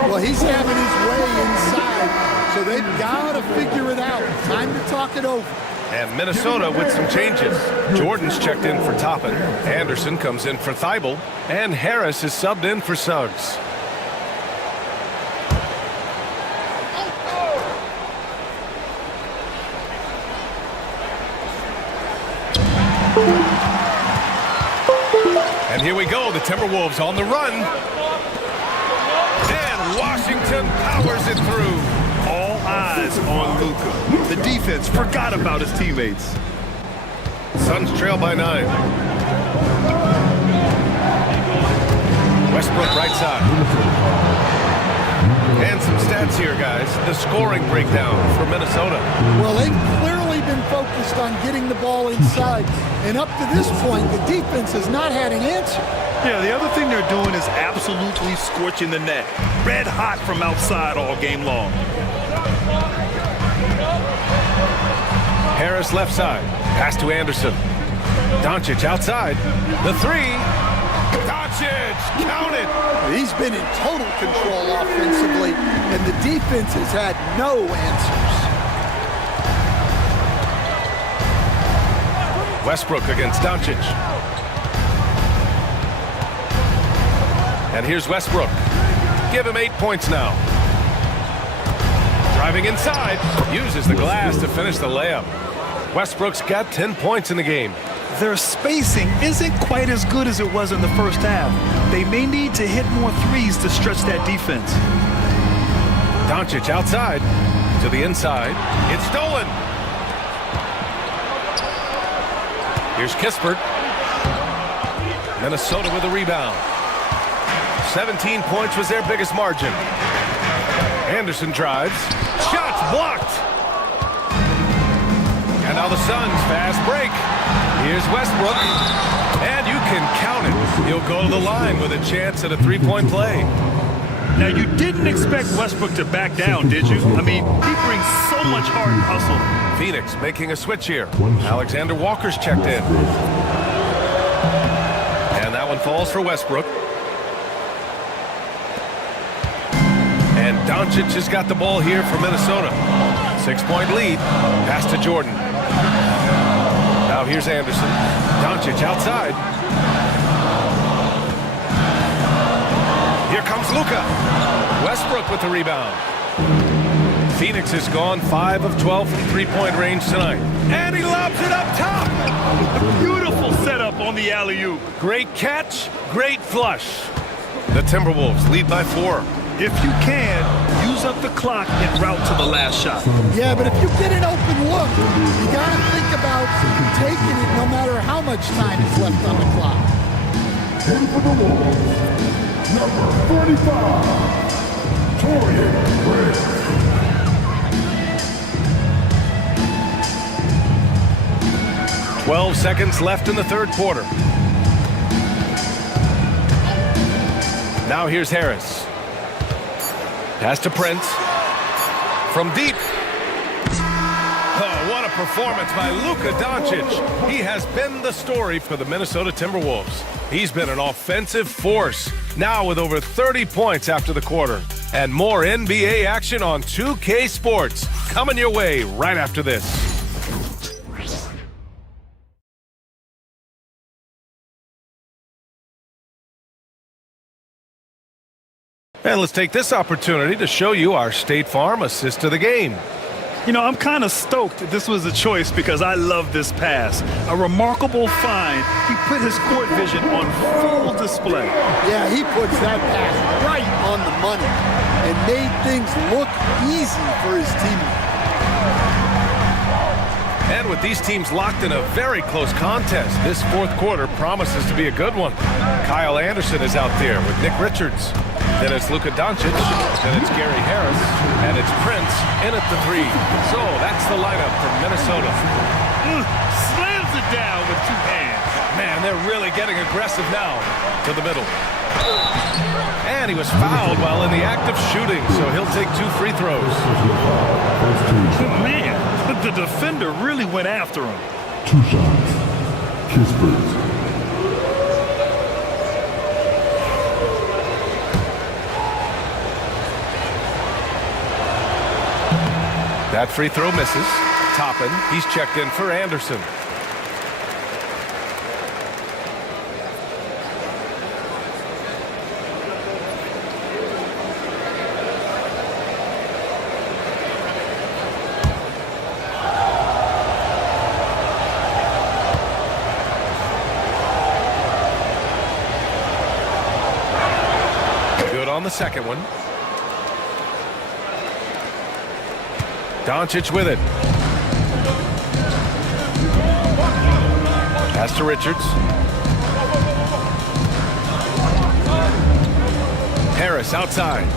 Well, he's having his way inside, so they've got to figure it out. Time to talk it over. And Minnesota with some changes. Jordan's checked in for Toppin. Anderson comes in for Thibault. And Harris is subbed in for Suggs. And here we go, the Timberwolves on the run. And Washington powers it through. All eyes on Luka. The defense forgot about his teammates. Suns trail by 9. Westbrook right side. And some stats here, guys. The scoring breakdown for Minnesota. Well, they've clearly been focused on getting the ball inside. And up to this point, the defense has not had an answer. Yeah, the other thing they're doing is absolutely scorching the net. Red hot from outside all game long. Harris left side. Pass to Anderson. Doncic outside. The three. Doncic, count it. He's been in total control offensively, and the defense has had no answers. Westbrook against Doncic. And here's Westbrook. Give him 8 points now. Driving inside. Uses the glass to finish the layup. Westbrook's got 10 points in the game. Their spacing isn't quite as good as it was in the first half. They may need to hit more threes to stretch that defense. Doncic outside to the inside. It's stolen. Here's Kispert. Minnesota with a rebound. 17 points was their biggest margin. Anderson drives. Shots blocked. And now the Suns fast break. Here's Westbrook. And you can count it. He'll go to the line with a chance at a three-point play. Now, you didn't expect Westbrook to back down, did you? I mean, he brings so much heart and hustle. Phoenix making a switch here. Alexander Walker's checked in. And that one falls for Westbrook. And Doncic has got the ball here for Minnesota. 6-point lead. Pass to Jordan. Now here's Anderson. Doncic outside. Here comes Luka. Westbrook with the rebound. Phoenix has gone 5 of 12 from three-point range tonight. And he lobs it up top. A beautiful setup on the alley-oop. Great catch, great flush. The Timberwolves lead by 4. If you can, use up the clock en route to the last shot. Yeah, but if you get an open look, you got to think about taking it no matter how much time is left on the clock. And for the Wolves, number 45, Torian Prince. 12 seconds left in the third quarter. Now here's Harris. Pass to Prince. From deep. Oh, what a performance by Luka Doncic. He has been the story for the Minnesota Timberwolves. He's been an offensive force. Now with over 30 points after the quarter. And more NBA action on 2K Sports. Coming your way right after this. And let's take this opportunity to show you our State Farm assist to the game. You know, I'm kind of stoked this was a choice because I love this pass. A remarkable find. He put his court vision on full display. Yeah, he puts that pass right on the money and made things look easy for his teammates. And with these teams locked in a very close contest, this fourth quarter promises to be a good one. Kyle Anderson is out there with Nick Richards. Then it's Luka Doncic. Then it's Gary Harris. And it's Prince in at the 3. So that's the lineup for Minnesota. Slams it down with 2 hands. Man, they're really getting aggressive now. To the middle. And he was fouled while in the act of shooting, so he'll take 2 free throws. Man, the defender really went after him. 2 shots. Kispert. That free throw misses. Toppin, he's checked in for Anderson. Good on the second one. Doncic with it. Pass to Richards. Harris outside.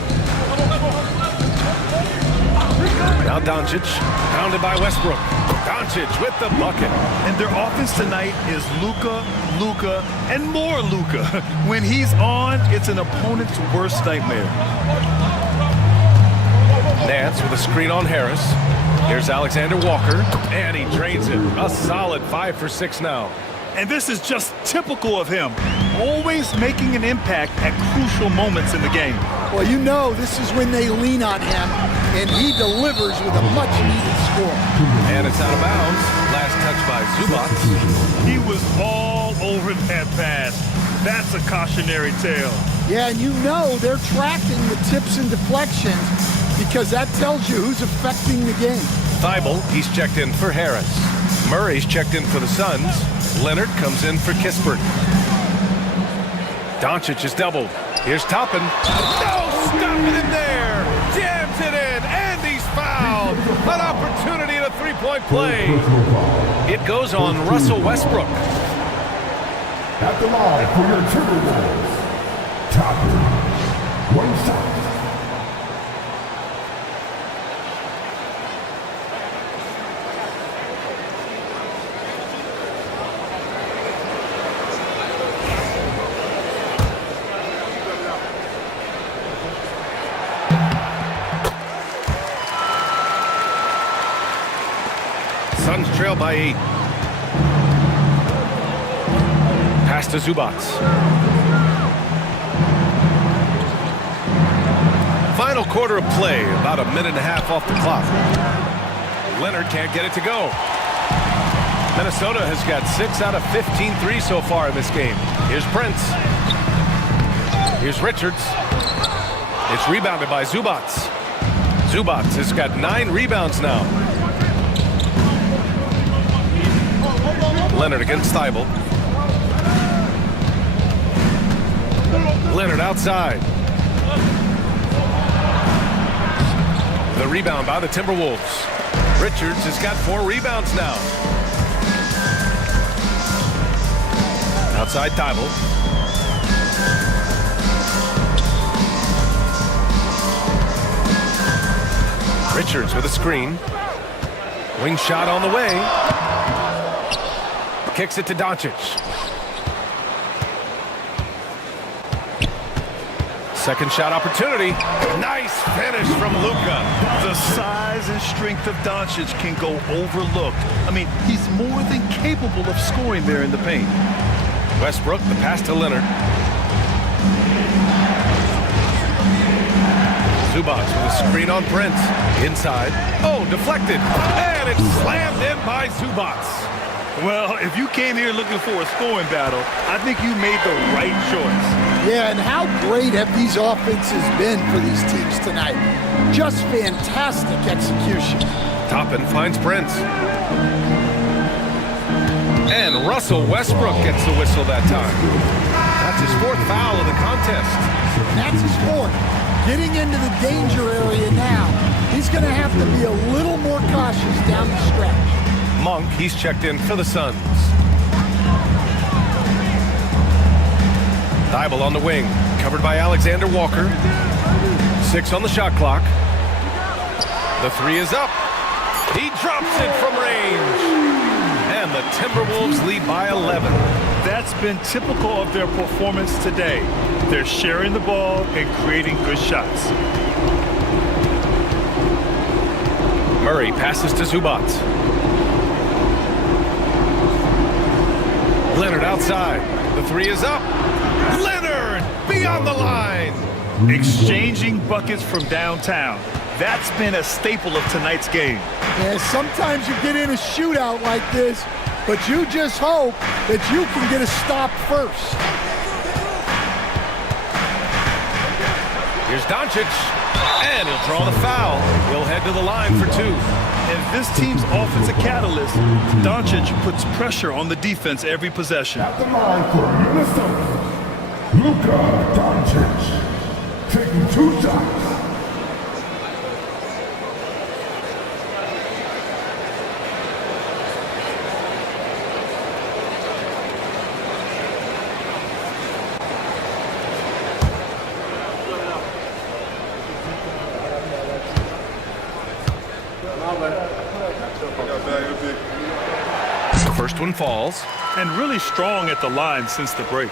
Now Doncic, pounded by Westbrook. Doncic with the bucket. And their offense tonight is Luka, Luka, and more Luka. When he's on, it's an opponent's worst nightmare. Nance with a screen on Harris. Here's Alexander Walker, and he drains it. A solid 5 for 6 now. And this is just typical of him, always making an impact at crucial moments in the game. Well, you know this is when they lean on him, and he delivers with a much-needed score. And it's out of bounds. Last touch by Zubac. He was all over that pass. That's a cautionary tale. Yeah, and you know they're tracking the tips and deflections because that tells you who's affecting the game. Thibault, he's checked in for Harris. Murray's checked in for the Suns. Leonard comes in for Kispert. Doncic is doubled. Here's Toppin. No, stop it in there. Jams it in, and he's fouled. An opportunity at a three-point play. It goes on Russell Westbrook. At the line for your Timberwolves, Toppin. 1 shot. Suns trail by 8. Pass to Zubac. Final quarter of play, about a minute and a half off the clock. Leonard can't get it to go. Minnesota has got 6 out of 15 threes so far in this game. Here's Prince. Here's Richards. It's rebounded by Zubac. Zubac has got 9 rebounds now. Leonard against Thibault. Leonard outside. The rebound by the Timberwolves. Richards has got 4 rebounds now. Outside Thibault. Richards with a screen. Wing shot on the way. Kicks it to Doncic. Second shot opportunity. Nice finish from Luka. The size and strength of Doncic can go overlooked. I mean, he's more than capable of scoring there in the paint. Westbrook, the pass to Leonard. Zubac with a screen on Prince. Inside. Oh, deflected. And it's slammed in by Zubac. Well, if you came here looking for a scoring battle, I think you made the right choice. Yeah, and how great have these offenses been for these teams tonight? Just fantastic execution. Toppin finds Prince. And Russell Westbrook gets the whistle that time. That's his 4th foul of the contest. And that's his 4th. Getting into the danger area now. He's going to have to be a little more cautious down the stretch. Monk, he's checked in for the Suns. Thibault on the wing, covered by Alexander Walker. 6 on the shot clock. The 3 is up. He drops it from range. And the Timberwolves lead by 11. That's been typical of their performance today. They're sharing the ball and creating good shots. Murray passes to Zubac. Leonard outside. The three is up. Leonard beyond the line. Exchanging buckets from downtown. That's been a staple of tonight's game. Yeah, sometimes you get in a shootout like this, but you just hope that you can get a stop first. Here's Doncic, and he'll draw the foul. He'll head to the line for two. And this team's offensive catalyst, Doncic puts pressure on the defense every possession. At the line for Minnesota, Luka Doncic, taking 2 shots. The first one falls. And really strong at the line since the break.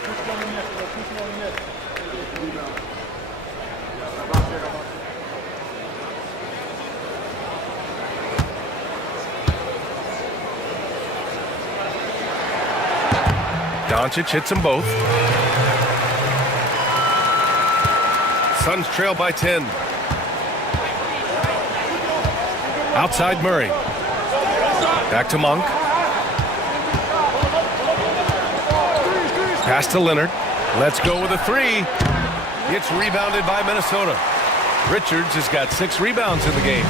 Doncic hits them both. Suns trail by 10. Outside Murray. Back to Monk. Pass to Leonard. Let's go with a three. It's rebounded by Minnesota. Richards has got 6 rebounds in the game.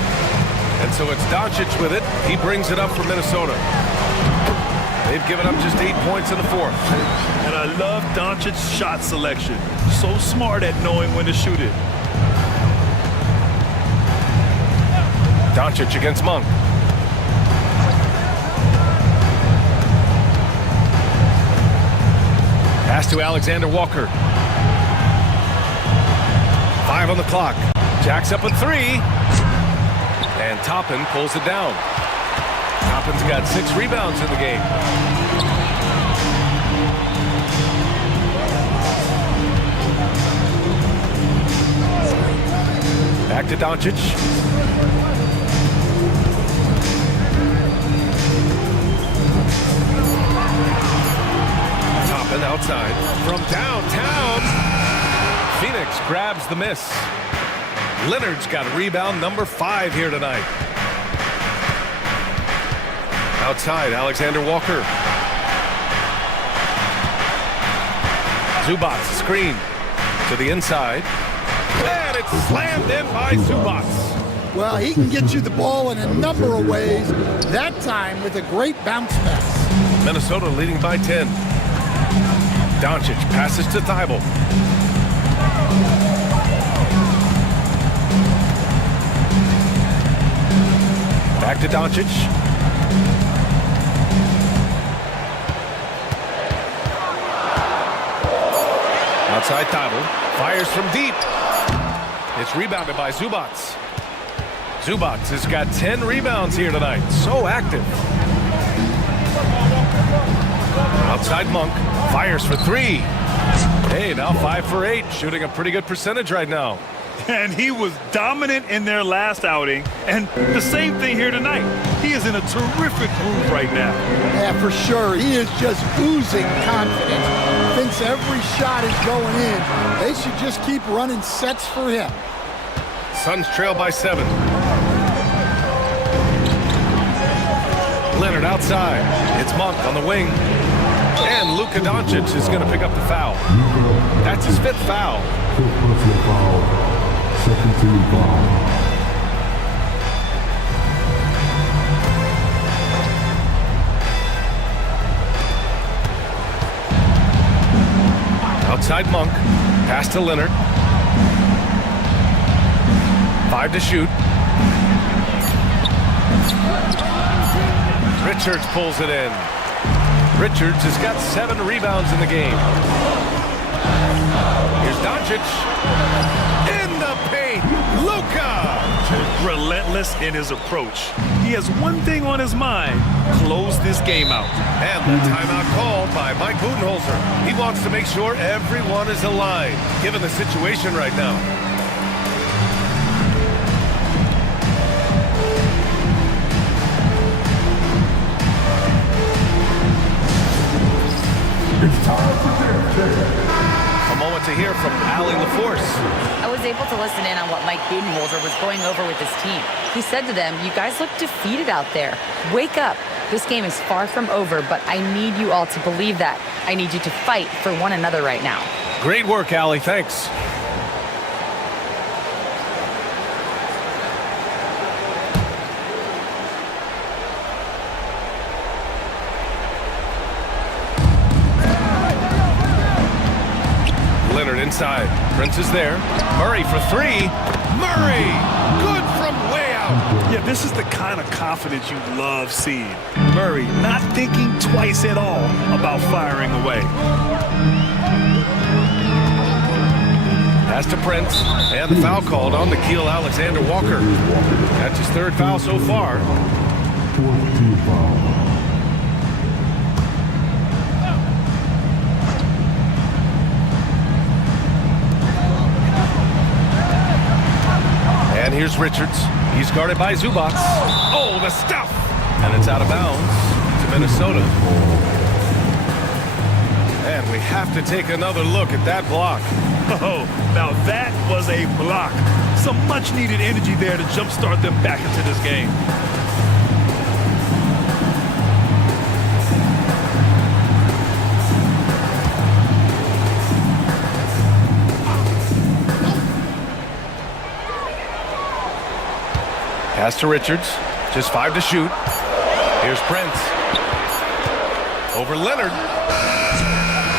And so it's Doncic with it. He brings it up for Minnesota. They've given up just 8 points in the fourth. And I love Doncic's shot selection. So smart at knowing when to shoot it. Doncic against Monk. Pass to Alexander Walker. 5 on the clock. Jacks up a 3. And Toppin pulls it down. Toppin's got 6 rebounds in the game. Back to Doncic. Toppin outside. From downtown. Phoenix grabs the miss. Leonard's got rebound number 5 here tonight. Outside, Alexander Walker. Zubac screen to the inside. And it's slammed in by Zubac. Well, he can get you the ball in a number of ways, that time with a great bounce pass. Minnesota leading by 10. Doncic passes to Thibault. Back to Doncic. Outside Thibault. Fires from deep. It's rebounded by Zubac. Zubac has got 10 rebounds here tonight. So active. Outside Monk. Fires for 3. Hey, now 5 for 8. Shooting a pretty good percentage right now. And he was dominant in their last outing. And the same thing here tonight. He is in a terrific groove right now. Yeah, for sure. He is just oozing confidence. Thinks every shot is going in. They should just keep running sets for him. Suns trail by 7. Leonard outside. It's Monk on the wing. And Luka Doncic is going to pick up the foul. That's his 5th foul. 5th personal foul. 2nd team foul. Outside Monk. Pass to Leonard. 5 to shoot. Richards pulls it in. Richards has got 7 rebounds in the game. Here's Doncic. In the paint. Luka. relentless in his approach. He has one thing on his mind: close this game out. And the timeout called by Mike Budenholzer. He wants to make sure everyone is aligned, given the situation right now. It's time for Jeff. A moment to hear from Allie LaForce. I was able to listen in on what Mike Budenholzer was going over with his team. He said to them, "You guys look defeated out there. Wake up. This game is far from over, but I need you all to believe that. I need you to fight for one another right now." Great work, Allie. Thanks. Leonard inside. Prince is there. Murray for three. Murray! Good from way out. Yeah, this is the kind of confidence you love seeing. Murray not thinking twice at all about firing away. Pass to Prince. And the foul called on Nickeil Alexander-Walker. That's his third foul so far. 14 foul. And here's Richards. He's guarded by Zubac. Oh, the stuff! And it's out of bounds to Minnesota. And we have to take another look at that block. Oh, now that was a block. Some much-needed energy there to jumpstart them back into this game. Pass to Richards. Just 5 to shoot. Here's Prince. Over Leonard.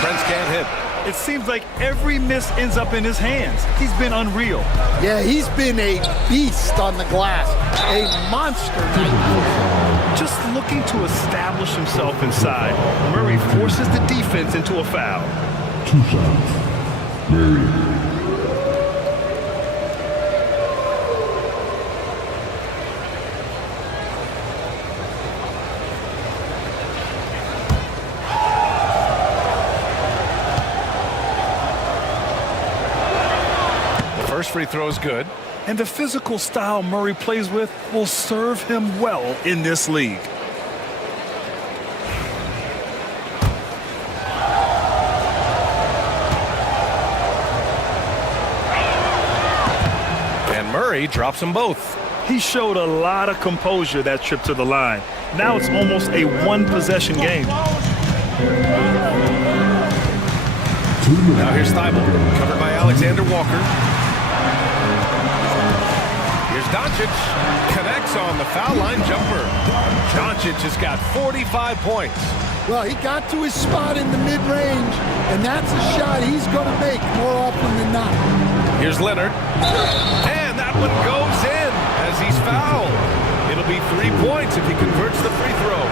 Prince can't hit. It seems like every miss ends up in his hands. He's been unreal. Yeah, he's been a beast on the glass. A monster night. Just looking to establish himself inside, Murray forces the defense into a foul. 2 shots. Murray. First free throw is good. And the physical style Murray plays with will serve him well in this league. And Murray drops them both. He showed a lot of composure that trip to the line. Now it's almost a one-possession game. Now here's Thibault, covered by Alexander-Walker. Here's Doncic, connects on the foul line jumper. Doncic has got 45 points. Well, he got to his spot in the mid-range, and that's a shot he's going to make more often than not. Here's Leonard, and that one goes in as he's fouled. It'll be 3 points if he converts the free throw.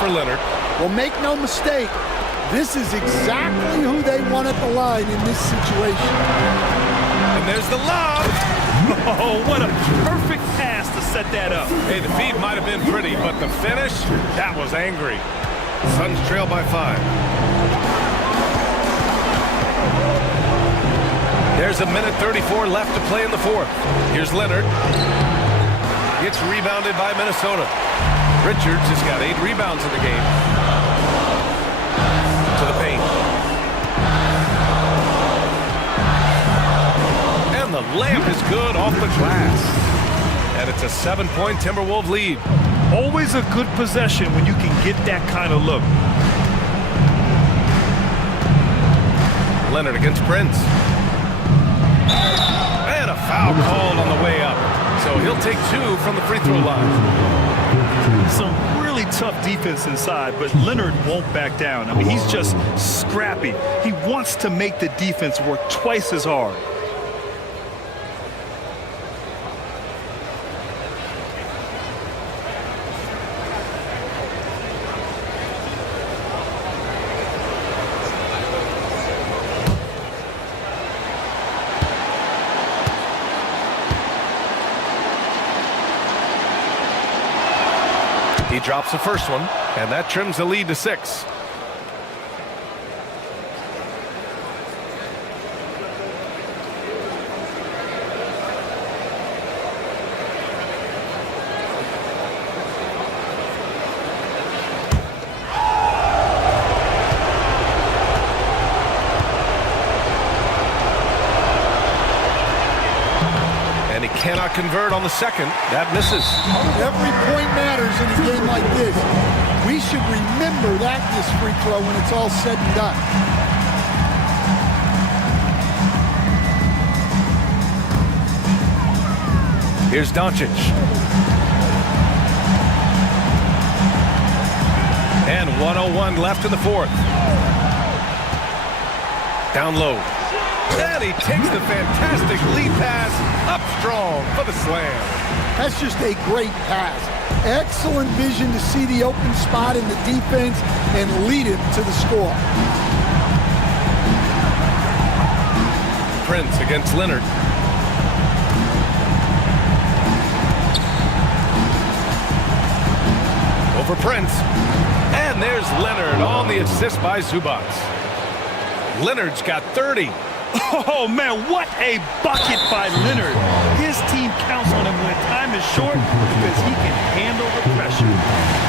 For Leonard. Well, make no mistake, this is exactly who they want at the line in this situation. And there's the lob. Oh, what a perfect pass to set that up. Hey, the feed might have been pretty, but the finish, that was angry. Suns trail by 5. There's a minute 34 left to play in the fourth. Here's Leonard. It's rebounded by Minnesota. Richards has got 8 rebounds in the game. To the paint. And the layup is good off the glass. And it's a 7-point Timberwolves lead. Always a good possession when you can get that kind of look. Leonard against Prince. And a foul called on the way up. So he'll take 2 from the free throw line. Some really tough defense inside, but Leonard won't back down. I mean, he's just scrappy. He wants to make the defense work twice as hard. He drops the first one, and that trims the lead to 6. And he cannot convert on the second. That misses. Every point matters in a game like this. We should remember that this free throw when it's all said and done. Here's Doncic. And 1:01 left in the fourth. Down low. And he takes the fantastic lead pass up strong for the slam. That's just a great pass. Excellent vision to see the open spot in the defense and lead him to the score. Prince against Leonard. Over Prince. And there's Leonard on the assist by Zubac. Leonard's got 30. Oh, man, what a bucket by Leonard. His team counts on him when time is short because he can handle the pressure.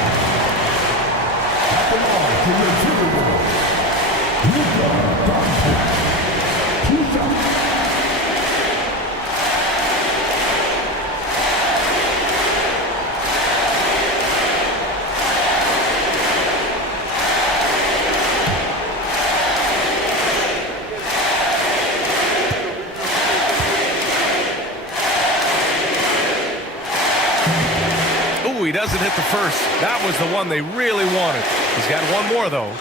He doesn't hit the first. That was the one they really wanted. He's got one more, though.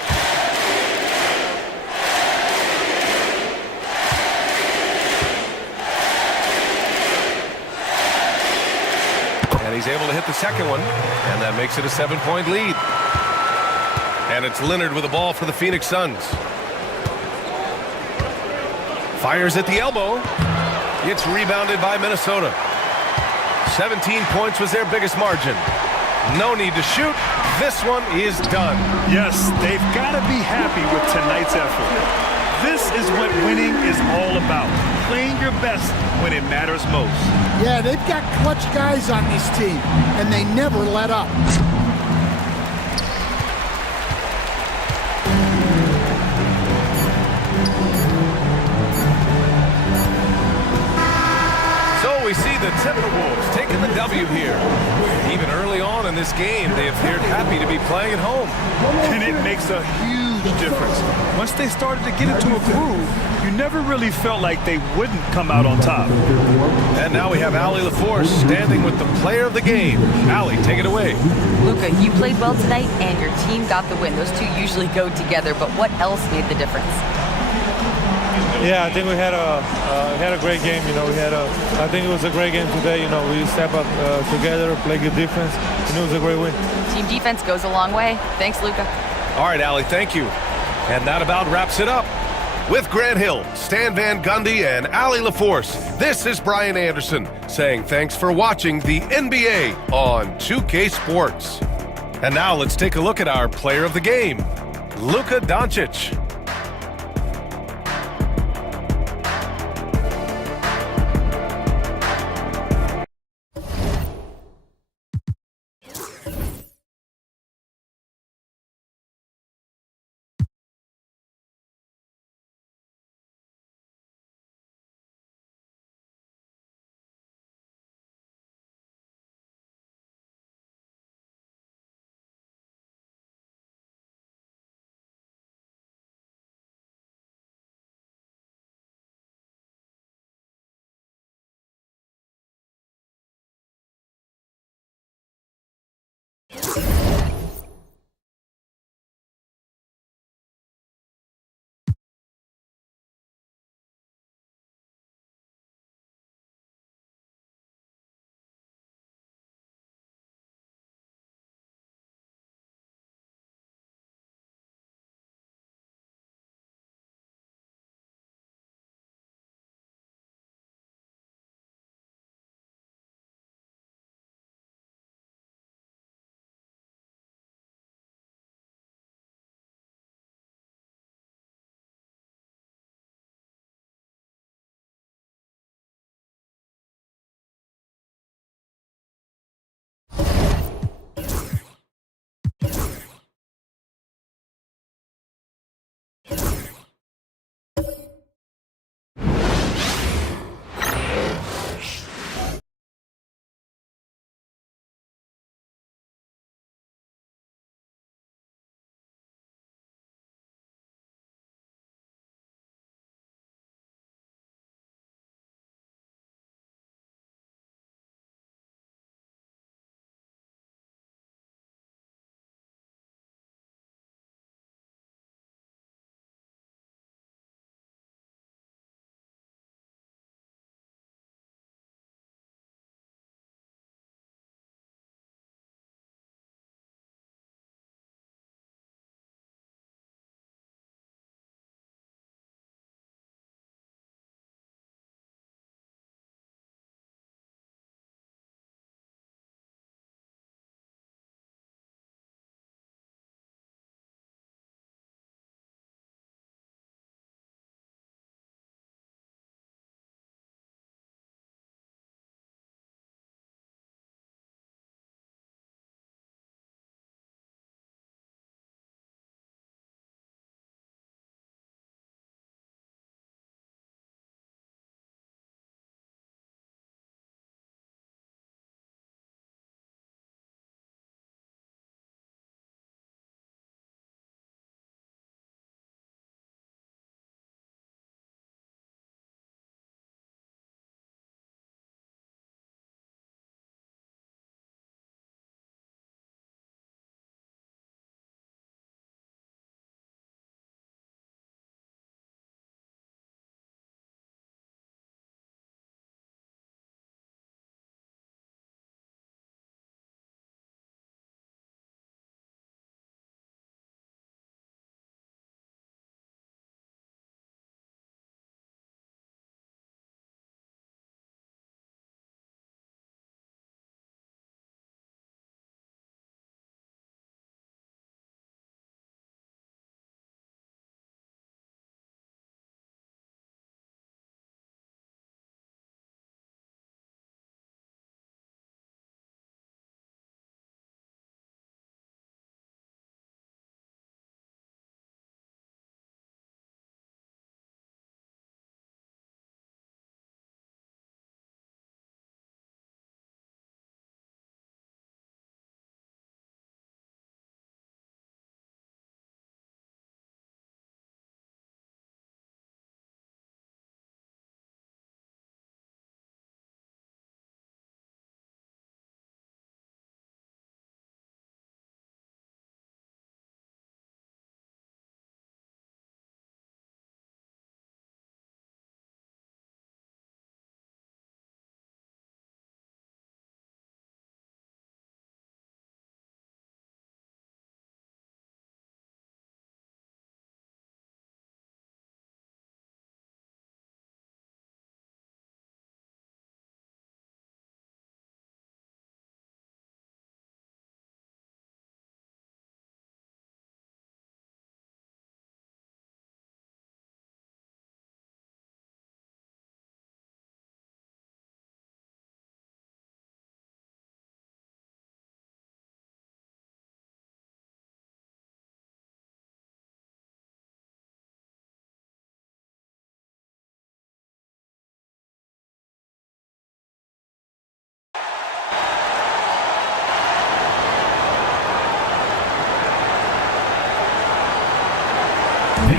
And he's able to hit the second one, and that makes it a 7-point lead. And it's Leonard with the ball for the Phoenix Suns. Fires at the elbow. It's rebounded by Minnesota. 17 points was their biggest margin. No need to shoot. This one is done. Yes, they've got to be happy with tonight's effort. This is what winning is all about. Playing your best when it matters most. Yeah, they've got clutch guys on this team, and they never let up. We see the Timberwolves taking the W here. Even early on in this game, they appeared happy to be playing at home. And it makes a huge difference. Once they started to get into a groove, you never really felt like they wouldn't come out on top. And now we have Allie LaForce standing with the player of the game. Allie, take it away. Luka, you played well tonight, and your team got the win. Those two usually go together, but what else made the difference? Yeah, I think we had a great game. You know, I think it was a great game today. You know, we step up together, play good defense, and it was a great win. Team defense goes a long way. Thanks, Luka. All right, Allie, thank you. And that about wraps it up. With Grant Hill, Stan Van Gundy, and Allie LaForce, this is Brian Anderson saying thanks for watching the NBA on 2K Sports. And now let's take a look at our player of the game, Luka Doncic.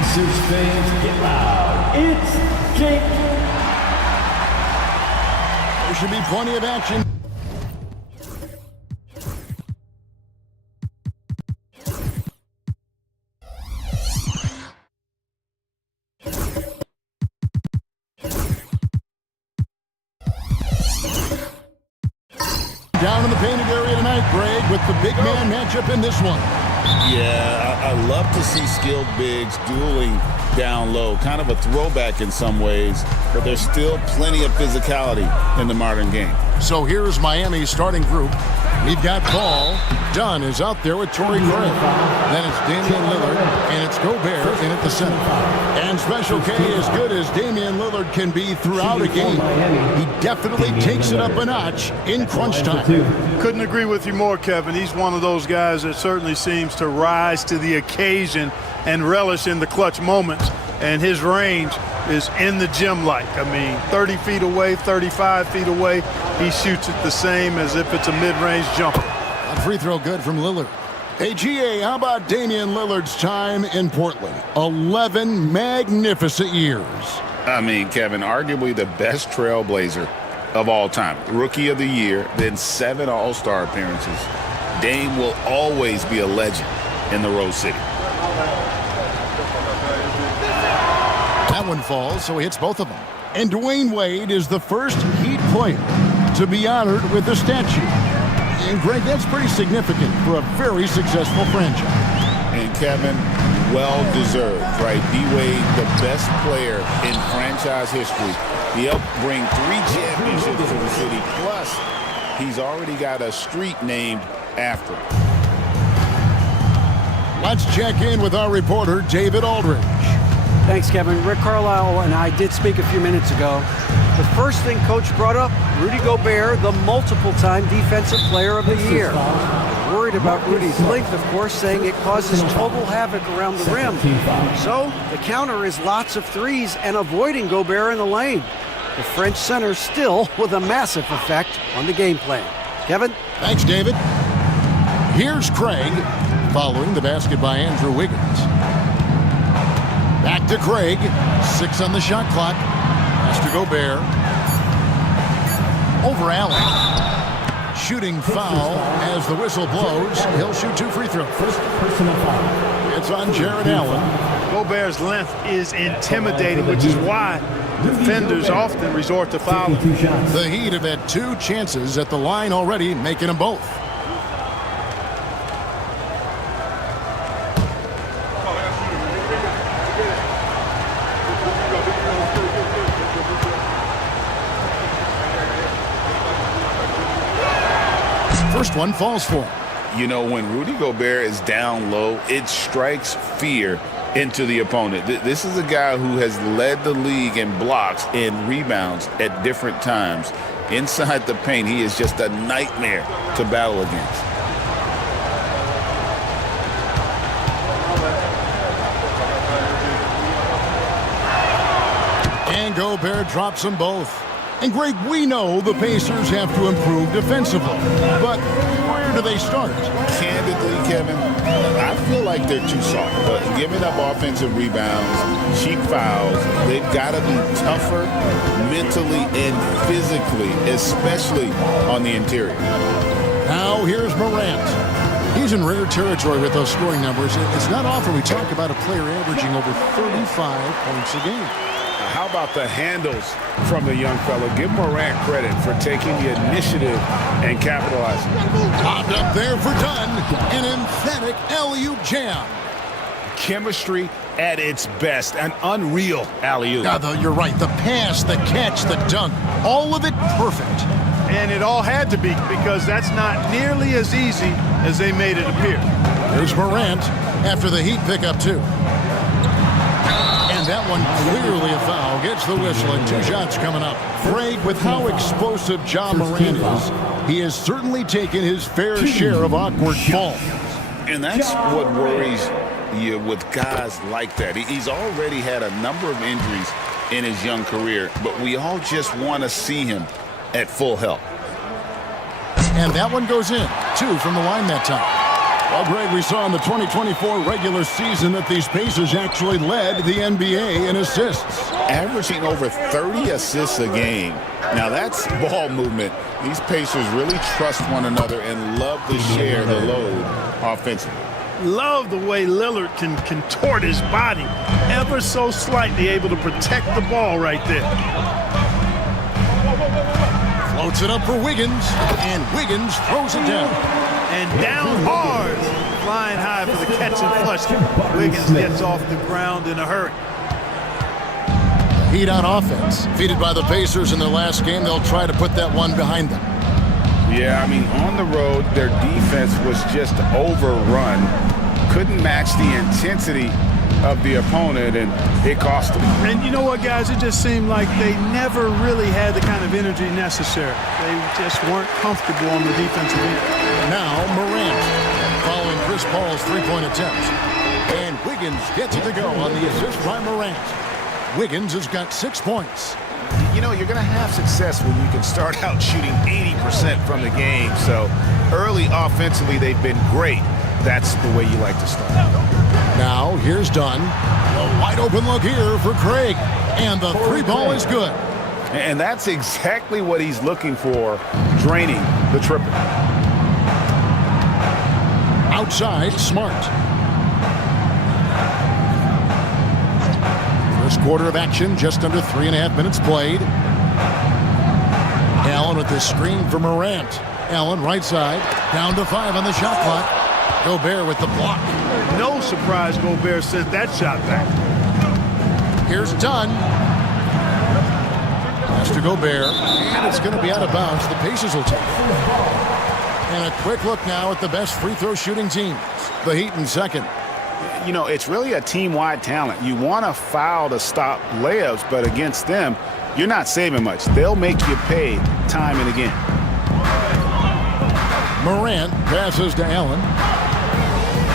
Pacers fans, get loud. It's Jake. There should be plenty of action. Down in the painted area tonight, Greg, with the big man matchup in this one. Yeah, I love to see skilled bigs dueling down low. Kind of a throwback in some ways, but there's still plenty of physicality in the modern game. So here's Miami's starting group. We've got Paul. Dunn is out there with Torrey Craig. Then it's Damian Lillard, and it's Gobert in at the center. And Special K, as good as Damian Lillard can be throughout a game, he definitely takes it up a notch in crunch time. Couldn't agree with you more, Kevin. He's one of those guys that certainly seems to rise to the occasion and relish in the clutch moments. And his range is in the gym-like. I mean, 30 feet away, 35 feet away, he shoots it the same as if it's a mid-range jumper. A free throw good from Lillard. Hey, GA, how about Damian Lillard's time in Portland? 11 magnificent years. I mean, Kevin, arguably the best trailblazer of all time. Rookie of the year, then 7 All-Star appearances. Dame will always be a legend in the Rose City. That one falls, so he hits both of them. And Dwayne Wade is the first Heat player to be honored with a statue. And Greg, that's pretty significant for a very successful franchise. And Kevin, well-deserved, right? D-Wade, the best player in franchise history. He helped bring 3 championships to the city. Plus, he's already got a street named after him. Let's check in with our reporter, David Aldridge. Thanks, Kevin. Rick Carlisle and I did speak a few minutes ago. The first thing Coach brought up, Rudy Gobert, the multiple-time Defensive Player of the Year. Worried about Rudy's length, of course, saying it causes total havoc around the rim. So the counter is lots of threes and avoiding Gobert in the lane. The French center still with a massive effect on the game plan. Kevin? Thanks, David. Here's Craig following the basket by Andrew Wiggins. Back to Craig. 6 on the shot clock. Pass to Gobert. Over Allen. Shooting foul as the whistle blows. He'll shoot 2 free throws. First personal foul. It's on Jared Allen. Gobert's length is intimidating, which is why defenders often resort to fouling. The Heat have had 2 chances at the line already, making them both. First one falls for him. You know, when Rudy Gobert is down low, it strikes fear into the opponent. This is a guy who has led the league in blocks and rebounds at different times. Inside the paint, he is just a nightmare to battle against. And Gobert drops them both. And Greg, we know the Pacers have to improve defensively, but where do they start? Candidly, Kevin, I feel like they're too soft. Giving up offensive rebounds, cheap fouls, they've got to be tougher mentally and physically, especially on the interior. Now here's Morant. He's in rare territory with those scoring numbers. It's not often we talk about a player averaging over 35 points a game. How about the handles from the young fella? Give Morant credit for taking the initiative and capitalizing. Popped up there for Dunn. An emphatic alley-oop jam. Chemistry at its best. An unreal alley-oop. Yeah, you're right. The pass, the catch, the dunk. All of it perfect. And it all had to be, because that's not nearly as easy as they made it appear. There's Morant after the Heat pick up 2. And that one clearly a foul. Gets the whistle and 2 shots coming up. Craig, with how explosive Ja Morant is, he has certainly taken his fair share of awkward falls. And that's what worries you with guys like that. He's already had a number of injuries in his young career, but we all just want to see him at full health. And that one goes in. 2 from the line that time. Well, Greg, we saw in the 2024 regular season that these Pacers actually led the NBA in assists. Averaging over 30 assists a game. Now that's ball movement. These Pacers really trust one another and love to share the load offensively. Love the way Lillard can contort his body ever so slightly, able to protect the ball right there. Floats it up for Wiggins, and Wiggins throws it down. And down hard, flying high for the catch and flush. Wiggins gets off the ground in a hurry. Heat on offense. Defeated by the Pacers in their last game, they'll try to put that one behind them. Yeah, I mean, on the road, their defense was just overrun. Couldn't match the intensity of the opponent, and it cost them. And you know what, guys? It just seemed like they never really had the kind of energy necessary. They just weren't comfortable on the defensive end. Now Morant following Chris Paul's three-point attempt. And Wiggins gets it to go on the assist by Morant. Wiggins has got 6 points. You know, you're going to have success when you can start out shooting 80% from the game. So early offensively, they've been great. That's the way you like to start. Now here's Dunn. A wide open look here for Craig. And the three ball is good. And that's exactly what he's looking for, draining the triple. Outside, Smart. First quarter of action, just under 3.5 minutes played. Allen with the screen for Morant. Allen right side, down to 5 on the shot clock. Gobert with the block. No surprise Gobert sent that shot back. Here's Dunn. Pass to Gobert, and it's going to be out of bounds. The Pacers will take it. And a quick look now at the best free throw shooting teams. The Heat in second. You know, it's really a team-wide talent. You want to foul to stop layups, but against them, you're not saving much. They'll make you pay time and again. Morant passes to Allen.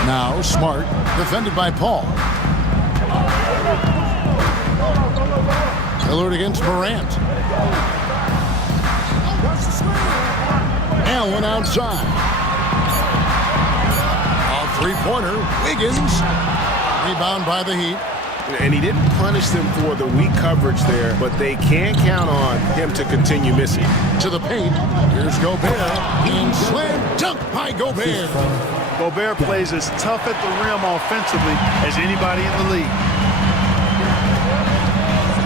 Now Smart, defended by Paul. Lillard against Morant. Allen outside. A three-pointer. Wiggins. Rebound by the Heat. And he didn't punish them for the weak coverage there, but they can count on him to continue missing. To the paint. Here's Gobert. And slam dunk by Gobert. Gobert plays as tough at the rim offensively as anybody in the league.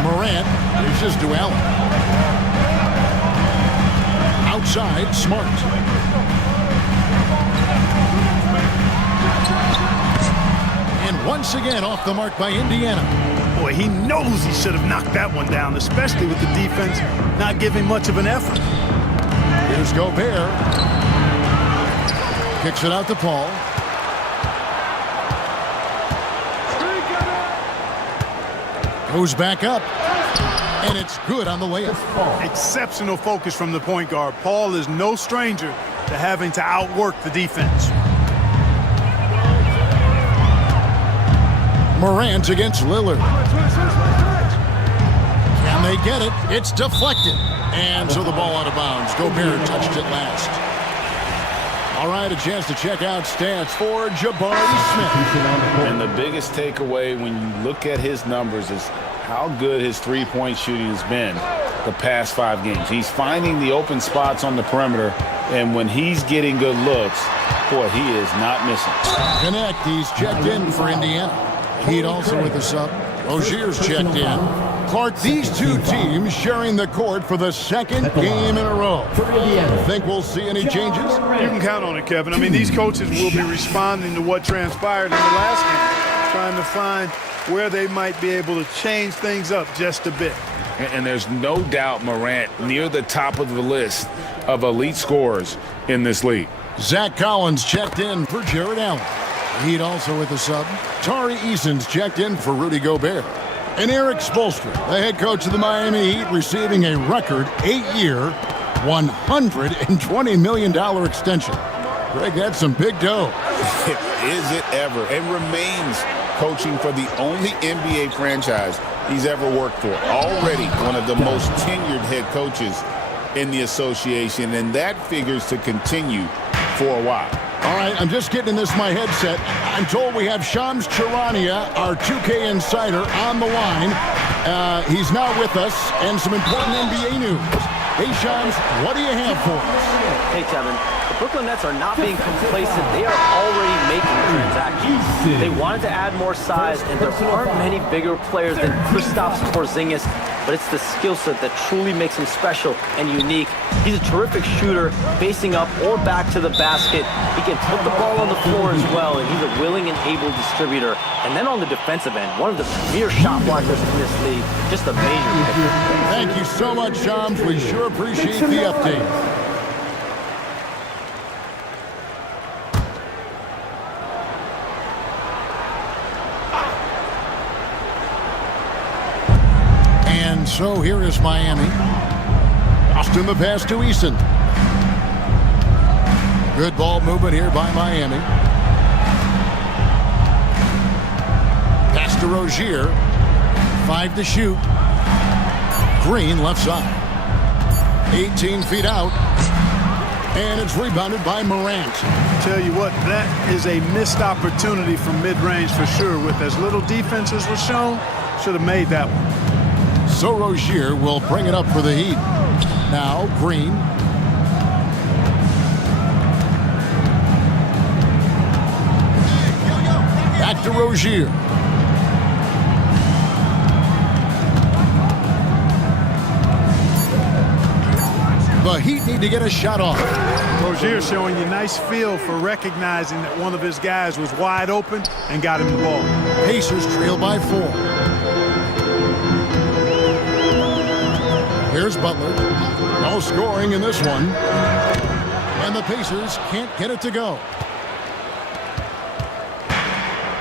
Morant reaches to Allen. Outside, Smart. And once again off the mark by Indiana. Boy, he knows he should have knocked that one down, especially with the defense not giving much of an effort. Here's Gobert. Kicks it out to Paul. Goes back up. And it's good on the layup. Exceptional focus from the point guard. Paul is no stranger to having to outwork the defense. Morant against Lillard. Can they get it? It's deflected. And so the ball out of bounds. Gobert touched it last. All right, a chance to check out stats for Jabari Smith. And the biggest takeaway when you look at his numbers is how good his three-point shooting has been the past 5 games. He's finding the open spots on the perimeter, and when he's getting good looks, boy, he is not missing. Connect, he's checked in for Indiana. Heat also with us up. Rozier's checked in. Clark, these two teams sharing the court for the second game in a row. Think we'll see any changes? You can count on it, Kevin. I mean, these coaches will be responding to what transpired in the last game, trying to find where they might be able to change things up just a bit. And there's no doubt Morant near the top of the list of elite scorers in this league. Zach Collins checked in for Jared Allen. Heat also with the sub. Tari Eason's checked in for Rudy Gobert. And Eric Spoelstra, the head coach of the Miami Heat, receiving a record 8-year, $120 million extension. Greg, that's some big dough. Is it ever? And remains coaching for the only NBA franchise he's ever worked for. Already one of the most tenured head coaches in the association, and that figures to continue for a while. All right, I'm just getting this in my headset. I'm told we have Shams Charania, our 2K insider, on the line. He's now with us, and some important NBA news. Hey, Shams, what do you have for us? Hey, Kevin. The Brooklyn Nets are not being complacent. They are already making transactions. They wanted to add more size, and there aren't many bigger players than Kristaps Porzingis, but it's the skill set that truly makes him special and unique. He's a terrific shooter, facing up or back to the basket. He can put the ball on the floor as well, and he's a willing and able distributor. And then on the defensive end, one of the premier shot blockers in this league. Just a major picture. Thank you so much, Shams. We sure appreciate the update. And so here is Miami. Austin the pass to Eason. Good ball movement here by Miami. Pass to Rozier. 5 to shoot. Green left side. 18 feet out. And it's rebounded by Morant. Tell you what, that is a missed opportunity from mid-range for sure. With as little defense as was shown, should have made that one. So Rozier will bring it up for the Heat. Now Green. Back to Rozier. The Heat need to get a shot off. Rozier showing you nice feel for recognizing that one of his guys was wide open and got him the ball. Pacers trail by 4. Here's Butler. No scoring in this one. And the Pacers can't get it to go.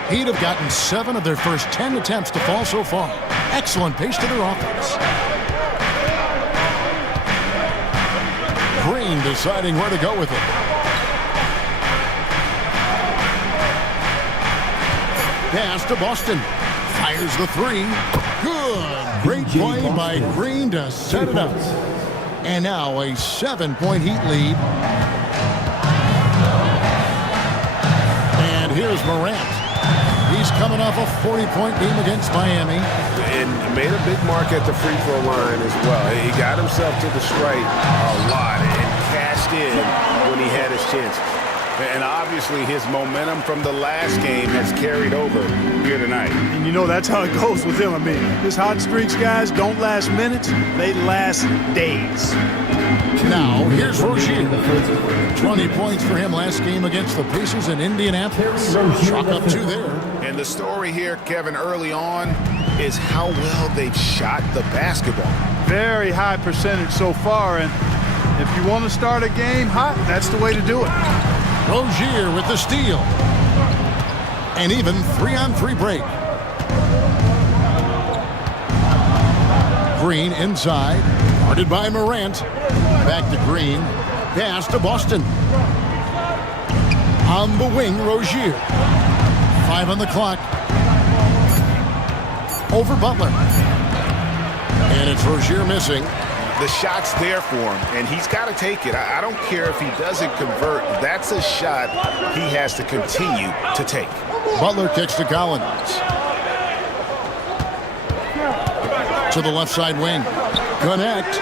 Heat have gotten 7 of their first 10 attempts to fall so far. Excellent pace to their offense. Green deciding where to go with it. Pass to Boston. Fires the 3. Good. Great play by Green to set it up. And now a 7-point Heat lead. And here's Morant. He's coming off a 40-point game against Miami. And made a big mark at the free throw line as well. He got himself to the stripe a lot and cashed in when he had his chance. And obviously his momentum from the last game has carried over here tonight. And you know that's how it goes with him. I mean, his hot streaks, guys, don't last minutes. They last days. Now, here's Rozier. 20 points for him last game against the Pacers in Indianapolis. Chalk up 2 there. And the story here, Kevin, early on is how well they've shot the basketball. Very high percentage so far. And if you want to start a game hot, that's the way to do it. Rozier with the steal. And even 3-on-3 break. Green inside. Guarded by Morant. Back to Green. Pass to Boston. On the wing, Rozier. 5 on the clock. Over Butler. And it's Rozier missing. The shot's there for him, and he's got to take it. I don't care if he doesn't convert. That's a shot he has to continue to take. Butler kicks to Collins. To the left side wing. Connect.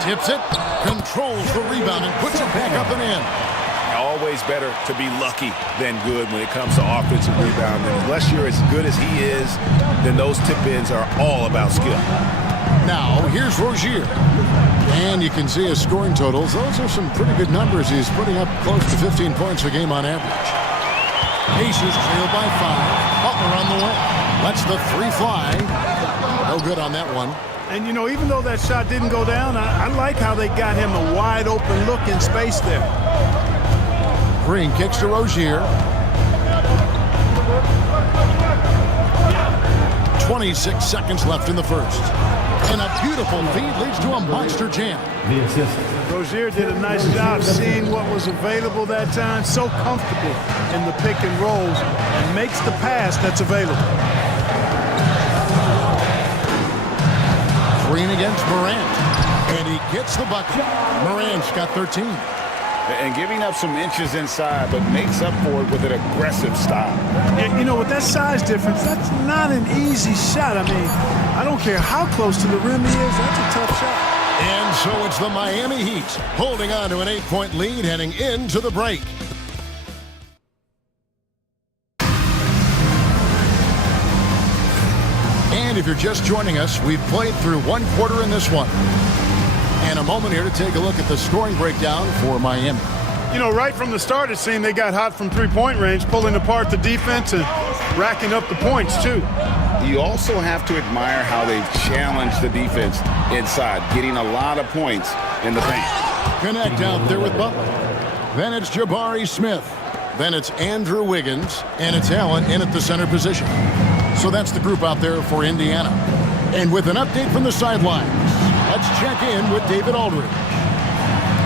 Tips it. Controls the rebound and puts it back up and in. Always better to be lucky than good when it comes to offensive rebounding. Unless you're as good as he is, then those tip-ins are all about skill. Now, here's Rozier. And you can see his scoring totals. Those are some pretty good numbers. He's putting up close to 15 points a game on average. Pacers trail by 5. Butler on the way. Lets the 3 fly. No good on that one. And, you know, even though that shot didn't go down, I like how they got him a wide open look in space there. Green kicks to Rozier. 26 seconds left in the first. And a beautiful feed leads to a monster jam. Rozier did a nice job seeing what was available that time. So comfortable in the pick and rolls and makes the pass that's available. Green against Morant. And he gets the bucket. Morant's got 13. and giving up some inches inside, but makes up for it with an aggressive style. Yeah, you know, with that size difference, that's not an easy shot. I mean, I don't care how close to the rim he is, that's a tough shot. And so it's the Miami Heat holding on to an 8-point lead heading into the break. And if you're just joining us, we've played through one quarter in this one. And a moment here to take a look at the scoring breakdown for Miami. You know, right from the start, it seemed they got hot from three-point range, pulling apart the defense and racking up the points, too. You also have to admire how they've challenged the defense inside, getting a lot of points in the paint. Connect out there with Butler. Then it's Jabari Smith. Then it's Andrew Wiggins. And it's Allen in at the center position. So that's the group out there for Indiana. And with an update from the sidelines, let's check in with David Aldridge.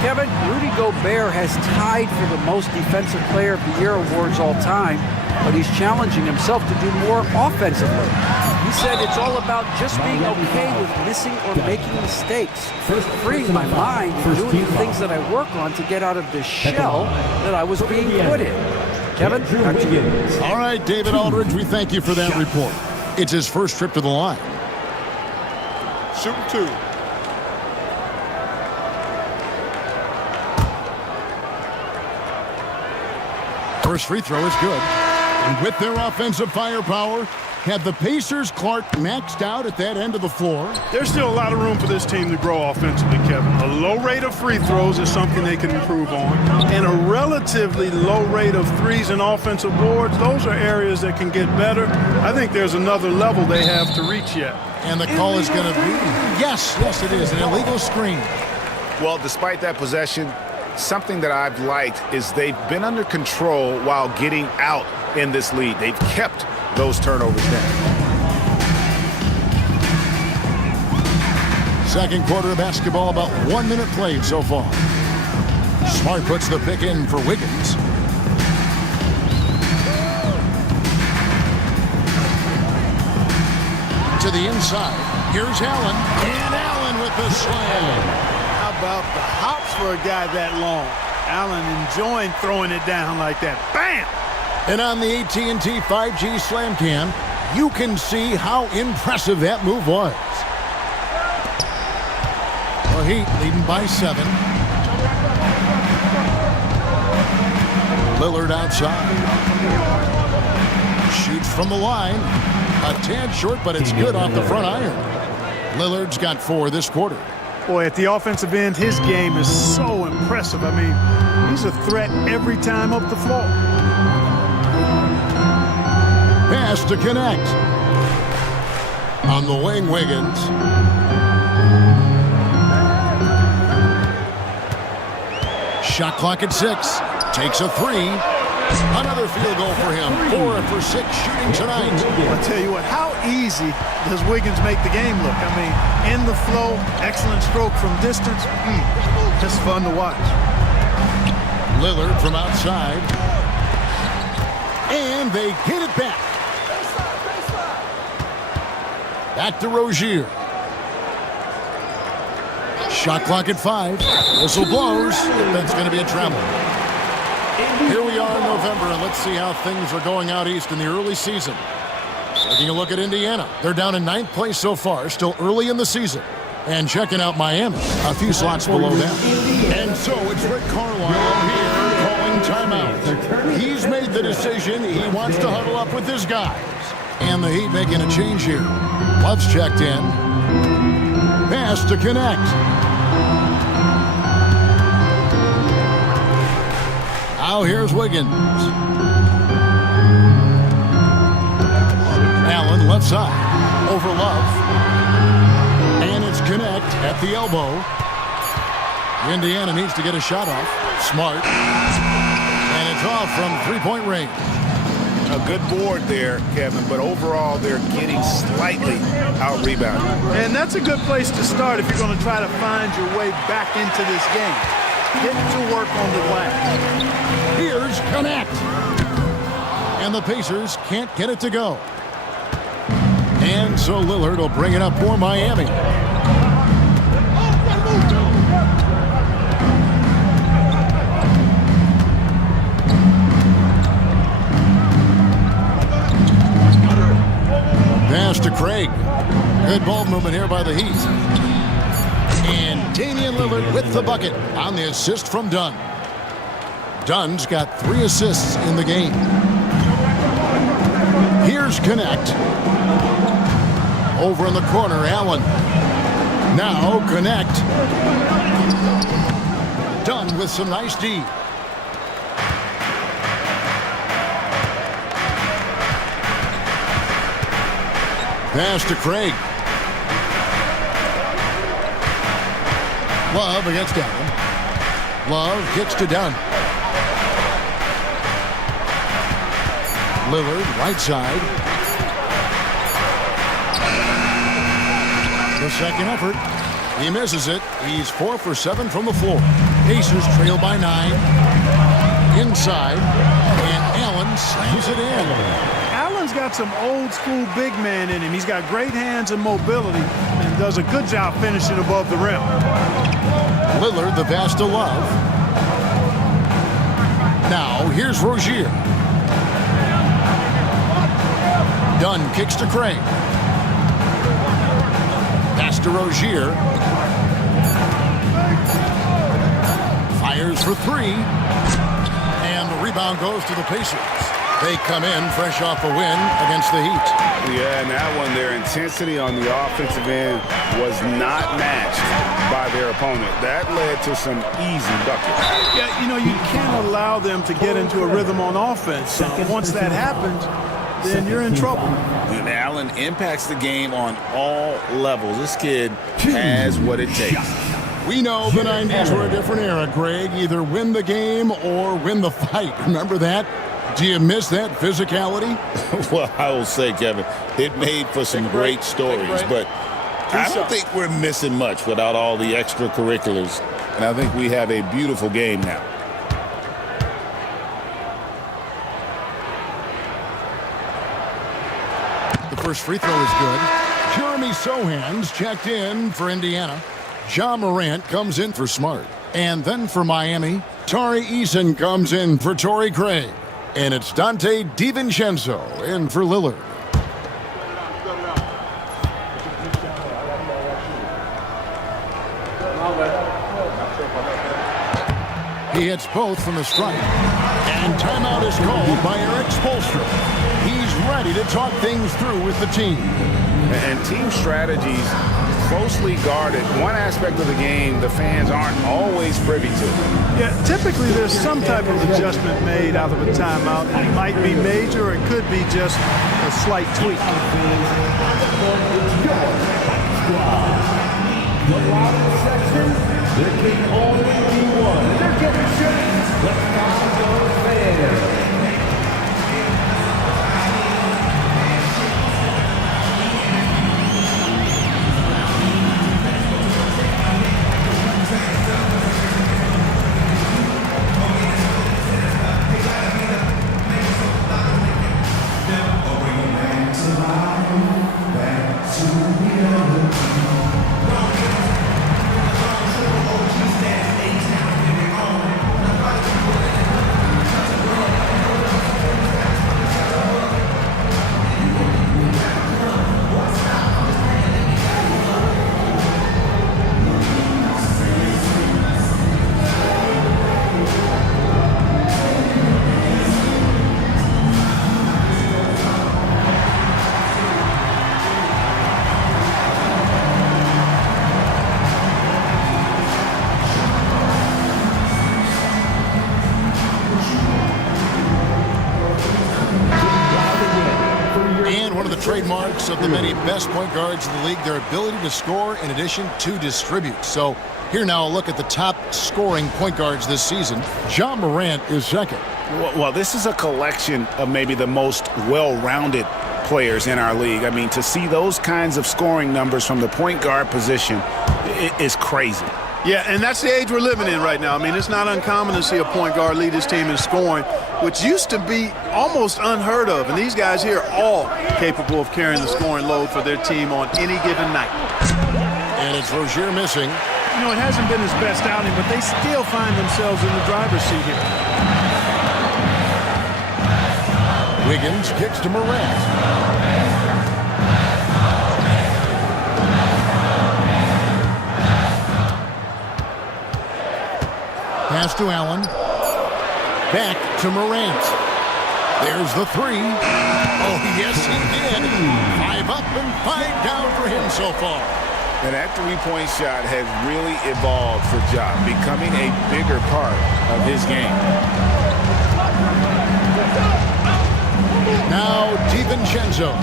Kevin, Rudy Gobert has tied for the most Defensive Player of the Year awards all time, but he's challenging himself to do more offensively. He said it's all about just being okay with missing or making mistakes, freeing my mind and doing the things that I work on to get out of the shell that I was being put in. Kevin, back to you. All right, David Aldridge, we thank you for that report. It's his first trip to the line. Shooting 2. First free throw is good. And with their offensive firepower, have the Pacers' Clark maxed out at that end of the floor? There's still a lot of room for this team to grow offensively, Kevin. A low rate of free throws is something they can improve on. And a relatively low rate of threes and offensive boards, those are areas that can get better. I think there's another level they have to reach yet. And the call is going to be, yes, it is, an illegal screen. Well, despite that possession, something that I've liked is they've been under control while getting out in this lead. They've kept those turnovers down. Second quarter of basketball, about 1 minute played so far. Smart puts the pick in for Wiggins. To the inside. Here's Allen. And Allen with the slam. How about the hops for a guy that long? Allen enjoying throwing it down like that. Bam! And on the AT&T 5G Slam Cam, you can see how impressive that move was. The Heat leading by 7. Lillard outside. Shoots from the line. A tad short, but it's good off the front iron. Lillard's got 4 this quarter. Boy, at the offensive end, his game is so impressive. I mean, he's a threat every time up the floor. Pass to connect. On the wing, Wiggins. Shot clock at 6. Takes a 3. Another field goal for him. 4 for 6 shooting tonight. I'll tell you what, how easy does Wiggins make the game look? I mean, in the flow, excellent stroke from distance. Just fun to watch. Lillard from outside. And they hit it back. Back to Rozier. Shot clock at 5. Whistle blows. That's going to be a travel. Here we are in November, and let's see how things are going out east in the early season. Taking a look at Indiana. They're down in 9th place so far, still early in the season. And checking out Miami, a few slots below them. And so it's Rick Carlisle here calling timeout. He's made the decision. He wants to huddle up with his guys. And the Heat making a change here. Love's checked in. Pass to connect. Now here's Wiggins. Allen left side. Over Love. And it's connect at the elbow. Indiana needs to get a shot off. Smart. And it's off from three-point range. A good board there, Kevin, but overall they're getting slightly out-rebounded. And that's a good place to start if you're going to try to find your way back into this game. Get to work on the glass. Here's connect. And the Pacers can't get it to go. And so Lillard will bring it up for Miami. to Craig. Good ball movement here by the Heat. And Damian Lillard with the bucket on the assist from Dunn. Dunn's got 3 assists in the game. Here's Connect. Over in the corner, Allen. Now Connect. Dunn with some nice D. Pass to Craig. Love against Allen. Love kicks to Dunn. Lillard, right side. The second effort. He misses it. He's 4 for 7 from the floor. Pacers trail by 9. Inside. And Allen slams it in. Allen's got some old school big man in him. He's got great hands and mobility and does a good job finishing above the rim. Lillard, the pass to Love. Now, here's Rozier. Dunn kicks to Craig. Pass to Rozier. Fires for 3. And the rebound goes to the Pacers. They come in fresh off a win against the Heat. Yeah, and that one, their intensity on the offensive end was not matched by their opponent. That led to some easy buckets. Yeah, you know, you can't allow them to get into a rhythm on offense. Once that happens, then you're in trouble. And Allen impacts the game on all levels. This kid has what it takes. We know the 90s were a different era, Greg. Either win the game or win the fight. Remember that? Do you miss that physicality? Well, I will say, Kevin, it made for some great stories, but I don't think we're missing much without all the extracurriculars. And I think we have a beautiful game now. The first free throw is good. Jeremy Sohan's checked in for Indiana. Ja Morant comes in for Smart. And then for Miami, Tari Eason comes in for Torrey Craig. And it's Dante DiVincenzo in for Lillard. He hits both from the stripe. And timeout is called by Eric Spoelstra. He's ready to talk things through with the team. And team strategies closely guarded. One aspect of the game the fans aren't always privy to. Yeah, typically there's some type of adjustment made out of a timeout. It might be major, or it could be just a slight tweak. The bottom section, there can only be one. They're getting shirts. The Chicago fans. Trademarks of the many best point guards in the league, their ability to score in addition to distribute. So here now a look at the top scoring point guards this season. Ja Morant is second. Well, this is a collection of maybe the most well-rounded players in our league. I mean, to see those kinds of scoring numbers from the point guard position is crazy. Yeah, and that's the age we're living in right now. I mean, it's not uncommon to see a point guard lead his team in scoring, which used to be almost unheard of. And these guys here are all capable of carrying the scoring load for their team on any given night. And it's Rozier missing. You know, it hasn't been his best outing, but they still find themselves in the driver's seat here. Wiggins kicks to Morant. Pass to Allen. Back to Morant. There's the three. Oh, yes, he did. 5 up and 5 down for him so far. And that three-point shot has really evolved for Ja, becoming a bigger part of his game. Now DiVincenzo.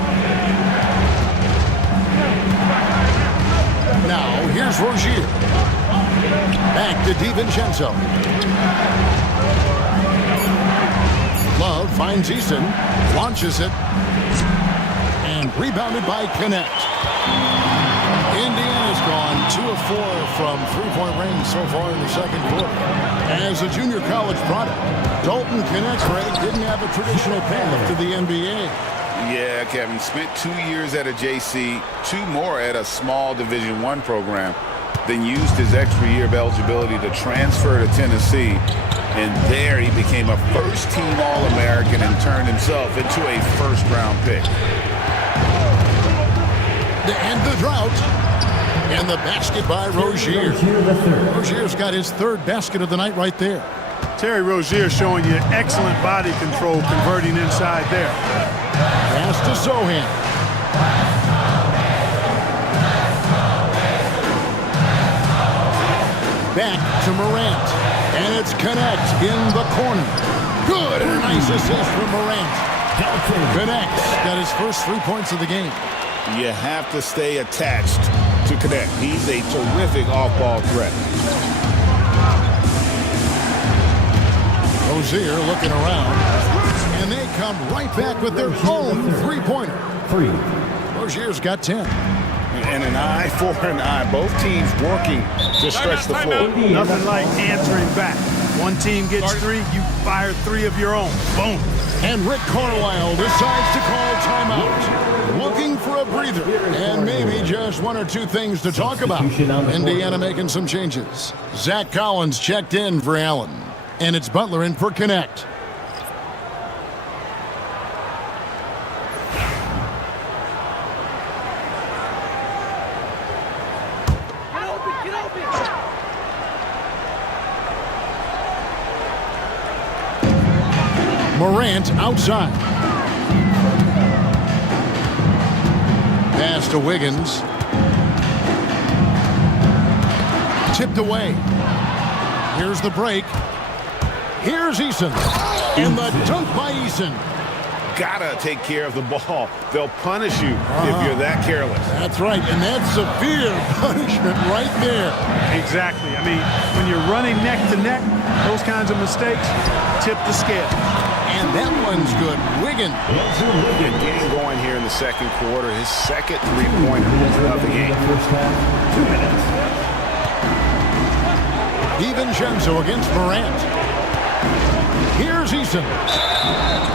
Now here's Rozier. Back to DiVincenzo. Love finds Eason, launches it, and rebounded by Connect. Indiana's gone 2 of 4 from three-point range so far in the second quarter. As a junior college product, Dalton Connect didn't have a traditional path to the NBA. Yeah, Kevin, spent 2 years at a JC, 2 more at a small Division I program, then used his extra year of eligibility to transfer to Tennessee. And there he became a first-team All-American and turned himself into a first-round pick. To end the drought. And the basket by Rozier. Rozier's got his 3rd basket of the night right there. Terry Rozier showing you excellent body control, converting inside there. Pass to Zohan. Back to Morant. And it's Connect in the corner. Good. And a nice assist from Morant. Connect's got his first 3 points of the game. You have to stay attached to Connect. He's a terrific off-ball threat. Rozier looking around. And they come right back with their own three-pointer. Rozier's got 10. And an eye for an eye. Both teams working to stretch the floor. Nothing like answering back. One team gets 3, you fire 3 of your own. Boom. And Rick Carlisle decides to call timeout. Looking for a breather. And maybe just 1 or 2 things to talk about. Indiana making some changes. Zach Collins checked in for Allen. And it's Butler in for Connect. Morant outside. Pass to Wiggins. Tipped away. Here's the break. Here's Eason. And the dunk by Eason. Gotta take care of the ball. They'll punish you if you're that careless. That's right, and that's severe punishment right there. Exactly. I mean, when you're running neck to neck, those kinds of mistakes tip the scale. And that one's good. Wiggins. Getting going here in the second quarter. His second three-pointer of the game. 2 minutes. DiVincenzo against Morant. Here's Eason.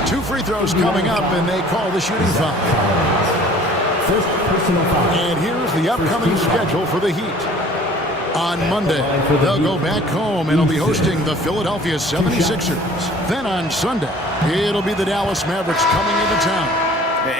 2 free throws coming up, and they call the shooting foul. First personal foul. And here's the upcoming schedule for the Heat. On Monday, they'll go back home and will be hosting the Philadelphia 76ers. Then on Sunday, it'll be the Dallas Mavericks coming into town.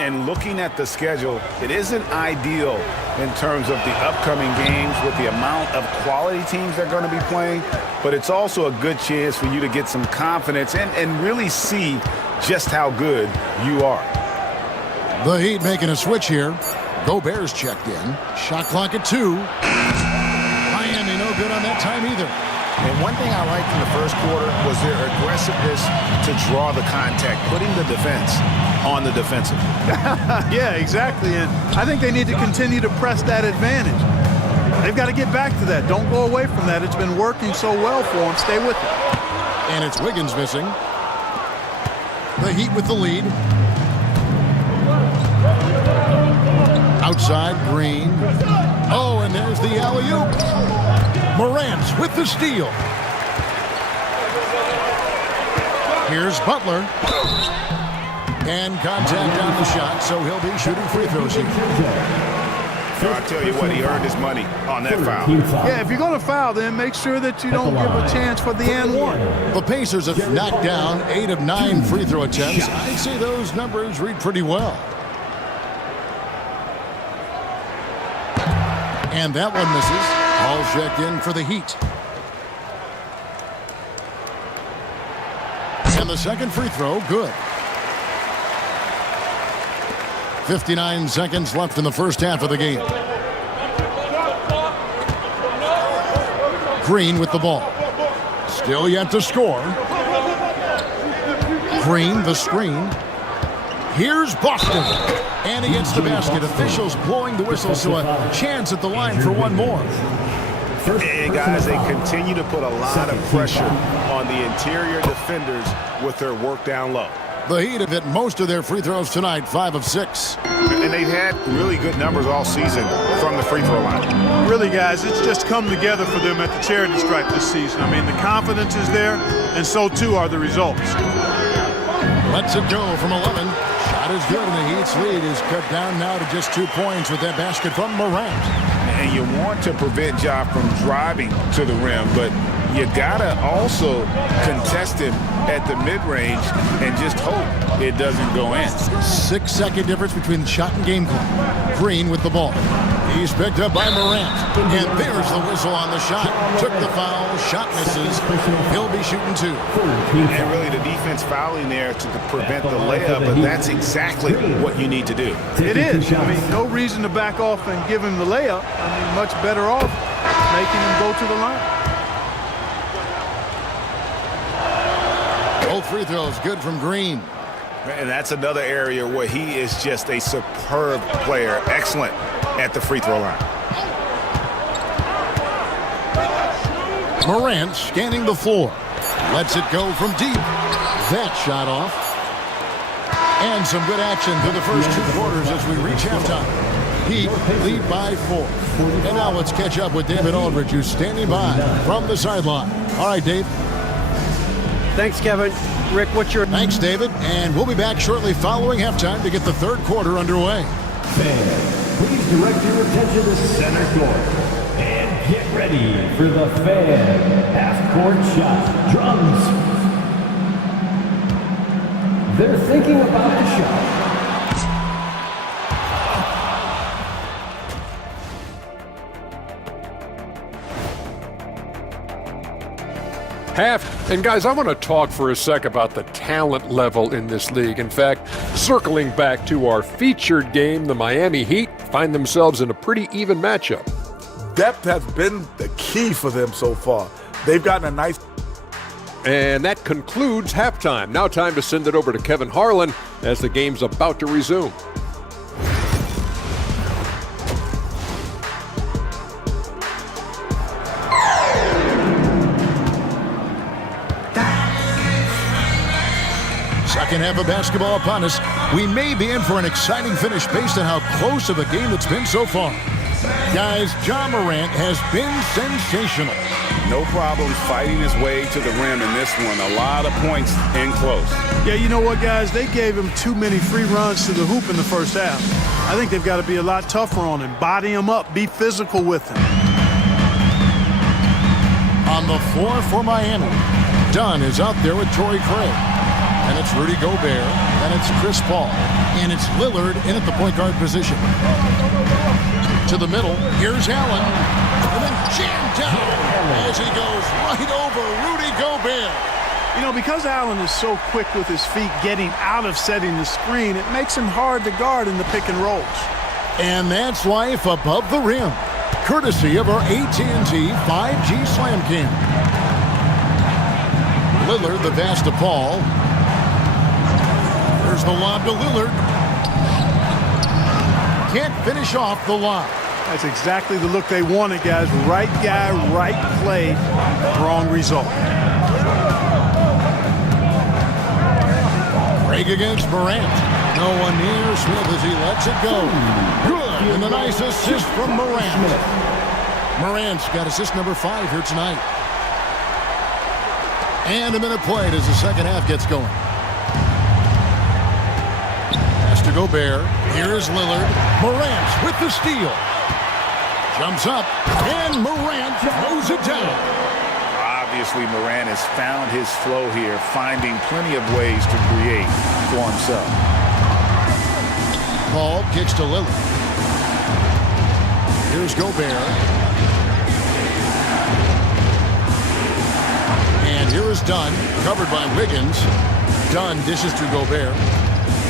And looking at the schedule, it isn't ideal in terms of the upcoming games with the amount of quality teams they're going to be playing, but it's also a good chance for you to get some confidence and really see just how good you are. The Heat making a switch here. Gobert's checked in. Shot clock at 2. Miami no good on that time either. And one thing I liked in the first quarter was their aggressiveness to draw the contact, putting the defense on the defensive. Yeah, exactly. And I think they need to continue to press that advantage. They've got to get back to that. Don't go away from that. It's been working so well for them. Stay with it. And it's Wiggins missing. The Heat with the lead. Outside, Green. Oh, and there's the alley-oop. Morant with the steal. Here's Butler. And contact on the shot, so he'll be shooting free throws here. I'll tell you what, he earned his money on that foul. Yeah, if you're going to foul, then make sure that you don't give a chance for the and one. The Pacers have knocked down 8 of 9 free throw attempts. I'd say those numbers read pretty well. And that one misses. All checked in for the Heat. And the second free throw, good. 59 seconds left in the first half of the game. Green with the ball. Still yet to score. Green, the screen. Here's Boston. And he gets the basket. Officials blowing the whistle, so a chance at the line for one more. And guys, they continue to put a lot of pressure on the interior defenders with their work down low. The Heat have hit most of their free throws tonight, 5 of 6. And they've had really good numbers all season from the free throw line. Really, guys, it's just come together for them at the charity stripe this season. I mean, the confidence is there, and so too are the results. Lets it go from 11. Shot is good, and the Heat's lead is cut down now to just 2 points with that basket from Morant. And you want to prevent Ja from driving to the rim, but you gotta also contest him at the mid-range and just hope it doesn't go in. 6-second difference between the shot and game clock. Green with the ball. He's picked up by Morant. And there's the whistle on the shot. Took the foul. Shot misses. He'll be shooting 2. And really the defense fouling there to prevent the layup, but that's exactly what you need to do. It is. I mean, no reason to back off and give him the layup. I mean, much better off making him go to the line. Both free throws good from Green. And that's another area where he is just a superb player. Excellent at the free throw line. Morant scanning the floor. Lets it go from deep. That shot off. And some good action through the first 2 quarters as we reach halftime. Heat lead by 4. And now let's catch up with David Aldridge, who's standing by from the sideline. All right, Dave. Thanks, Kevin. Rick, what's your... Thanks, David. And we'll be back shortly following halftime to get the third quarter underway. Fans, please direct your attention to center court. And get ready for the fan half-court shot drums. They're thinking about the shot. And guys, I want to talk for a sec about the talent level in this league. In fact, circling back to our featured game, the Miami Heat find themselves in a pretty even matchup. Depth has been the key for them so far. They've gotten a nice... And that concludes halftime. Now time to send it over to Kevin Harlan as the game's about to resume. Second half of basketball upon us. We may be in for an exciting finish based on how close of a game it's been so far. Guys, Ja Morant has been sensational. No problem fighting his way to the rim in this one. A lot of points in close. Yeah, you know what, guys? They gave him too many free runs to the hoop in the first half. I think they've got to be a lot tougher on him. Body him up. Be physical with him. On the floor for Miami, Dunn is out there with Torrey Craig. And it's Rudy Gobert, and it's Chris Paul, and it's Lillard in at the point guard position. To the middle, here's Allen, and then jammed down as he goes right over Rudy Gobert. You know, because Allen is so quick with his feet getting out of setting the screen, it makes him hard to guard in the pick and rolls. And that's life above the rim, courtesy of our AT&T 5G Slam Cam. Lillard, the pass to Paul. There's the lob to Lillard. Can't finish off the lob. That's exactly the look they wanted, guys. Right guy, right play, wrong result. Craig against Morant. No one near Smith as he lets it go. Good, and a nice assist from Morant. Morant's got assist number 5 here tonight. And a minute played as the second half gets going. To Gobert. Here's Lillard. Morant with the steal. Jumps up, and Morant throws it down. Obviously, Morant has found his flow here, finding plenty of ways to create for himself. Paul kicks to Lillard. Here's Gobert. And here is Dunn, covered by Wiggins. Dunn dishes to Gobert.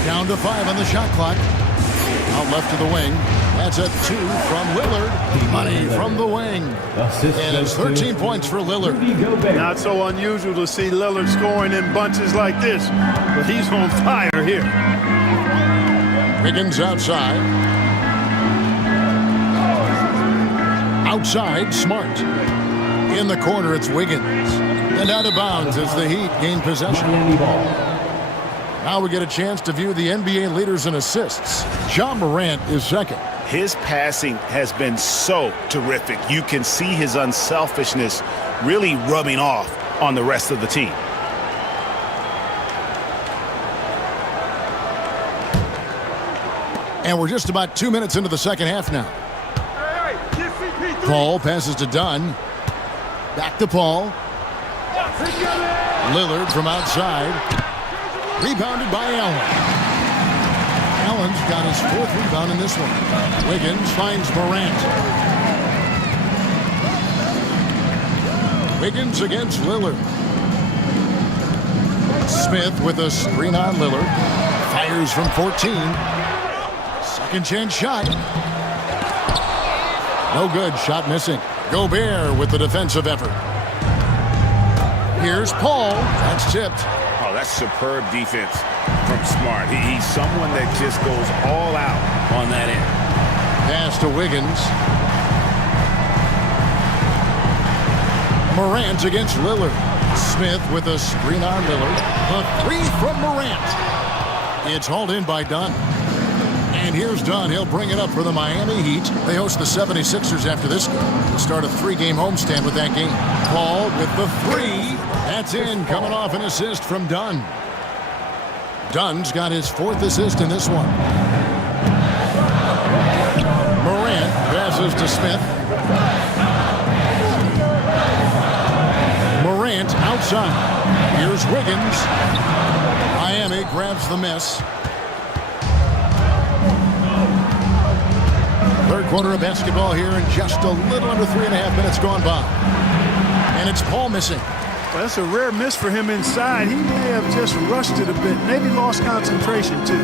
Down to 5 on the shot clock. Out left to the wing. That's a 2 from Lillard. Money from the wing. And it's 13 points for Lillard. Not so unusual to see Lillard scoring in bunches like this, but he's on fire here. Wiggins outside. Outside, Smart. In the corner, it's Wiggins. And out of bounds as the Heat gain possession. Now we get a chance to view the NBA leaders in assists. Ja Morant is second. His passing has been so terrific. You can see his unselfishness really rubbing off on the rest of the team. And we're just about 2 minutes into the second half now. Paul passes to Dunn. Back to Paul. Lillard from outside. Rebounded by Allen. Allen's got his 4th rebound in this one. Wiggins finds Morant. Wiggins against Lillard. Smith with a screen on Lillard. Fires from 14. Second chance shot. No good. Shot missing. Gobert with the defensive effort. Here's Paul. That's tipped. Oh, that's superb defense from Smart. He's someone that just goes all out on that end. Pass to Wiggins. Morant against Lillard. Smith with a screen on Lillard. A 3 from Morant. It's hauled in by Dunn. And here's Dunn. He'll bring it up for the Miami Heat. They host the 76ers after this game. They'll start a 3-game homestand with that game. Paul with the 3. That's in. Coming off an assist from Dunn. Dunn's got his 4th assist in this one. Morant passes to Smith. Morant outside. Here's Wiggins. Miami grabs the miss. Third quarter of basketball here in just a little under 3.5 minutes gone by. And it's Paul missing. Well, that's a rare miss for him inside. He may have just rushed it a bit. Maybe lost concentration, too.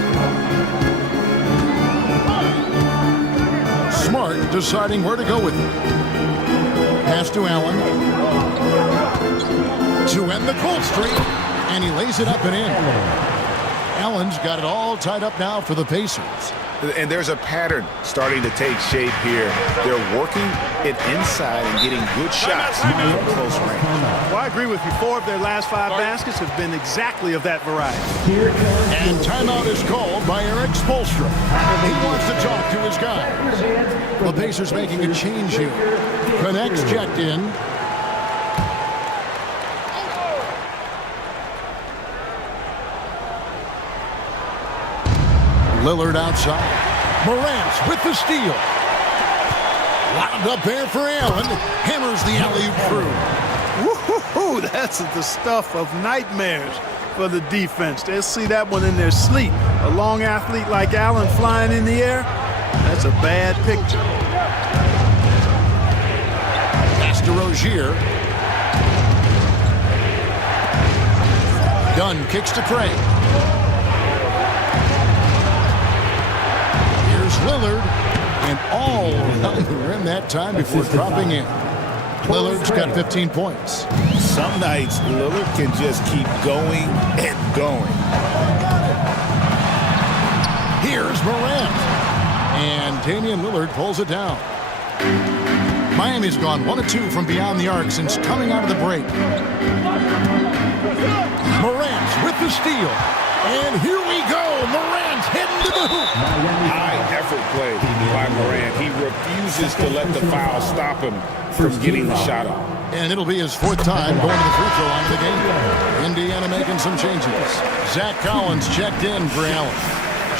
Smart deciding where to go with it. Pass to Allen. To end the cold streak. And he lays it up and in. Allen's got it all tied up now for the Pacers. And there's a pattern starting to take shape here. They're working it inside and getting good shots from close range. Well, I agree with you. 4 of their last 5 baskets have been exactly of that variety. And timeout is called by Eric Spoelstra. He wants to talk to his guys. The Pacers making a change here. Connects checked in. Lillard outside. Morant with the steal. Wound up there for Allen. Hammers the alley-oop through. Woo-hoo-hoo, that's the stuff of nightmares for the defense. They'll see that one in their sleep. A long athlete like Allen flying in the air, that's a bad picture. Pass to Rozier. Dunn kicks to Craig. Lillard, and all around the rim that time before dropping in. Lillard's got 15 points. Some nights, Lillard can just keep going and going. Here's Morant. And Damian Lillard pulls it down. Miami's gone 1 of 2 from beyond the arc since coming out of the break. Morant with the steal. And here we go. Morant heading to the hoop. High effort play by Morant. He refuses to let the foul stop him from getting the shot off. And it'll be his 4th time going to the free throw line of the game. Indiana making some changes. Zach Collins checked in for Allen.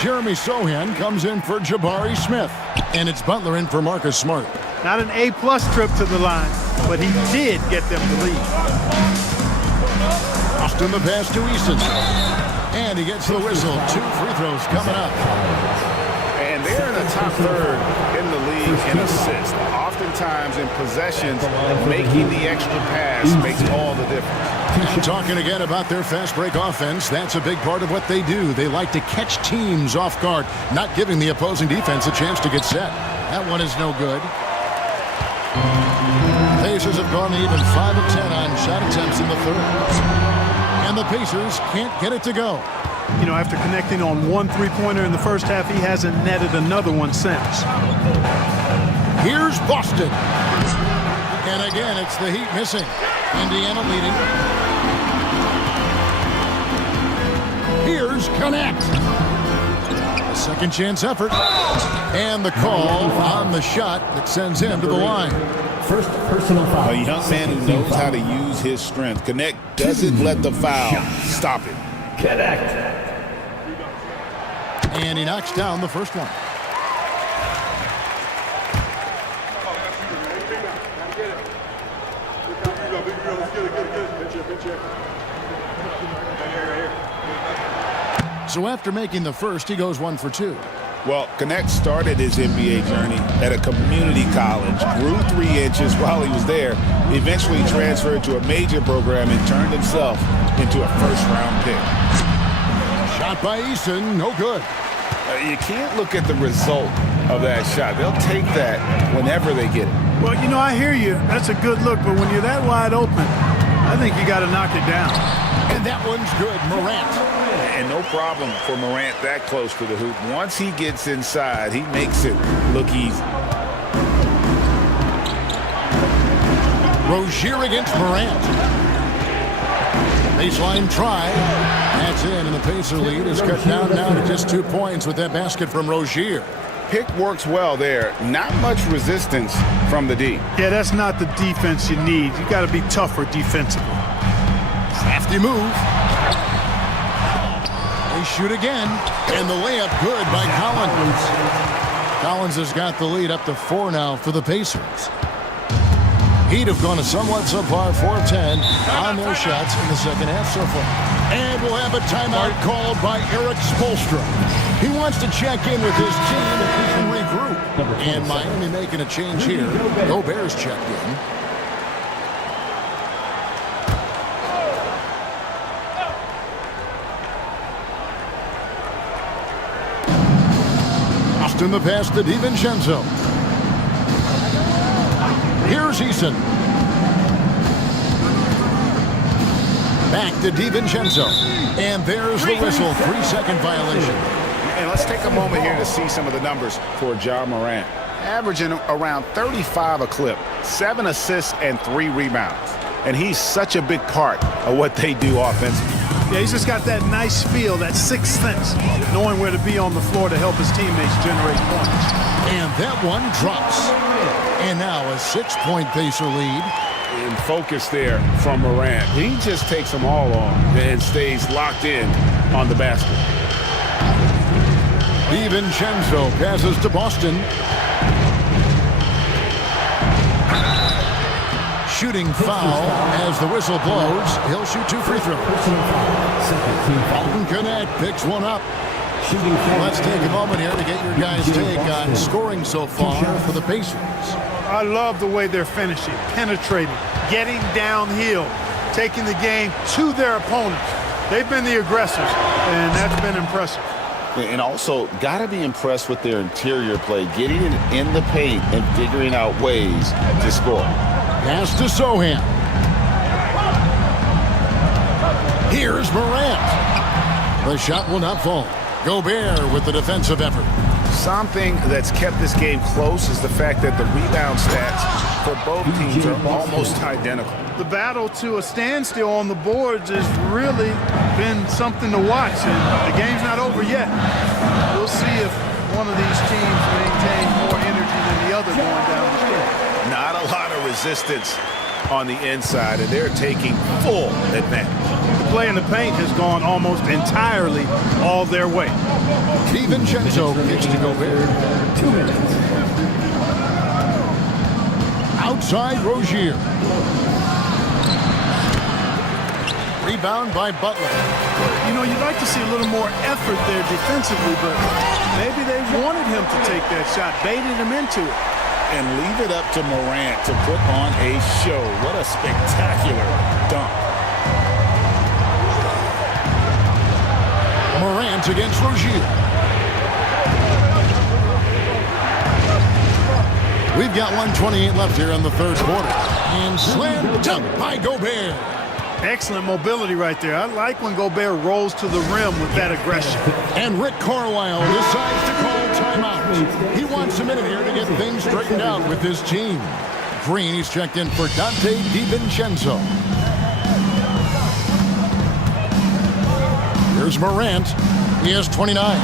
Jeremy Sohan comes in for Jabari Smith. And it's Butler in for Marcus Smart. Not an A-plus trip to the line, but he did get them to lead. Austin the pass to Easton. And he gets the whistle. 2 free throws coming up. And they're in the top third in the league in assists. Oftentimes in possessions, making the extra pass makes all the difference. And talking again about their fast break offense, that's a big part of what they do. They like to catch teams off guard, not giving the opposing defense a chance to get set. That one is no good. Pacers have gone even 5 of 10 on shot attempts in the third. And the Pacers can't get it to go. You know, after connecting on one three-pointer in the first half, he hasn't netted another one since. Here's Boston. And again, it's the Heat missing. Indiana leading. Here's Connect. A second chance effort. And the call on the shot that sends him to the line. First personal foul. A young man who knows how to use his strength. Connect doesn't let the foul stop it. Connect. And he knocks down the first one. So after making the first, he goes 1 for 2. Well, Connect started his NBA journey at a community college, grew 3 inches while he was there, eventually transferred to a major program and turned himself into a first-round pick. Shot by Eason, no good. You can't look at the result of that shot. They'll take that whenever they get it. Well, you know, I hear you. That's a good look, but when you're that wide open, I think you got to knock it down. And that one's good, Morant. And no problem for Morant that close to the hoop. Once he gets inside, he makes it look easy. Rozier against Morant. Baseline try. That's in, and the Pacer lead is cut down now to just 2 points with that basket from Rozier. Pick works well there. Not much resistance from the D. Yeah, that's not the defense you need. You got to be tougher defensively. Crafty move. They shoot again, and the layup good by Collins. Collins has got the lead up to 4 now for the Pacers. Heat have gone a somewhat subpar 4-10 on their shots in the second half so far. And we'll have a timeout called by Eric Spoelstra. He wants to check in with his team if he can regroup. And Miami making a change here. Gobert's checked in. Austin the pass to DiVincenzo. Here's Eason. Back to DiVincenzo. And there's the whistle. 3-second violation. And let's take a moment here to see some of the numbers for Ja Morant. Averaging around 35 a clip, 7 assists and 3 rebounds. And he's such a big part of what they do offensively. Yeah, he's just got that nice feel, that sixth sense, knowing where to be on the floor to help his teammates generate points. And that one drops. And now a 6-point Pacer lead. In focus there from Morant. He just takes them all on and stays locked in on the basket. DiVincenzo passes to Boston. Shooting foul as the whistle blows. He'll shoot 2 free throws. Alton Connect picks one up. Let's take a moment here to get your guys' take on scoring so far for the Pacers. I love the way they're finishing, penetrating, getting downhill, taking the game to their opponents. They've been the aggressors, and that's been impressive. And also, got to be impressed with their interior play, getting it in the paint and figuring out ways to score. Pass to Sohan. Here's Morant. The shot will not fall. Gobert with the defensive effort. Something that's kept this game close is the fact that the rebound stats for both teams are almost identical. The battle to a standstill on the boards has really been something to watch, and the game's not over yet. We'll see if one of these teams maintains more energy than the other going down the stretch. Not a lot of resistance on the inside, and they're taking full advantage. The play in the paint has gone almost entirely all their way. DiVincenzo kicks to Gobert. 2 minutes. Outside Rozier. Rebound by Butler. You know, you'd like to see a little more effort there defensively, but maybe they wanted him to take that shot, baited him into it. And leave it up to Morant to put on a show. What a spectacular dunk. Morant against Rozier. We've got 1:28 left here in the third quarter. And slam dunk by Gobert. Excellent mobility right there. I like when Gobert rolls to the rim with that aggression. And Rick Carlisle decides to call timeout. He wants a minute here to get things straightened out with his team. Green, he's checked in for Dante DiVincenzo. Here's Morant. He has 29.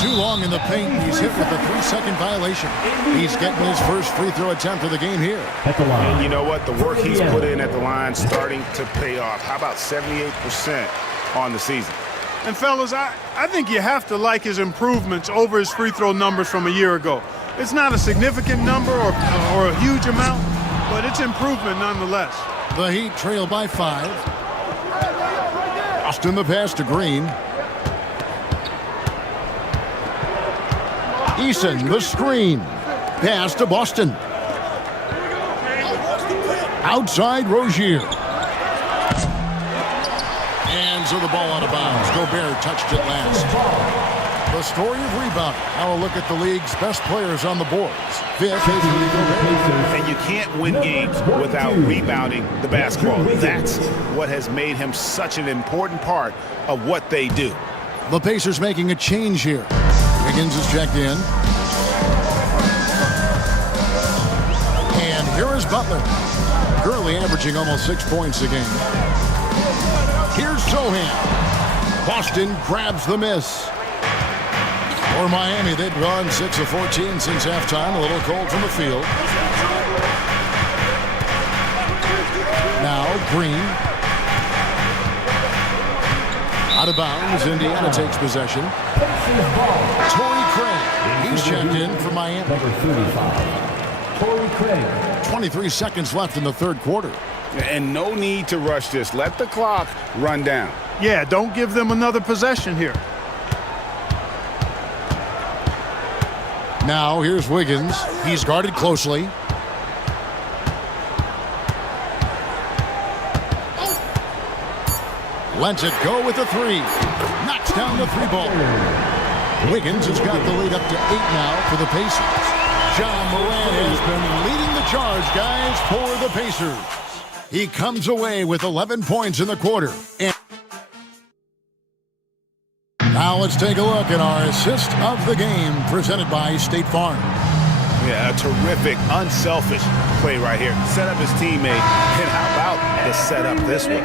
Too long in the paint. He's hit with a 3-second violation. He's getting his first free throw attempt of the game here. And you know what? The work he's put in at the line starting to pay off. How about 78% on the season? And fellas, I think you have to like his improvements over his free throw numbers from a year ago. It's not a significant number or a huge amount, but it's improvement nonetheless. The Heat trail by 5. Austin the pass to Green. Eason the screen. Pass to Boston. Outside Rozier. And so the ball out of bounds. Gobert touched it last. The story of rebounding. Now a look at the league's best players on the boards. Fifth is Rudy Gobert. And you can't win games without rebounding the basketball. That's what has made him such an important part of what they do. The Pacers making a change here. Wiggins is checked in. And here is Butler. Currently averaging almost 6 points a game. Here's Sohan. Boston grabs the miss. For Miami, they've gone 6 of 14 since halftime. A little cold from the field. Now Green. Out of bounds. Indiana takes possession. Torrey Craig. He's checked in for Miami. Number 35, Torrey Craig. 23 seconds left in the third quarter. And no need to rush this. Let the clock run down. Yeah, don't give them another possession here. Now here's Wiggins. He's guarded closely. Lets it go with a 3. Knocks down the 3-ball. Wiggins has got the lead up to 8 now for the Pacers. John Morant has been leading the charge, guys, for the Pacers. He comes away with 11 points in the quarter. And now let's take a look at our assist of the game presented by State Farm. Yeah, a terrific, unselfish play right here. Set up his teammate. And how about the setup this way?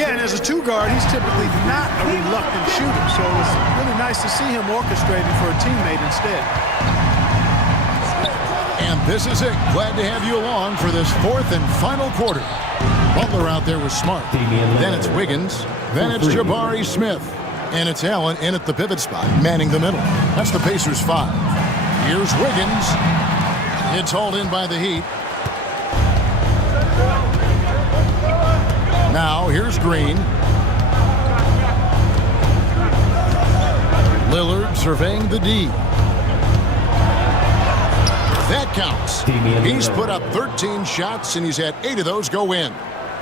Yeah, and as a 2-guard, he's typically not a reluctant shooter. So it's really nice to see him orchestrating for a teammate instead. And this is it. Glad to have you along for this fourth and final quarter. Butler out there was smart. Then it's Wiggins. Then it's Jabari Smith. And it's Allen in at the pivot spot, manning the middle. That's the Pacers 5. Here's Wiggins. It's hauled in by the Heat. Now here's Green. Lillard surveying the D. That counts. He's put up 13 shots, and he's had 8 of those go in.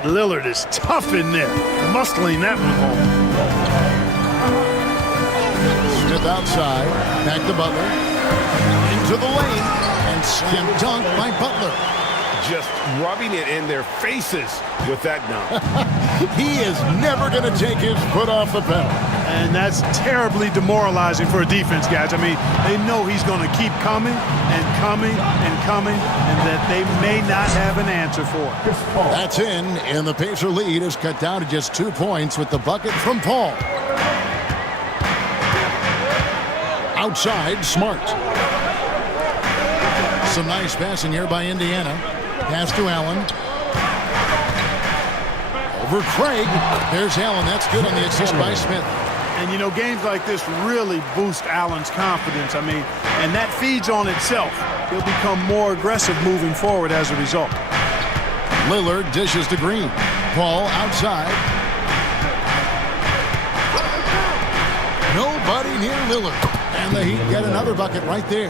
Lillard is tough in there, muscling that one home. Smith outside, back to Butler. Into the lane, and slam dunk by Butler. Just rubbing it in their faces with that dunk. He is never going to take his foot off the pedal. And that's terribly demoralizing for a defense, guys. I mean, they know he's going to keep coming and coming and coming, and that they may not have an answer for it. That's in, and the Pacer lead is cut down to just 2 points with the bucket from Paul. Outside, Smart. Some nice passing here by Indiana. Pass to Allen. Over Craig. There's Allen. That's good on the assist by Smith. And, you know, games like this really boost Allen's confidence. I mean, and that feeds on itself. He'll become more aggressive moving forward as a result. Lillard dishes to Green. Paul outside. Nobody near Lillard. And the Heat get another bucket right there.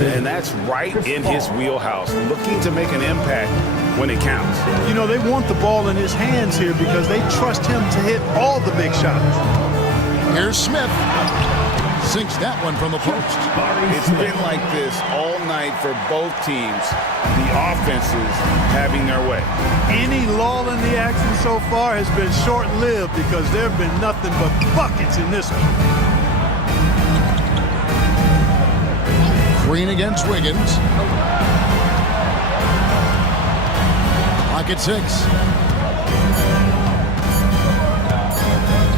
And that's right in his wheelhouse, looking to make an impact when it counts. You know, they want the ball in his hands here because they trust him to hit all the big shots. Here's Smith. Sinks that one from the post. It's been like this all night for both teams. The offenses having their way. Any lull in the action so far has been short-lived because there have been nothing but buckets in this one. Green against Wiggins. Clock at 6.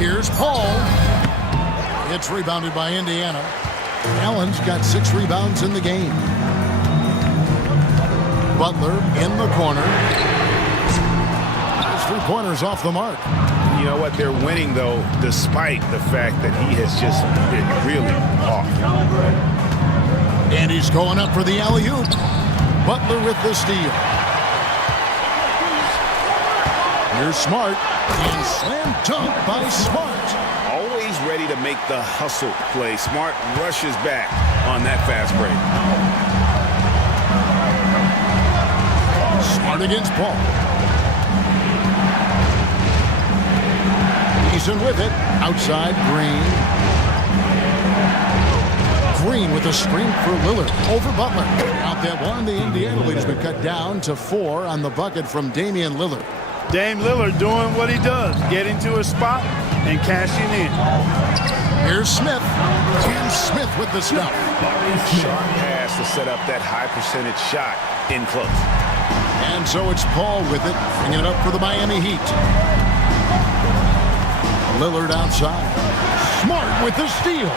Here's Paul. It's rebounded by Indiana. Allen's got 6 rebounds in the game. Butler in the corner. His 3-pointers off the mark. You know what? They're winning, though, despite the fact that he has just been really off. And he's going up for the alley-oop. Butler with the steal. Here's Smart. And slam dunk by Smart. Always ready to make the hustle play. Smart rushes back on that fast break. Smart against Paul. Eason with it. Outside, Green. Green with a screen for Lillard. Over Butler. Out that one, the Indiana lead has been cut down to 4 on the bucket from Damian Lillard. Dame Lillard doing what he does, getting to a spot and cashing in. Here's Smith. And Smith with the stuff. Sharp pass to set up that high percentage shot in close. And so it's Paul with it, bringing it up for the Miami Heat. Lillard outside. Smart with the steal.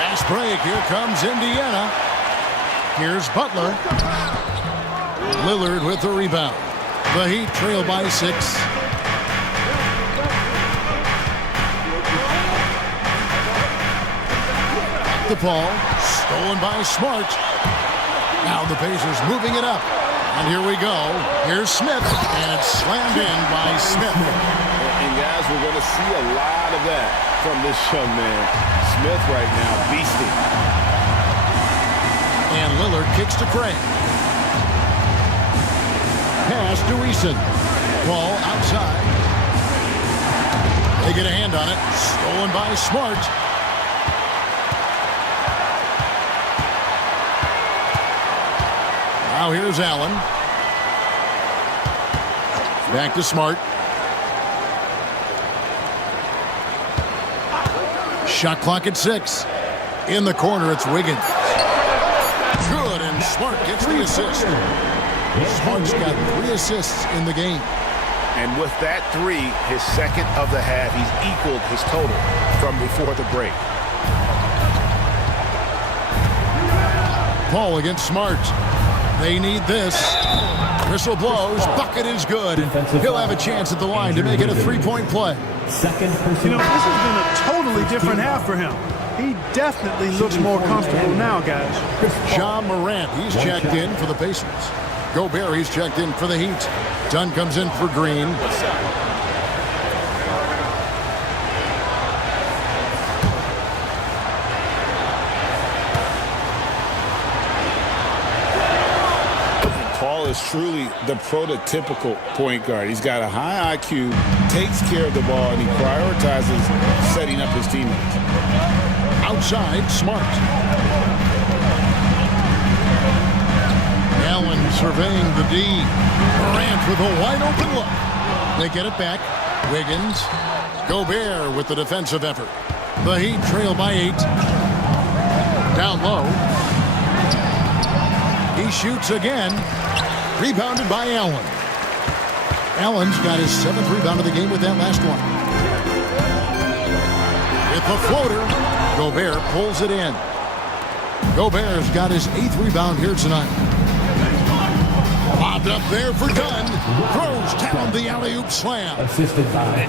Fast break. Here comes Indiana. Here's Butler. Lillard with the rebound. The Heat trail by 6. The ball stolen by Smart. Now the Pacers moving it up. And here we go. Here's Smith. And it's slammed in by Smith. And guys, we're going to see a lot of that from this young man. Smith right now beasting. And Lillard kicks to Craig. Pass to Eason. Ball outside. They get a hand on it. Stolen by Smart. Now here's Allen. Back to Smart. Shot clock at 6. In the corner, it's Wiggins. Good, and Smart gets the assist. Smart's got 3 assists in the game. And with that 3, his second of the half, he's equaled his total from before the break. Paul against Smart. They need this. Whistle blows. Bucket is good. He'll have a chance at the line to make it a 3-point play. You know, this has been a totally different half for him. He definitely looks more comfortable now, guys. John Morant, he's checked in for the Pacers. Gobert, he's checked in for the Heat. Dunn comes in for Green. Paul is truly the prototypical point guard. He's got a high IQ, takes care of the ball, and he prioritizes setting up his teammates. Outside, Smart. Allen surveying the D. Morant with a wide open look. They get it back. Wiggins. Gobert with the defensive effort. The Heat trail by 8. Down low. He shoots again. Rebounded by Allen. Allen's got his 7th rebound of the game with that last one. With the floater, Gobert pulls it in. Gobert's got his 8th rebound here tonight. Lobbed up there for Dunn. Throws down the alley-oop slam.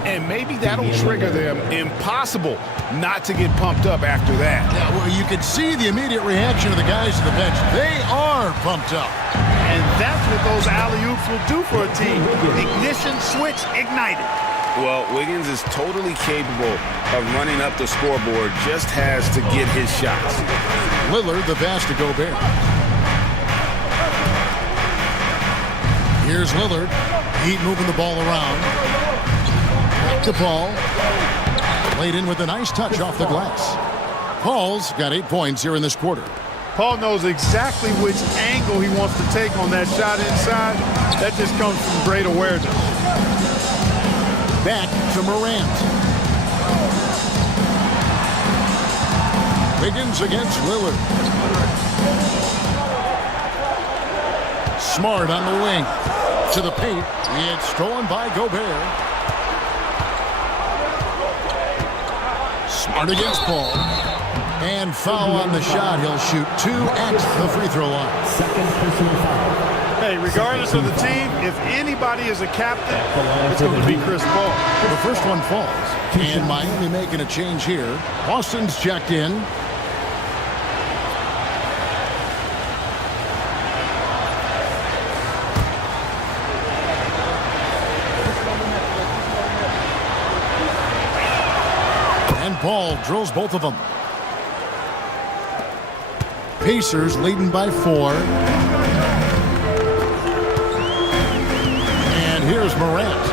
And maybe that'll trigger them. Impossible not to get pumped up after that. Yeah, well, you can see the immediate reaction of the guys on the bench. They are pumped up. And that's what those alley-oops will do for a team. Ignition switch ignited. Well, Wiggins is totally capable of running up the scoreboard, just has to get his shots. Lillard, the pass to Gobert. Here's Lillard. Heat moving the ball around. Back to Paul. Played in with a nice touch off the glass. Paul's got 8 points here in this quarter. Paul knows exactly which angle he wants to take on that shot inside. That just comes from great awareness. Back to Morant. Wiggins against Lillard. Smart on the wing. To the paint. It's stolen by Gobert. Smart against Paul. And foul on the shot. He'll shoot 2 at the free throw line. Second personal foul. Hey, regardless of the team, if anybody is a captain, it's going to be Chris Paul. The first one falls. And Miami making a change here. Boston's checked in. And Paul drills both of them. Pacers leading by 4. And here's Morant.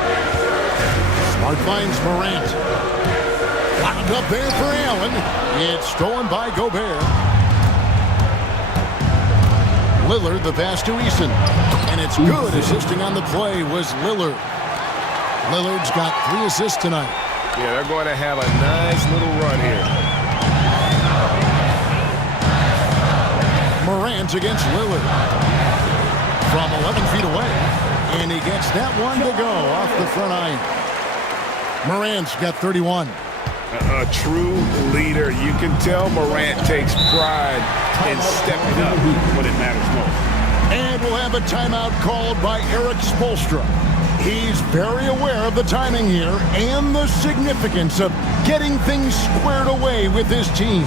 Smart finds Morant. Locked up there for Allen. It's stolen by Gobert. Lillard, the pass to Eason. And it's good. Assisting on the play was Lillard. Lillard's got 3 assists tonight. Yeah, they're going to have a nice little run here. Morant against Lillard from 11 feet away, and he gets that one to go off the front iron. Morant's got 31. A true leader. You can tell Morant takes pride in stepping up when it matters most. And we'll have a timeout called by Eric Spoelstra. He's very aware of the timing here and the significance of getting things squared away with his team.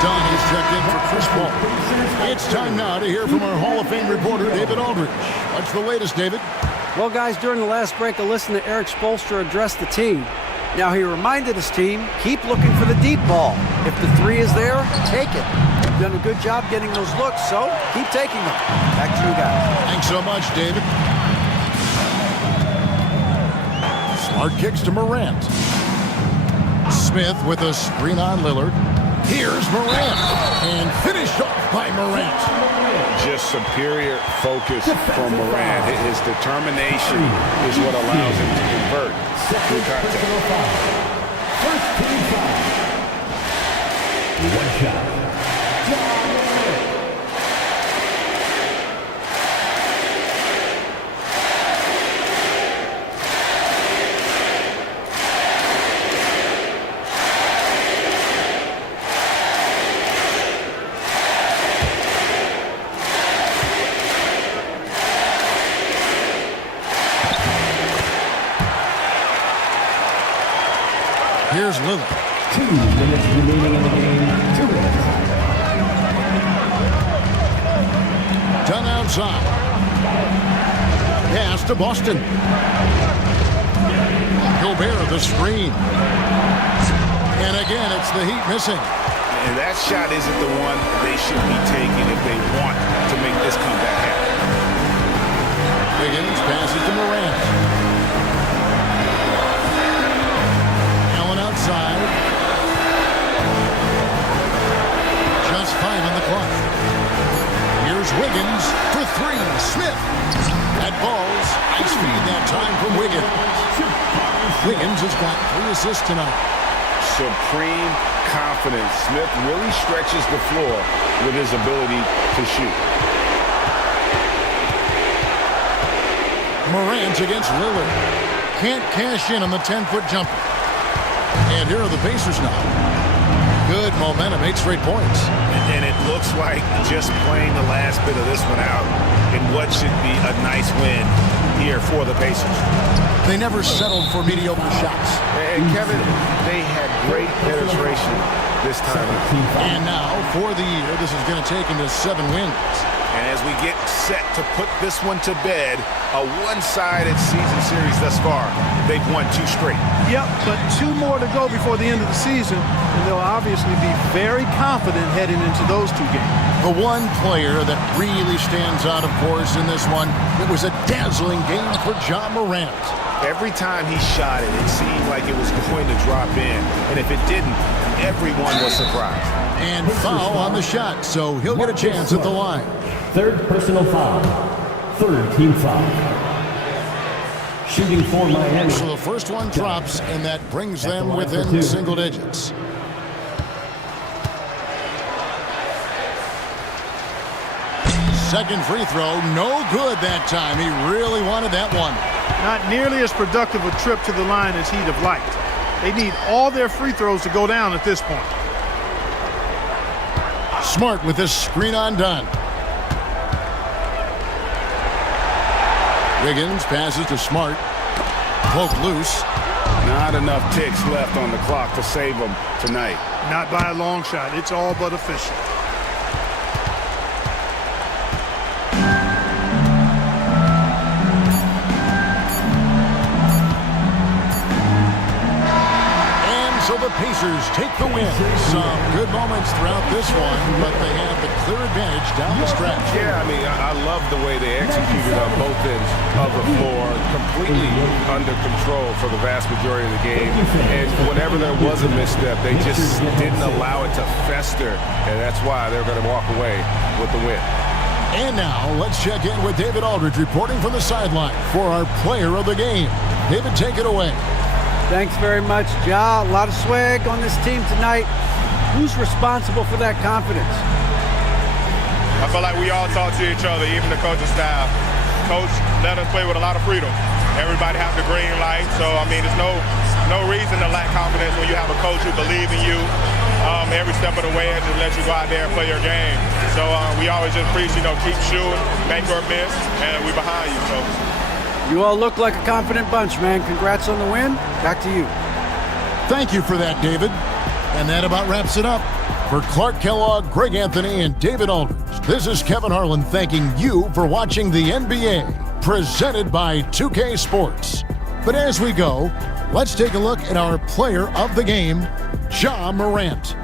Don is checked in for Chris Paul. It's time now to hear from our Hall of Fame reporter, David Aldridge. What's the latest, David? Well, guys, during the last break, I listened to Eric Spoelstra address the team. Now, he reminded his team, keep looking for the deep ball. If the 3 is there, take it. You've done a good job getting those looks, so keep taking them. Back to you guys. Thanks so much, David. Smart kicks to Morant. Smith with a screen on Lillard. Here's Morant, and finished off by Morant. Just superior focus from Morant. His determination is what allows him to convert through contact. First team foul. One shot. Here's Lillard. 2 minutes remaining in the game. 2 minutes. Done outside. Pass to Boston. Gobert the screen. And again, it's the Heat missing. And that shot isn't the one they should be taking if they want to make this comeback happen. Wiggins passes to Morant. Outside. Just 5 on the clock. Here's Wiggins for 3. Smith. That ball's ice feed that time from Wiggins. Wiggins has got 3 assists tonight. Supreme confidence. Smith really stretches the floor with his ability to shoot. Morant against Lillard. Can't cash in on the 10-foot jumper. And here are the Pacers now. Good momentum, 8 straight points. And it looks like just playing the last bit of this one out in what should be a nice win here for the Pacers. They never settled for mediocre shots. And Kevin, they had great penetration this time. And now, for the year, this is going to take him to 7 wins. as we get set to put this one to bed, a one-sided season series thus far. They've won 2 straight. Yep, but 2 more to go before the end of the season, and they'll obviously be very confident heading into those 2 games. The one player that really stands out, of course, in this one, it was a dazzling game for Ja Morant. Every time he shot it, it seemed like it was going to drop in, and if it didn't, everyone was surprised. And foul on the shot, so he'll get a chance at the line. 3rd personal foul. 3rd team foul. Shooting for Miami. So the first one drops, and that brings them within single digits. Second free throw, no good that time. He really wanted that one. Not nearly as productive a trip to the line as he'd have liked. They need all their free throws to go down at this point. Smart with this screen on done. Wiggins passes to Smart. Poke loose. Not enough ticks left on the clock to save them tonight. Not by a long shot. It's all but official. So the Pacers take the win. Some good moments throughout this one, but they have the clear advantage down the stretch. Yeah, I mean, I love the way they executed on both ends of the floor, completely under control for the vast majority of the game. And whenever there was a misstep, they just didn't allow it to fester, and that's why they're going to walk away with the win. And now, let's check in with David Aldridge reporting from the sideline for our player of the game. David, take it away. Thanks very much, Ja. A lot of swag on this team tonight. Who's responsible for that confidence? I feel like we all talk to each other, even the coaching staff. Coach let us play with a lot of freedom. Everybody have the green light, so I mean, there's no reason to lack confidence when you have a coach who believes in you every step of the way and just let you go out there and play your game. So we always just preach, keep shooting, make or miss, and we behind you. So. You all look like a confident bunch, man. Congrats on the win. Back to you. Thank you for that, David. And that about wraps it up. For Clark Kellogg, Greg Anthony, and David Aldridge, this is Kevin Harlan thanking you for watching the NBA, presented by 2K Sports. But as we go, let's take a look at our player of the game, Ja Morant.